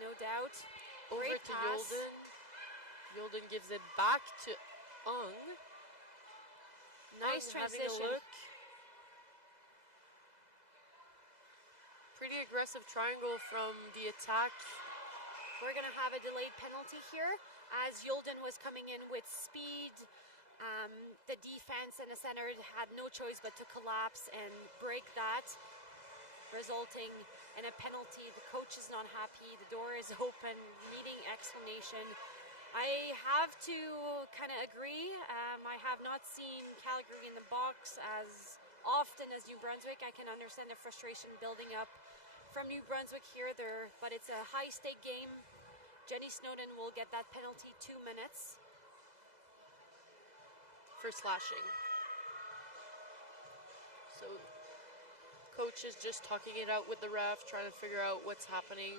No doubt. Over Great to pass. Yolden. Yolden gives it back to Ung. Nice transition. Look. Pretty aggressive triangle from the attack. We're going to have a delayed penalty here as Yolden was coming in with speed. The defense and the center had no choice but to collapse and break that, resulting in a penalty. The coach is not happy. The door is open, needing explanation. I have to kind of agree. I have not seen Calgary in the box as often as New Brunswick. I can understand the frustration building up from New Brunswick here, but it's a high-stake game. Jenny Snowden will get that penalty, 2 minutes. For slashing. So coach is just talking it out with the ref, trying to figure out what's happening,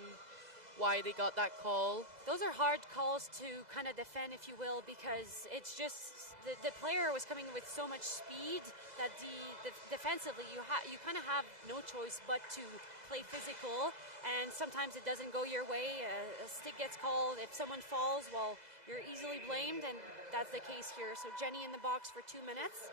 why they got that call. Those are hard calls to kind of defend, if you will, because it's just the player was coming with so much speed that the defensively you kind of have no choice but to play physical, and sometimes it doesn't go your way. A stick gets called. If someone falls, well, you're easily blamed, and that's the case here. So Jenny in the box for 2 minutes.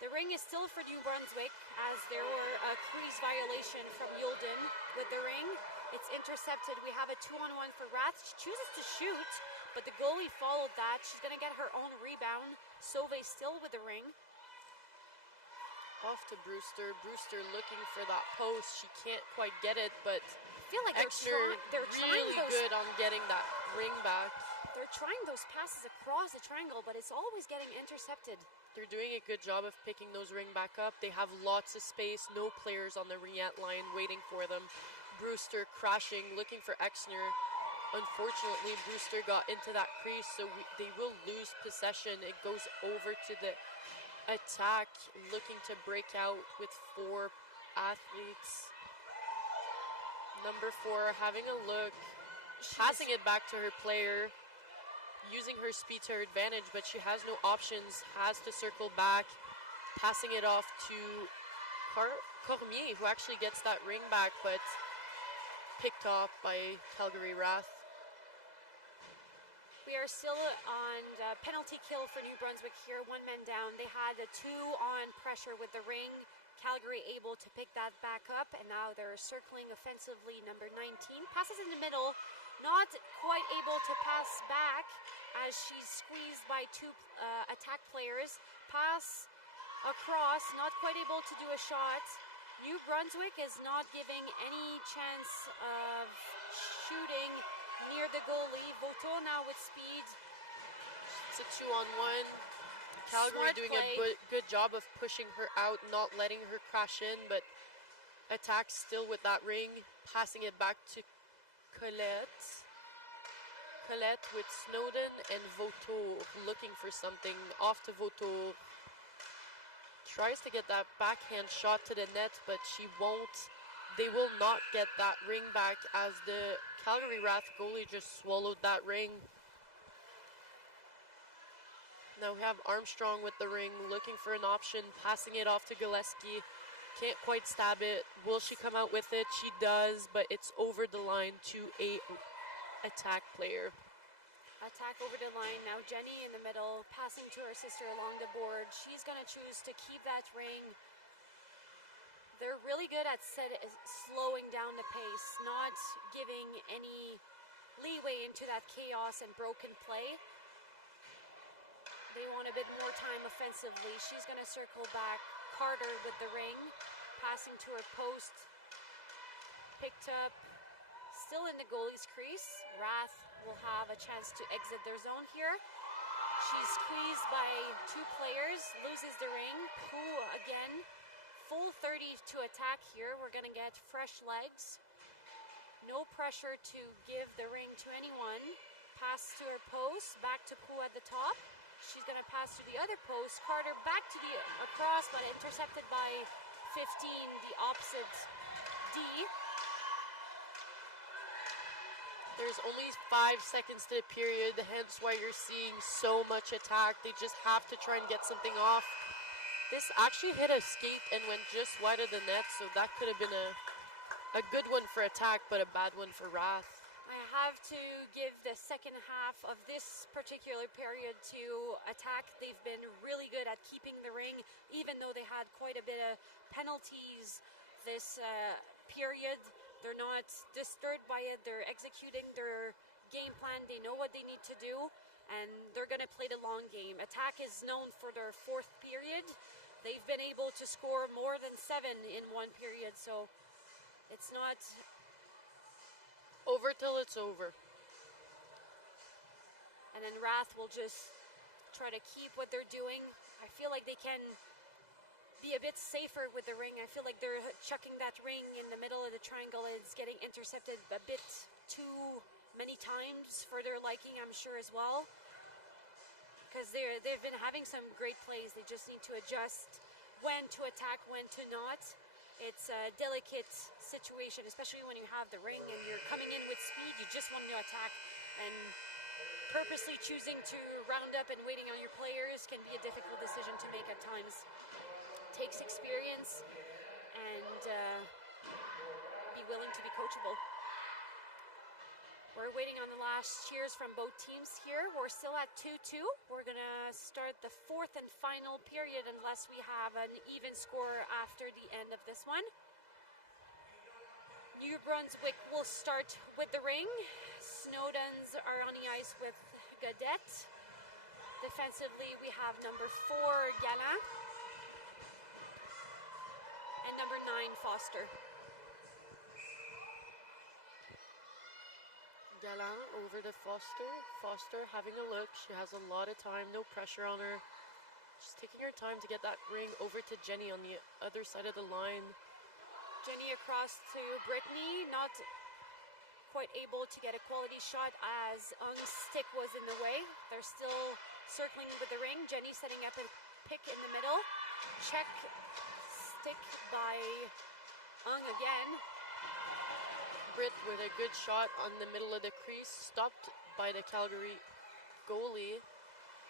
The ring is still for New Brunswick as there were a crease violation from Yolden with the ring. It's intercepted. We have a 2-on-1 for Rath. She chooses to shoot, but the goalie followed that. She's going to get her own rebound. Sauvé still with the ring. Off to Brewster. Brewster looking for that post. She can't quite get it, but I feel like they're they're trying really good on getting that ring back. They're trying those passes across the triangle, but it's always getting intercepted. They're doing a good job of picking those ring back up. They have lots of space, no players on the ringette line waiting for them. Brewster crashing, looking for Exner. Unfortunately, Brewster got into that crease, so they will lose possession. It goes over to the attack, looking to break out with 4 athletes. Number 4 having a look, passing it back to her player, using her speed to her advantage, but she has no options, has to circle back, passing it off to Cormier, who actually gets that ring back, but picked off by Calgary Wrath. We are still on penalty kill for New Brunswick here, 1 man down. They had a 2-on pressure with the ring. Calgary able to pick that back up, and now they're circling offensively. Number 19 passes in the middle, not quite able to pass back as she's squeezed by 2 attack players. Pass across, not quite able to do a shot. New Brunswick is not giving any chance of shooting near the goalie. Voto now with speed. It's a 2-on-1. Calgary doing a good job of pushing her out, not letting her crash in, but attack still with that ring, passing it back to Colette. Colette with Snowden and Voto looking for something. Off to Voto. Tries to get that backhand shot to the net, but she won't. They will not get that ring back as the Calgary Wrath goalie just swallowed that ring. Now we have Armstrong with the ring, looking for an option, passing it off to Gillespie. Can't quite stab it. Will she come out with it? She does, but it's over the line to a attack player. Attack over the line. Now Jenny in the middle, passing to her sister along the board. She's going to choose to keep that ring. They're really good at slowing down the pace, not giving any leeway into that chaos and broken play. They want a bit more time offensively. She's going to circle back. Carter with the ring, passing to her post. Picked up, still in the goalie's crease. Wrath will have a chance to exit their zone here. She's squeezed by 2 players, loses the ring. Pooh again, full 30 to attack here. We're going to get fresh legs. No pressure to give the ring to anyone. Pass to her post, back to Pooh at the top. She's going to pass to the other post. Carter back to the across, but intercepted by 15, the opposite D. There's only 5 seconds to the period, hence why you're seeing so much attack. They just have to try and get something off. This actually hit a skate and went just wide of the net, so that could have been a good one for attack, but a bad one for Wrath. I have to give the second half of this particular period to attack. They've been really good at keeping the ring, even though they had quite a bit of penalties this period. They're not disturbed by it. They're executing their game plan. They know what they need to do, and they're going to play the long game. Attack is known for their 4th period. They've been able to score more than 7 in 1 period, so it's not over till it's over. And then Wrath will just try to keep what they're doing. I feel like they can be a bit safer with the ring. I feel like they're chucking that ring in the middle of the triangle. It's getting intercepted a bit too many times for their liking, I'm sure, as well. Because they've been having some great plays. They just need to adjust when to attack, when to not. It's a delicate situation, especially when you have the ring and you're coming in with speed. You just want to attack, and purposely choosing to round up and waiting on your players can be a difficult decision to make at times. It takes experience and be willing to be coachable. We're waiting on the last cheers from both teams here. We're still at 2-2. We're going to start the 4th and final period unless we have an even score after the end of this one. New Brunswick will start with the ring. Snowdens are on the ice with Godette. Defensively, we have number 4, Gallant, and number 9, Foster. Gallant over to Foster. Foster having a look. She has a lot of time, no pressure on her. She's taking her time to get that ring over to Jenny on the other side of the line. Jenny across to Brittany, not quite able to get a quality shot as Ung's stick was in the way. They're still circling with the ring. Jenny setting up a pick in the middle. Check stick by Ung again. Britt with a good shot on the middle of the crease, stopped by the Calgary goalie.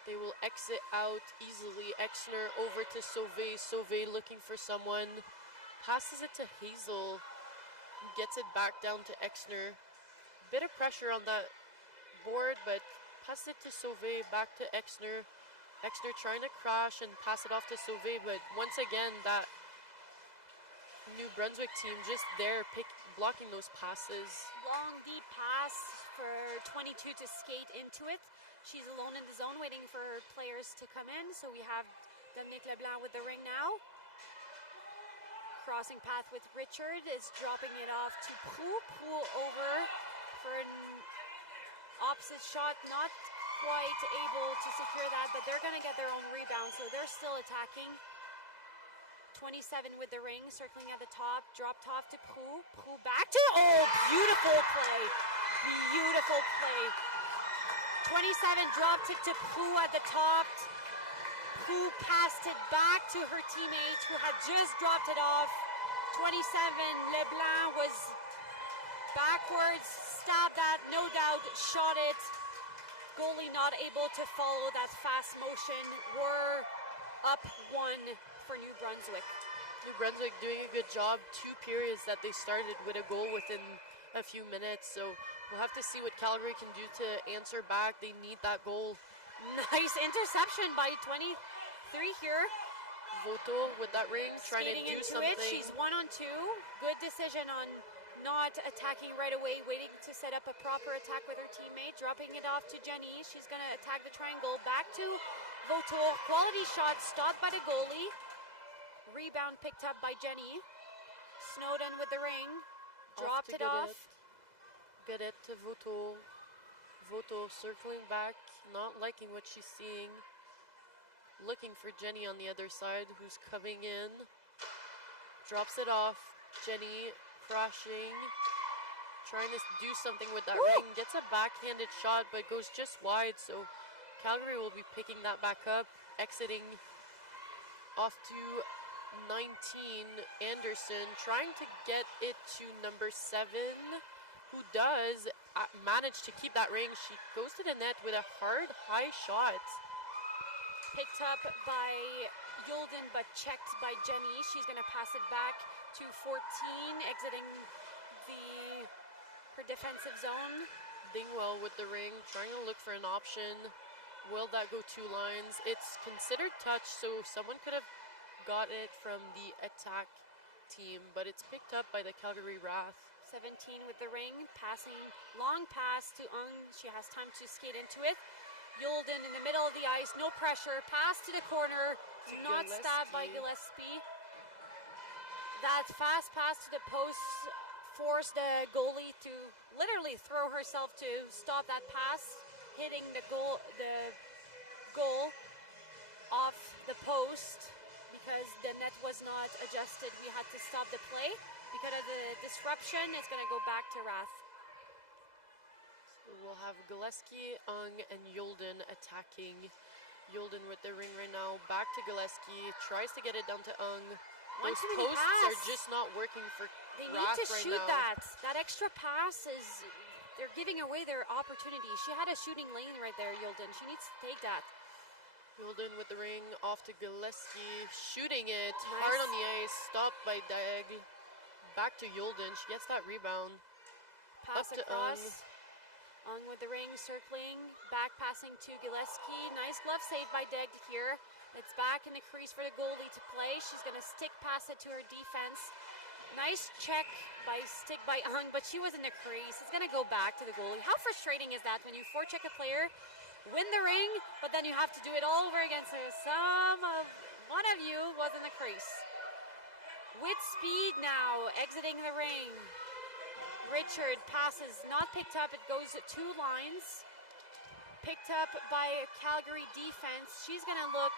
They will exit out easily. Exner over to Sauvé. Sauvé looking for someone. Passes it to Hazel. Gets it back down to Exner. Bit of pressure on that board, but passes it to Sauvé, back to Exner. Exner trying to crash and pass it off to Sauvé, but once again, that New Brunswick team just there blocking those passes. Long deep pass for 22 to skate into it. She's alone in the zone waiting for her players to come in. So we have Dominique Leblanc with the ring now. Crossing path with Richard is dropping it off to Prou. Prou over for an opposite shot. Not quite able to secure that, but they're going to get their own rebound. So they're still attacking. 27 with the ring, circling at the top, dropped off to Prou. Prou back to, oh, beautiful play. Beautiful play. 27 dropped it to Prou at the top. Prou passed it back to her teammate who had just dropped it off. 27, Leblanc was backwards, stabbed that, no doubt, shot it. Goalie not able to follow that fast motion. We're up 1 for New Brunswick. New Brunswick doing a good job. 2 periods that they started with a goal within a few minutes. So we'll have to see what Calgary can do to answer back. They need that goal. Nice interception by 23 here. Voto with that ring, trying Skating to do into something. it. She's 1-on-2. Good decision on not attacking right away, waiting to set up a proper attack with her teammate. Dropping it off to Jenny. She's going to attack the triangle. Back to Voto. Quality shot stopped by the goalie. Rebound picked up by Jenny. Snowden with the ring. Dropped it off. Get it to Voto. Voto circling back, not liking what she's seeing. Looking for Jenny on the other side, who's coming in. Drops it off. Jenny crashing. Trying to do something with that ring. Gets a backhanded shot, but goes just wide. So Calgary will be picking that back up. Exiting off to 19, Anderson. Trying to get it to number 7, who does manage to keep that ring. She goes to the net with a hard, high shot. Picked up by Yulden, but checked by Jenny. She's going to pass it back to 14, exiting her defensive zone. Dingwell with the ring, trying to look for an option. Will that go 2 lines? It's considered touch, so someone could have got it from the attack team, but it's picked up by the Calgary Wrath. 17 with the ring, passing, long pass to Ung. She has time to skate into it. Yulden in the middle of the ice, no pressure, pass to the corner, not stabbed by Gillespie. That fast pass to the post forced the goalie to literally throw herself to stop that pass, hitting the goal off the post because the net was not adjusted. We had to stop the play. Because of the disruption, it's going to go back to Wrath. We'll have Gillespie, Ung, and Yulden attacking. Yulden with the ring right now. Back to Gillespie. Tries to get it down to Ung. Those posts are just not working for They Wrath need to right shoot now. that. That extra pass is... They're giving away their opportunity. She had a shooting lane right there, Yulden. She needs to take that. Yulden with the ring. Off to Gillespie. Shooting it. Hard on the ice. Stopped by Dag. Back to Yulden. She gets that rebound. Pass Up to across. Ung with the ring, circling. Back passing to Gillespie. Nice glove save by Deg here. It's back in the crease for the goalie to play. She's going to stick pass it to her defense. Nice check stick by Ung, but she was in the crease. It's going to go back to the goalie. How frustrating is that when you forecheck a player, win the ring, but then you have to do it all over against her? One of you was in the crease. With speed now, exiting the ring. Richard passes, not picked up. It goes 2 lines. Picked up by Calgary defense. She's going to look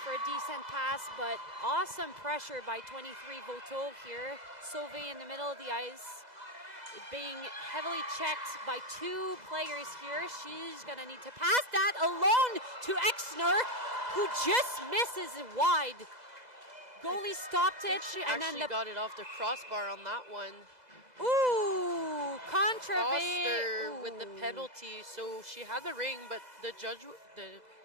for a decent pass, but awesome pressure by 23 Vautour here. Sauvé in the middle of the ice, being heavily checked by 2 players here. She's going to need to pass that alone to Exner, who just misses it wide. Goalie stopped it. She and actually then got it off the crossbar on that one. Ooh, contraband. Foster with the penalty. So she had the ring, but the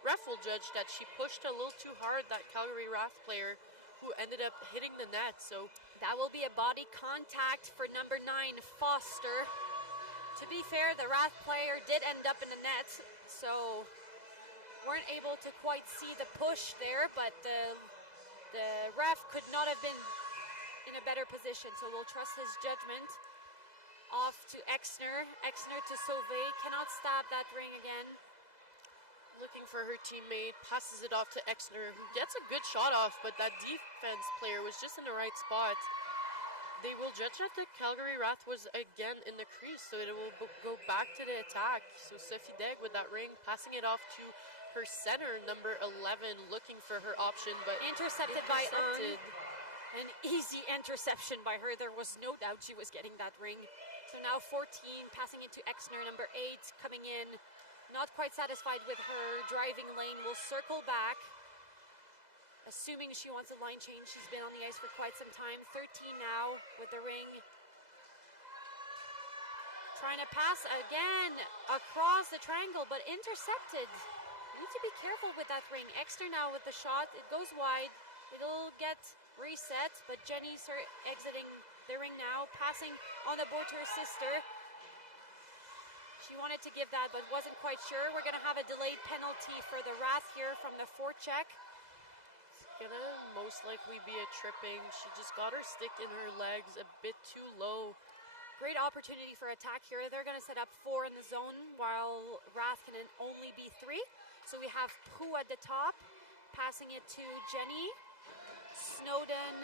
ref will judge that she pushed a little too hard, that Calgary Wrath player, who ended up hitting the net. So that will be a body contact for number 9, Foster. To be fair, the Wrath player did end up in the net, so weren't able to quite see the push there, but the ref could not have been in a better position, so we'll trust his judgment. Off to Exner. Exner to Sauvé. Cannot stab that ring again. Looking for her teammate, passes it off to Exner, who gets a good shot off, but that defense player was just in the right spot. They will judge that the Calgary Wrath was again in the crease, so it will go back to the attack. So Sophie Degg with that ring, passing it off to her center, number 11, looking for her option, but intercepted by an easy interception by her. There was no doubt she was getting that ring. So now 14, passing it to Exner, number 8, coming in. Not quite satisfied with her driving lane. Will circle back, assuming she wants a line change. She's been on the ice for quite some time. 13 now with the ring. Trying to pass again across the triangle, but intercepted. Need to be careful with that ring. Exner now with the shot. It goes wide. It'll get reset, but Jenny's exiting the ring now, passing on the board to her sister. She wanted to give that, but wasn't quite sure. We're going to have a delayed penalty for the Wrath here from the forecheck. It's going to most likely be a tripping. She just got her stick in her legs a bit too low. Great opportunity for attack here. They're going to set up 4 in the zone, while Wrath can only be 3. So we have Prou at the top, passing it to Jenny. Snowden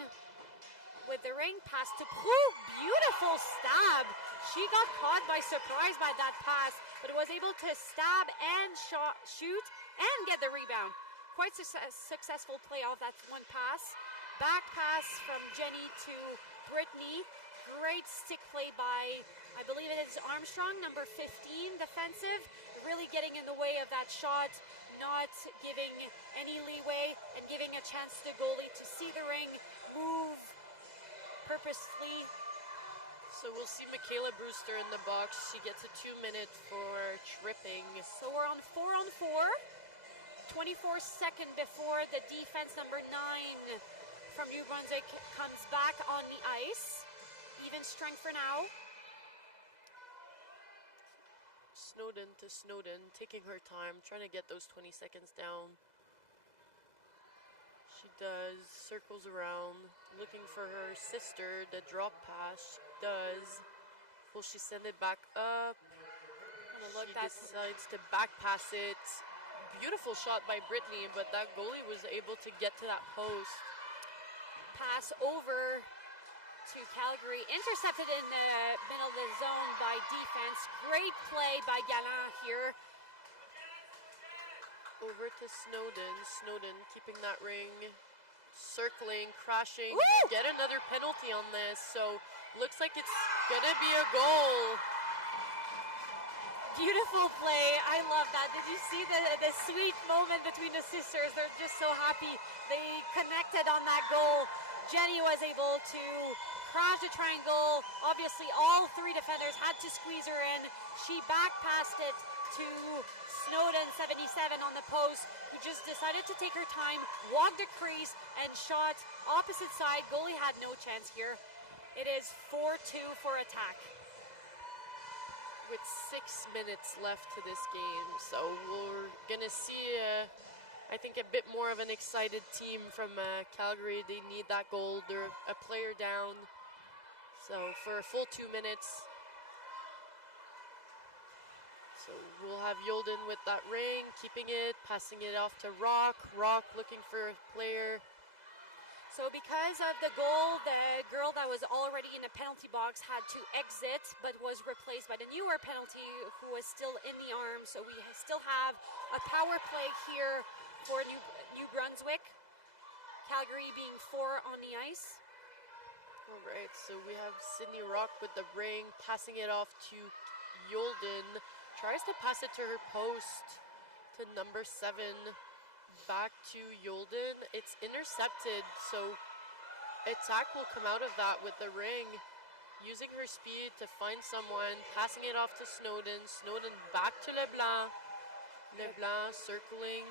with the ring, pass to Prou. Beautiful stab. She got caught by surprise by that pass, but was able to stab and shoot and get the rebound. Quite successful play off that one pass. Back pass from Jenny to Brittany. Great stick play by, I believe it is Armstrong, number 15, defensive. Really getting in the way of that shot, not giving any leeway, and giving a chance to the goalie to see the ring, move purposefully. So we'll see Michaela Brewster in the box. She gets a 2-minute for tripping. So we're on 4-on-4. 24 seconds before the defense number 9 from New Brunswick comes back on the ice. Even strength for now. Snowden to Snowden, taking her time, trying to get those 20 seconds down. She does, circles around, looking for her sister, the drop pass. She does. Will she send it back up? She decides to back pass it. Beautiful shot by Brittany, but that goalie was able to get to that post. Pass over to Calgary, intercepted in the middle of the zone by defense. Great play by Gallant here. Over to Snowden. Snowden keeping that ring, circling, crashing. Woo! Get another penalty on this, so looks like it's gonna be a goal. Beautiful play. I love that. Did you see the sweet moment between the sisters? They're just so happy they connected on that goal. Jenny was able to crash the triangle. Obviously, all 3 defenders had to squeeze her in. She back passed it to Snowden, 77 on the post, who just decided to take her time, walked the crease, and shot opposite side. Goalie had no chance here. It is 4-2 for attack. With 6 minutes left to this game, so we're gonna see I think a bit more of an excited team from Calgary. They need that goal. They're a player down, so for a full 2 minutes. So we'll have Yolden with that ring, keeping it, passing it off to Rock. Rock looking for a player. So because of the goal, the girl that was already in the penalty box had to exit, but was replaced by the newer penalty who was still in the arm. So we still have a power play here for New Brunswick. Calgary being 4 on the ice. All right, so we have Sydney Rock with the ring, passing it off to Yolden. Tries to pass it to her post to number 7. Back to Yolden. It's intercepted, so attack will come out of that with the ring. Using her speed to find someone, passing it off to Snowden. Snowden back to Leblanc. Leblanc circling.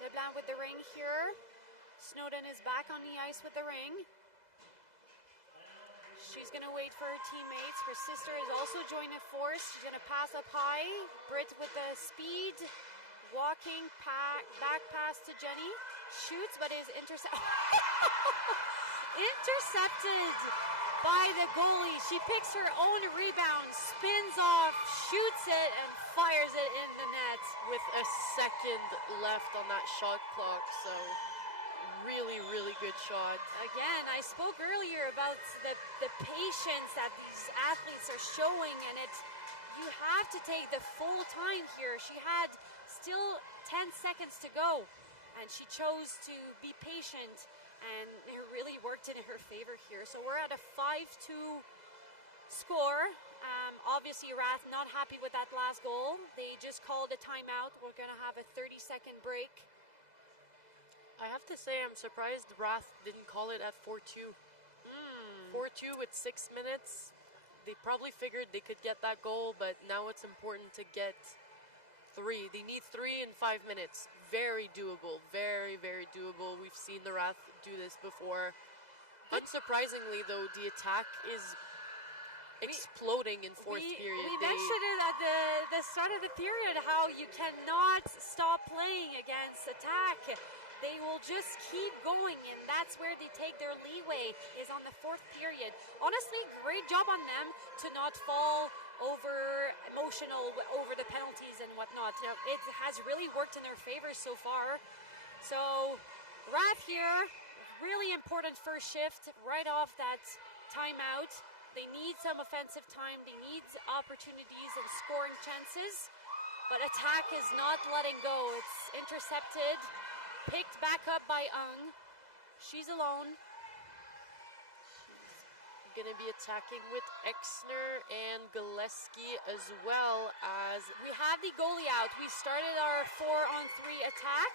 Leblanc with the ring here. Snowden is back on the ice with the ring. She's going to wait for her teammates. Her sister is also joining the force. She's going to pass up high. Britt with the speed. Walking back pass to Jenny. Shoots, but is intercepted. Intercepted by the goalie. She picks her own rebound, spins off, shoots it, and fires it in the net. With a second left on that shot clock, so really, really good shot. Again, I spoke earlier about the patience that these athletes are showing, and you have to take the full time here. She had still 10 seconds to go, and she chose to be patient, and it really worked in her favor here. So we're at a 5-2 score. Obviously, Rath not happy with that last goal. They just called a timeout. We're going to have a 30-second break. I have to say, I'm surprised Rath didn't call it at 4-2. 4-2 with 6 minutes. They probably figured they could get that goal, but now it's important to get 3. They need 3 in 5 minutes. Very doable. Very, very doable. We've seen the Wrath do this before. Unsurprisingly, though, the attack is exploding in fourth period. We mentioned it at the start of the period, how you cannot stop playing against attack. They will just keep going, and that's where they take their leeway, is on the fourth period. Honestly, great job on them to not fall over emotional over the penalties and whatnot. It has really worked in their favor so far. So Rath here, really important first shift right off that timeout. They need some offensive time. They need opportunities and scoring chances. But attack is not letting go. It's intercepted, picked back up by Ung. She's alone. Going to be attacking with Exner and Gillespie as well as... We have the goalie out. We started our 4-on-3 attack.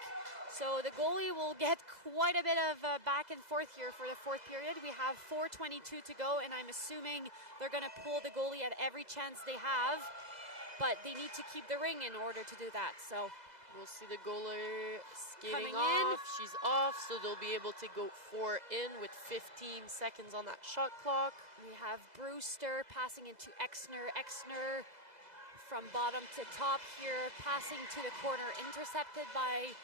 So the goalie will get quite a bit of back and forth here for the fourth period. We have 4:22 to go, and I'm assuming they're going to pull the goalie at every chance they have. But they need to keep the ring in order to do that. So we'll see the goalie skating coming off. in. She's off, so they'll be able to go 4 in with 15 seconds on that shot clock. We have Brewster passing into Exner. Exner from bottom to top here, passing to the corner, intercepted by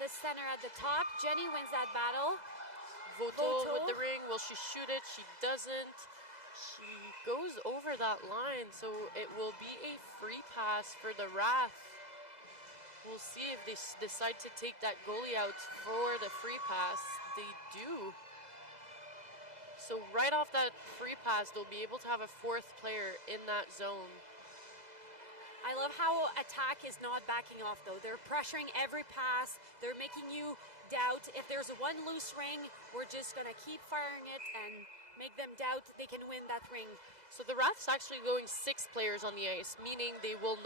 the center at the top. Jenny wins that battle. Voto with the ring. Will she shoot it? She doesn't. She goes over that line, so it will be a free pass for the Wrath. We'll see if they decide to take that goalie out for the free pass. They do. So right off that free pass, they'll be able to have a fourth player in that zone. I love how attack is not backing off, though. They're pressuring every pass. They're making you doubt. If there's one loose ring, we're just going to keep firing it and make them doubt they can win that ring. So the Wrath's actually going 6 players on the ice, meaning they will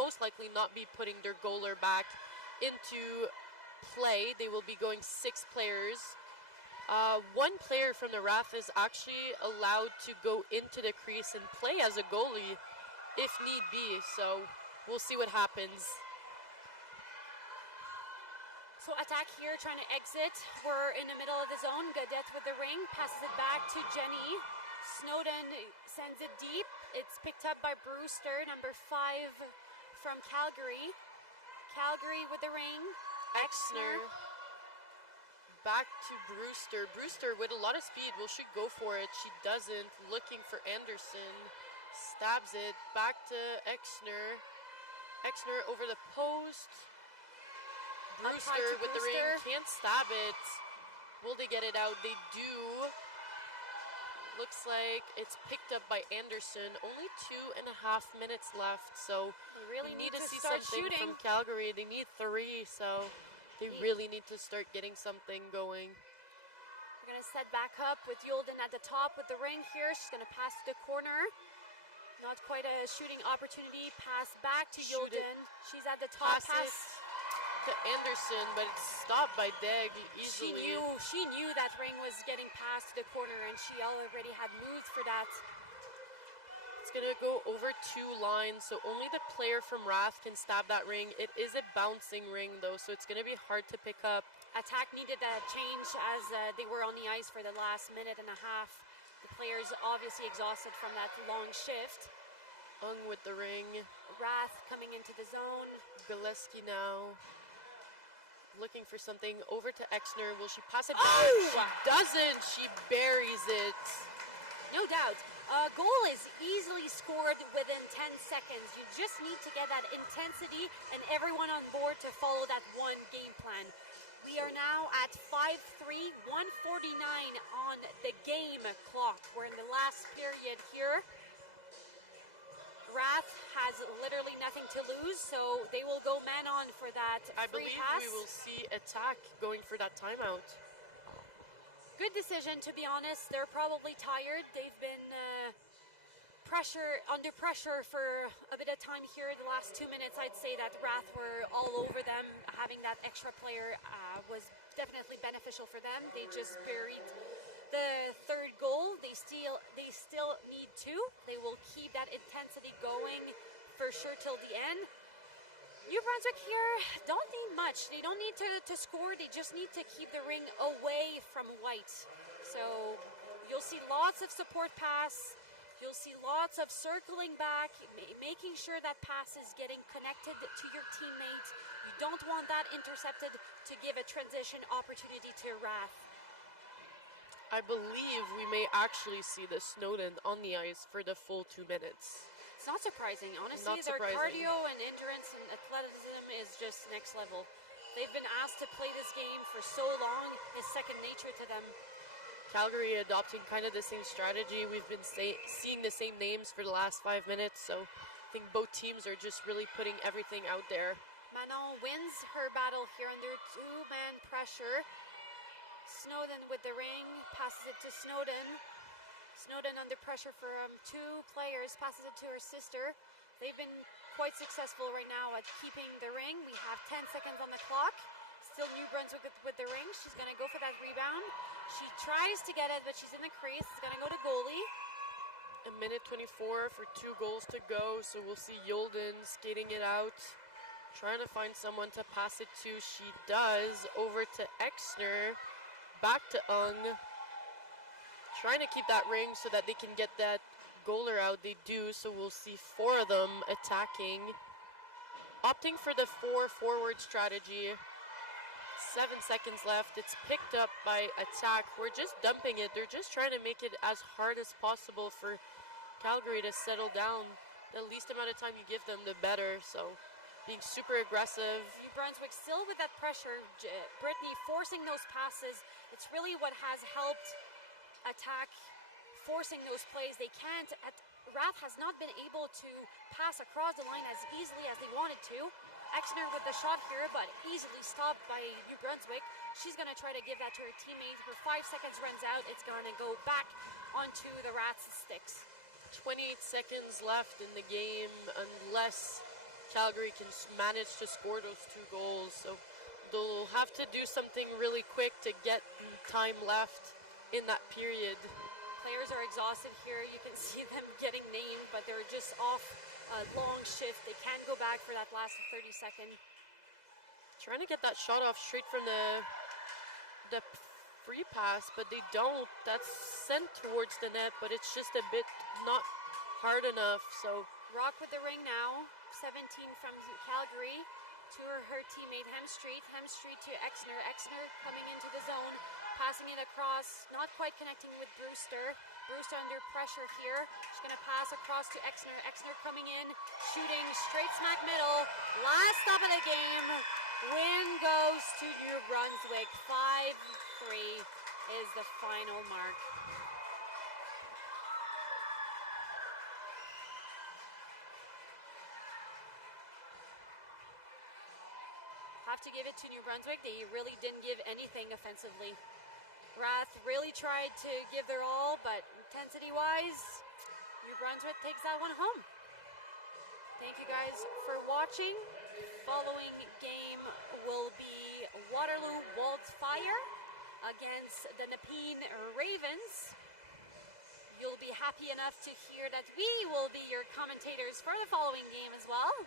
most likely not be putting their goaler back into play. They will be going 6 players. One player from the Wrath is actually allowed to go into the crease and play as a goalie if need be, so we'll see what happens. So attack here, trying to exit. We're in the middle of the zone. Gaudette with the ring, passes it back to Jenny. Snowden sends it deep. It's picked up by Brewster, number 5 from Calgary. Calgary with the ring. Exner. Back to Brewster. Brewster with a lot of speed. Will she go for it? She doesn't. Looking for Anderson. Stabs it. Back to Exner. Exner over the post. Brewster with the ring, can't stab it. Will they get it out? They do. Looks like it's picked up by Anderson. Only 2.5 minutes left, so they really need to see start something shooting from Calgary. They need 3, so they really need to start getting something going. We're going to set back up with Yolden at the top with the ring here. She's going to pass to the corner. Not quite a shooting opportunity. Pass back to Yolden. She's at the top. Pass to Anderson, but it's stopped by Deg easily. She knew that ring was getting passed to the corner, and she already had moves for that. It's going to go over 2 lines, so only the player from Wrath can stab that ring. It is a bouncing ring, though, so it's going to be hard to pick up. Attack needed a change as they were on the ice for the last minute and a half. The players obviously exhausted from that long shift. Ung with the ring. Wrath coming into the zone. Gillespie now. Looking for something over to Exner. Will she pass it? Oh! She doesn't. She buries it. No doubt. A goal is easily scored within 10 seconds. You just need to get that intensity and everyone on board to follow that one game plan. We are now at 5-3, 1:49 on the game clock. We're in the last period here. Wrath has literally nothing to lose, so they will go man on for that I free believe pass. we will see Attack going for that timeout. Good decision, to be honest. They're probably tired. They've been under pressure for a bit of time here. The last 2 minutes, I'd say that Wrath were all over them. Having that extra player was definitely beneficial for them. They just buried the third goal. They still need 2. They will keep that intensity going for sure till the end. New Brunswick here don't need much. They don't need to score. They just need to keep the ring away from White. So you'll see lots of support pass. You'll see lots of circling back, making sure that pass is getting connected to your teammate. You don't want that intercepted to give a transition opportunity to Wrath. I believe we may actually see the Snowden on the ice for the full 2 minutes. It's not surprising. Honestly, their cardio and endurance and athleticism is just next level. They've been asked to play this game for so long. It's second nature to them. Calgary adopting kind of the same strategy. We've been seeing the same names for the last 5 minutes, so I think both teams are just really putting everything out there. Manon wins her battle here under 2-man pressure. Snowden with the ring, passes it to Snowden. Snowden under pressure from 2 players, passes it to her sister. They've been quite successful right now at keeping the ring. We have 10 seconds on the clock. Still New Brunswick with the ring. She's going to go for that rebound. She tries to get it, but she's in the crease. It's going to go to goalie. A minute 24 for 2 goals to go, so we'll see Yolden skating it out. Trying to find someone to pass it to. She does. Over to Exner. Back to Ung. Trying to keep that ring so that they can get that goaler out. They do, so we'll see 4 of them attacking. Opting for the 4-forward strategy. 7 seconds left. It's picked up by Attack. We're just dumping it. They're just trying to make it as hard as possible for Calgary to settle down. The least amount of time you give them, the better. So being super aggressive. New Brunswick still with that pressure. Brittany forcing those passes. It's really what has helped Attack forcing those plays. They can't. Wrath has not been able to pass across the line as easily as they wanted to. Exner with the shot here, but easily stopped by New Brunswick. She's going to try to give that to her teammate. Her 5 seconds runs out. It's going to go back onto the Rats' sticks. 28 seconds left in the game unless Calgary can manage to score those 2 goals. So they'll have to do something really quick to get time left in that period. Players are exhausted here. You can see them getting named, but they're just off a long shift. They can go back for that last 30 second. Trying to get that shot off straight from the free pass, but they don't. That's sent towards the net, but it's just a bit not hard enough. So Rock with the ring now. 17 from Calgary to her teammate Hemstreet. Hemstreet to Exner. Exner coming into the zone, passing it across, not quite connecting with Brewster. Brewster under pressure here. She's going to pass across to Exner. Exner coming in, shooting straight smack middle. Last stop of the game. Win goes to New Brunswick. 5-3 is the final mark. Have to give it to New Brunswick. They really didn't give anything offensively. Rath really tried to give their all, but intensity-wise, New Brunswick takes that one home. Thank you guys for watching. Following game will be Waterloo Wildfire against the Nepean Ravens. You'll be happy enough to hear that we will be your commentators for the following game as well.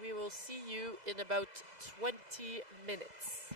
We will see you in about 20 minutes.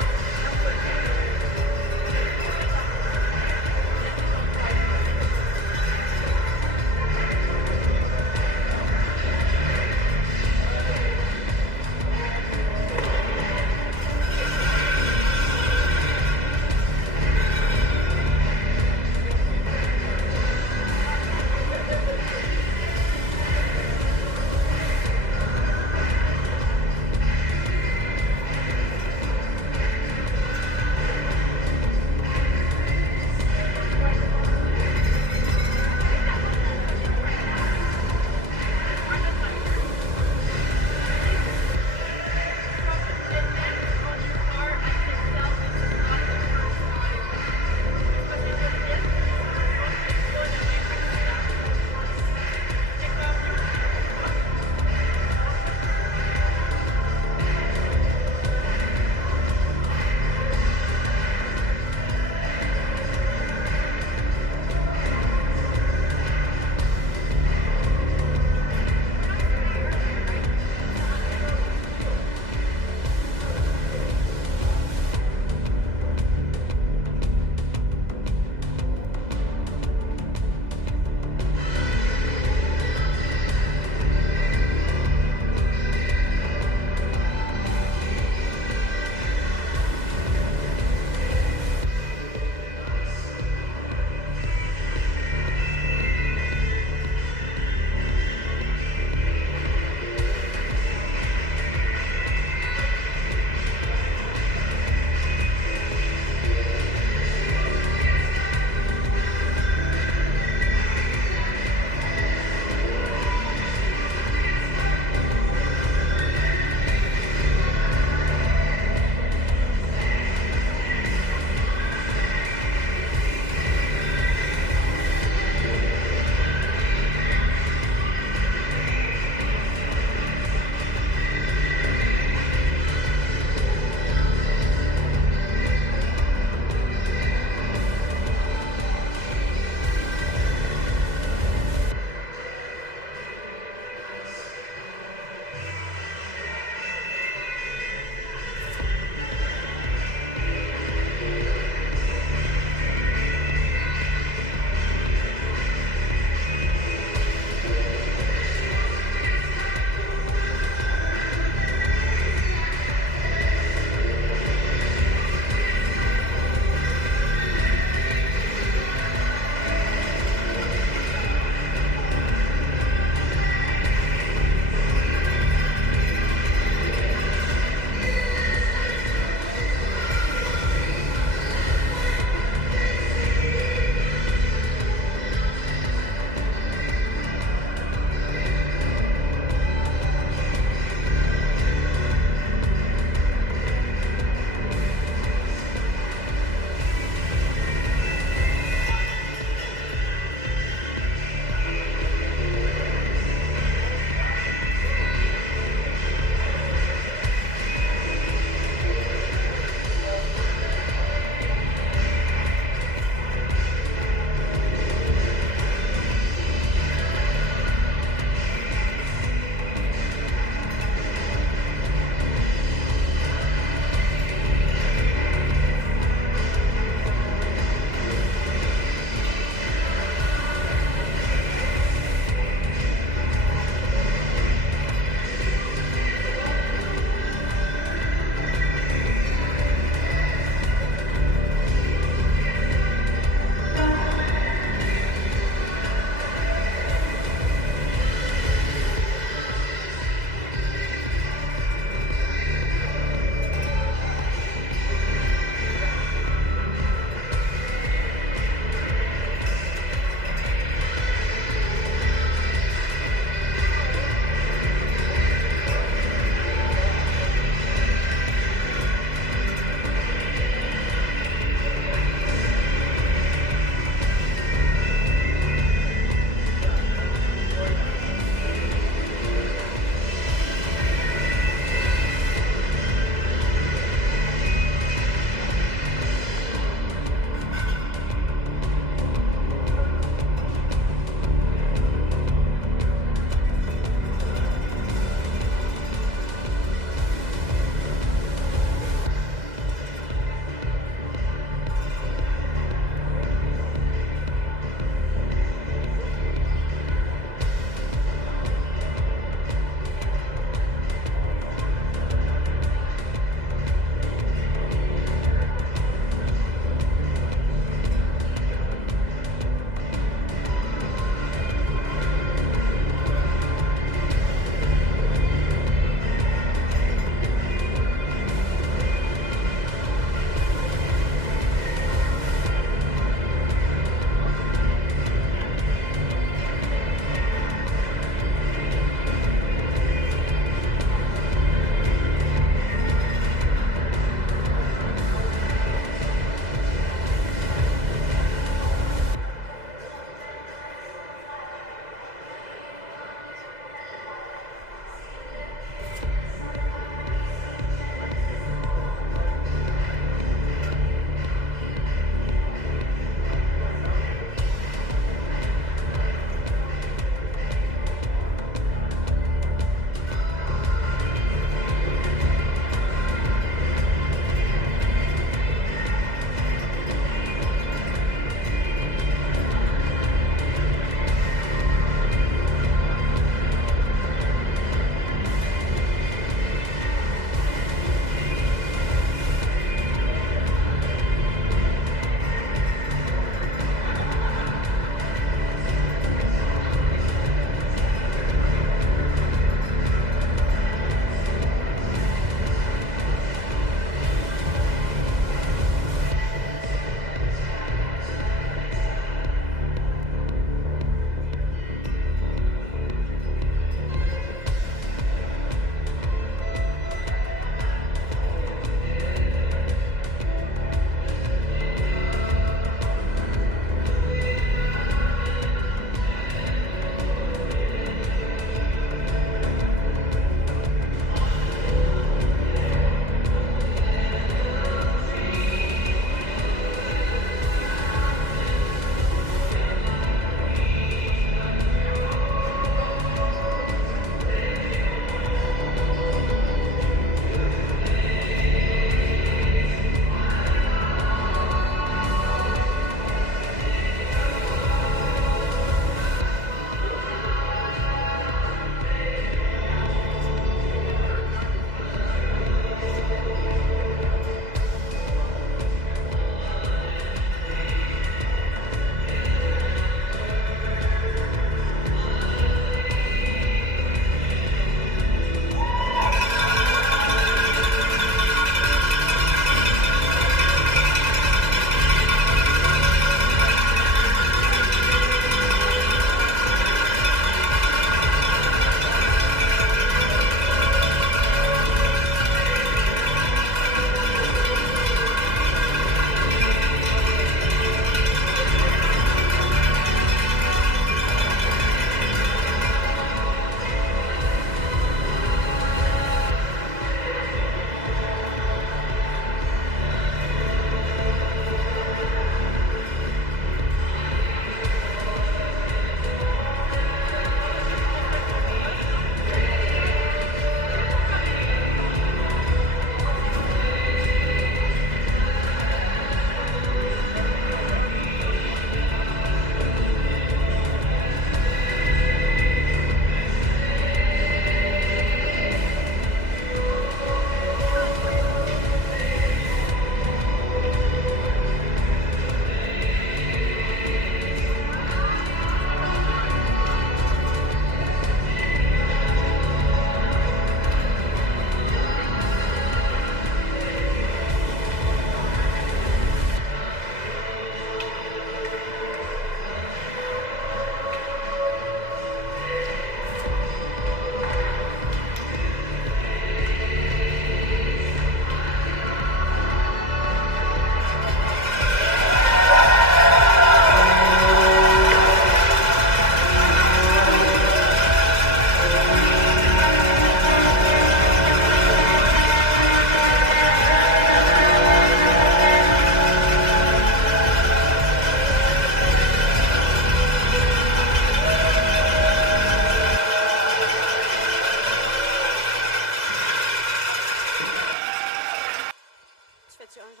Welcome,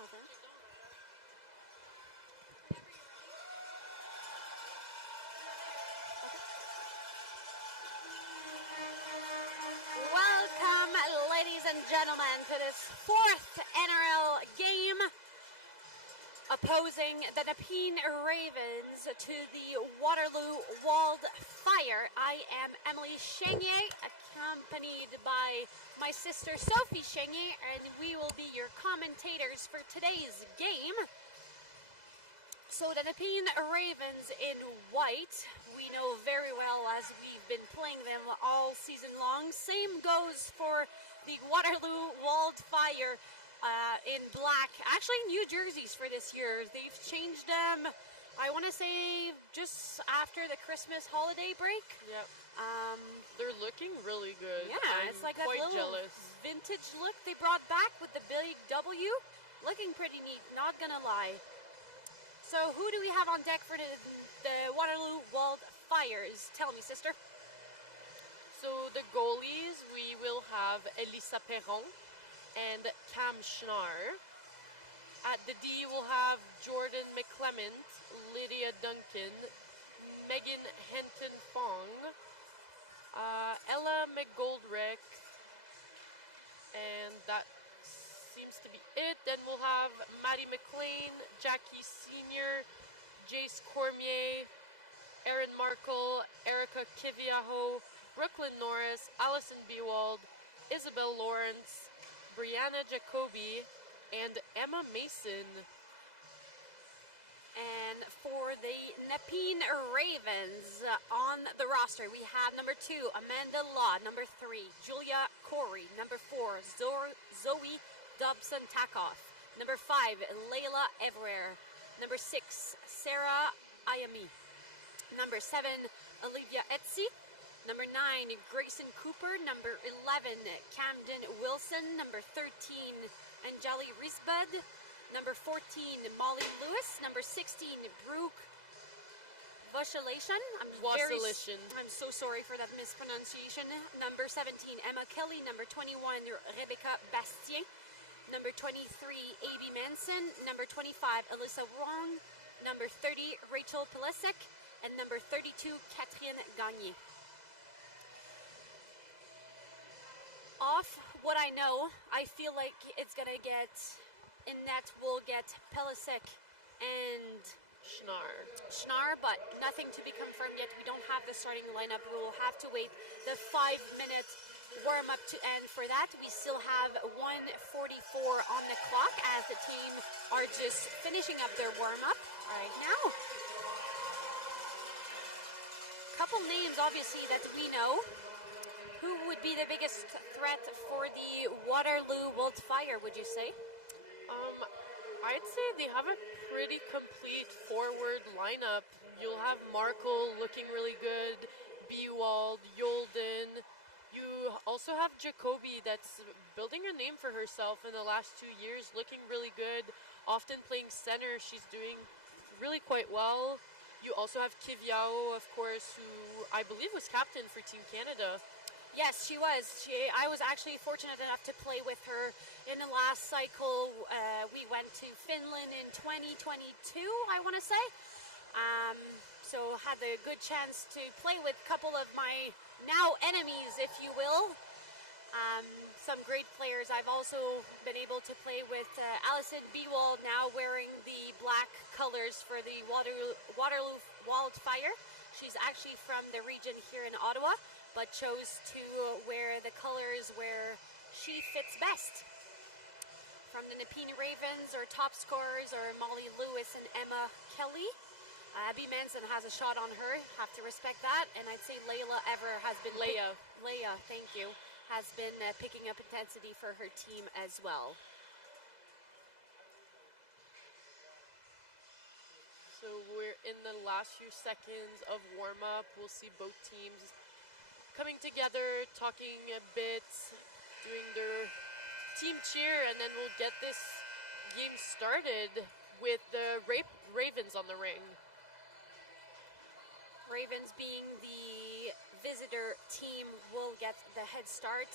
ladies and gentlemen, to this fourth NRL game opposing the Nepean Ravens to the Waterloo Wildfire. I am Emily Chenier, accompanied by my sister Sophie Chenier, and we will be your commentators for today's game. So the Nepean Ravens in white, we know very well as we've been playing them all season long. Same goes for the Waterloo Wildfire in black. Actually, new jerseys for this year. They've changed them, I want to say, just after the Christmas holiday break. Yep. They're looking really good. Yeah, it's like that quite little jealous. vintage look they brought back with the big W. Looking pretty neat, not gonna lie. So who do we have on deck for the Waterloo Wildfires? Tell me, sister. So the goalies, we will have Elisa Perron and Cam Schnarr. At the D, we'll have Jordan McClement, Lydia Duncan, Megan Henton-Fong, Ella McGoldrick, and that seems to be it. Then we'll have Maddie McLean, Jackie Senior, Jace Cormier, Erin Markle, Erica Kiviaho, Brooklyn Norris, Allison Bewald, Isabel Lawrence, Brianna Jacoby, and Emma Mason. And for the Nepean Ravens on the roster, we have number 2, Amanda Law. Number 3, Julia Corey. Number 4, Zoe Dobson-Takoff. Number 5, Layla Evrer. Number 6, Sarah Ayami. Number 7, Olivia Etsy. Number 9, Grayson Cooper. Number 11, Camden Wilson. Number 13, Anjali Risbud. Number 14, Molly Lewis. Number 16, Brooke Voshalation. I'm so sorry for that mispronunciation. Number 17, Emma Kelly. Number 21, Rebecca Bastien. Number 23, A.B. Manson. Number 25, Alyssa Wong. Number 30, Rachel Pilasek. And number 32, Catherine Gagné. Off what I know, I feel like it's going to get, in net, we'll get Pilasek and Schnarr, but nothing to be confirmed yet. We don't have the starting lineup. We will have to wait the 5-minute warm-up to end for that. We still have 1:44 on the clock as the team are just finishing up their warm-up right now. Couple names, obviously, that we know. Who would be the biggest threat for the Waterloo Wildfire, would you say? I'd say they have a pretty complete forward lineup. You'll have Markle looking really good, Bewald, Yolden. You also have Jacoby that's building a name for herself in the last 2 years, looking really good, often playing center. She's doing really quite well. You also have Kiviao, of course, who I believe was captain for Team Canada. Yes, she was. I was actually fortunate enough to play with her in the last cycle. We went to Finland in 2022, I want to say. So had the good chance to play with a couple of my now enemies, if you will. Some great players. I've also been able to play with Allison Bewald, now wearing the black colors for the Waterloo Wildfire. She's actually from the region here in Ottawa, but chose to wear the colors where she fits best. From the Nepean Ravens, our top scorers are Molly Lewis and Emma Kelly. Abby Manson has a shot on her, have to respect that. And I'd say Layla Ever has been... Leia, thank you. Has been picking up intensity for her team as well. So we're in the last few seconds of warm-up. We'll see both teams coming together, talking a bit, doing their team cheer, and then we'll get this game started with the Ravens on the ring. Ravens being the visitor team will get the head start.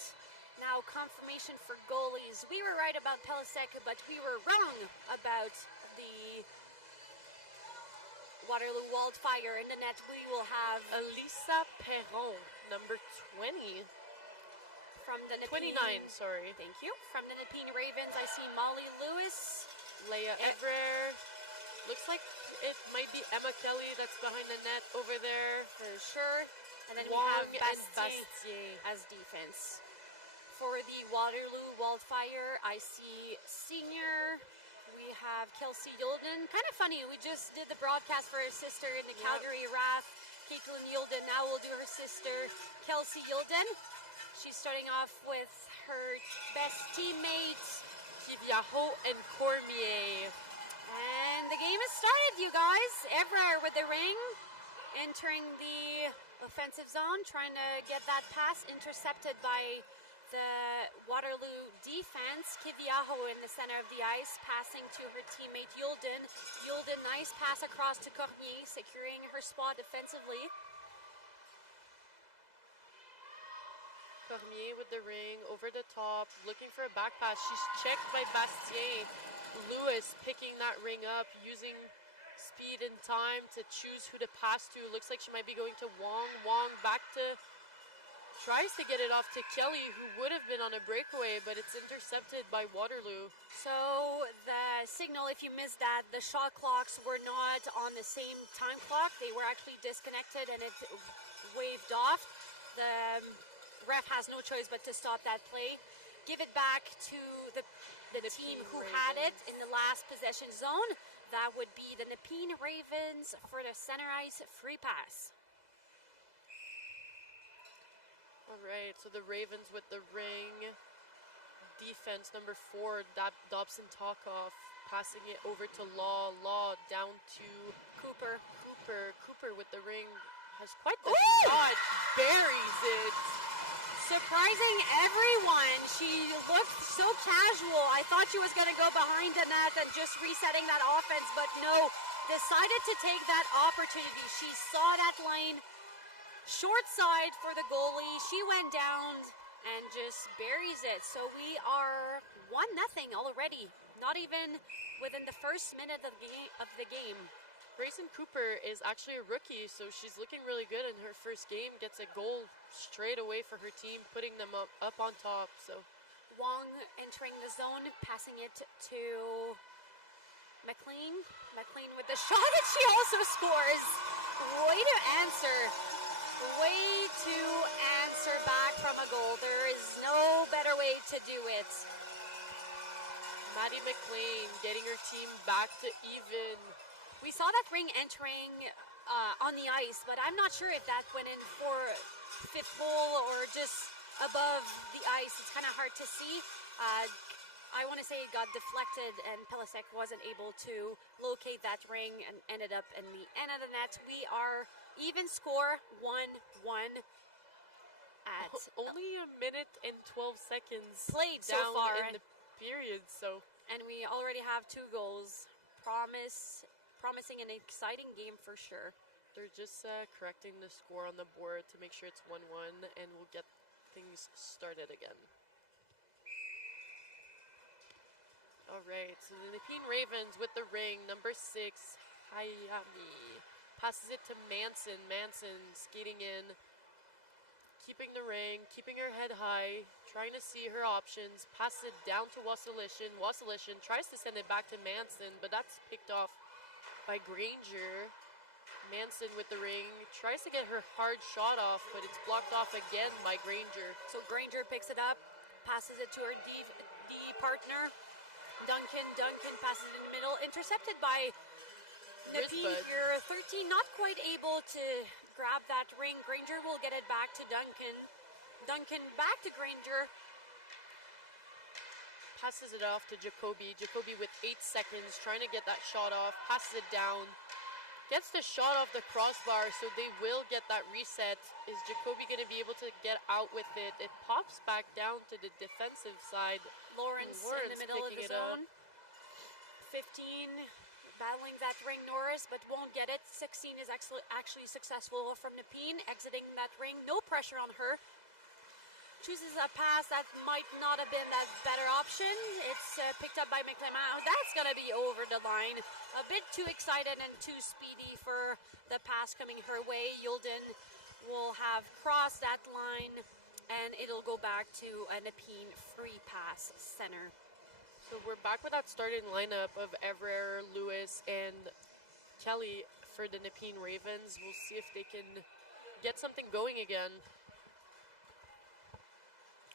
Now confirmation for goalies. We were right about Pelisek, but we were wrong about the Waterloo Wildfire. In the net, we will have Elisa Perron, number 20. from the 29, sorry. Thank you. From the Nepean Ravens, I see Molly Lewis. Leia Evrer. Looks like it might be Emma Kelly that's behind the net over there. For sure. And then Wong we have and Bastier Bastier. as defense. For the Waterloo Wildfire, I see senior. We have Kelsey Yulden. Kind of funny, we just did the broadcast for her sister in the Calgary Wrath. Caitlin Yulden, now we'll do her sister, Kelsey Yulden. She's starting off with her best teammates. Kiviaho and Cormier. And the game has started, you guys. Evra with the ring, entering the offensive zone, trying to get that pass intercepted by the Waterloo defense. Kiviaho in the center of the ice, passing to her teammate Yulden. Yulden, nice pass across to Cormier, securing her spot defensively. Cormier with the ring, over the top, looking for a back pass. She's checked by Bastien. Lewis picking that ring up, using speed and time to choose who to pass to. Looks like she might be going to Wong. Wong back to, tries to get it off to Kelly, who would have been on a breakaway, but it's intercepted by Waterloo. So the signal, if you missed that, the shot clocks were not on the same time clock. They were actually disconnected and it waved off. The ref has no choice but to stop that play. Give it back to the team who had it in the last possession zone. That would be the Nepean Ravens for the center ice free pass. All right, so the Ravens with the ring. Defense number 4, Dobson Talkoff, passing it over to Law. Law down to Cooper. Cooper with the ring has quite the Ooh! shot. Buries it. Surprising everyone. She looked so casual. I thought she was going to go behind the net and just resetting that offense, but no. Decided to take that opportunity. She saw that lane. Short side for the goalie. She went down and just buries it. So we are 1-0 already. Not even within the first minute of the game. Grayson Cooper is actually a rookie, so she's looking really good in her first game. Gets a goal straight away for her team, putting them up on top. So Wong entering the zone, passing it to McLean. McLean with the shot, and she also scores. Way to answer. Way to answer back from a goal. There is no better way to do it. Maddie McLean getting her team back to even. We saw that ring entering on the ice, but I'm not sure if that went in for fifth hole or just above the ice. It's kind of hard to see. I want to say it got deflected and Pelisek wasn't able to locate that ring and ended up in the end of the net. We are even score 1-1 at only a minute and 12 seconds played so down far in the period. So, and we already have 2 goals. Promising an exciting game for sure. They're just correcting the score on the board to make sure it's 1-1, and we'll get things started again. All right, so the Nepean Ravens with the ring, number 6, Hayami. Passes it to Manson. Manson skating in, keeping the ring, keeping her head high, trying to see her options. Passes it down to Wasilishin. Wasilishin tries to send it back to Manson, but that's picked off by Granger. Manson with the ring, tries to get her hard shot off, but it's blocked off again by Granger. So Granger picks it up, passes it to her D partner. Duncan passes it in the middle, intercepted by Nepean here. 13, not quite able to grab that ring. Granger will get it back to Duncan. Duncan back to Granger. Passes it off to Jacoby. Jacoby with 8 seconds, trying to get that shot off. Passes it down. Gets the shot off the crossbar, so they will get that reset. Is Jacoby going to be able to get out with it? It pops back down to the defensive side. Lawrence in the middle of the zone. 15 battling that ring, Norris, but won't get it. 16 is actually successful from Nepean, exiting that ring. No pressure on her. chooses a pass that might not have been that better option. It's picked up by McLeod. That's going to be over the line. A bit too excited and too speedy for the pass coming her way. Yulden will have crossed that line, and it'll go back to a Nepean free pass center. So we're back with that starting lineup of Ever, Lewis, and Kelly for the Nepean Ravens. We'll see if they can get something going again.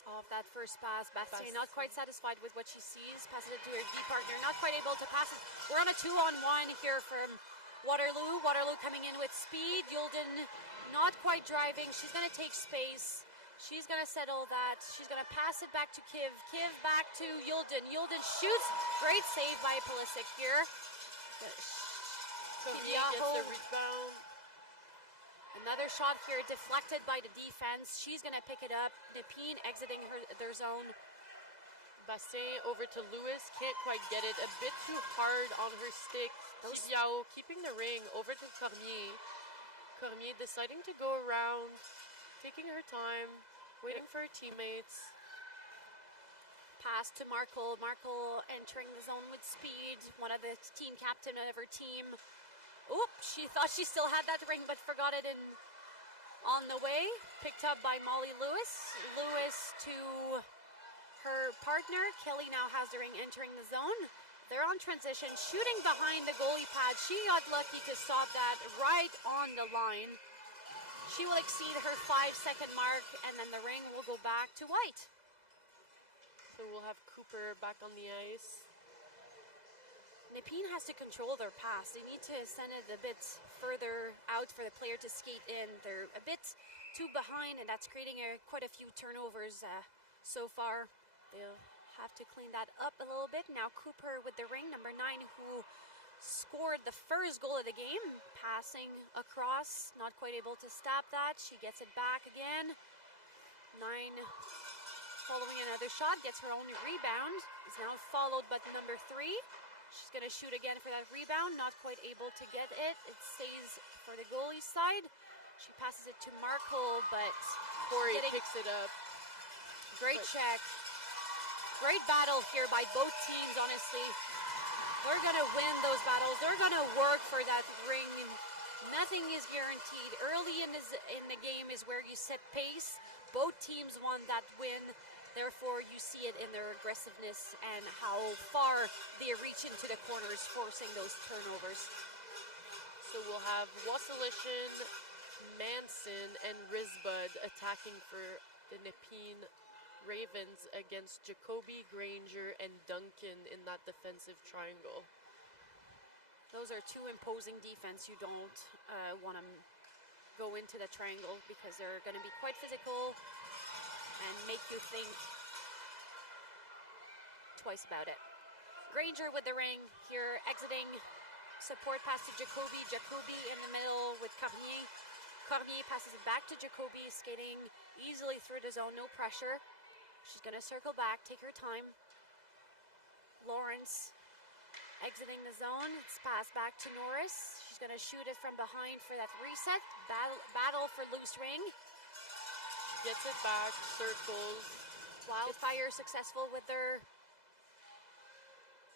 Off that first pass, Bastien not quite satisfied with what she sees. Passes it to her D partner, not quite able to pass it. We're on a 2-on-1 here from Waterloo. Waterloo coming in with speed. Yulden not quite driving. She's going to take space. She's going to settle that. She's going to pass it back to Kiv. Kiv back to Yulden. Yulden shoots. Great save by Pulisic here. Gets the rebound. Another shot here deflected by the defense. She's going to pick it up. Nepean exiting their zone. Bastien over to Lewis. Can't quite get it. A bit too hard on her stick. Kiviao keeping the ring over to Cormier. Cormier deciding to go around, taking her time, waiting for her teammates. Pass to Markle. Markle entering the zone with speed. One of the team captain of her team. Oop, she thought she still had that ring but forgot it on the way. Picked up by Molly Lewis. Lewis to her partner. Kelly now has the ring entering the zone. They're on transition, shooting behind the goalie pad. She got lucky to stop that right on the line. She will exceed her 5-second mark, and then the ring will go back to White. So we'll have Cooper back on the ice. Nepean has to control their pass. They need to send it a bit further out for the player to skate in. They're a bit too behind, and that's creating quite a few turnovers so far. They'll have to clean that up a little bit. Now Cooper with the ring, number 9, who scored the first goal of the game. Passing across, not quite able to stop that. She gets it back again. 9 following another shot, gets her own rebound. Is now followed by number 3. She's going to shoot again for that rebound, not quite able to get it. It stays for the goalie's side. She passes it to Markle, but Corey picks it up. Great check. Great battle here by both teams, honestly. They're going to win those battles. They're going to work for that ring. Nothing is guaranteed. Early in the game is where you set pace. Both teams want that win. Therefore, you see it in their aggressiveness and how far they reach into the corners, forcing those turnovers. So we'll have Wassilishin, Manson, and Risbud attacking for the Nepean Ravens against Jacoby, Granger, and Duncan in that defensive triangle. Those are two imposing defense. You don't want to go into the triangle because they're going to be quite physical and make you think twice about it. Granger with the ring here, exiting. Support pass to Jacoby. Jacoby in the middle with Cormier. Cormier passes it back to Jacoby, skating easily through the zone, no pressure. She's going to circle back, take her time. Lawrence exiting the zone. It's passed back to Norris. She's going to shoot it from behind for that reset. Battle for loose ring. Gets it back, circles. Wildfire successful with their...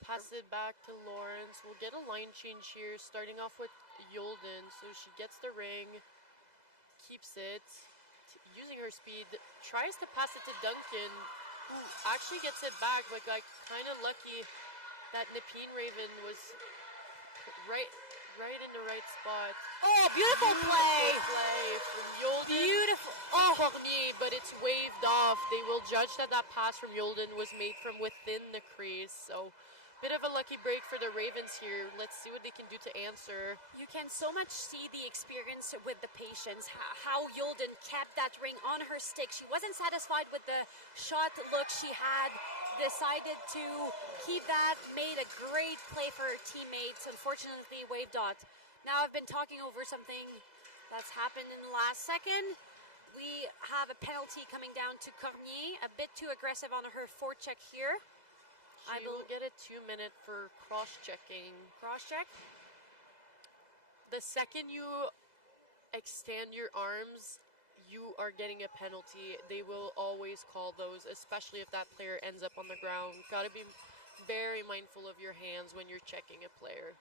Pass it back to Lawrence. We'll get a line change here, starting off with Yulden. So she gets the ring, keeps it, using her speed, tries to pass it to Duncan, who actually gets it back, but got kind of lucky that Nepean Raven was right in the right spot. Oh, beautiful play! Play from Yulden. Beautiful. Oh, Cormier, but it's waved off. They will judge that pass from Yulden was made from within the crease. So, bit of a lucky break for the Ravens here. Let's see what they can do to answer. You can so much see the experience with the patience, how Yulden kept that ring on her stick. She wasn't satisfied with the shot look she had, decided to keep that, made a great play for her teammates. Unfortunately, waved out. Now I've been talking over something that's happened in the last second. We have a penalty coming down to Cormier, a bit too aggressive on her forecheck here. I will get a 2-minute for cross-checking. Cross-check? The second you extend your arms, you are getting a penalty, they will always call those, especially if that player ends up on the ground. Gotta be very mindful of your hands when you're checking a player.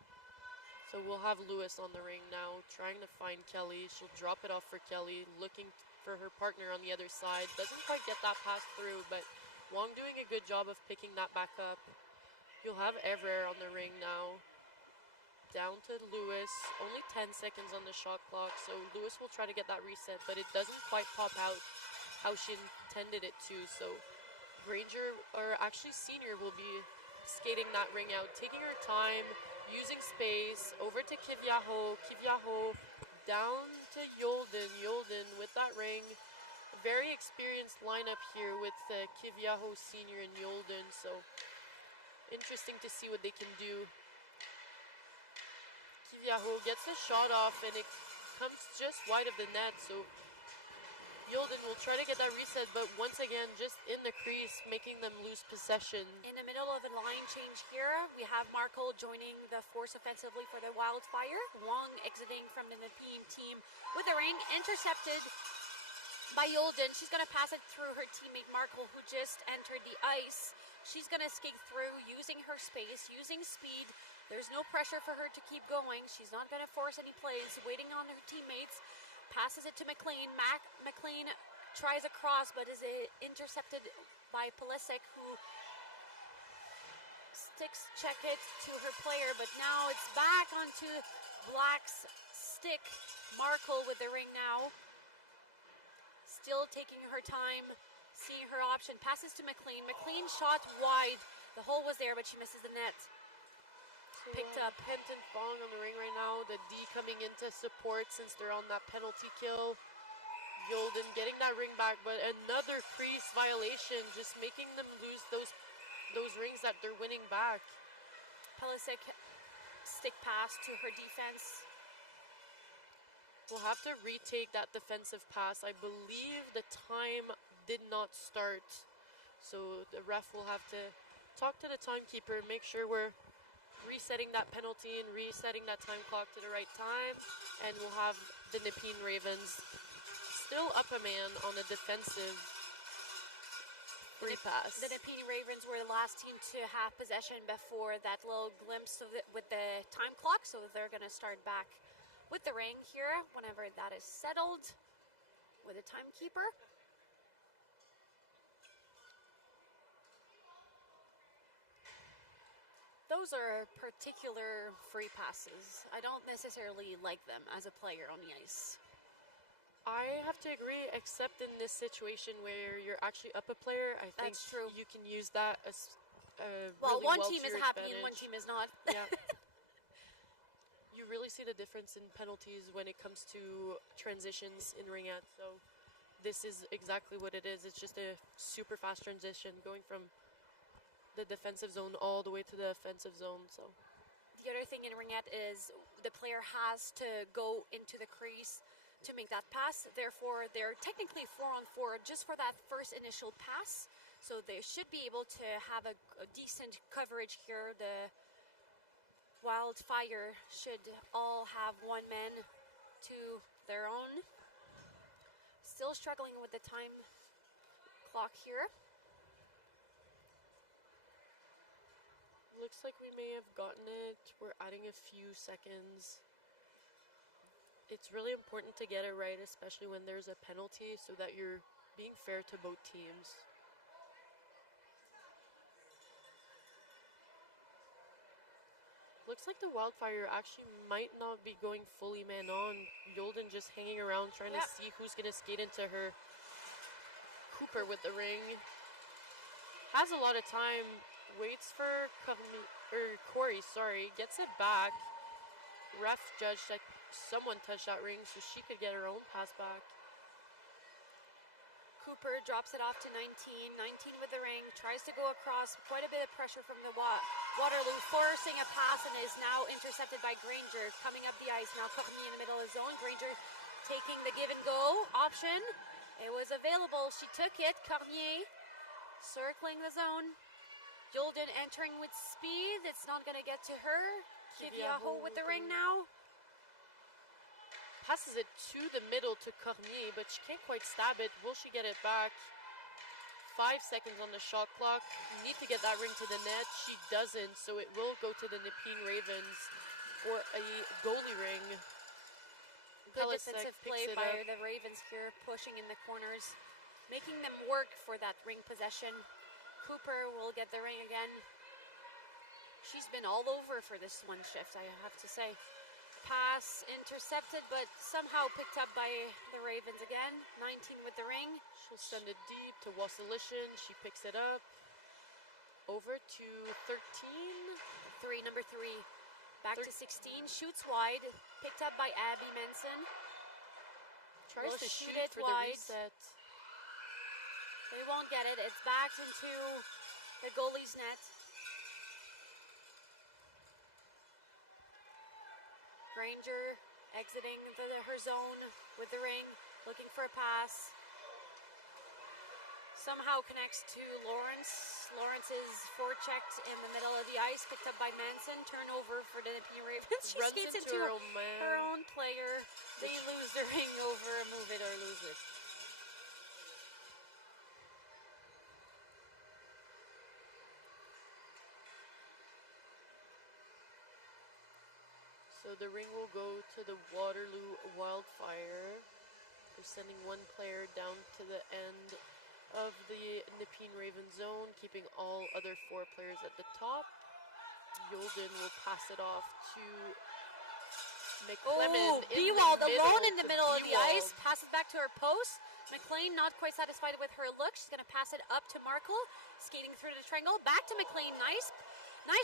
So we'll have Lewis on the ring now, trying to find Kelly. She'll drop it off for Kelly, looking for her partner on the other side. Doesn't quite get that pass through, but Wong doing a good job of picking that back up. You'll have Everett on the ring now. Down to Lewis. Only 10 seconds on the shot clock, so Lewis will try to get that reset, but it doesn't quite pop out how she intended it to. So Granger, or actually Senior, will be skating that ring out, taking her time, using space, over to Kivyaho. Kivyaho down to Yolden. Yolden with that ring. Very experienced lineup here with Kivyaho Senior and Yolden, so interesting to see what they can do. Kivyaho gets the shot off and it comes just wide of the net, so Yolden will try to get that reset, but once again, just in the crease, making them lose possession. In the middle of a line change here, we have Markle joining the force offensively for the Wildfire. Wong exiting from the Nepean team with the ring, intercepted by Yolden. She's going to pass it through her teammate Markle, who just entered the ice. She's going to skate through, using her space, using speed. There's no pressure for her to keep going. She's not going to force any plays, waiting on her teammates. Passes it to McLean. McLean tries a cross, but is intercepted by Pulisic, who check it to her player, but now it's back onto Black's stick. Markle with the ring now. Still taking her time, seeing her option. Passes to McLean. McLean shot wide. The hole was there, but she misses the net. Picked up. Hent and Fong on the ring right now. The D coming in to support since they're on that penalty kill. Yolden getting that ring back, but another crease violation, just making them lose those rings that they're winning back. Pulisic stick pass to her defense. We'll have to retake that defensive pass. I believe the time did not start, so the ref will have to talk to the timekeeper, make sure we're resetting that penalty and resetting that time clock to the right time, and we'll have the Nepean Ravens still up a man on a defensive free pass. The Nepean Ravens were the last team to have possession before that little glimpse of it with the time clock, so they're going to start back with the ring here whenever that is settled with the timekeeper. Those are particular free passes. I don't necessarily like them as a player on the ice. I have to agree, except in this situation where you're actually up a player. I think that's true. You can use that as well, really one team is happy advantage. and one team is not. Yeah. You really see the difference in penalties when it comes to transitions in Ringette. So this is exactly what it is. It's just a super fast transition going from the defensive zone all the way to the offensive zone. So the other thing in Ringette is the player has to go into the crease to make that pass. Therefore, they're technically 4-on-4 just for that first initial pass. So they should be able to have a decent coverage here. The Wildfire should all have one man to their own. Still struggling with the time clock here. Looks like we may have gotten it. We're adding a few seconds. It's really important to get it right, especially when there's a penalty, so that you're being fair to both teams. Looks like the Wildfire actually might not be going fully man on. Yolden just hanging around trying to see who's going to skate into her. Cooper with the ring. Has a lot of time. Waits for Corey, gets it back. Ref judged that someone touched that ring so she could get her own pass back. Cooper drops it off to 19. 19 with the ring, tries to go across. Quite a bit of pressure from the Waterloo, forcing a pass, and is now intercepted by Granger. Coming up the ice now, Cormier in the middle of the zone. Granger taking the give and go option. It was available. She took it. Cormier circling the zone. Yolden entering with speed. It's not going to get to her. Kivyaho with the ring now. passes it to the middle to Cormier, but she can't quite stab it. Will she get it back? 5 seconds on the shot clock. Need to get that ring to the net. She doesn't, so it will go to the Nepean Ravens for a goalie ring. Good defensive play by the Ravens here, pushing in the corners, making them work for that ring possession. Cooper will get the ring again. She's been all over for this one shift, I have to say. Pass intercepted, but somehow picked up by the Ravens again. 19 with the ring. She'll send it deep to Wassilishin. She picks it up. Over to 13. Number 3. Back to 16. Shoots wide. Picked up by Abby Menson. Tries to shoot it for wide. the reset. They won't get it. It's back into the goalie's net. Granger exiting her zone with the ring, looking for a pass. Somehow connects to Lawrence. Lawrence is forechecked in the middle of the ice, picked up by Manson. Turnover for the Nepean Ravens. She skates into her own player. They lose the ring over a move it or lose it. So the ring will go to the Waterloo Wildfire. They're sending one player down to the end of the Nepean Raven zone, keeping all other 4 players at the top. Yolden will pass it off to McClellan. Bewald alone in the middle of the ice. Passes back to her post. McLean not quite satisfied with her look. She's going to pass it up to Markle. Skating through the triangle. Back to McLean. Nice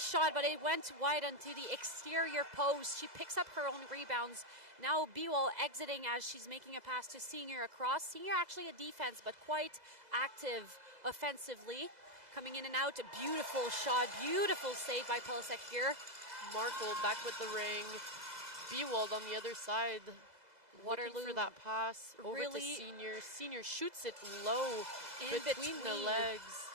shot, but it went wide onto the exterior post. She picks up her own rebounds. Now Bewald exiting as she's making a pass to Senior across. Senior actually a defense, but quite active offensively. Coming in and out, a beautiful shot, beautiful save by Pelisek here. Markle back with the ring. Bewald on the other side. Waterloo for that pass over to Senior. Senior shoots it low between the legs.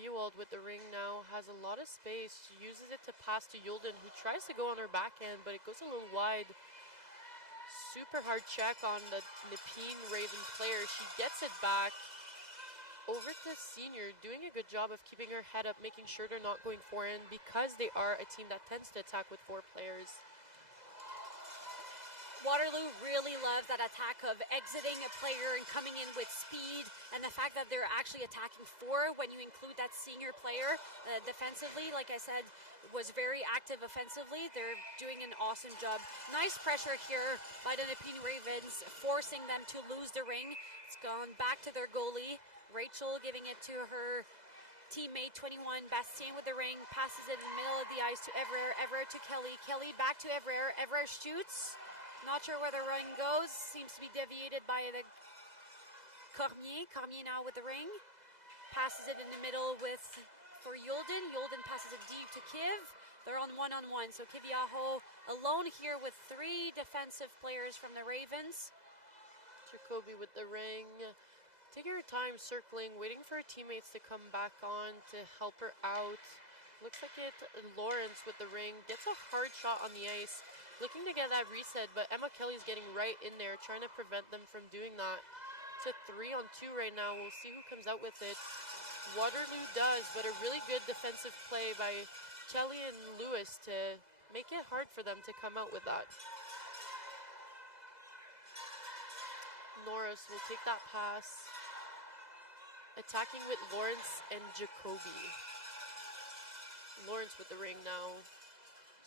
Bewald with the ring now has a lot of space. She uses it to pass to Yolden, who tries to go on her backhand, but it goes a little wide. Super hard check on the Nepean Raven player. She gets it back over to Senior, doing a good job of keeping her head up, making sure they're not going forehand because they are a team that tends to attack with 4 players. Waterloo really loves that attack of exiting a player and coming in with speed, and the fact that they're actually attacking 4 when you include that Senior player defensively, like I said, was very active offensively. They're doing an awesome job. Nice pressure here by the Nepean Ravens, forcing them to lose the ring. It's gone back to their goalie. Rachel giving it to her teammate 21, Bastien with the ring, passes it in the middle of the ice to Evrer, Evrer to Kelly, Kelly back to Evrer, Evrer shoots. Not sure where the ring goes. Seems to be deviated by the Cormier. Cormier now with the ring. Passes it in the middle for Yolden. Yolden passes it deep to Kiv. They're on one-on-one. So Kiviaho alone here with 3 defensive players from the Ravens. Jacoby with the ring. Taking her time circling, waiting for her teammates to come back on to help her out. Looks like it. Lawrence with the ring. Gets a hard shot on the ice. Looking to get that reset, but Emma Kelly's getting right in there, trying to prevent them from doing that. It's a 3-on-2 right now. We'll see who comes out with it. Waterloo does, but a really good defensive play by Kelly and Lewis to make it hard for them to come out with that. Norris will take that pass. Attacking with Lawrence and Jacoby. Lawrence with the ring now.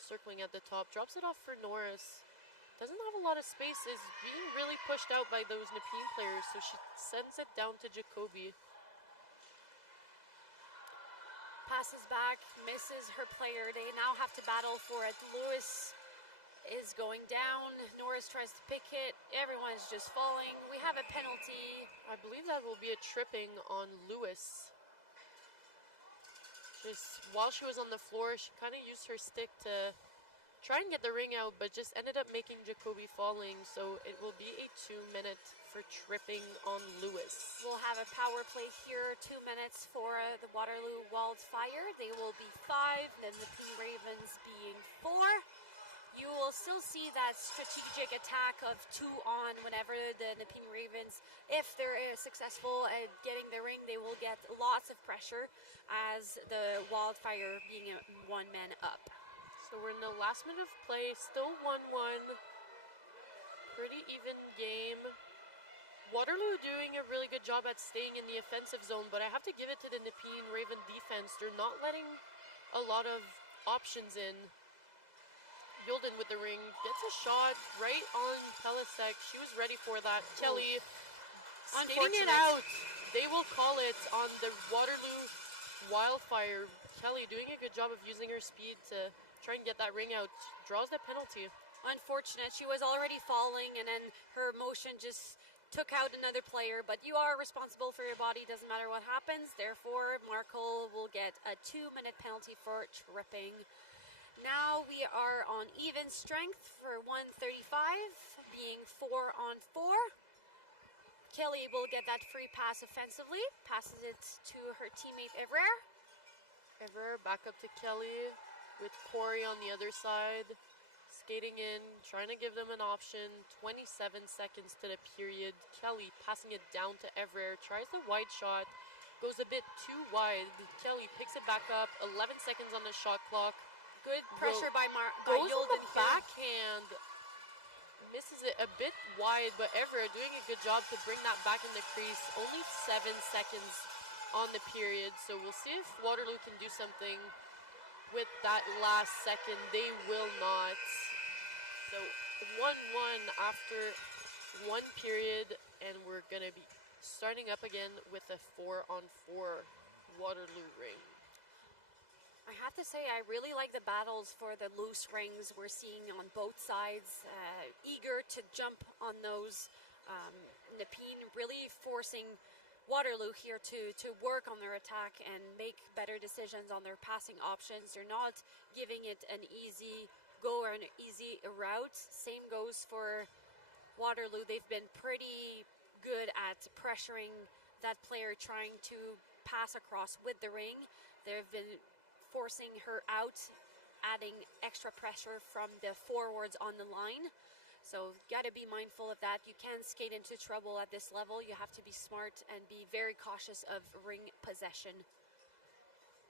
Circling at the top, drops it off for Norris. Doesn't have a lot of space, is being really pushed out by those Nepean players, so she sends it down to Jacoby. Passes back, misses her player. They now have to battle for it. Lewis is going down. Norris tries to pick it. Everyone's just falling. We have a penalty. I believe that will be a tripping on Lewis. Just while she was on the floor, she kind of used her stick to try and get the ring out, but just ended up making Jacoby falling. So it will be a 2-minute for tripping on Lewis. We'll have a power play here, 2 minutes for the Waterloo Wildfire. They will be 5, then the Pink Ravens being 4. You will still see that strategic attack of 2 on whenever the Pink Ravens, if they're successful at getting the ring, they will get lots of pressure as the Wildfire being 1 man up. So we're in the last minute of play, still 1-1. Pretty even game. Waterloo doing a really good job at staying in the offensive zone, but I have to give it to the Nepean Raven defense. They're not letting a lot of options in. Yolden with the ring, gets a shot right on Pelisek. She was ready for that. Kelly skating it out. They will call it on the Waterloo Wildfire. Kelly doing a good job of using her speed to try and get that ring out. Draws the penalty. Unfortunate. She was already falling, and then her motion just took out another player. But you are responsible for your body. Doesn't matter what happens. Therefore, Markle will get a 2-minute penalty for tripping. Now we are on even strength for 135, being 4 on 4. Kelly will get that free pass offensively, passes it to her teammate Evrer. Evrer back up to Kelly with Corey on the other side. Skating in, trying to give them an option. 27 seconds to the period. Kelly passing it down to Evrer, tries the wide shot, goes a bit too wide. Kelly picks it back up, 11 seconds on the shot clock. Good pressure by goes Yolden on the backhand, misses it a bit wide, but Everett doing a good job to bring that back in the crease. Only 7 seconds on the period, so we'll see if Waterloo can do something with that last second. They will not. So 1-1 after 1 period, and we're gonna be starting up again with a 4-on-4 Waterloo ring. I have to say, I really like the battles for the loose rings we're seeing on both sides. Eager to jump on those. Nepean really forcing Waterloo here to work on their attack and make better decisions on their passing options. They're not giving it an easy go or an easy route. Same goes for Waterloo. They've been pretty good at pressuring that player trying to pass across with the ring. They've been forcing her out, adding extra pressure from the forwards on the line. So got to be mindful of that. You can skate into trouble at this level. You have to be smart and be very cautious of ring possession.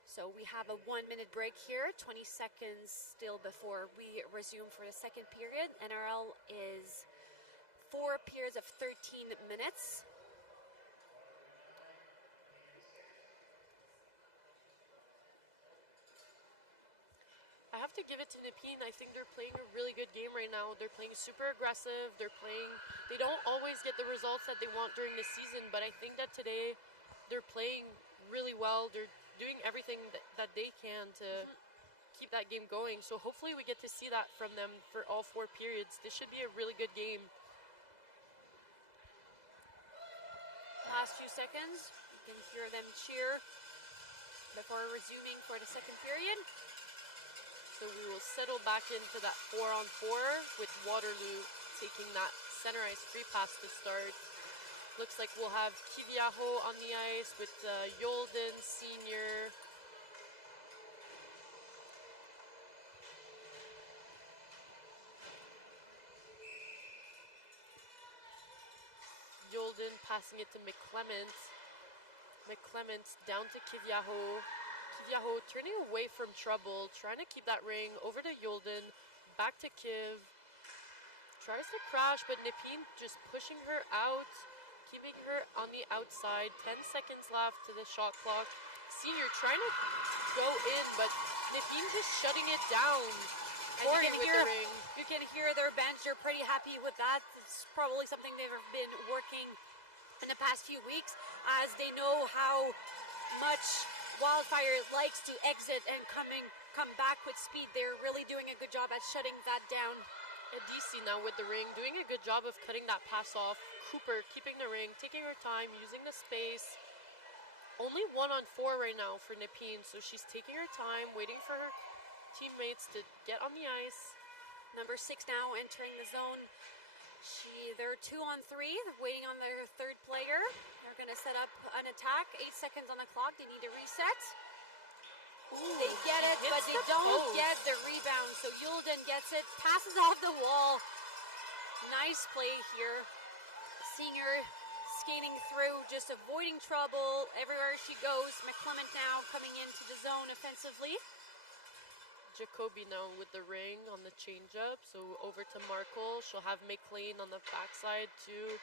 So we have a 1-minute break here, 20 seconds still before we resume for the second period. NRL is 4 periods of 13 minutes. I have to give it to Nepean. I think they're playing a really good game right now. They're playing super aggressive. They don't always get the results that they want during the season, but I think that today they're playing really well. They're doing everything that they can to keep that game going. So hopefully we get to see that from them for all 4 periods. This should be a really good game. Last few seconds, you can hear them cheer before resuming for the second period. So we will settle back into that 4-on-4 with Waterloo taking that center ice free pass to start. Looks like we'll have Kiviaho on the ice with Yolden Sr. Yolden passing it to McClement. McClement down to Kiviaho. Kiviaho turning away from trouble, trying to keep that ring over to Yolden, back to Kiv. Tries to crash, but Nepean just pushing her out, keeping her on the outside. 10 seconds left to the shot clock. Senior trying to go in, but Nepean just shutting it down. And you can hear their bench. They're pretty happy with that. It's probably something they've been working in the past few weeks, as they know how much Wildfire likes to exit and come back with speed. They're really doing a good job at shutting that down. And DC now with the ring, doing a good job of cutting that pass off. Cooper keeping the ring, taking her time, using the space. Only 1-on-4 right now for Nepean, so she's taking her time, waiting for her teammates to get on the ice. Number 6 now entering the zone. They're 2-on-3. They're waiting on their third player. They're going to set up an attack. 8 seconds on the clock. They need a reset. Ooh, they get it, but they don't get the rebound. So Yulden gets it, passes off the wall. Nice play here. Seeing her skating through, just avoiding trouble everywhere she goes. McClement now coming into the zone offensively. Jacoby now with the ring on the changeup. So over to Markle. She'll have McLean on the backside to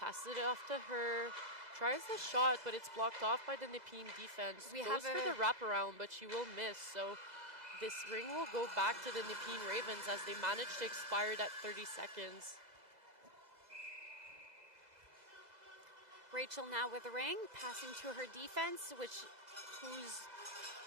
pass it off to her. Tries the shot, but it's blocked off by the Nepean defense. Goes for the wraparound, but she will miss. So this ring will go back to the Nepean Ravens as they manage to expire at 30 seconds. Rachel now with the ring, passing to her defense, who's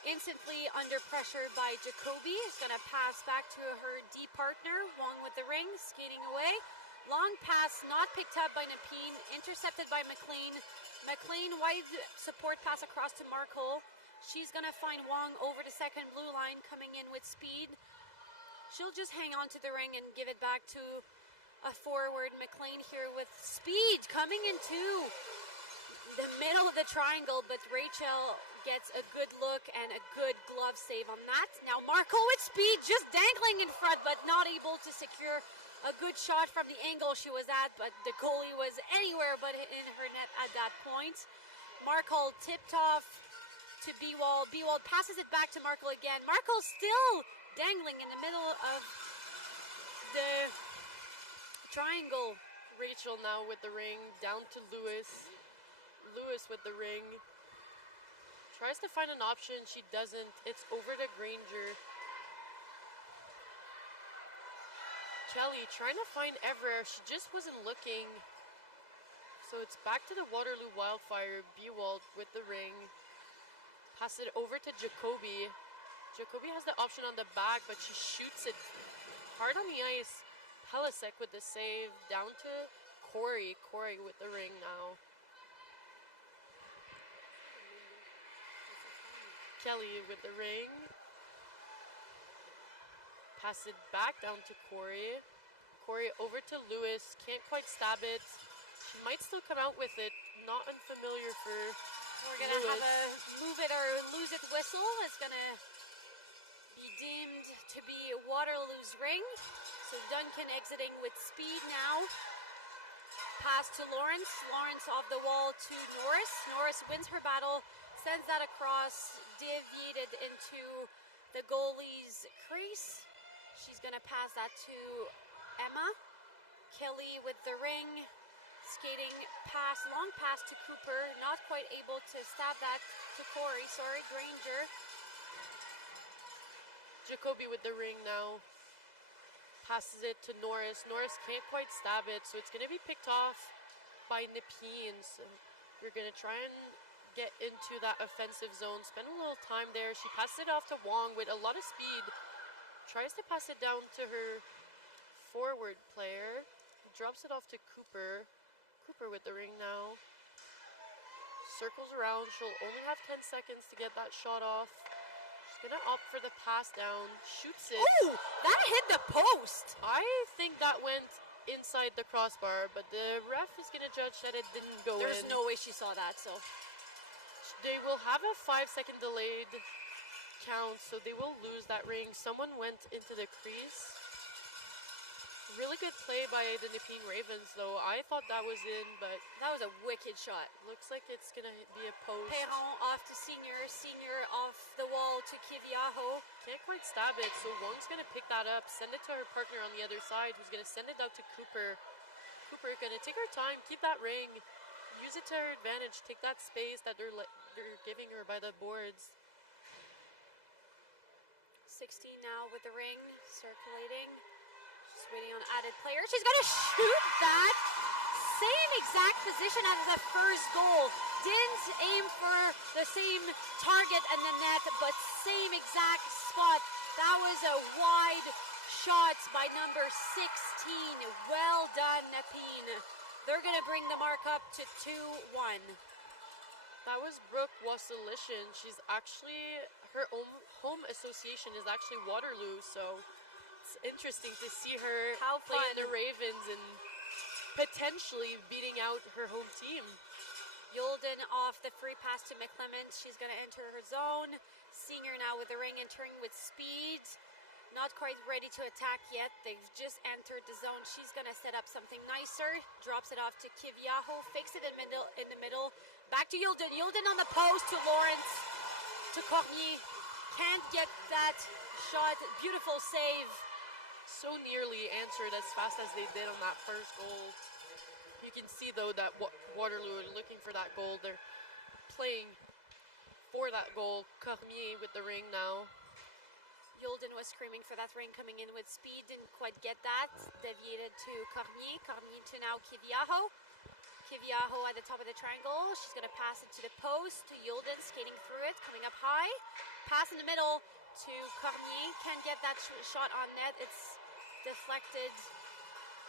instantly under pressure by Jacoby. Is going to pass back to her D partner. Wong with the ring, skating away. Long pass, not picked up by Nepean, intercepted by McLean. McLean, wide support pass across to Markle. She's going to find Wong over the second blue line, coming in with speed. She'll just hang on to the ring and give it back to a forward. McLean here with speed, coming into the middle of the triangle, but Rachel gets a good look and a good glove save on that. Now Markle with speed, just dangling in front, but not able to secure a good shot from the angle she was at, but the goalie was anywhere but in her net at that point. Markle tipped off to Bewald. Bewald passes it back to Markle again. Markle still dangling in the middle of the triangle. Rachel now with the ring, down to Lewis. Lewis with the ring. Tries to find an option, she doesn't. It's over to Granger. Kelly trying to find Ever, she just wasn't looking. So it's back to the Waterloo Wildfire. Bewald with the ring. Pass it over to Jacoby. Jacoby has the option on the back, but she shoots it hard on the ice. Pelisek with the save. Down to Corey. Corey with the ring now. Kelly with the ring. Pass it back down to Corey. Corey over to Lewis. Can't quite stab it. She might still come out with it. Not unfamiliar for We're going to have a move it or lose it whistle. It's going to be deemed to be Waterloo's ring. So Duncan exiting with speed now. Pass to Lawrence. Lawrence off the wall to Norris. Norris wins her battle. Sends that across. Deviated into the goalie's crease. She's going to pass that to Emma. Kelly with the ring. Skating pass, long pass to Cooper. Not quite able to stab that to Corey. Sorry, Granger. Jacoby with the ring now. Passes it to Norris. Norris can't quite stab it, so it's going to be picked off by Nepean. So you're going to try and get into that offensive zone. Spend a little time there. She passes it off to Wong with a lot of speed. Tries to pass it down to her forward player. Drops it off to Cooper. Cooper with the ring now. Circles around. She'll only have 10 seconds to get that shot off. She's gonna opt for the pass down. Shoots it. Ooh, that hit the post. I think that went inside the crossbar, but the ref is gonna judge that it didn't go in. There's no way she saw that, so. They will have a 5-second delayed count, so they will lose that ring. Someone went into the crease. Really good play by the Nepean Ravens, though. I thought that was in, but that was a wicked shot. Looks like it's going to be a post. Perron off to Senior. Senior off the wall to Kiviaho. Can't quite stab it, so Wong's going to pick that up, send it to her partner on the other side, who's going to send it out to Cooper. Cooper going to take her time, keep that ring, use it to her advantage, take that space that they're giving her by the boards. 16 now with the ring, circulating. Just waiting on added player. She's going to shoot that. Same exact position as the first goal. Didn't aim for the same target and the net, but same exact spot. That was a wide shot by number 16. Well done, Nepean. They're going to bring the mark up to 2-1. That was Brooke Wassilishin. She's actually, her home association is actually Waterloo, so It's interesting to see her How playing fun. the Ravens and potentially beating out her home team. Yulden off the free pass to McClement. She's going to enter her zone. Seeing her now with the ring, entering with speed. Not quite ready to attack yet. They've just entered the zone. She's going to set up something nicer. Drops it off to Kiviaho. Fakes it in the middle. Back to Yulden. Yulden on the post to Lawrence. To Cormier. Can't get that shot. Beautiful save. So nearly answered as fast as they did on that first goal. You can see, though, that Waterloo are looking for that goal. They're playing for that goal. Cormier with the ring now. Yulden was screaming for that ring coming in with speed. Didn't quite get that. Deviated to Cormier. Cormier to now Kiviaho. Kiviaho at the top of the triangle. She's going to pass it to the post. To Yulden skating through it. Coming up high. Pass in the middle to Cormier. Can't get that shot on net. It's deflected.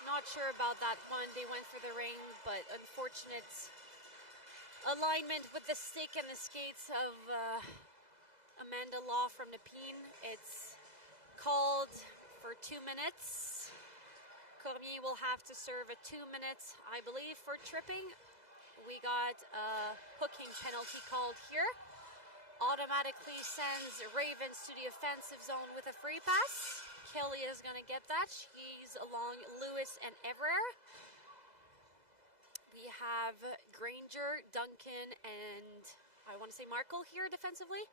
Not sure about that one. They went for the ring, but unfortunate alignment with the stick and the skates of Amanda Law from Nepean. It's called for 2 minutes. Cormier will have to serve a 2 minutes, I believe, for tripping. We got a hooking penalty called here. Automatically sends Ravens to the offensive zone with a free pass. Kelly is going to get that. She's along Lewis and Everett. We have Granger, Duncan, and I want to say Markle here defensively.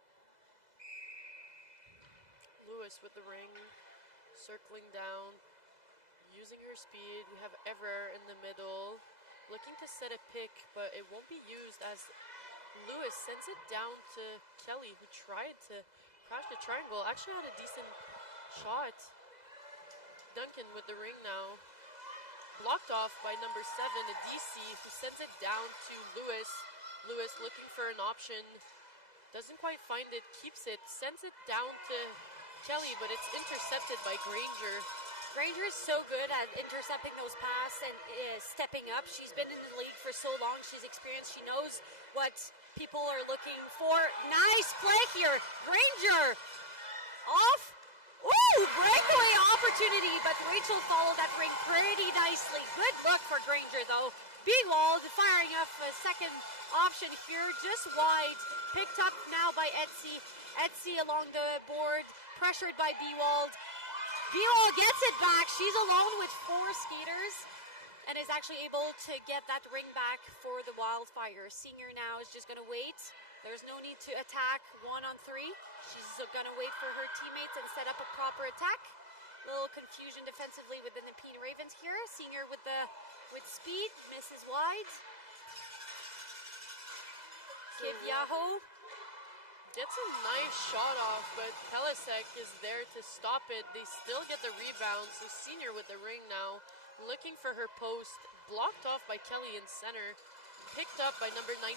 Lewis with the ring, circling down, using her speed. We have Everett in the middle, looking to set a pick, but it won't be used as Lewis sends it down to Kelly, who tried to crash the triangle. Actually had a decent shot. Duncan with the ring now. Blocked off by number 7, a DC, who sends it down to Lewis. Lewis looking for an option. Doesn't quite find it, keeps it, sends it down to Kelly, but it's intercepted by Granger. Granger is so good at intercepting those passes and stepping up. She's been in the league for so long. She's experienced. She knows what people are looking for. Nice play here. Granger off. Ooh, breakaway opportunity, but Rachel followed that ring pretty nicely. Good look for Granger, though. Bewald firing off a second option here, just wide. Picked up now by Etsy. Etsy along the board, pressured by Bewald. Bewald gets it back. She's alone with 4 skaters and is actually able to get that ring back for the Wildfire. Senior now is just going to wait. There's no need to attack 1-on-3. She's going to wait for her teammates and set up a proper attack. Little confusion defensively within the Peen Ravens here. Senior with speed, misses wide. Kiviaho Gets a nice shot off, but Pelisek is there to stop it. They still get the rebound, so Senior with the ring now, looking for her post, blocked off by Kelly in center, picked up by number 19,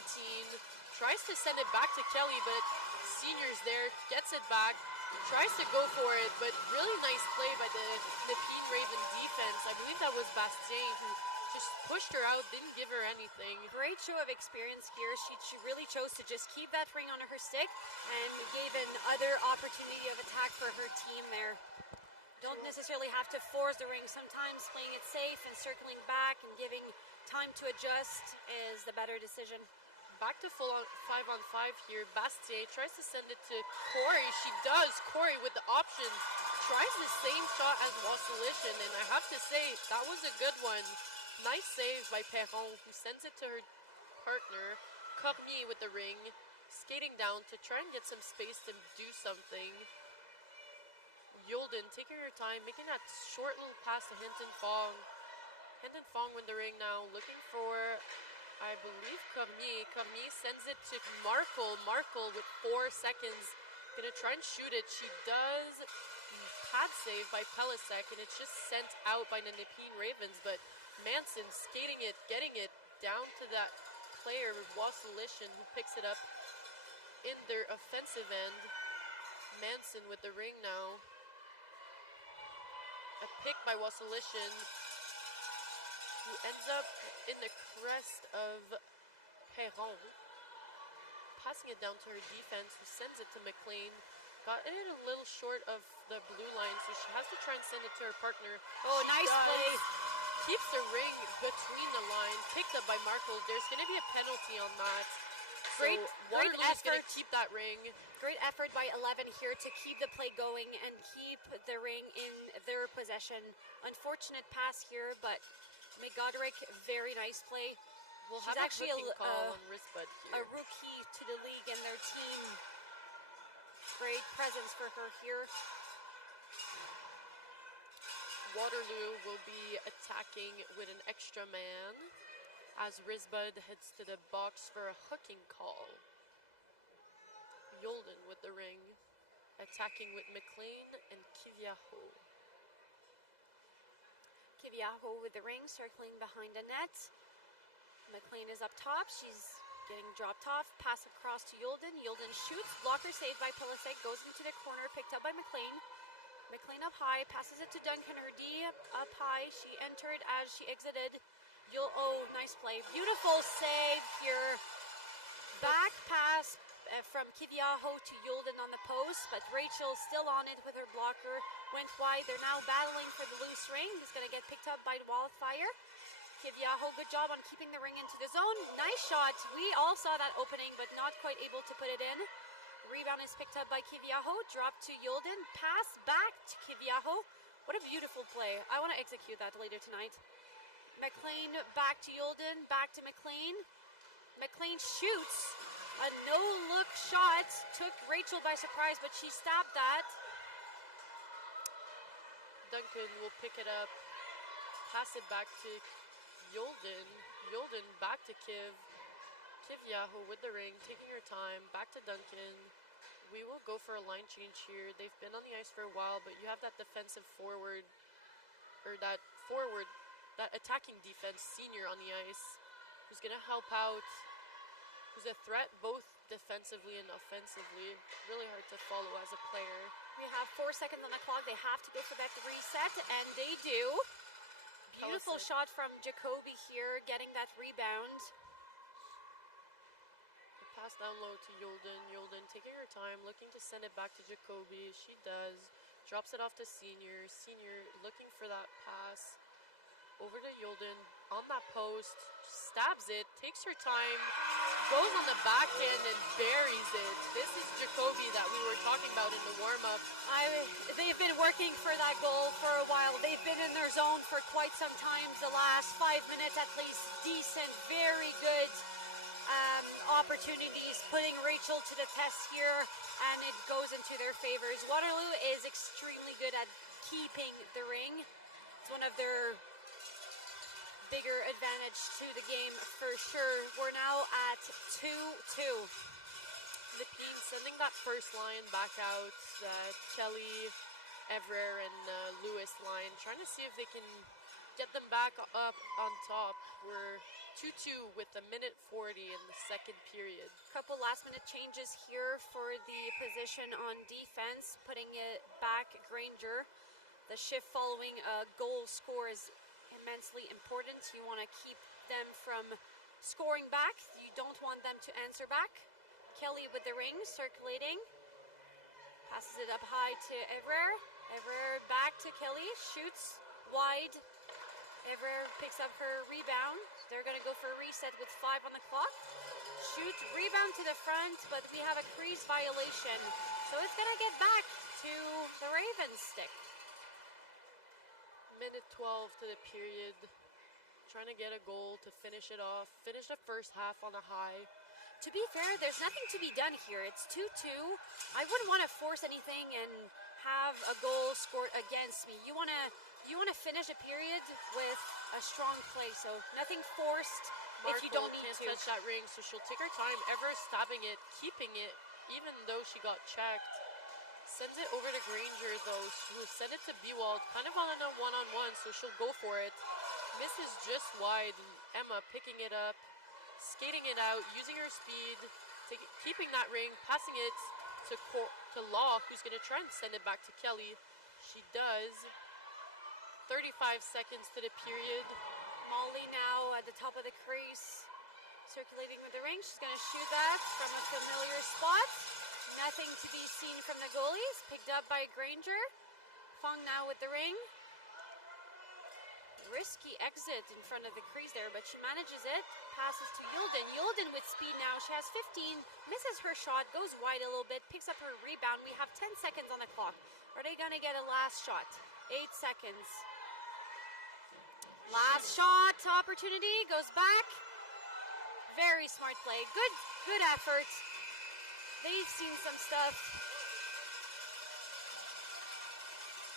tries to send it back to Kelly, but Senior's there, gets it back, tries to go for it, but really nice play by the Peen Raven defense. I believe that was Bastien who just pushed her out, didn't give her anything. Great show of experience here. She really chose to just keep that ring on her stick and gave another opportunity of attack for her team there. Don't necessarily have to force the ring. Sometimes playing it safe and circling back and giving time to adjust is the better decision. Back to full on 5-on-5 here. Bastien tries to send it to Corey. She does. Corey with the options. Tries the same shot as Wassilishin, and I have to say, that was a good one. Nice save by Perron, who sends it to her partner. Cormier with the ring, skating down to try and get some space to do something. Yulden taking her time, making that short little pass to Hinton Fong. Hinton Fong with the ring now, looking for, I believe, Cormier. Cormier sends it to Markle. Markle with 4 seconds. Gonna try and shoot it. She does. Pad save by Pelisek, and it's just sent out by the Nepean Ravens, but Manson skating it, getting it down to that player, Wassilishin, who picks it up in their offensive end. Manson with the ring now. A pick by Wassilishin, who ends up in the crest of Perron. Passing it down to her defense, who sends it to McLean. got it a little short of the blue line, so she has to try and send it to her partner. Oh, nice play. Keeps the ring between the lines, picked up by Markle. There's going to be a penalty on that. Great Waterloo is going to effort. keep that ring. Great effort by 11 here to keep the play going and keep the ring in their possession. Unfortunate pass here, but McGodrick, very nice play. We'll She's have actually a call on Rive-Sud a here. rookie to the league and their team. Great presence for her here. Waterloo will be attacking with an extra man as Rive-Sud heads to the box for a hooking call. Yolden with the ring, attacking with McLean and Kiviaho. Kiviaho with the ring, circling behind the net. McLean is up top. She's getting dropped off. Pass across to Yolden. Yolden shoots. Blocker saved by Pulisic. Goes into the corner. Picked up by McLean. McLean up high. Passes it to Duncan. Her D up high. She entered as she exited. Oh, nice play. Beautiful save here. Back pass from Kiviaho to Yolden on the post, but Rachel still on it with her blocker. Went wide. They're now battling for the loose ring. It's going to get picked up by Wildfire. Kiviaho, good job on keeping the ring into the zone. Nice shot. We all saw that opening, but not quite able to put it in. Rebound is picked up by Kiviaho. Drop to Yolden. Pass back to Kiviaho. What a beautiful play. I want to execute that later tonight. McLean back to Yolden. Back to McLean. McLean shoots. A no-look shot. Took Rachel by surprise, but she stopped that. Duncan will pick it up. Pass it back to Yolden. Yolden back to Kiviaho with the ring, taking her time. Back to Duncan. We will go for a line change here. They've been on the ice for a while, but you have that defensive forward, or that attacking defense senior on the ice, who's going to help out, who's a threat both defensively and offensively. Really hard to follow as a player. We have 4 seconds on the clock. They have to go for that reset, and they do. Beautiful shot from Jacoby here, getting that rebound. Pass down low to Yolden. Yolden taking her time, looking to send it back to Jacoby. She does. Drops it off to Senior. Senior looking for that pass. Over to Yolden on that post. Stabs it, takes her time, goes on the backhand and buries it. This is Jacoby that we were talking about in the warm-up. They've been working for that goal for a while. They've been in their zone for quite some time. The last 5 minutes at least. Decent, very good opportunities, putting Rachel to the test here, and it goes into their favors. Waterloo is extremely good at keeping the ring. It's one of their bigger advantage to the game for sure. We're now at 2-2. McLean sending that first line back out, Kelly, Everer, and Lewis line, trying to see if they can get them back up on top. We're 2-2 with a minute 40 in the second period. Couple last minute changes here for the position on defense, putting it back Granger. The shift following a goal score is immensely important. You want to keep them from scoring back. You don't want them to answer back. Kelly with the ring, circulating. Passes it up high to Everer. Everer back to Kelly, shoots wide. Everer picks up her rebound. They're going to go for a reset with 5 on the clock. Shoot, rebound to the front, but we have a crease violation. So it's going to get back to the Ravens stick. Minute 12 to the period. Trying to get a goal to finish it off. Finish the first half on a high. To be fair, there's nothing to be done here. It's 2-2. I wouldn't want to force anything and have a goal scored against me. You want to finish a period with a strong play, so nothing forced if you don't need can't to. touch that ring, so she'll take her time. Ever stabbing it, keeping it, even though she got checked. Sends it over to Granger, though. She'll send it to Bewald, kind of on a one-on-one, so she'll go for it. Misses just wide. Emma picking it up, skating it out, using her speed, keeping that ring, passing it to Law, who's going to try and send it back to Kelly. She does. 35 seconds to the period. Molly now at the top of the crease, circulating with the ring. She's going to shoot that from a familiar spot. Nothing to be seen from the goalies. Picked up by Granger. Fong now with the ring. Risky exit in front of the crease there, but she manages it. Passes to Yulden. Yulden with speed now. She has 15. Misses her shot. Goes wide a little bit. Picks up her rebound. We have 10 seconds on the clock. Are they going to get a last shot? 8 seconds. Last shot opportunity. Goes back. Very smart play. Good effort. They've seen some stuff.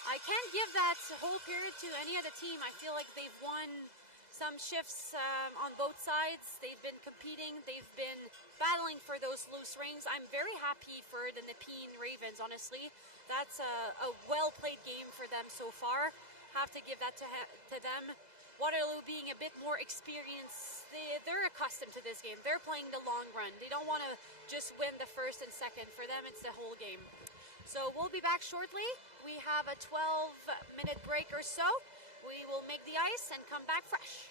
I can't give that whole period to any other team. I feel like they've won some shifts on both sides. They've been competing. They've been battling for those loose rings. I'm very happy for the Nepean Ravens, honestly. That's a well-played game for them so far. Have to give that to them. Waterloo being a bit more experienced, they're accustomed to this game. They're playing the long run. They don't want to just win the first and second. For them, it's the whole game. So we'll be back shortly. We have a 12-minute break or so. We will make the ice and come back fresh.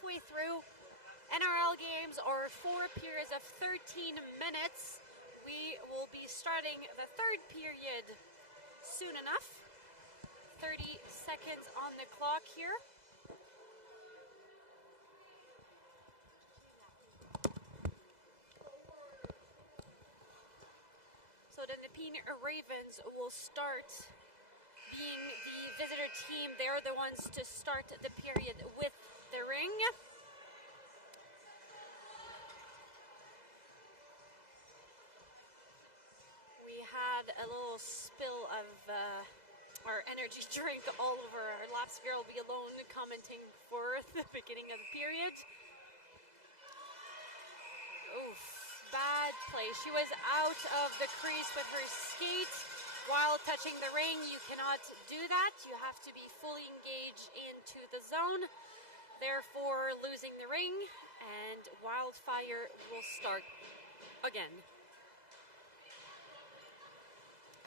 halfway through. NRL games are 4 periods of 13 minutes. We will be starting the third period soon enough. 30 seconds on the clock here. So the Nepean Ravens will start being the visitor team. They're the ones to start the period with the ring. We had a little spill of our energy drink all over. Our last girl will be alone commenting for the beginning of the period. Oof, bad play. She was out of the crease with her skate while touching the ring. You cannot do that. You have to be fully engaged into the zone, therefore losing the ring, and Wildfire will start again.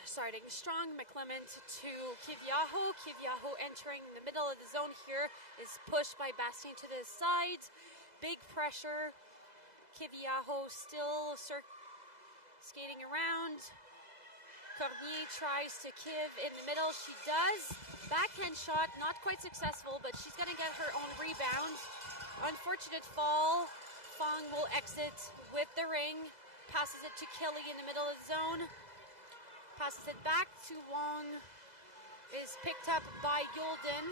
Starting strong, McClement to Kiviaho. Kiviaho entering the middle of the zone here is pushed by Bastien to the side. Big pressure. Kiviaho still skating around. Cormier tries to Kiv in the middle. She does. Backhand shot, not quite successful, but she's going to get her own rebound. Unfortunate fall. Fong will exit with the ring. Passes it to Kelly in the middle of the zone. Passes it back to Wong. Is picked up by Yolden.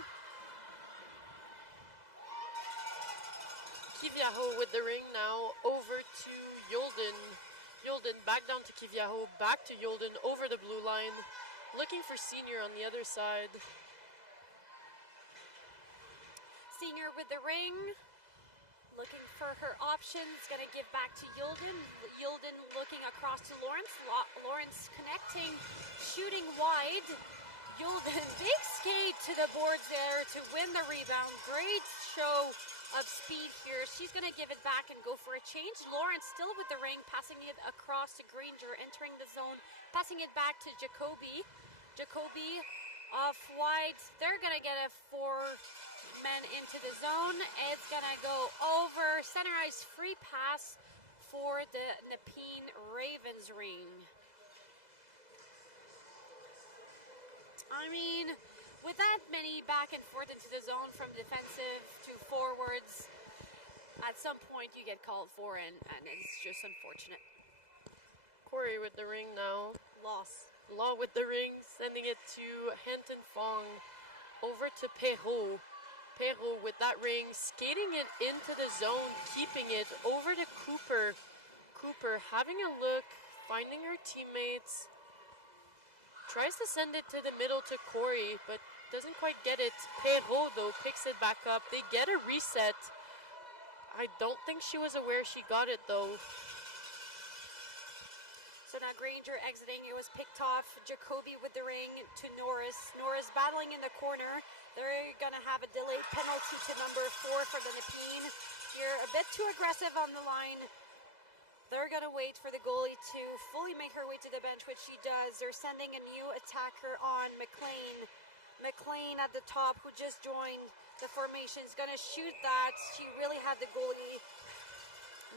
Kiviaho with the ring now over to Yolden. Yolden back down to Kiviaho, back to Yolden over the blue line. Looking for Senior on the other side. Senior with the ring. Looking for her options, gonna give back to Yolden. Yolden looking across to Lawrence. Lawrence connecting, shooting wide. Yolden, big skate to the boards there to win the rebound. Great show of speed here. She's gonna give it back and go for a change. Lawrence still with the ring, passing it across to Granger, entering the zone, passing it back to Jacoby. Jacoby off wide. They're gonna get a 4 men into the zone. It's gonna go over. Center ice free pass for the Nepean Ravens ring. I mean, with that many back and forth into the zone from defensive to forwards, at some point you get called for, and it's just unfortunate. Corey with the ring now. Loss. Law with the ring, sending it to Henton Fong. Over to Perrault. Perrault with that ring, skating it into the zone, keeping it over to Cooper. Cooper having a look, finding her teammates. Tries to send it to the middle to Corey, but doesn't quite get it. Perrault, though, picks it back up. They get a reset. I don't think she was aware she got it, though. So now Granger exiting. It was picked off. Jacoby with the ring to Norris. Norris battling in the corner. They're going to have a delayed penalty to number 4 for the Nepean. Here, a bit too aggressive on the line. They're going to wait for the goalie to fully make her way to the bench, which she does. They're sending a new attacker on, McLean. McLean at the top, who just joined the formation, is going to shoot that. She really had the goalie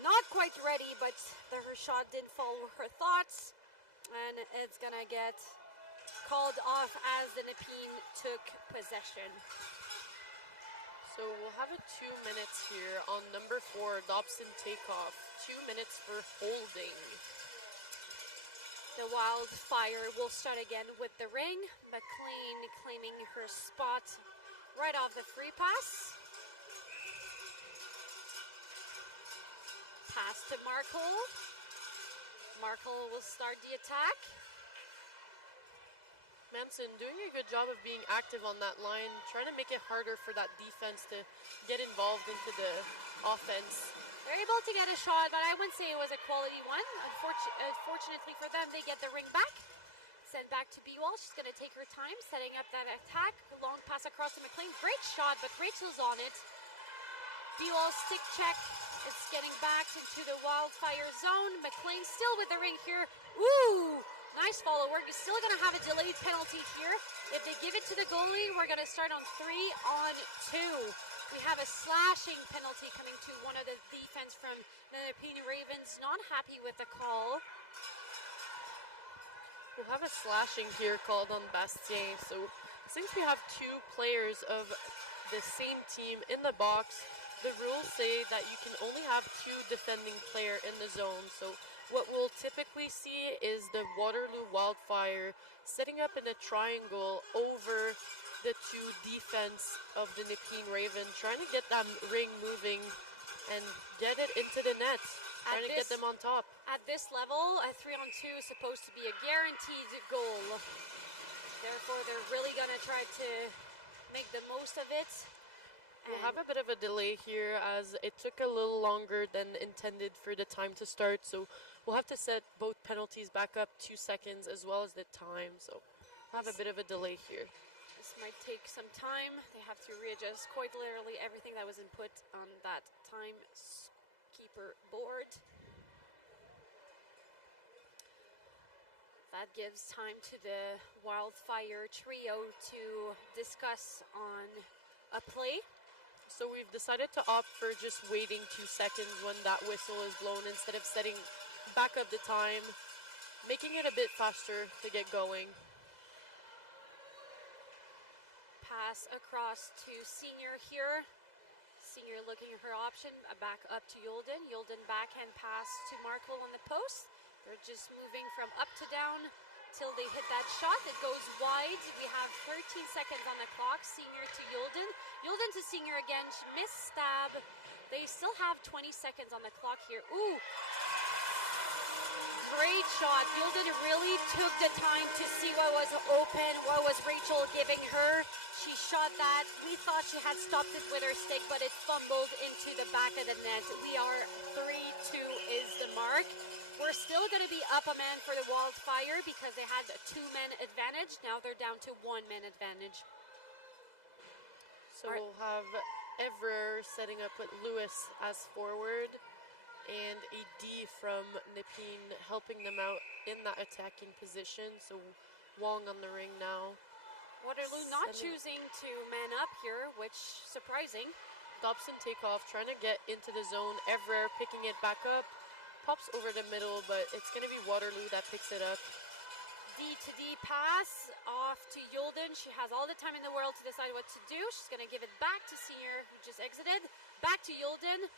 not quite ready, but her shot didn't follow her thoughts. And it's going to get called off as the Nepean took possession. So we'll have a 2 minutes here on number 4, Dobson takeoff. 2 minutes for holding. The Wildfire will start again with the ring. McLean claiming her spot right off the free pass. Pass to Markle. Markle will start the attack. Manson doing a good job of being active on that line, trying to make it harder for that defense to get involved into the offense. They're able to get a shot, but I wouldn't say it was a quality one. Unfortunately for them, they get the ring back. Sent back to Bewall. She's going to take her time setting up that attack. Long pass across to McLean. Great shot, but Rachel's on it. Bewall stick check. It's getting back into the Wildfire zone. McLean still with the ring here. Ooh! Nice follow. We're still going to have a delayed penalty here. If they give it to the goalie, we're going to start on 3-on-2. We have a slashing penalty coming to one of the defense from the Nepean Ravens. Not happy with the call. We'll have a slashing here called on Bastien. So since we have two players of the same team in the box, the rules say that you can only have two defending player in the zone. So what we'll typically see is the Waterloo Wildfire setting up in a triangle over the two defense of the Nepean Raven, trying to get that ring moving and get it into the net, trying to get them on top. At this level, a 3-on-2 is supposed to be a guaranteed goal. Therefore, they're really going to try to make the most of it. We'll have a bit of a delay here as it took a little longer than intended for the time to start. So we'll have to set both penalties back up 2 seconds as well as the time. So we'll have a bit of a delay here. This might take some time. They have to readjust quite literally everything that was input on that timekeeper board. That gives time to the Wildfire trio to discuss on a play. So we've decided to opt for just waiting 2 seconds when that whistle is blown instead of setting back up the time, making it a bit faster to get going. Pass across to Senior here. Senior looking at her option, back up to Yolden. Yolden backhand pass to Markle on the post. They're just moving from up to down till they hit that shot. It goes wide. We have 13 seconds on the clock. Senior to Yolden. Yolden to Senior again. Miss stab. They still have 20 seconds on the clock here. Ooh. Great shot. Yolden really took the time to see what was open, what was Rachel giving her. She shot that. We thought she had stopped it with her stick, but it fumbled into the back of the net. We are 3-2 is the mark. We're still going to be up a man for the Wildfire because they had a 2-man advantage. Now they're down to 1-man advantage. So we'll have Ever setting up with Lewis as forward and a D from Nepean helping them out in that attacking position. So Wong on the ring now. Waterloo not choosing to man up here, which surprising. Dobson takeoff, trying to get into the zone. Ever picking it back up. Pops over the middle, but it's going to be Waterloo that picks it up. D-to-D pass off to Yolden. She has all the time in the world to decide what to do. She's going to give it back to Senior, who just exited. Back to Yolden.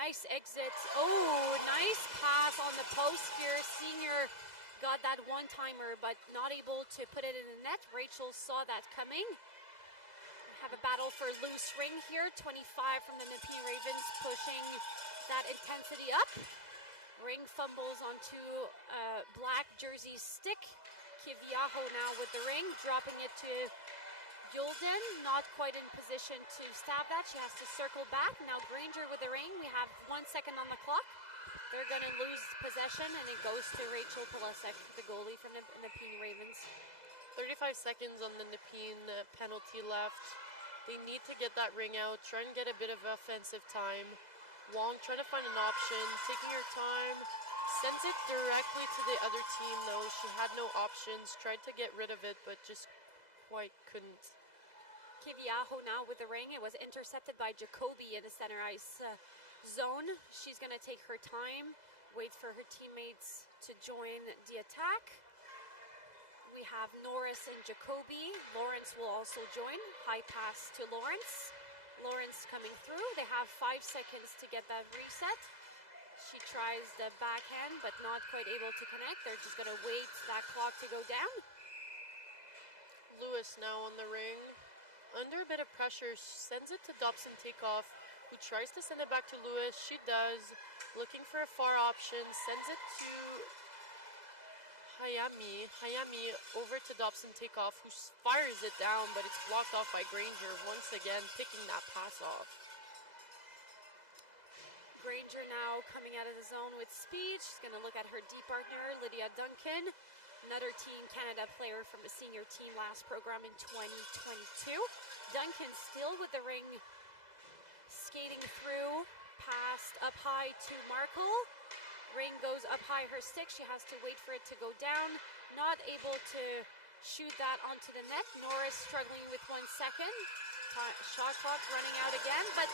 Nice exit. Oh, nice pass on the post here. Senior got that one-timer, but not able to put it in the net. Rachel saw that coming. We have a battle for loose ring here. 25 from the Nepean Ravens pushing that intensity up. Ring fumbles onto black jersey stick. Kiviaho now with the ring, dropping it to Yolden. Not quite in position to stab that. She has to circle back. Now Granger with the ring. We have 1 second on the clock. They're going to lose possession, and it goes to Rachel Polasek, the goalie from the Nepean Ravens. 35 seconds on the Nepean penalty left. They need to get that ring out, try and get a bit of offensive time. Wong trying to find an option, taking her time, sends it directly to the other team though. She had no options, tried to get rid of it, but just quite couldn't. Kiviaho now with the ring. It was intercepted by Jacoby in the center ice zone. She's going to take her time, wait for her teammates to join the attack. We have Norris and Jacoby. Lawrence will also join. High pass to Lawrence. Lawrence coming through. They have 5 seconds to get that reset. She tries the backhand, but not quite able to connect. They're just going to wait that clock to go down. Lewis now on the ring. Under a bit of pressure, sends it to Dobson takeoff, who tries to send it back to Lewis. She does. Looking for a far option. Sends it to Hayami. Hayami over to Dobson takeoff, who fires it down, but it's blocked off by Granger. Once again, picking that pass off. Granger now coming out of the zone with speed. She's going to look at her D partner, Lydia Duncan. Another Team Canada player from the senior team last program in 2022. Duncan still with the ring, skating through, passed up high to Markle. Ring goes up high her stick. She has to wait for it to go down. Not able to shoot that onto the net. Norris struggling with 1 second. shot clock running out again, but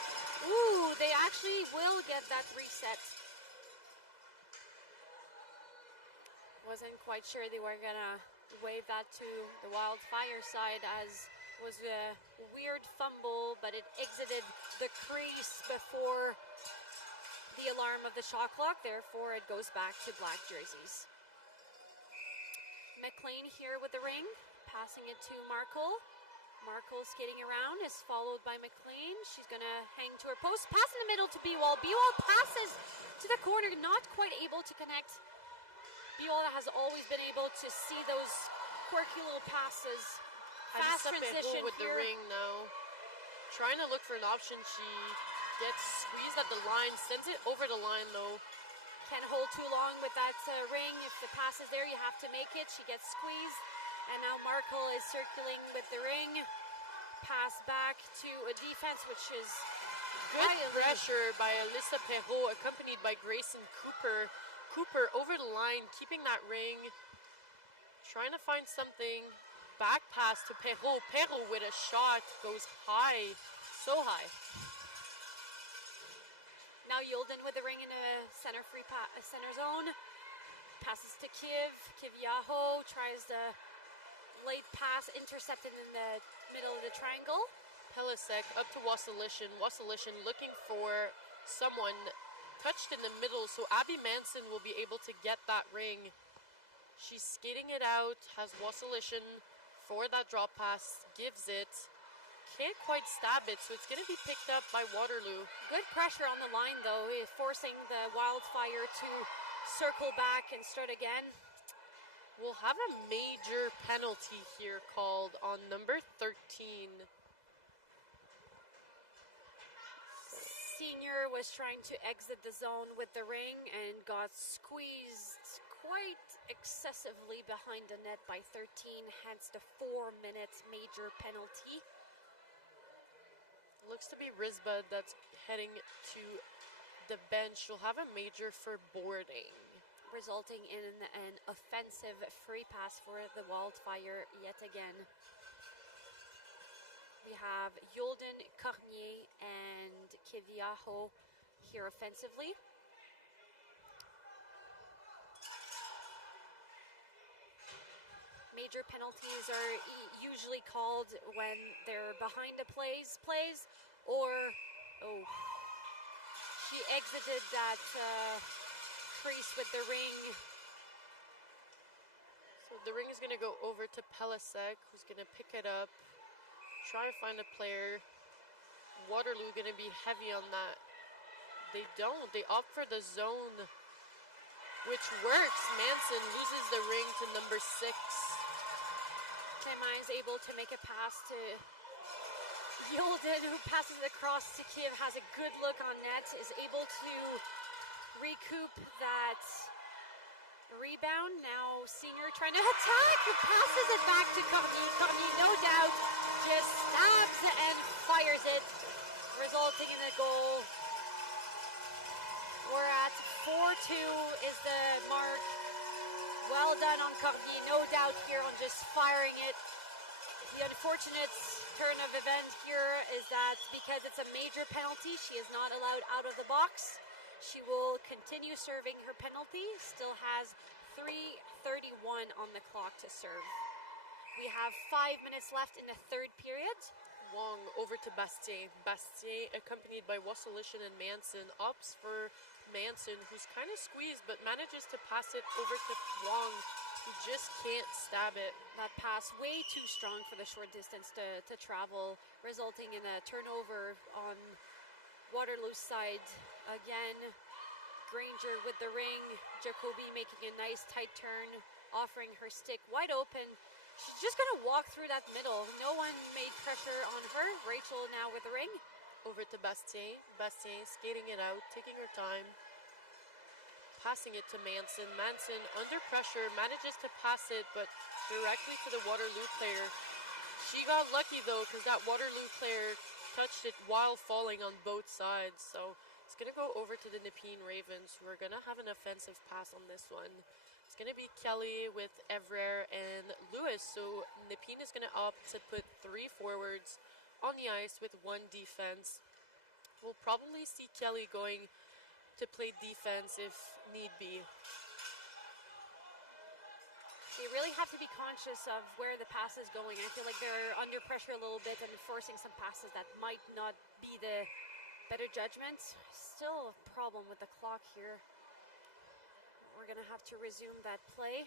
ooh, they actually will get that reset. Wasn't quite sure they were gonna wave that to the Wildfire side, as was a weird fumble, but it exited the crease before the alarm of the shot clock, therefore it goes back to black jerseys. McLean here with the ring, passing it to Markle. Markle skating around, is followed by McLean. She's gonna hang to her post, pass in the middle to Bewall. Bewall passes to the corner, not quite able to connect. Bewall has always been able to see those quirky little passes. Fast transition with here. The ring now. Trying to look for an option. She gets squeezed at the line, sends it over the line though. Can't hold too long with that ring. If the pass is there, you have to make it. She gets squeezed. And now Markle is circling with the ring. Pass back to a defense, which is good pressure by Alyssa Perrault, accompanied by Grayson Cooper. Cooper over the line, keeping that ring. Trying to find something. Back pass to Perrault. Perrault with a shot. Goes high. So high. Now Yulden with the ring in the center center zone. Passes to Kiv. Kiv Yaho tries the late pass, intercepted in the middle of the triangle. Pelisek up to Wassilishin. Wassilishin looking for someone touched in the middle, so Abby Manson will be able to get that ring. She's skating it out, has Wassilishin for that drop pass, gives it. Can't quite stab it, so it's going to be picked up by Waterloo. Good pressure on the line, though, forcing the Wildfire to circle back and start again. We'll have a major penalty here called on number 13. Senior was trying to exit the zone with the ring and got squeezed quite excessively behind the net by 13, hence the 4-minute major penalty. Looks to be Risbud that's heading to the bench. She'll have a major for boarding, resulting in an offensive free pass for the Wildfire yet again. We have Yulden, Cormier, and Kiviaho here offensively. Major penalties are usually called when they're behind the plays, or, oh, she exited that crease with the ring. So the ring is going to go over to Pelisek, who's going to pick it up, try to find a player. Waterloo going to be heavy on that. They don't. They opt for the zone, which works. Manson loses the ring to number 6. Tema is able to make a pass to Yulden, who passes it across to Kiev, has a good look on net, is able to recoup that rebound. Now Senior trying to attack, passes it back to Cormier. Cormier, no doubt, just stabs and fires it, resulting in a goal. We're at 4-2 is the mark. Well done on Cormier, no doubt here on just firing it. The unfortunate turn of events here is that because it's a major penalty, she is not allowed out of the box. She will continue serving her penalty, still has 3:31 on the clock to serve. We have 5 minutes left in the third period. Wong over to Bastien. Bastien, accompanied by Wassilishin and Manson, opts for Manson, who's kind of squeezed but manages to pass it over to Wong, who just can't stab it. That pass way too strong for the short distance to travel, resulting in a turnover on Waterloo's side. Again, Granger with the ring. Jacoby making a nice tight turn, offering her stick wide open. She's just going to walk through that middle. No one made pressure on her. Rachel now with the ring. Over to Bastien. Bastien skating it out, taking her time. Passing it to Manson. Manson, under pressure, manages to pass it, but directly to the Waterloo player. She got lucky, though, because that Waterloo player touched it while falling on both sides. So it's going to go over to the Nepean Ravens, who are going to have an offensive pass on this one. It's going to be Kelly with Evrer and Lewis. So Nepean is going to opt to put 3 forwards on the ice with one defense. We'll probably see Kelly going to play defense if need be. They really have to be conscious of where the pass is going. I feel like they're under pressure a little bit and forcing some passes that might not be the better judgment. Still a problem with the clock here. We're going to have to resume that play.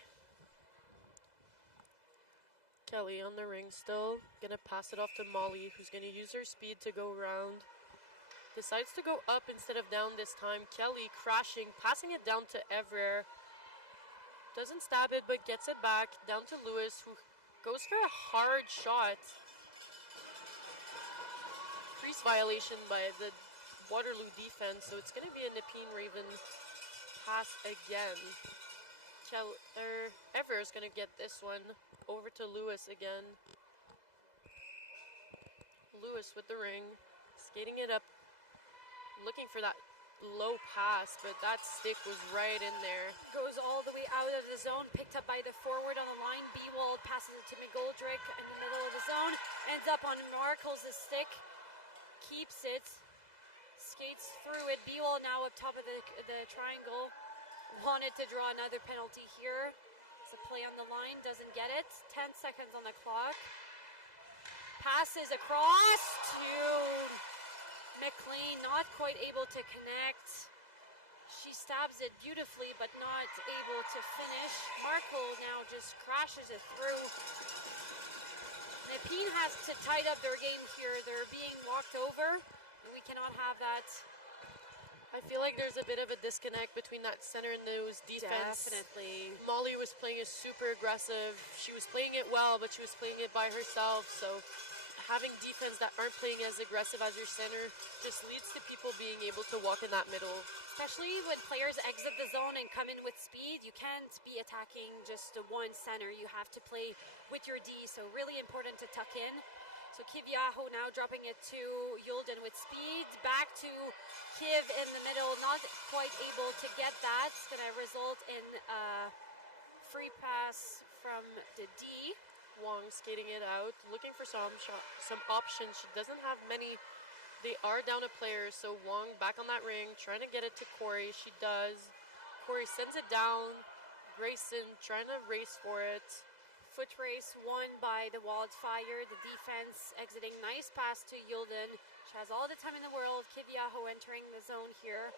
Kelly on the ring still. Going to pass it off to Molly, who's going to use her speed to go around. Decides to go up instead of down this time. Kelly crashing, passing it down to Evrer. Doesn't stab it, but gets it back down to Lewis, who goes for a hard shot. Crease violation by the Waterloo defense, so it's going to be a Nepean Raven pass again. Ever is going to get this one over to Lewis again. Lewis with the ring, skating it up, looking for that low pass, but that stick was right in there. Goes all the way out of the zone, picked up by the forward on the line. Bewald passes it to McGoldrick in the middle of the zone, ends up on Markles' stick, keeps it, skates through it. Bewald now up top of the triangle, wanted to draw another penalty here. It's a play on the line, doesn't get it. 10 seconds on the clock. Passes across to McLean, not quite able to connect. She stabs it beautifully, but not able to finish. Markle now just crashes it through. Nepean has to tighten up their game here. They're being walked over, and we cannot have that. I feel like there's a bit of a disconnect between that center and those defense. Definitely. Molly was playing it super aggressive. She was playing it well, but she was playing it by herself, so having defense that aren't playing as aggressive as your center just leads to people being able to walk in that middle. Especially when players exit the zone and come in with speed, you can't be attacking just the one center. You have to play with your D, so really important to tuck in. So Kiviaho now dropping it to Yulden with speed. Back to Kiv in the middle, not quite able to get that. It's going to result in a free pass from the D. Wong skating it out, looking for some options. She doesn't have many. They are down a player, so Wong back on that ring, trying to get it to Corey. She does. Corey sends it down. Grayson trying to race for it. Foot race won by the Wildfire. The defense exiting. Nice pass to Yulden. She has all the time in the world. Kiviaho entering the zone here.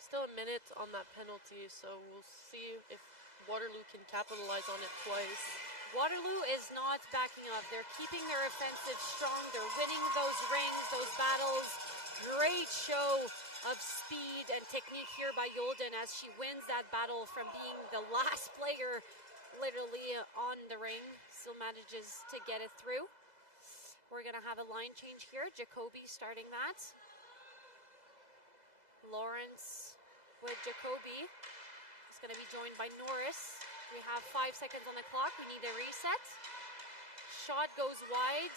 Still a minute on that penalty, so we'll see if Waterloo can capitalize on it twice. Waterloo is not backing up. They're keeping their offensive strong. They're winning those rings, those battles. Great show of speed and technique here by Yulden as she wins that battle from being the last player literally on the ring. Still manages to get it through. We're going to have a line change here. Jacoby starting that. Lawrence with Jacoby. It's going to be joined by Norris. We have 5 seconds on the clock. We need a reset. Shot goes wide.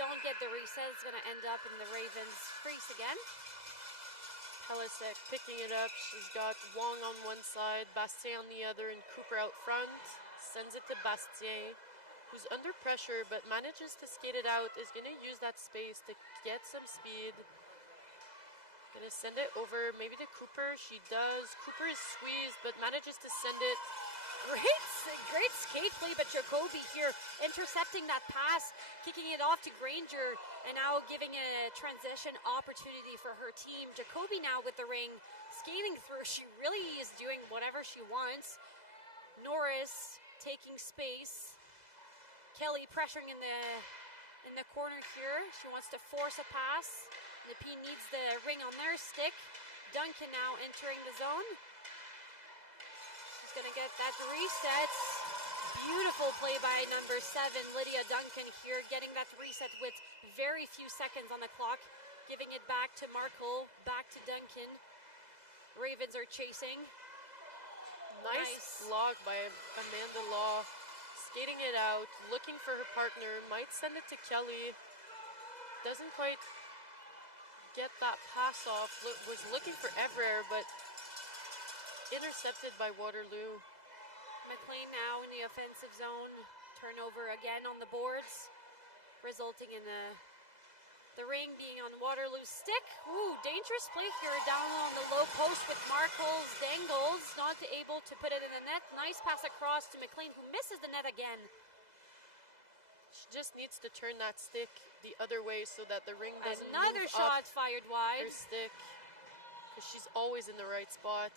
Don't get the reset. It's going to end up in the Ravens' crease again. Pelisek picking it up. She's got Wong on one side, Bastien on the other, and Cooper out front. Sends it to Bastien, who's under pressure but manages to skate it out. Is going to use that space to get some speed. Gonna send it over maybe to Cooper. She does. Cooper is squeezed but manages to send it. Great skate play, but Jacoby here intercepting that pass, kicking it off to Granger, and now giving it a transition opportunity for her team. Jacoby now with the ring, skating through. She really is doing whatever she wants. Norris taking space. Kelly pressuring in the corner here. She wants to force a pass. Nepean needs the ring on their stick. Duncan now entering the zone. She's going to get that reset. Beautiful play by number 7, Lydia Duncan here, getting that reset with very few seconds on the clock. Giving it back to Markle, back to Duncan. Ravens are chasing. Nice block by Amanda Law. Skating it out, looking for her partner. Might send it to Kelly. Doesn't quite get that pass off. Was looking for Evrer, but intercepted by Waterloo. McLean now in the offensive zone, turnover again on the boards, resulting in the ring being on Waterloo's stick. Ooh, dangerous play here down on the low post with Markles Dangles, not able to put it in the net. Nice pass across to McLean, who misses the net again. She just needs to turn that stick the other way so that the ring doesn't Another move shot up fired her wide. stick, because she's always in the right spot.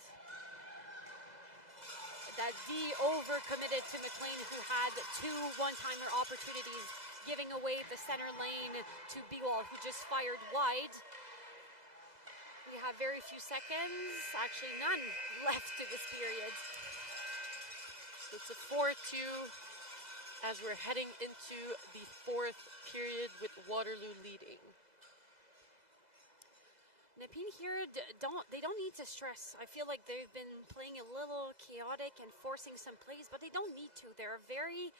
That D overcommitted to McLean, who had 2 one-timer opportunities, giving away the center lane to Bewall, who just fired wide. We have very few seconds, actually none, left to this period. So it's a 4-2 as we're heading into the 4th period with Waterloo leading. Nepean here, they don't need to stress. I feel like they've been playing a little chaotic and forcing some plays, but they don't need to. They're a very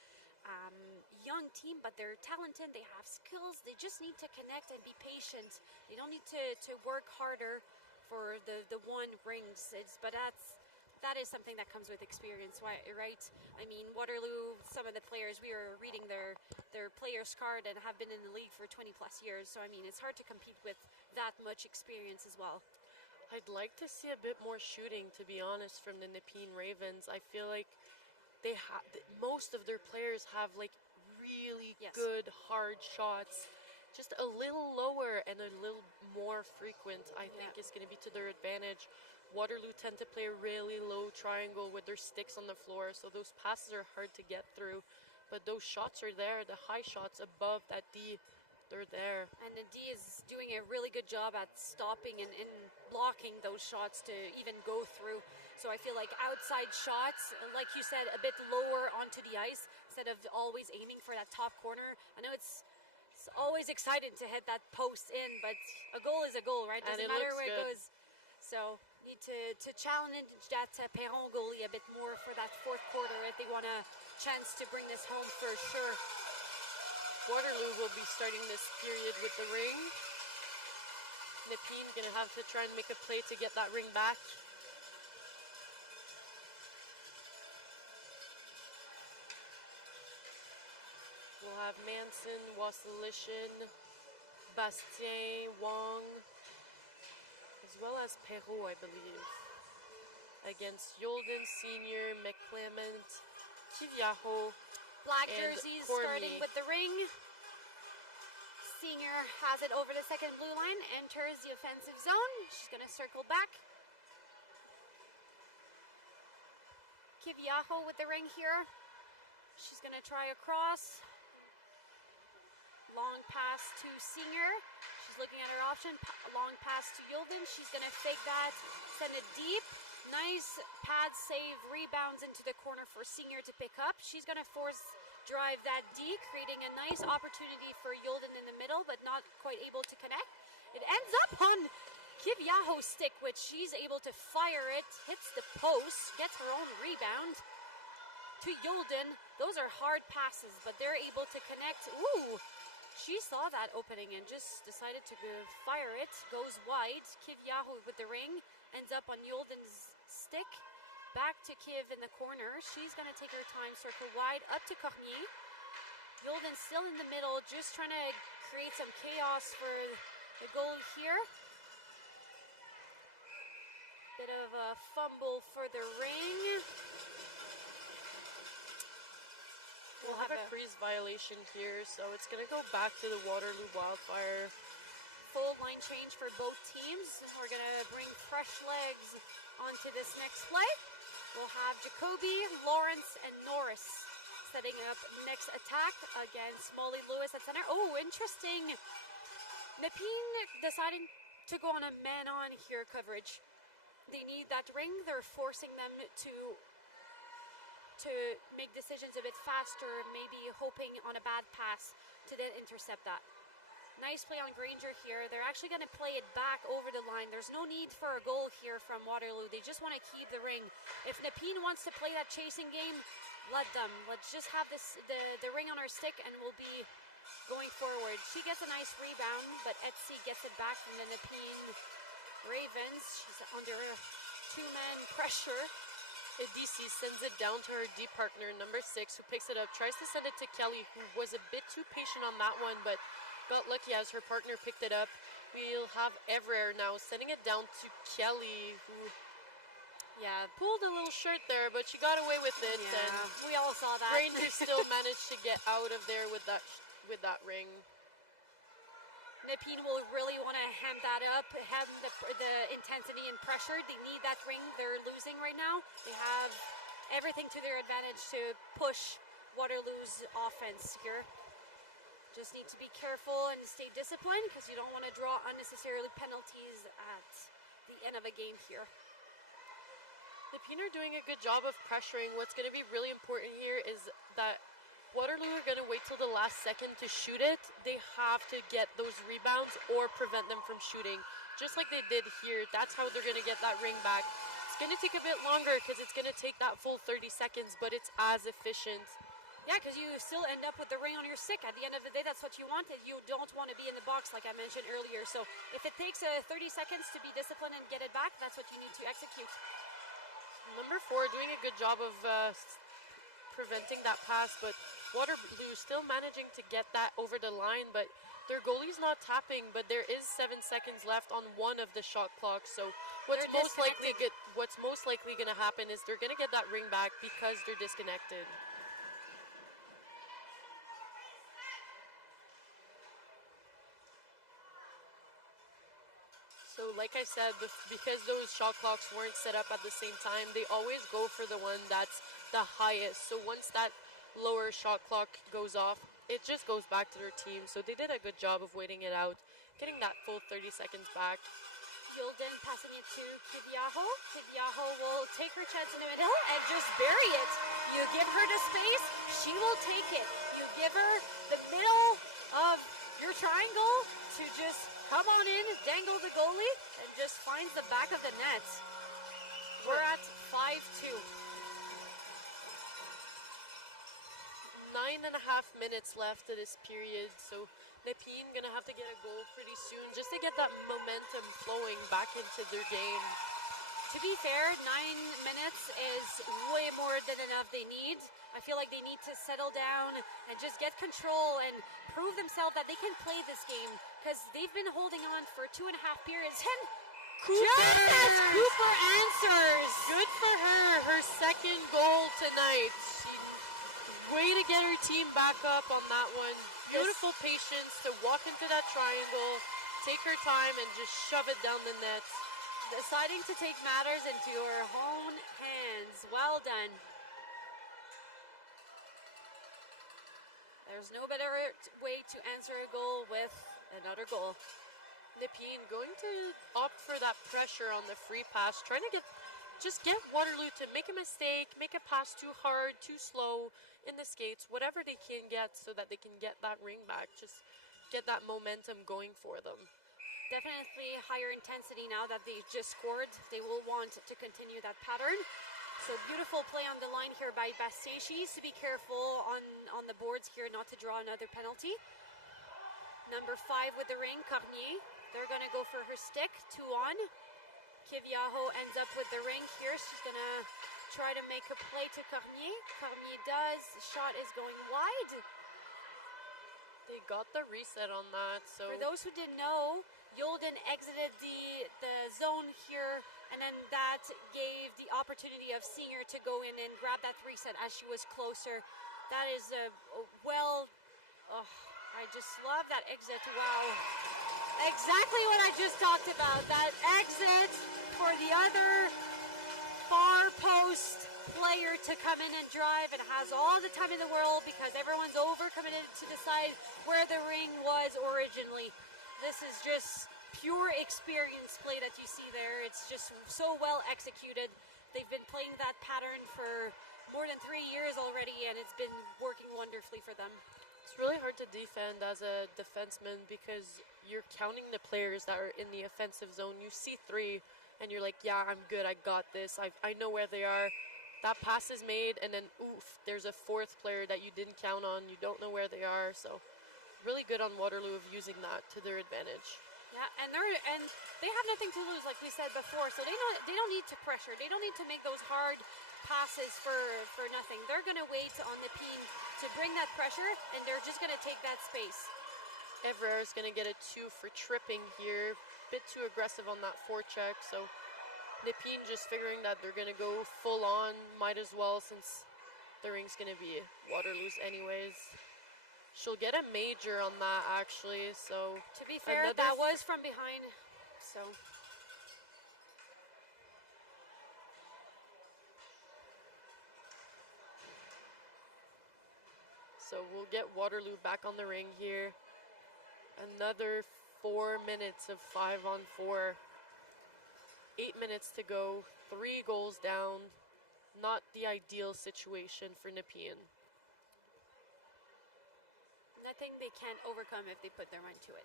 young team, but they're talented. They have skills. They just need to connect and be patient. They don't need to work harder for the one rings. But that is something that comes with experience, right? I mean, Waterloo, some of the players, we are reading their players card and have been in the league for 20 plus years. So, I mean, it's hard to compete with that much experience as well. I'd like to see a bit more shooting, to be honest, from the Nepean Ravens. I feel like most of their players have like really good hard shots. Just a little lower and a little more frequent, I think, is going to be to their advantage. Waterloo tend to play a really low triangle with their sticks on the floor, so those passes are hard to get through. But those shots are there, the high shots above that D, they're there. And the D is doing a really good job at stopping and blocking those shots to even go through. So I feel like outside shots, like you said, a bit lower onto the ice instead of always aiming for that top corner. I know it's always exciting to hit that post in, but a goal is a goal, right? Doesn't matter where it goes. So need to challenge that Perron goalie a bit more for that 4th quarter if they want a chance to bring this home for sure. Waterloo will be starting this period with the ring. Nepean gonna have to try and make a play to get that ring back. We'll have Manson, Wassilishin, Bastien, Wong, as well as Perrault, I believe. Against Yolden Senior, McClement, Kiviaho, Black and jerseys Cormier. starting with the ring. Senior has it over the second blue line, enters the offensive zone. She's going to circle back. Kiviaho with the ring here. She's going to try across. Long pass to Senior. She's looking at her option. Long pass to Yolden. She's going to fake that, send it deep. Nice pad save, rebounds into the corner for Senior to pick up. She's going to force drive that D, creating a nice opportunity for Yolden in the middle, but not quite able to connect. It ends up on Kiviaho's stick, which she's able to fire it, hits the post, gets her own rebound to Yolden. Those are hard passes, but they're able to connect. Ooh, she saw that opening and just decided to fire it. Goes wide. Kiviaho with the ring, ends up on Yolden's stick. Back to Kiv in the corner. She's going to take her time, circle wide, up to Cormier. Yolden still in the middle, just trying to create some chaos for the goal here. Bit of a fumble for the ring. We'll have a freeze violation here, so it's going to go back to the Waterloo Wildfire. Full line change for both teams. We're going to bring fresh legs onto this next play. We'll have Jacoby, Lawrence, and Norris setting up next attack against Molly Lewis at center. Oh, interesting. Nepean deciding to go on a man-on here coverage. They need that ring. They're forcing them to make decisions a bit faster, maybe hoping on a bad pass to then intercept that. Nice play on Granger here. They're actually going to play it back over the line. There's no need for a goal here from Waterloo. They just want to keep the ring. If Nepean wants to play that chasing game, let them. Let's just have the ring on our stick and we'll be going forward. She gets a nice rebound, but Etsy gets it back from the Nepean Ravens. She's under 2-man pressure. DC sends it down to her deep partner, number 6, who picks it up, tries to send it to Kelly, who was a bit too patient on that one, but got lucky as her partner picked it up. We'll have Evrer now sending it down to Kelly, who, pulled a little shirt there, but she got away with it. Yeah, and we all saw that. Reindeer still managed to get out of there with that ring. Nepean will really want to hem that up, hem the intensity and pressure. They need that ring. They're losing right now. They have everything to their advantage to push Waterloo's offense here. Just need to be careful and stay disciplined because you don't want to draw unnecessarily penalties at the end of a game here. Nepean are doing a good job of pressuring. What's going to be really important here is that Waterloo are going to wait till the last second to shoot it. They have to get those rebounds or prevent them from shooting, just like they did here. That's how they're going to get that ring back. It's going to take a bit longer because it's going to take that full 30 seconds, but it's as efficient. Yeah, because you still end up with the ring on your stick. At the end of the day, that's what you wanted. You don't want to be in the box, like I mentioned earlier. So if it takes 30 seconds to be disciplined and get it back, that's what you need to execute. Number 4 doing a good job of preventing that pass, but Waterloo still managing to get that over the line, but their goalie's not tapping, but there is 7 seconds left on one of the shot clocks. So what's most likely going to happen is they're going to get that ring back because they're disconnected. So like I said, because those shot clocks weren't set up at the same time, they always go for the one that's the highest. So once that lower shot clock goes off, it just goes back to their team. So they did a good job of waiting it out, getting that full 30 seconds back. Yulden passing it to Kiviaho. Kiviaho will take her chance in the middle and just bury it. You give her the space, she will take it. You give her the middle of your triangle to just come on in, dangle the goalie, and just finds the back of the net. We're at 5-2. 9.5 minutes left of this period, so Nepean gonna have to get a goal pretty soon just to get that momentum flowing back into their game. To be fair, 9 minutes is way more than enough they need. I feel like they need to settle down and just get control and prove themselves that they can play this game because they've been holding on for 2.5 periods. And just as Cooper answers. Good for her. Her second goal tonight. Way to get her team back up on that one. Beautiful patience to walk into that triangle, take her time, and just shove it down the net. Deciding to take matters into her own hands. Well done. There's no better way to answer a goal with another goal. Nepean going to opt for that pressure on the free pass, trying to just get Waterloo to make a mistake, make a pass too hard, too slow in the skates, whatever they can get so that they can get that ring back, just get that momentum going for them. Definitely higher intensity now that they just scored. They will want to continue that pattern. So beautiful play on the line here by Bastien. She needs to be careful on the boards here not to draw another penalty. Number 5 with the ring, Cormier. They're going to go for her stick, 2 on. Kiviaho ends up with the ring here. She's going to try to make a play to Cormier. Cormier does. The shot is going wide. They got the reset on that. So for those who didn't know, Yulden exited the zone here, and then that gave the opportunity of Singer to go in and grab that reset as she was closer. That is I just love that exit. Wow. Exactly what I just talked about. That exit for the other far post player to come in and drive, and has all the time in the world because everyone's overcommitted to decide where the ring was originally. This is just pure experience play that you see there. It's just so well executed. They've been playing that pattern for more than 3 years already, and it's been working wonderfully for them. It's really hard to defend as a defenseman because you're counting the players that are in the offensive zone. You see 3, and you're like, yeah, I'm good, I got this. I know where they are. That pass is made, and then, oof, there's a 4th player that you didn't count on. You don't know where they are, so really good on Waterloo of using that to their advantage. Yeah, and they have nothing to lose, like we said before. So they don't need to pressure. They don't need to make those hard passes for nothing. They're going to wait on Nepine to bring that pressure, and they're just going to take that space. Evrard is going to get a 2 for tripping here. Bit too aggressive on that forecheck, so Nepine just figuring that they're going to go full on, might as well, since the ring's going to be Waterloo's anyways. She'll get a major on that, actually, so... To be fair, that was from behind, so... So we'll get Waterloo back on the ring here. Another 4 minutes of 5-on-4. 8 minutes to go. 3 goals down. Not the ideal situation for Nepean. Nothing they can't overcome if they put their mind to it.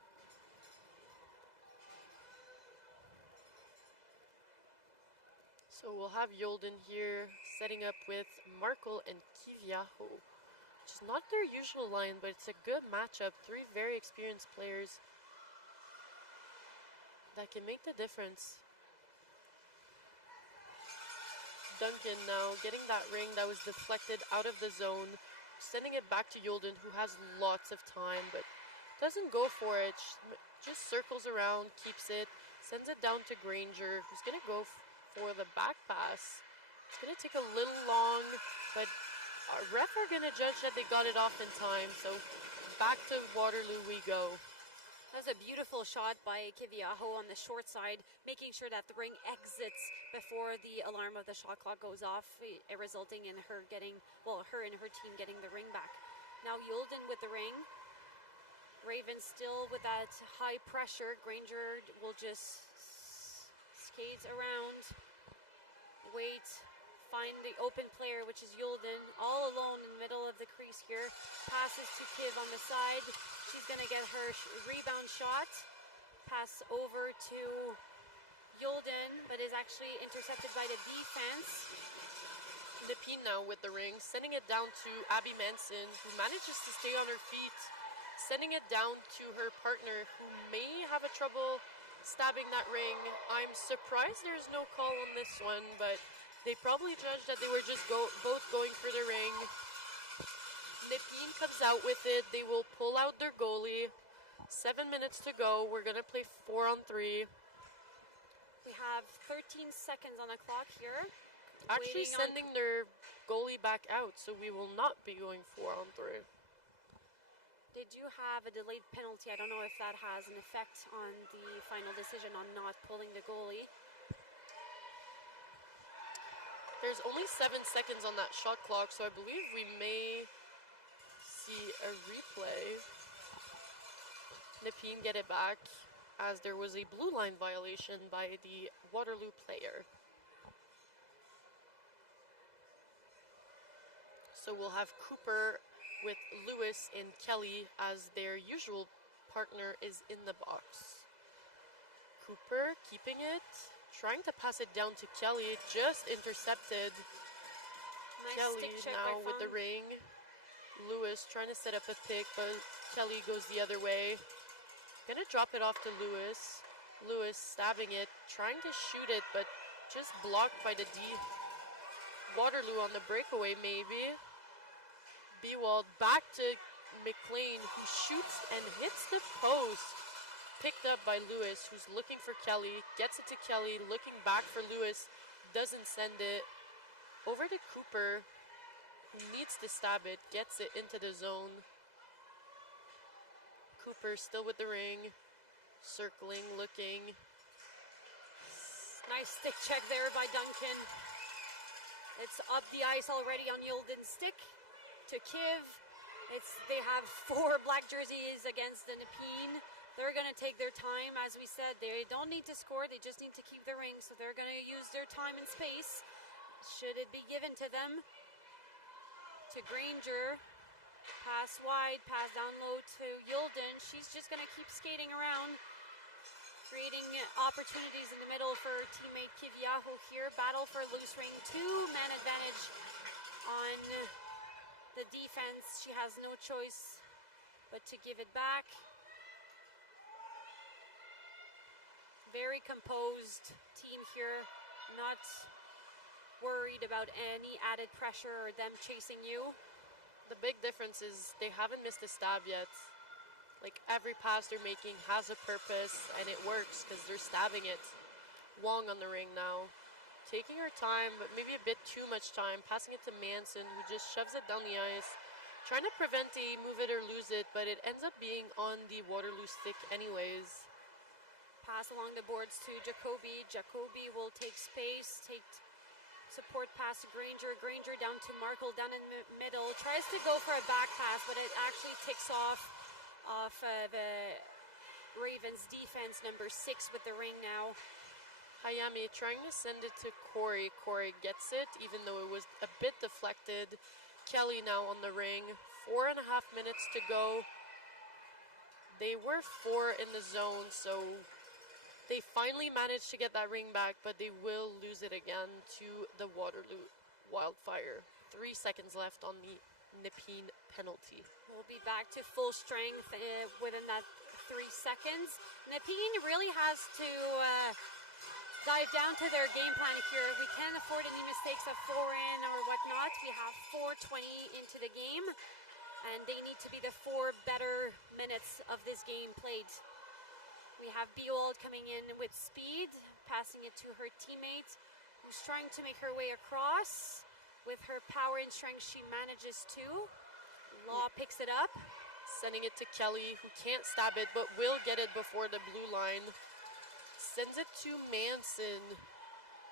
So we'll have Yolden here setting up with Markle and Kiviaho. Which is not their usual line, but it's a good matchup. 3 very experienced players that can make the difference. Duncan now getting that ring that was deflected out of the zone, sending it back to Yolden, who has lots of time, but doesn't go for it. Just circles around, keeps it, sends it down to Granger, who's going to go for the back pass. It's going to take a little long, but our ref are going to judge that they got it off in time, so back to Waterloo we go. That was a beautiful shot by Kiviaho on the short side, making sure that the ring exits before the alarm of the shot clock goes off, resulting in her getting, well, her and her team getting the ring back. Now Yolden with the ring. Raven still with that high pressure. Granger will just skate around, wait, find the open player, which is Yolden, all alone in the middle of the crease here. Passes to Kiv on the side. She's going to get her rebound shot. Pass over to Yolden, but is actually intercepted by the defense. Nepine now with the ring, sending it down to Abby Manson, who manages to stay on her feet. Sending it down to her partner, who may have a trouble stabbing that ring. I'm surprised there's no call on this one, but they probably judged that they were just both going for the ring. Nepine comes out with it. They will pull out their goalie. 7 minutes to go. We're going to play 4-on-3. We have 13 seconds on the clock here. Actually sending their goalie back out, so we will not be going 4-on-3. They do have a delayed penalty. I don't know if that has an effect on the final decision on not pulling the goalie. There's only 7 seconds on that shot clock, so I believe we may see a replay. Nepine get it back, as there was a blue line violation by the Waterloo player. So we'll have Cooper with Lewis and Kelly as their usual partner is in the box. Cooper keeping it, trying to pass it down to Kelly, just intercepted. Nice Kelly stick check now by with the Fong. ring. Lewis trying to set up a pick, but Kelly goes the other way. Gonna drop it off to Lewis. Lewis stabbing it, trying to shoot it, but just blocked by the Waterloo on the breakaway maybe. Bewald back to McLean, who shoots and hits the post. Picked up by Lewis, who's looking for Kelly. Gets it to Kelly, looking back for Lewis. Doesn't send it. Over to Cooper, who needs to stab it. Gets it into the zone. Cooper still with the ring. Circling, looking. Nice stick check there by Duncan. It's up the ice already on Yolden's stick to Kiv. They have 4 black jerseys against the Nepine. They're going to take their time. As we said, they don't need to score. They just need to keep the ring. So they're going to use their time and space. Should it be given to them? To Granger. Pass wide, pass down low to Yolden. She's just going to keep skating around, creating opportunities in the middle for her teammate Kiviaho here. Battle for loose ring. 2-man advantage on the defense. She has no choice but to give it back. Very composed team here, not worried about any added pressure or them chasing you. The big difference is they haven't missed a stab yet. Like, every pass they're making has a purpose, and it works because they're stabbing it. Wong on the ring now. Taking her time, but maybe a bit too much time. Passing it to Manson, who just shoves it down the ice. Trying to prevent a move it or lose it, but it ends up being on the Waterloo stick anyways. Pass along the boards to Jacoby. Jacoby will take space, take support pass to Granger. Granger down to Markle, down in the middle. Tries to go for a back pass, but it actually ticks off the Ravens defense, number 6 with the ring now. Hayami trying to send it to Corey. Corey gets it, even though it was a bit deflected. Kelly now on the ring. 4.5 minutes to go. They were 4 in the zone, so they finally managed to get that ring back, but they will lose it again to the Waterloo Wildfire. 3 seconds left on the Nepean penalty. We'll be back to full strength within that 3 seconds. Nepean really has to dive down to their game plan here. We can't afford any mistakes of 4 in or whatnot. We have 4:20 into the game, and they need to be the 4 better minutes of this game played. We have Beold coming in with speed, passing it to her teammate, who's trying to make her way across. With her power and strength, she manages to. Law picks it up. Sending it to Kelly, who can't stab it, but will get it before the blue line. Sends it to Manson.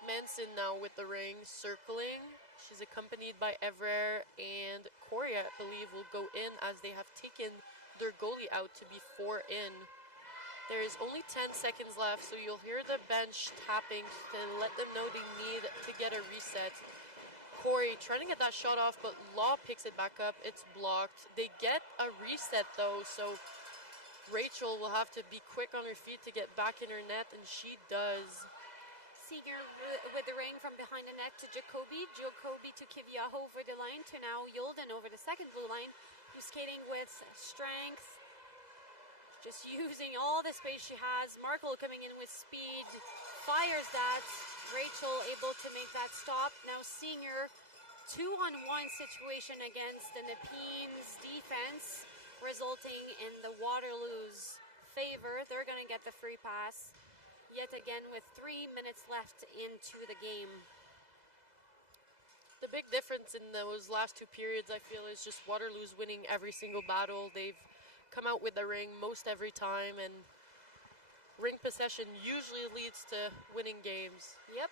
Manson now with the ring, circling. She's accompanied by Evrer and Corey, I believe, will go in as they have taken their goalie out to be 4 in. There is only 10 seconds left, so you'll hear the bench tapping to let them know they need to get a reset. Corey trying to get that shot off, but Law picks it back up. It's blocked. They get a reset, though, so Rachel will have to be quick on her feet to get back in her net, and she does. Seeger with the ring from behind the net to Jacoby. Jacoby to Kiviaho over the line to now Yolden over the second blue line, who's skating with strength. Just using all the space she has. Markle coming in with speed. Fires that. Rachel able to make that stop. Now Senior, 2-on-1 situation against the Nepean's defense, resulting in the Waterloo's favor. They're going to get the free pass. Yet again with 3 minutes left into the game. The big difference in those last 2 periods, I feel, is just Waterloo's winning every single battle. They've come out with the ring most every time, and ring possession usually leads to winning games. Yep.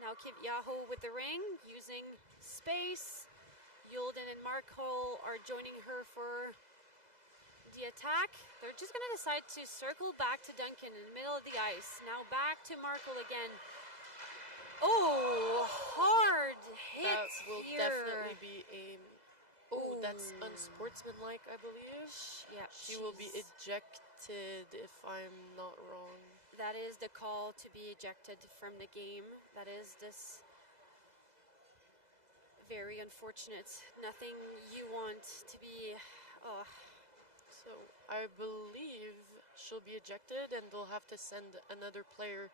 Now Kiviaho with the ring, using space. Yulden and Markle are joining her for the attack. They're just going to decide to circle back to Duncan in the middle of the ice. Now back to Markle again. Oh, hard hit That will here. definitely be a... Oh, that's unsportsmanlike, I believe. Yeah, She will be ejected if I'm not wrong. That is the call to be ejected from the game. That is this very unfortunate. Nothing you want to be... So I believe she'll be ejected, and they'll have to send another player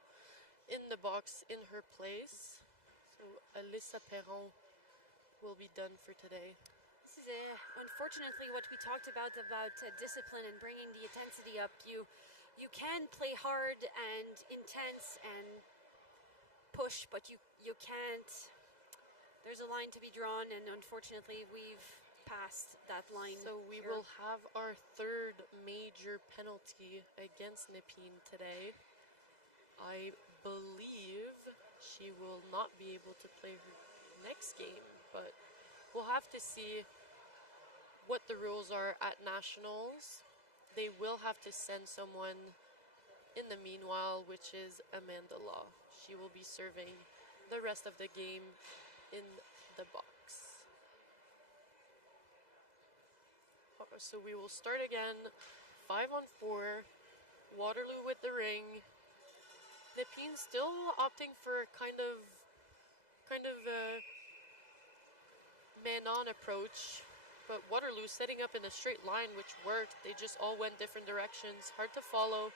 in the box in her place. So Alyssa Perron will be done for today. This is unfortunately what we talked about discipline and bringing the intensity up. You can play hard and intense and push, but you can't. There's a line to be drawn, and unfortunately we've passed that line. So we will have our 3rd major penalty against Nepean today. I believe she will not be able to play her next game, but we'll have to see what the rules are at Nationals. They will have to send someone in the meanwhile, which is Amanda Law. She will be serving the rest of the game in the box. So we will start again, 5-on-4, Waterloo with the ring. Nepean still opting for a kind of man-on approach, but Waterloo setting up in a straight line, which worked. They just all went different directions. Hard to follow.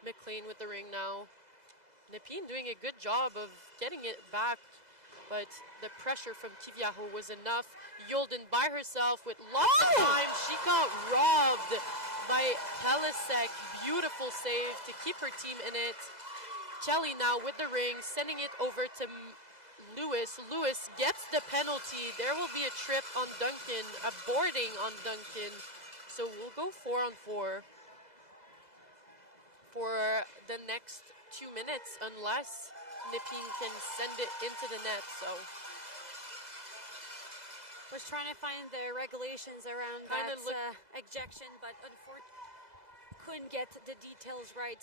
McLean with the ring now. Nepean doing a good job of getting it back but the pressure from Kiviaho was enough. Yolden by herself with lots of time. She got robbed by Pelisek. Beautiful save to keep her team in it. Kelly now with the ring, sending it over to Lewis. Lewis gets the penalty. There will be a trip on Duncan, a boarding on Duncan. So we'll go 4-on-4 for the next 2 minutes unless Nipeen can send it into the net. So was trying to find the regulations around that ejection, but unfortunately couldn't get the details right.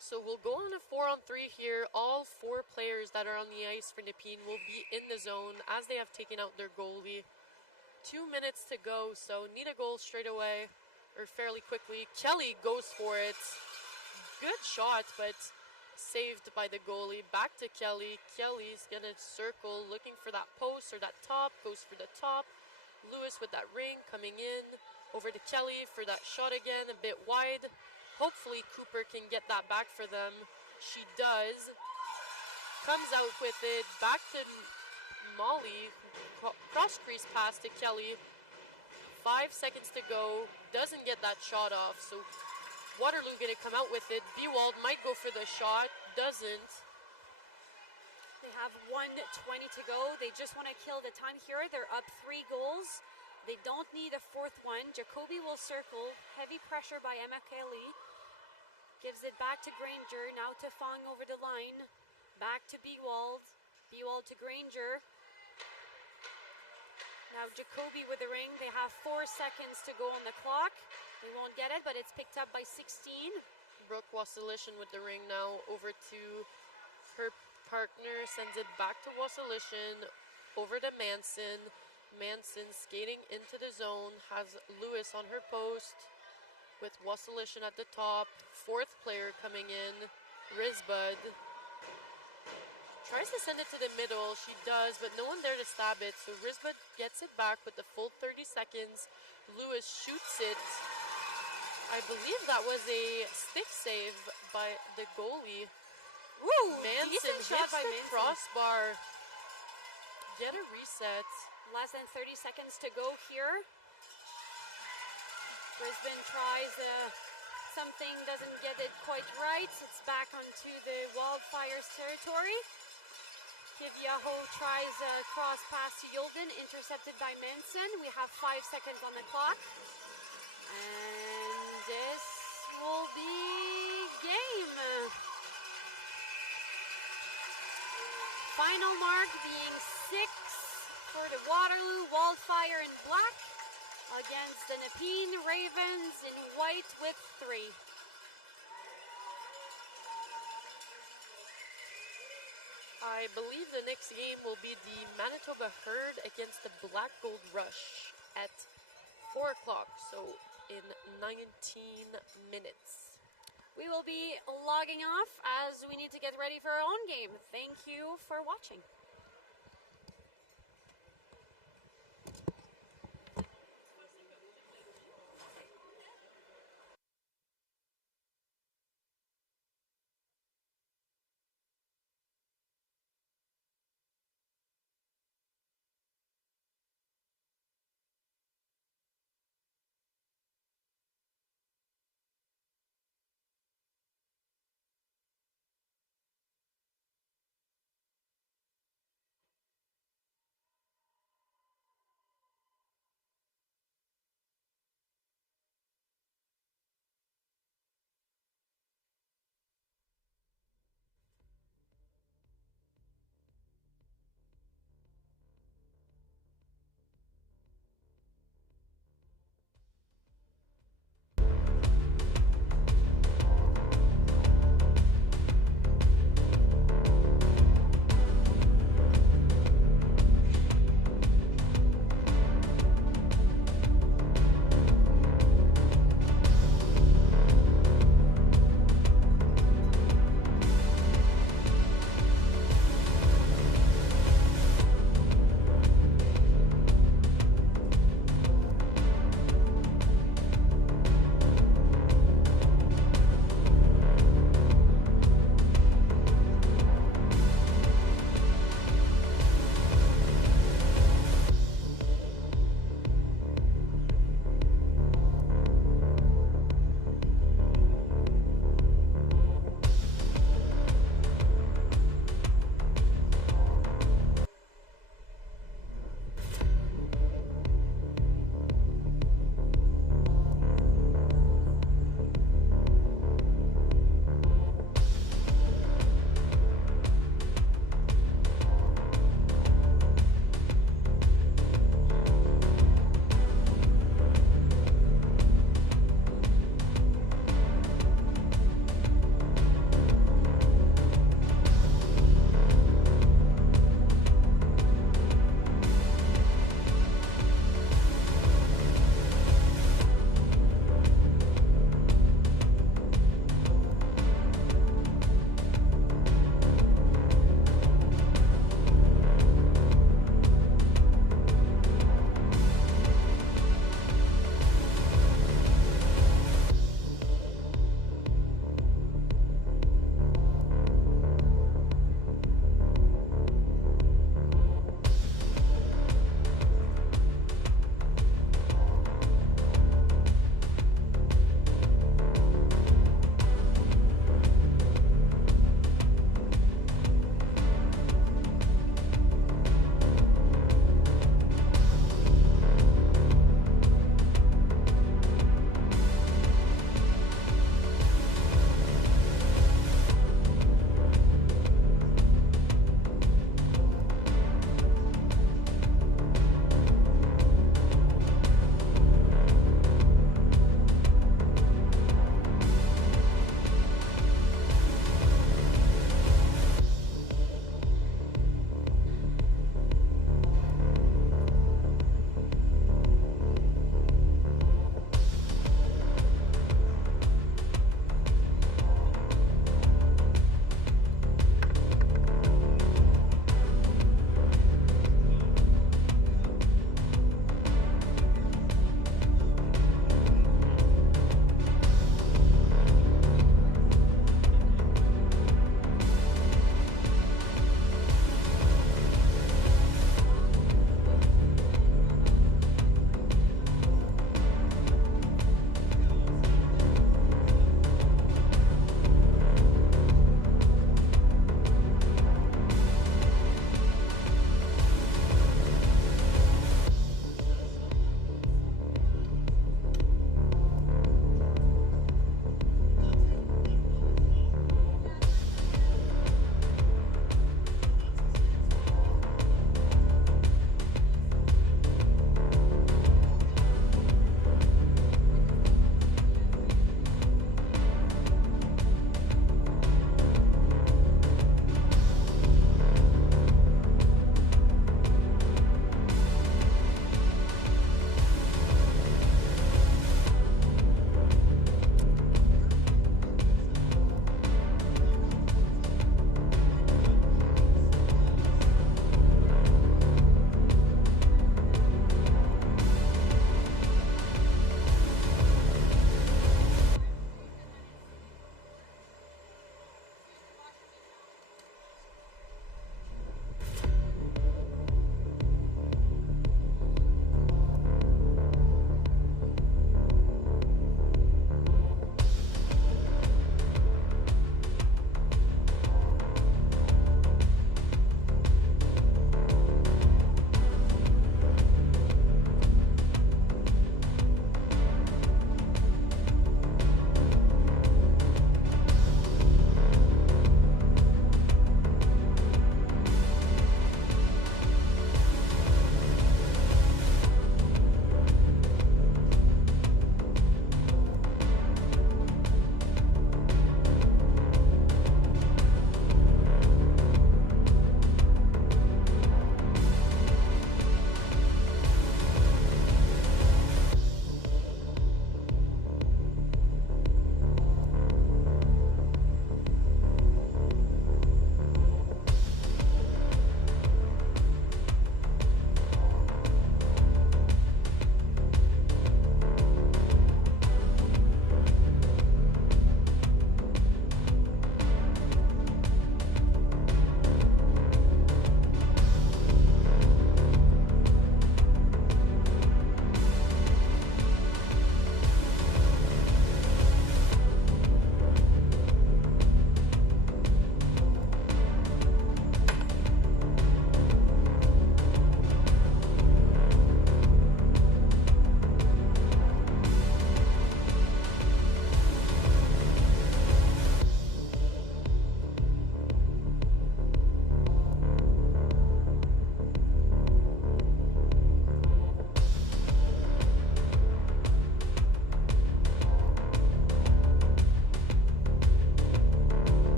So we'll go on a 4-on-3 here. All 4 players that are on the ice for Nipeen will be in the zone as they have taken out their goalie. 2 minutes to go, so need a goal straight away or fairly quickly. Kelly goes for it. Good shot, but saved by the goalie. Back to Kelly. Kelly's gonna circle, looking for that post or that top. Goes for the top. Lewis with that ring coming in. Over to Kelly for that shot again, a bit wide. Hopefully Cooper can get that back for them. She does. Comes out with it. Back to Molly. Cross crease pass to Kelly. 5 seconds to go. Doesn't get that shot off. So Waterloo gonna come out with it. Bewald might go for the shot. Doesn't. They have 1:20 to go. They just want to kill the time here. They're up 3 goals. They don't need a 4th one. Jacoby will circle. Heavy pressure by Emma Kelly. Gives it back to Granger. Now to Fong over the line. Back to Bewald. Bewald to Granger. Now Jacoby with the ring. They have 4 seconds to go on the clock. They won't get it, but it's picked up by 16. Brooke Wasilishin with the ring now over to her partner. Sends it back to Wasilishin. Over to Manson. Manson skating into the zone. Has Lewis on her post. With Wasilishin at the top. 4th player coming in. Risbud. Tries to send it to the middle. She does, but no one there to stab it. So Risbud gets it back with the full 30 seconds. Lewis shoots it. I believe that was a stick save by the goalie. Woo! Manson Decent shot hits by the Manson. crossbar. Get a reset. Less than 30 seconds to go here. Brisbane tries something, doesn't get it quite right. It's back onto the Wildfire's territory. Kiviaho tries a cross pass to Yolden, intercepted by Manson. We have 5 seconds on the clock. And this will be game. Final mark being 6 for the Waterloo Wildfire in black against the Nepean Ravens in white with 3. I believe the next game will be the Manitoba Herd against the Black Gold Rush at 4 o'clock, so in 19 minutes. We will be logging off as we need to get ready for our own game. Thank you for watching.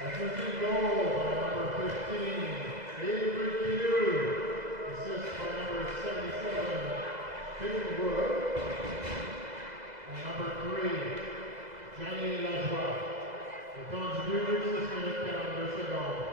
Assisting goal by number 15, Avery. Assist by number 77, Peyton Wood. And number 3, Jenny Lajoie. The contributors, 6 minutes calendar second.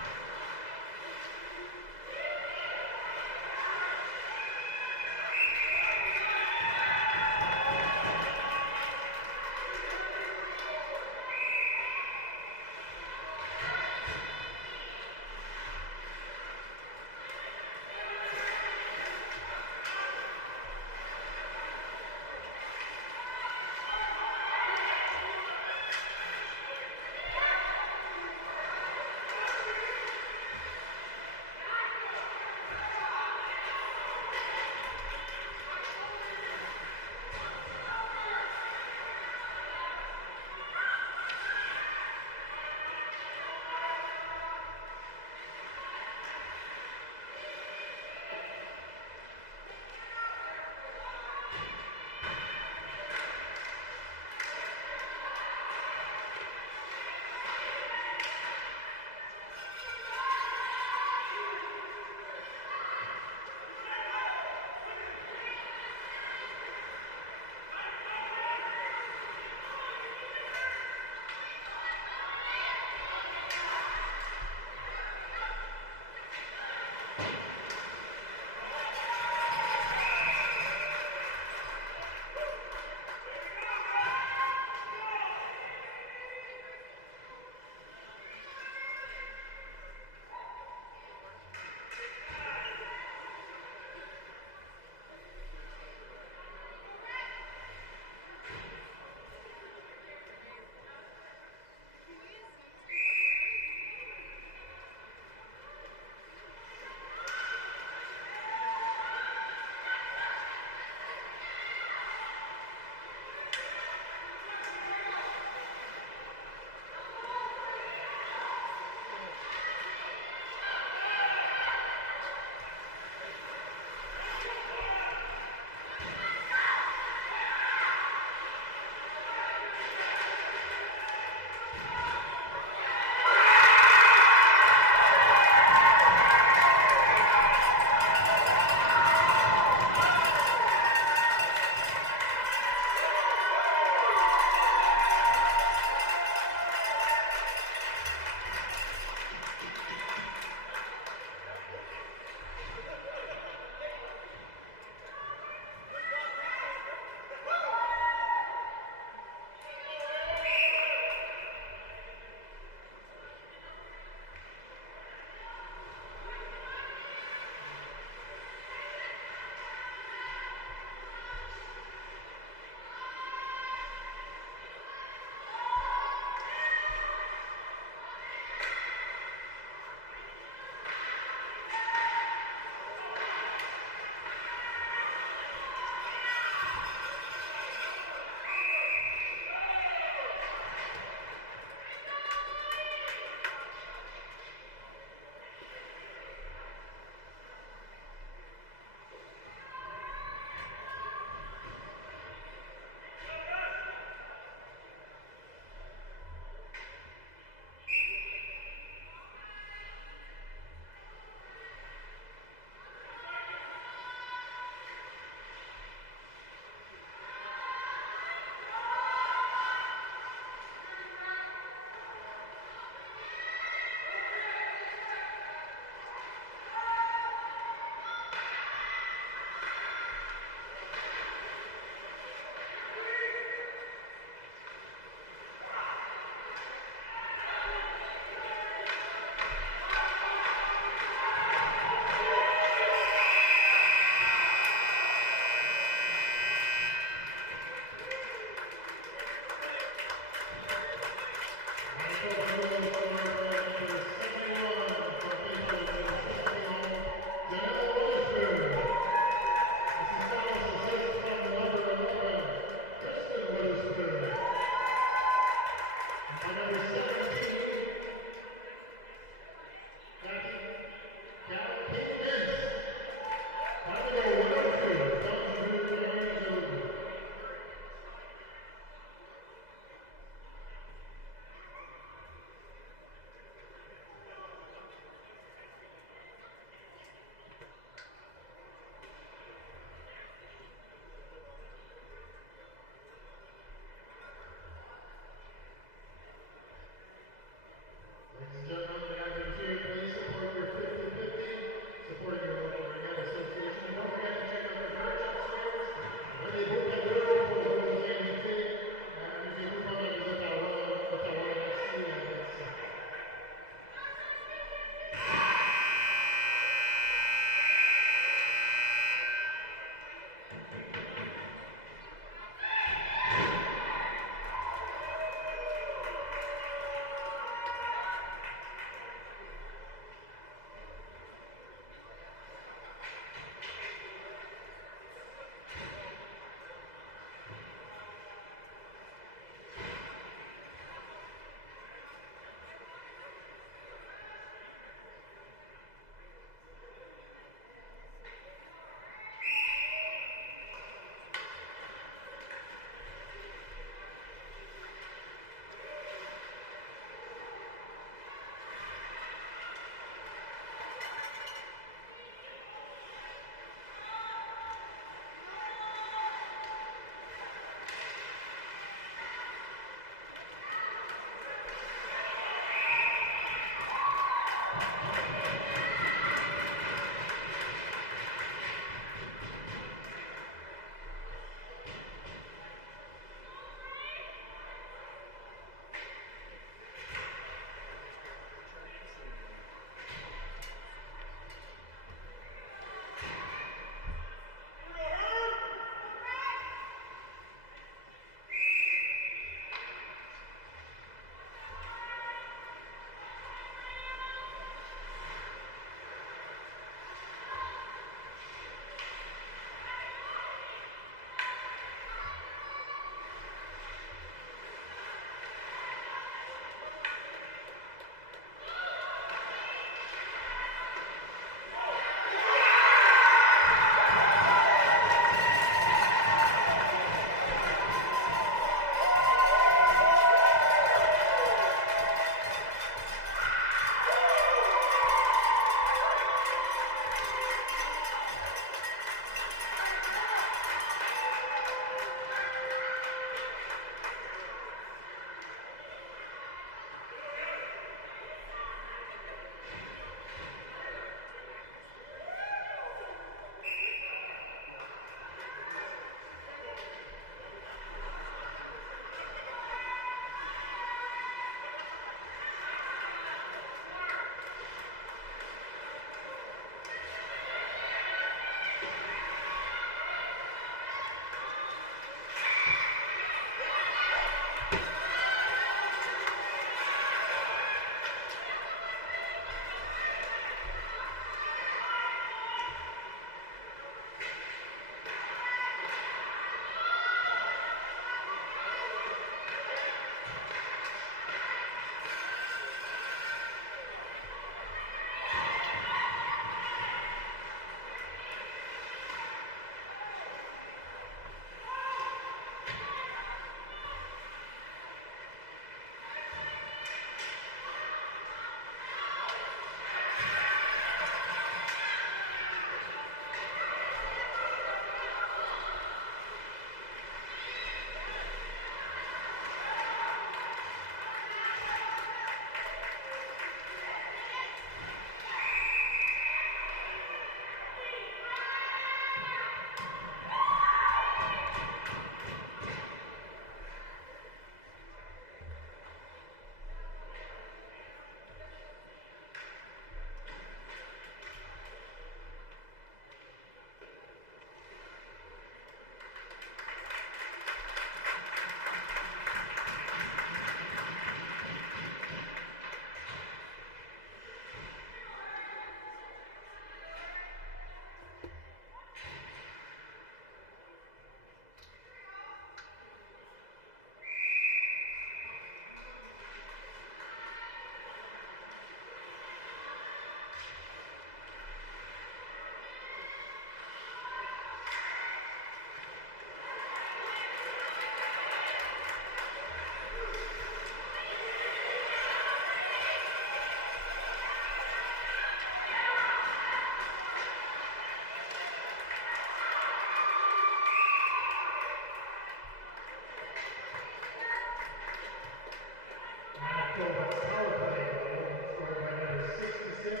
goal, but solid play goal, scored by number 66,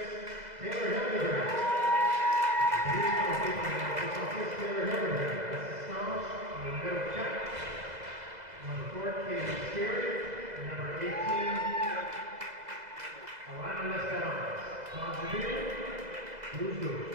Taylor Hildebrand. Taylor Hildebrand. Assistance, the middle cut. Number 4, Katie Scarry. And number 18, Alana Lesperance. Contributed, Rouge.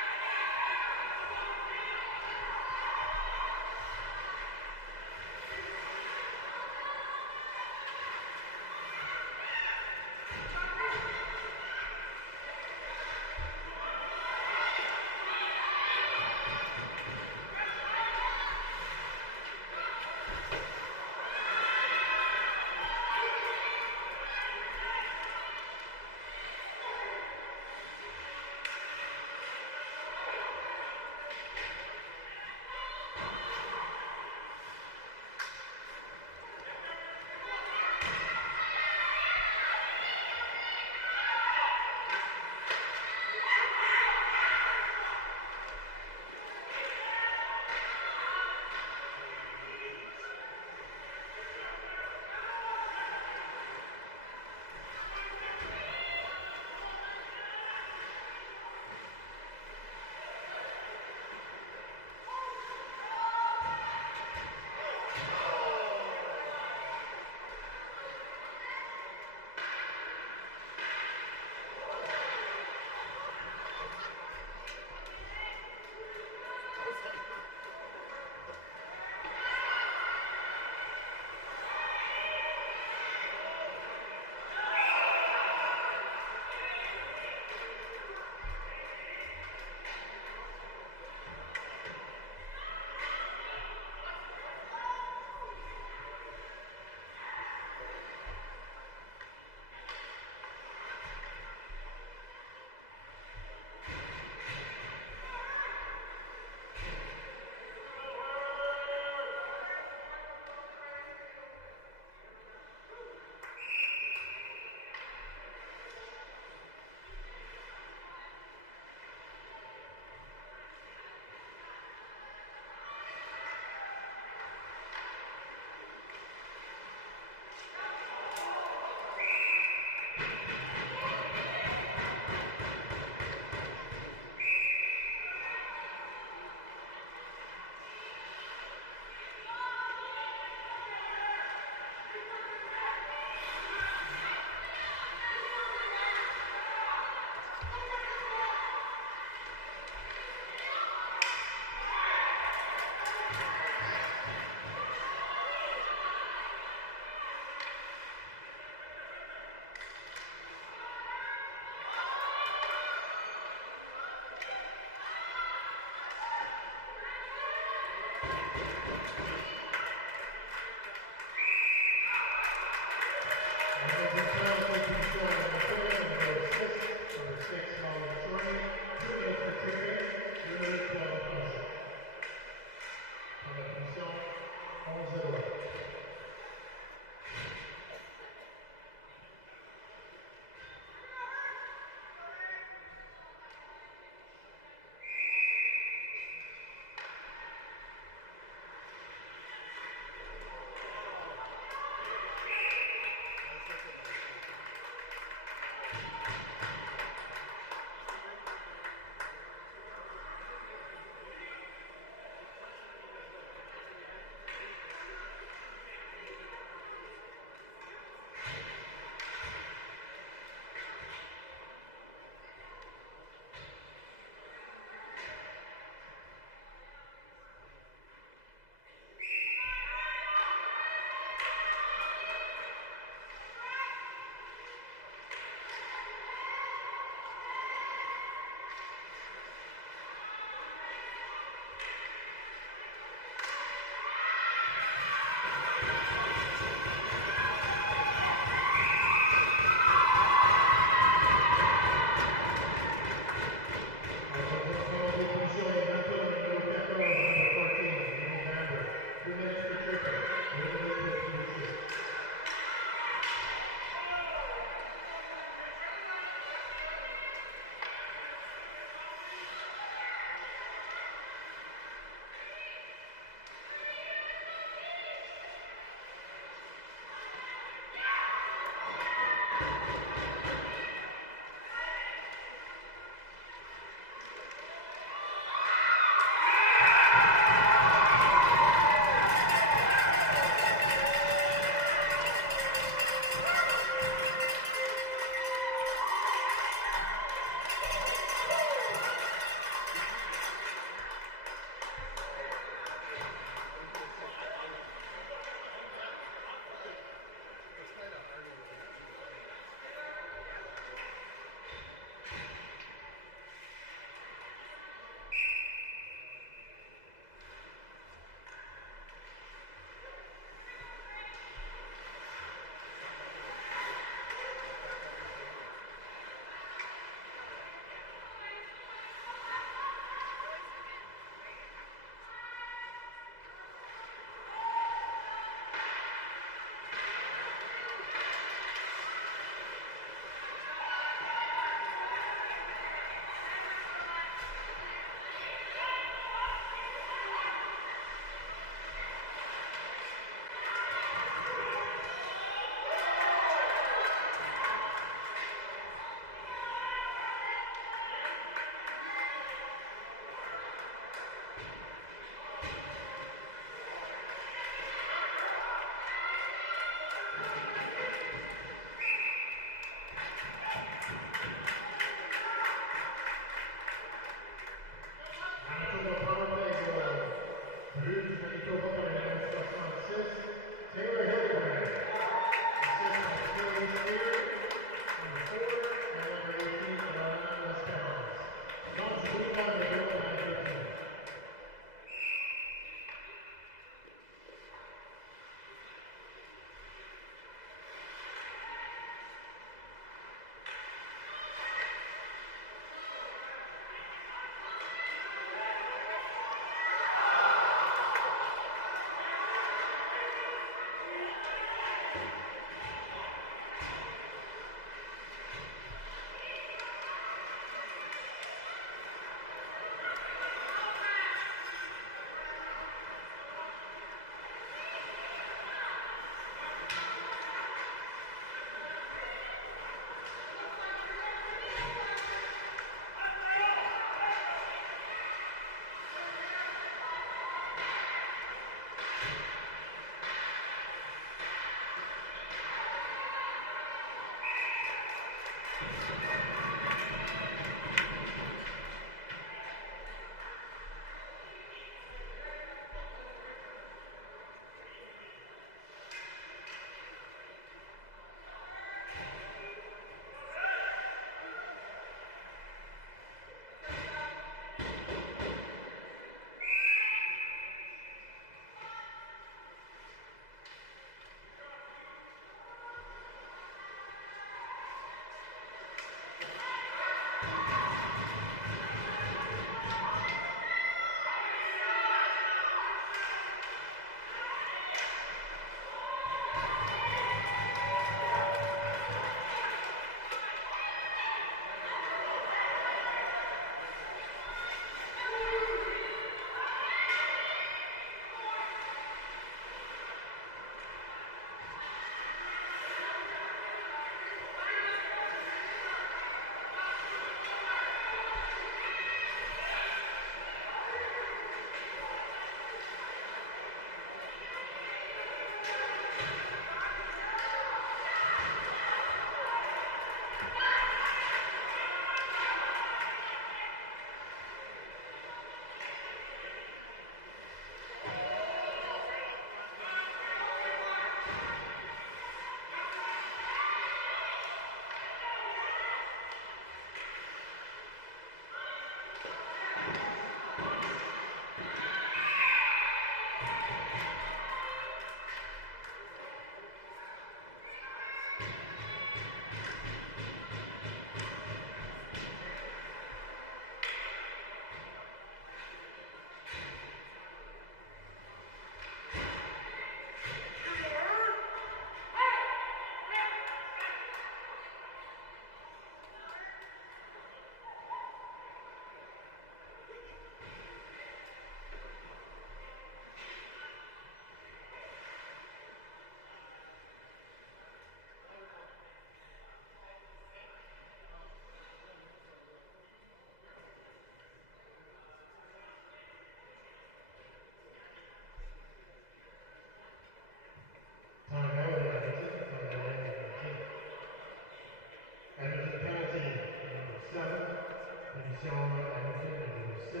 Hamilton, and number 7,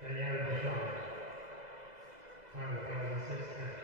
Danielle Bouchard. Time 1,610.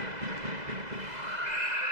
Assist by number 17, Dale Butler. Final total,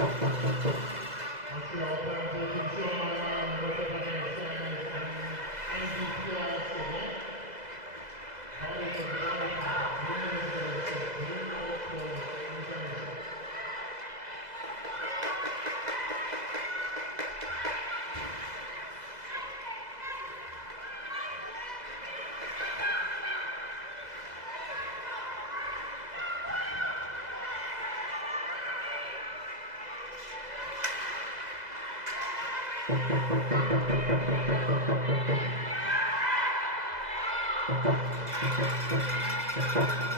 236. Montreal Paralympics representing Samuel and NDPS event. Body of the winners international.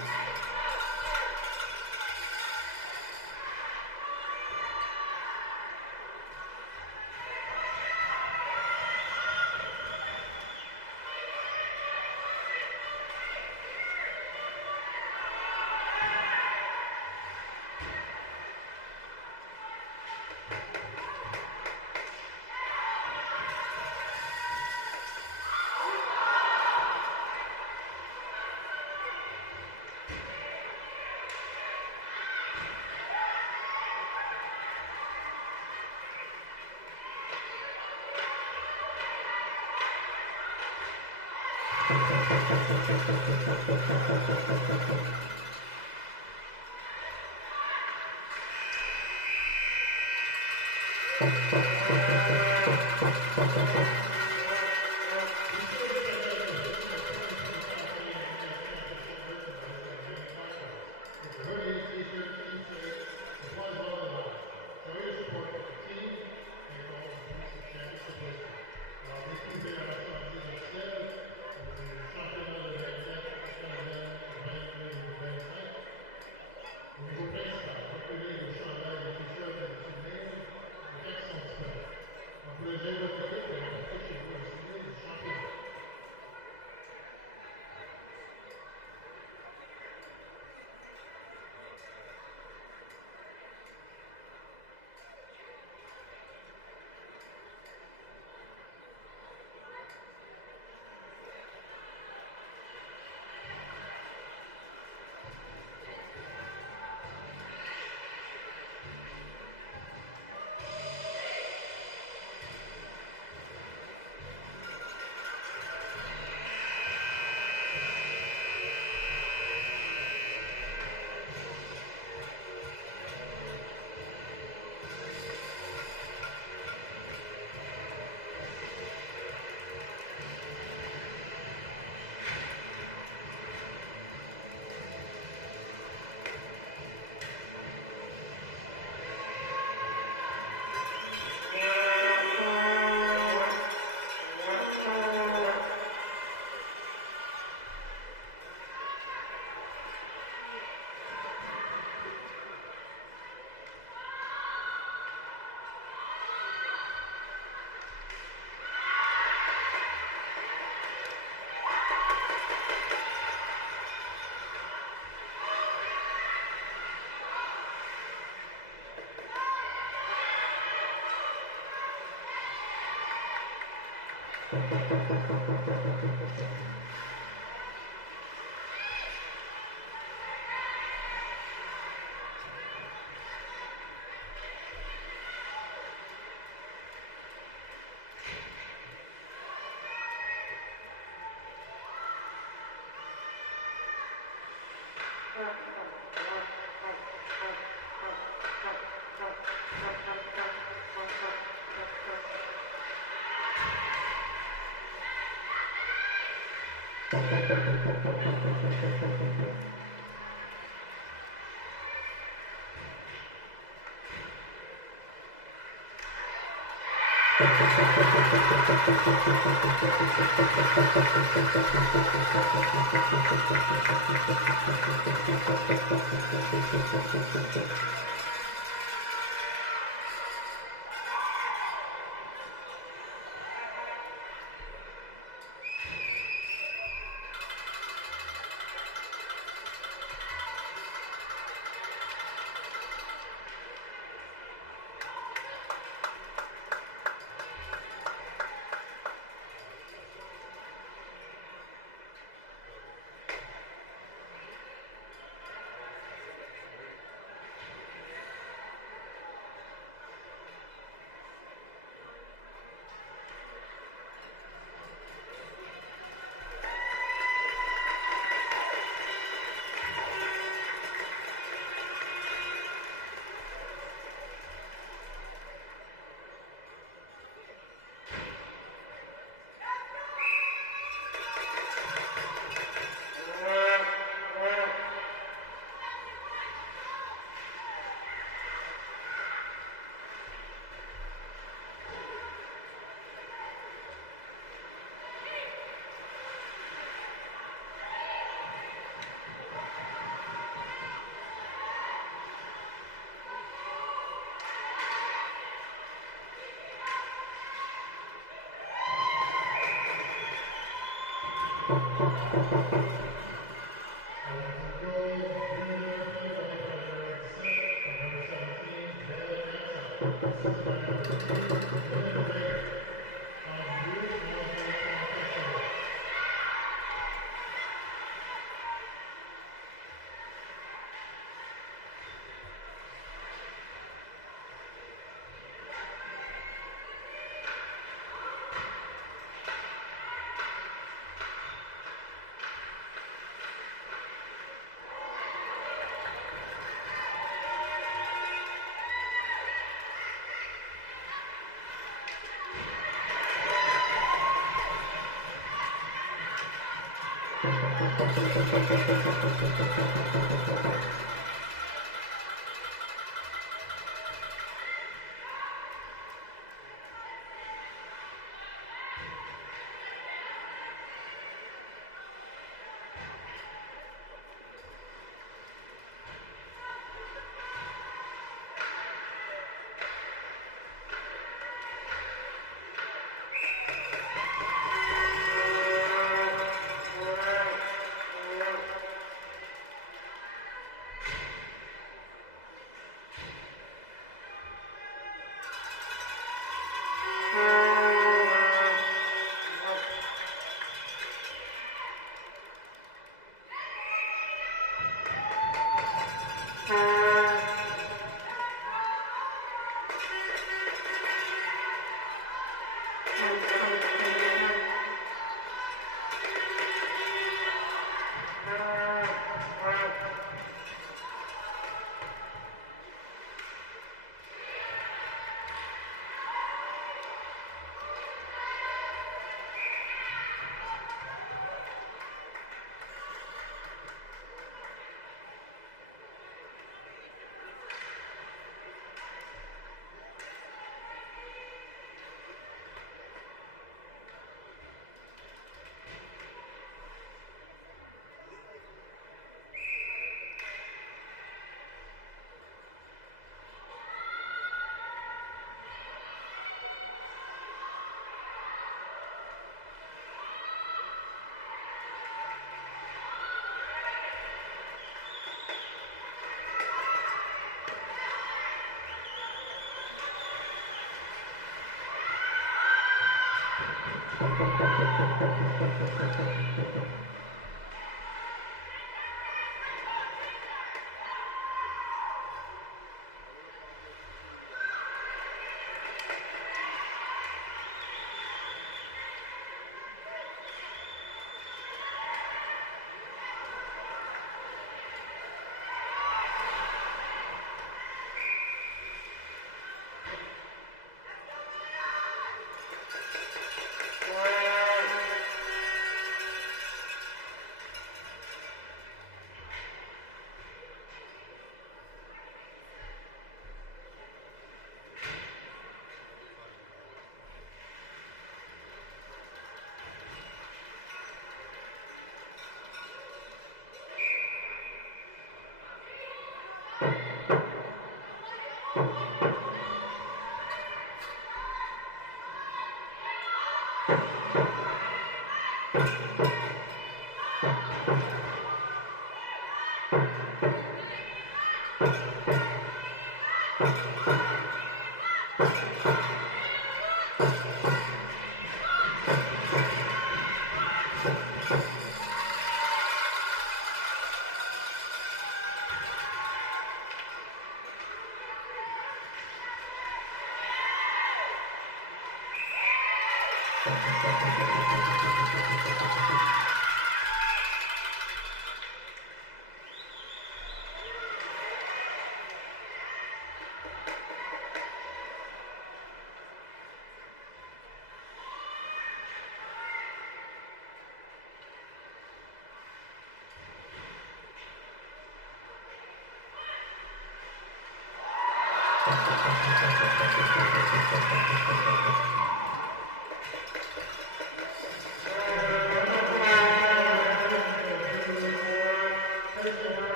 Hoodies, t-shirts, t-shirts, supplies along the line. Show your support for the team et contre le championship history. Alors, découvrez la marchandise officielle du championnat de Ringette canadienne 22-25. Au niveau principal, recueillez les chandails, les t-shirts et les souvenirs. Les textes sont disponibles. Encouragez votre équipe et remportez chez vous un souvenir du championnat.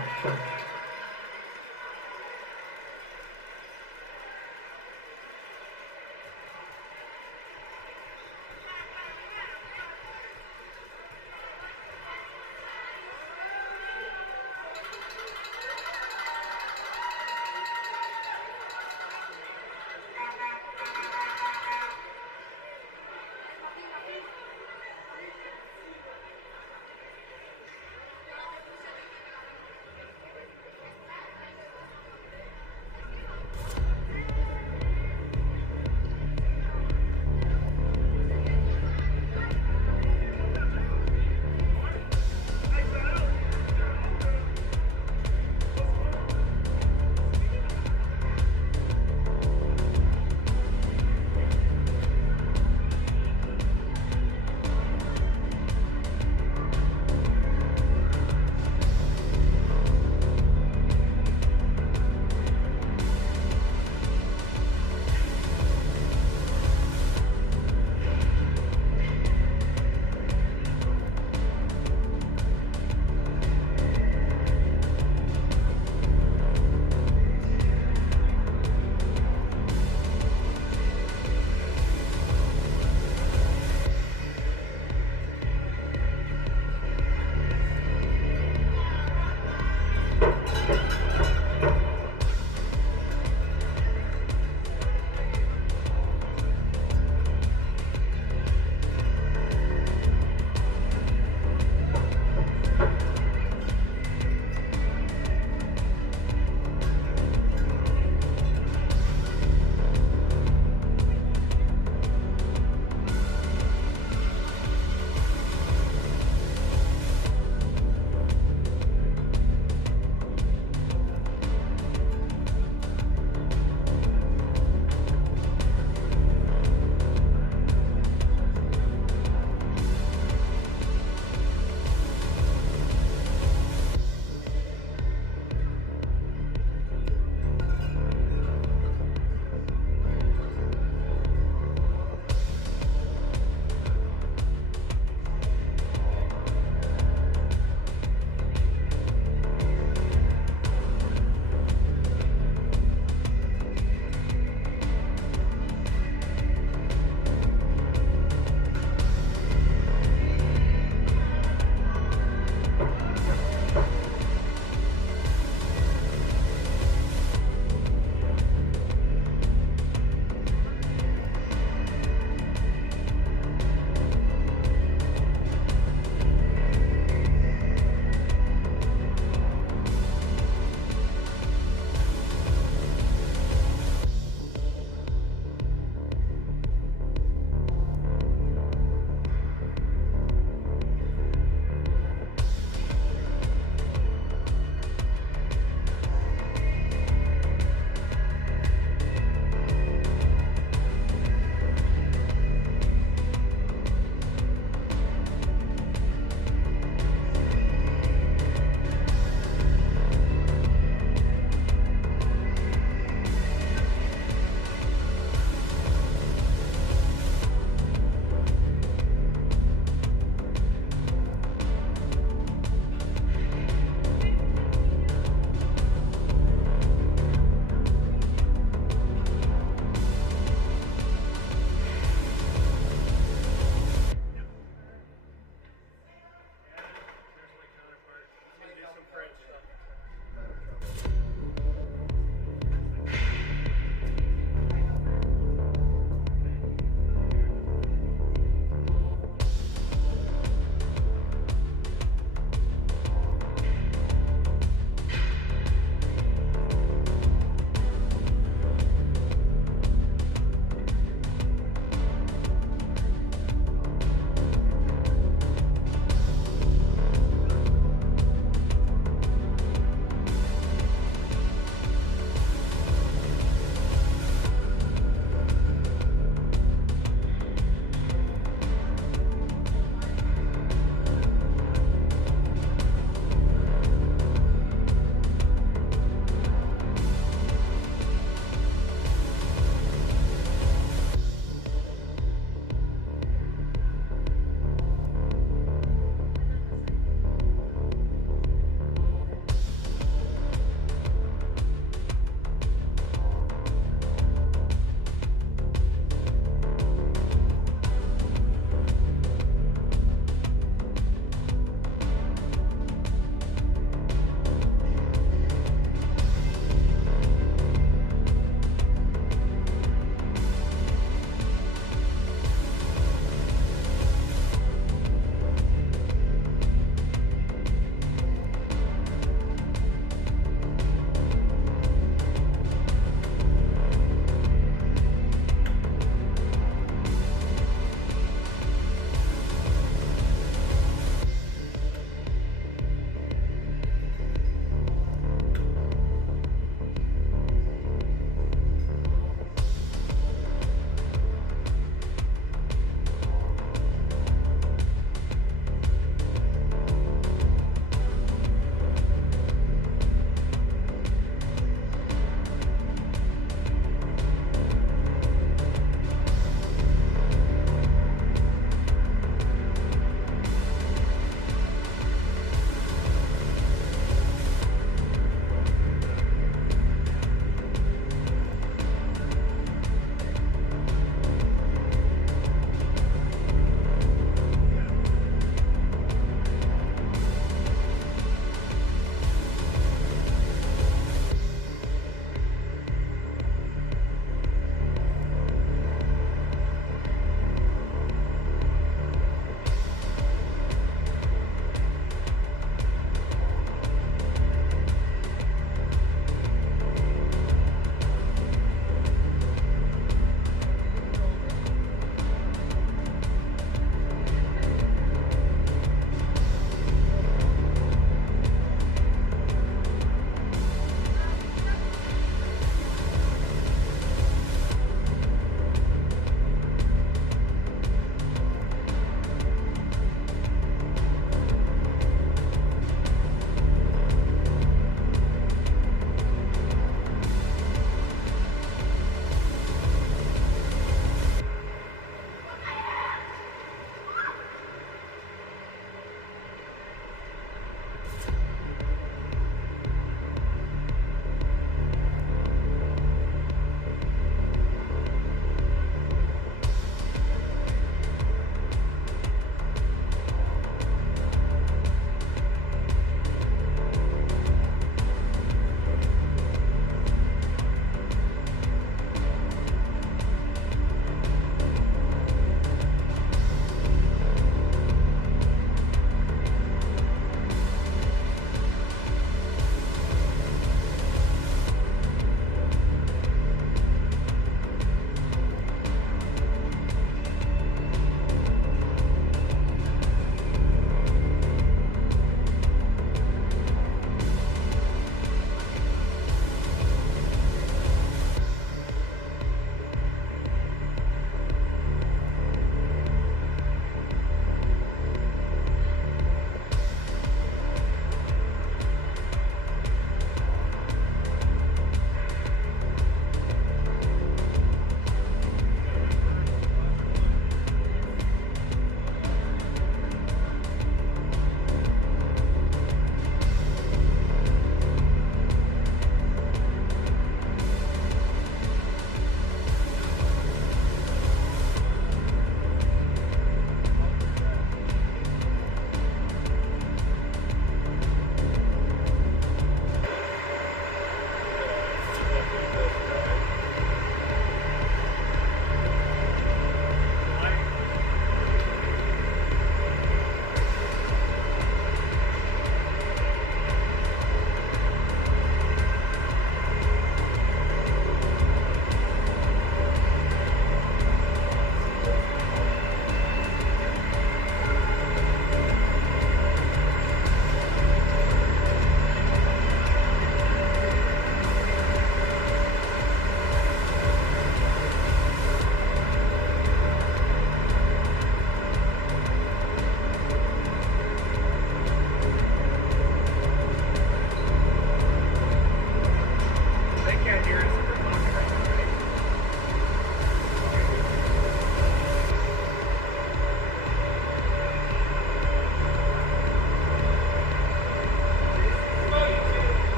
Thank you.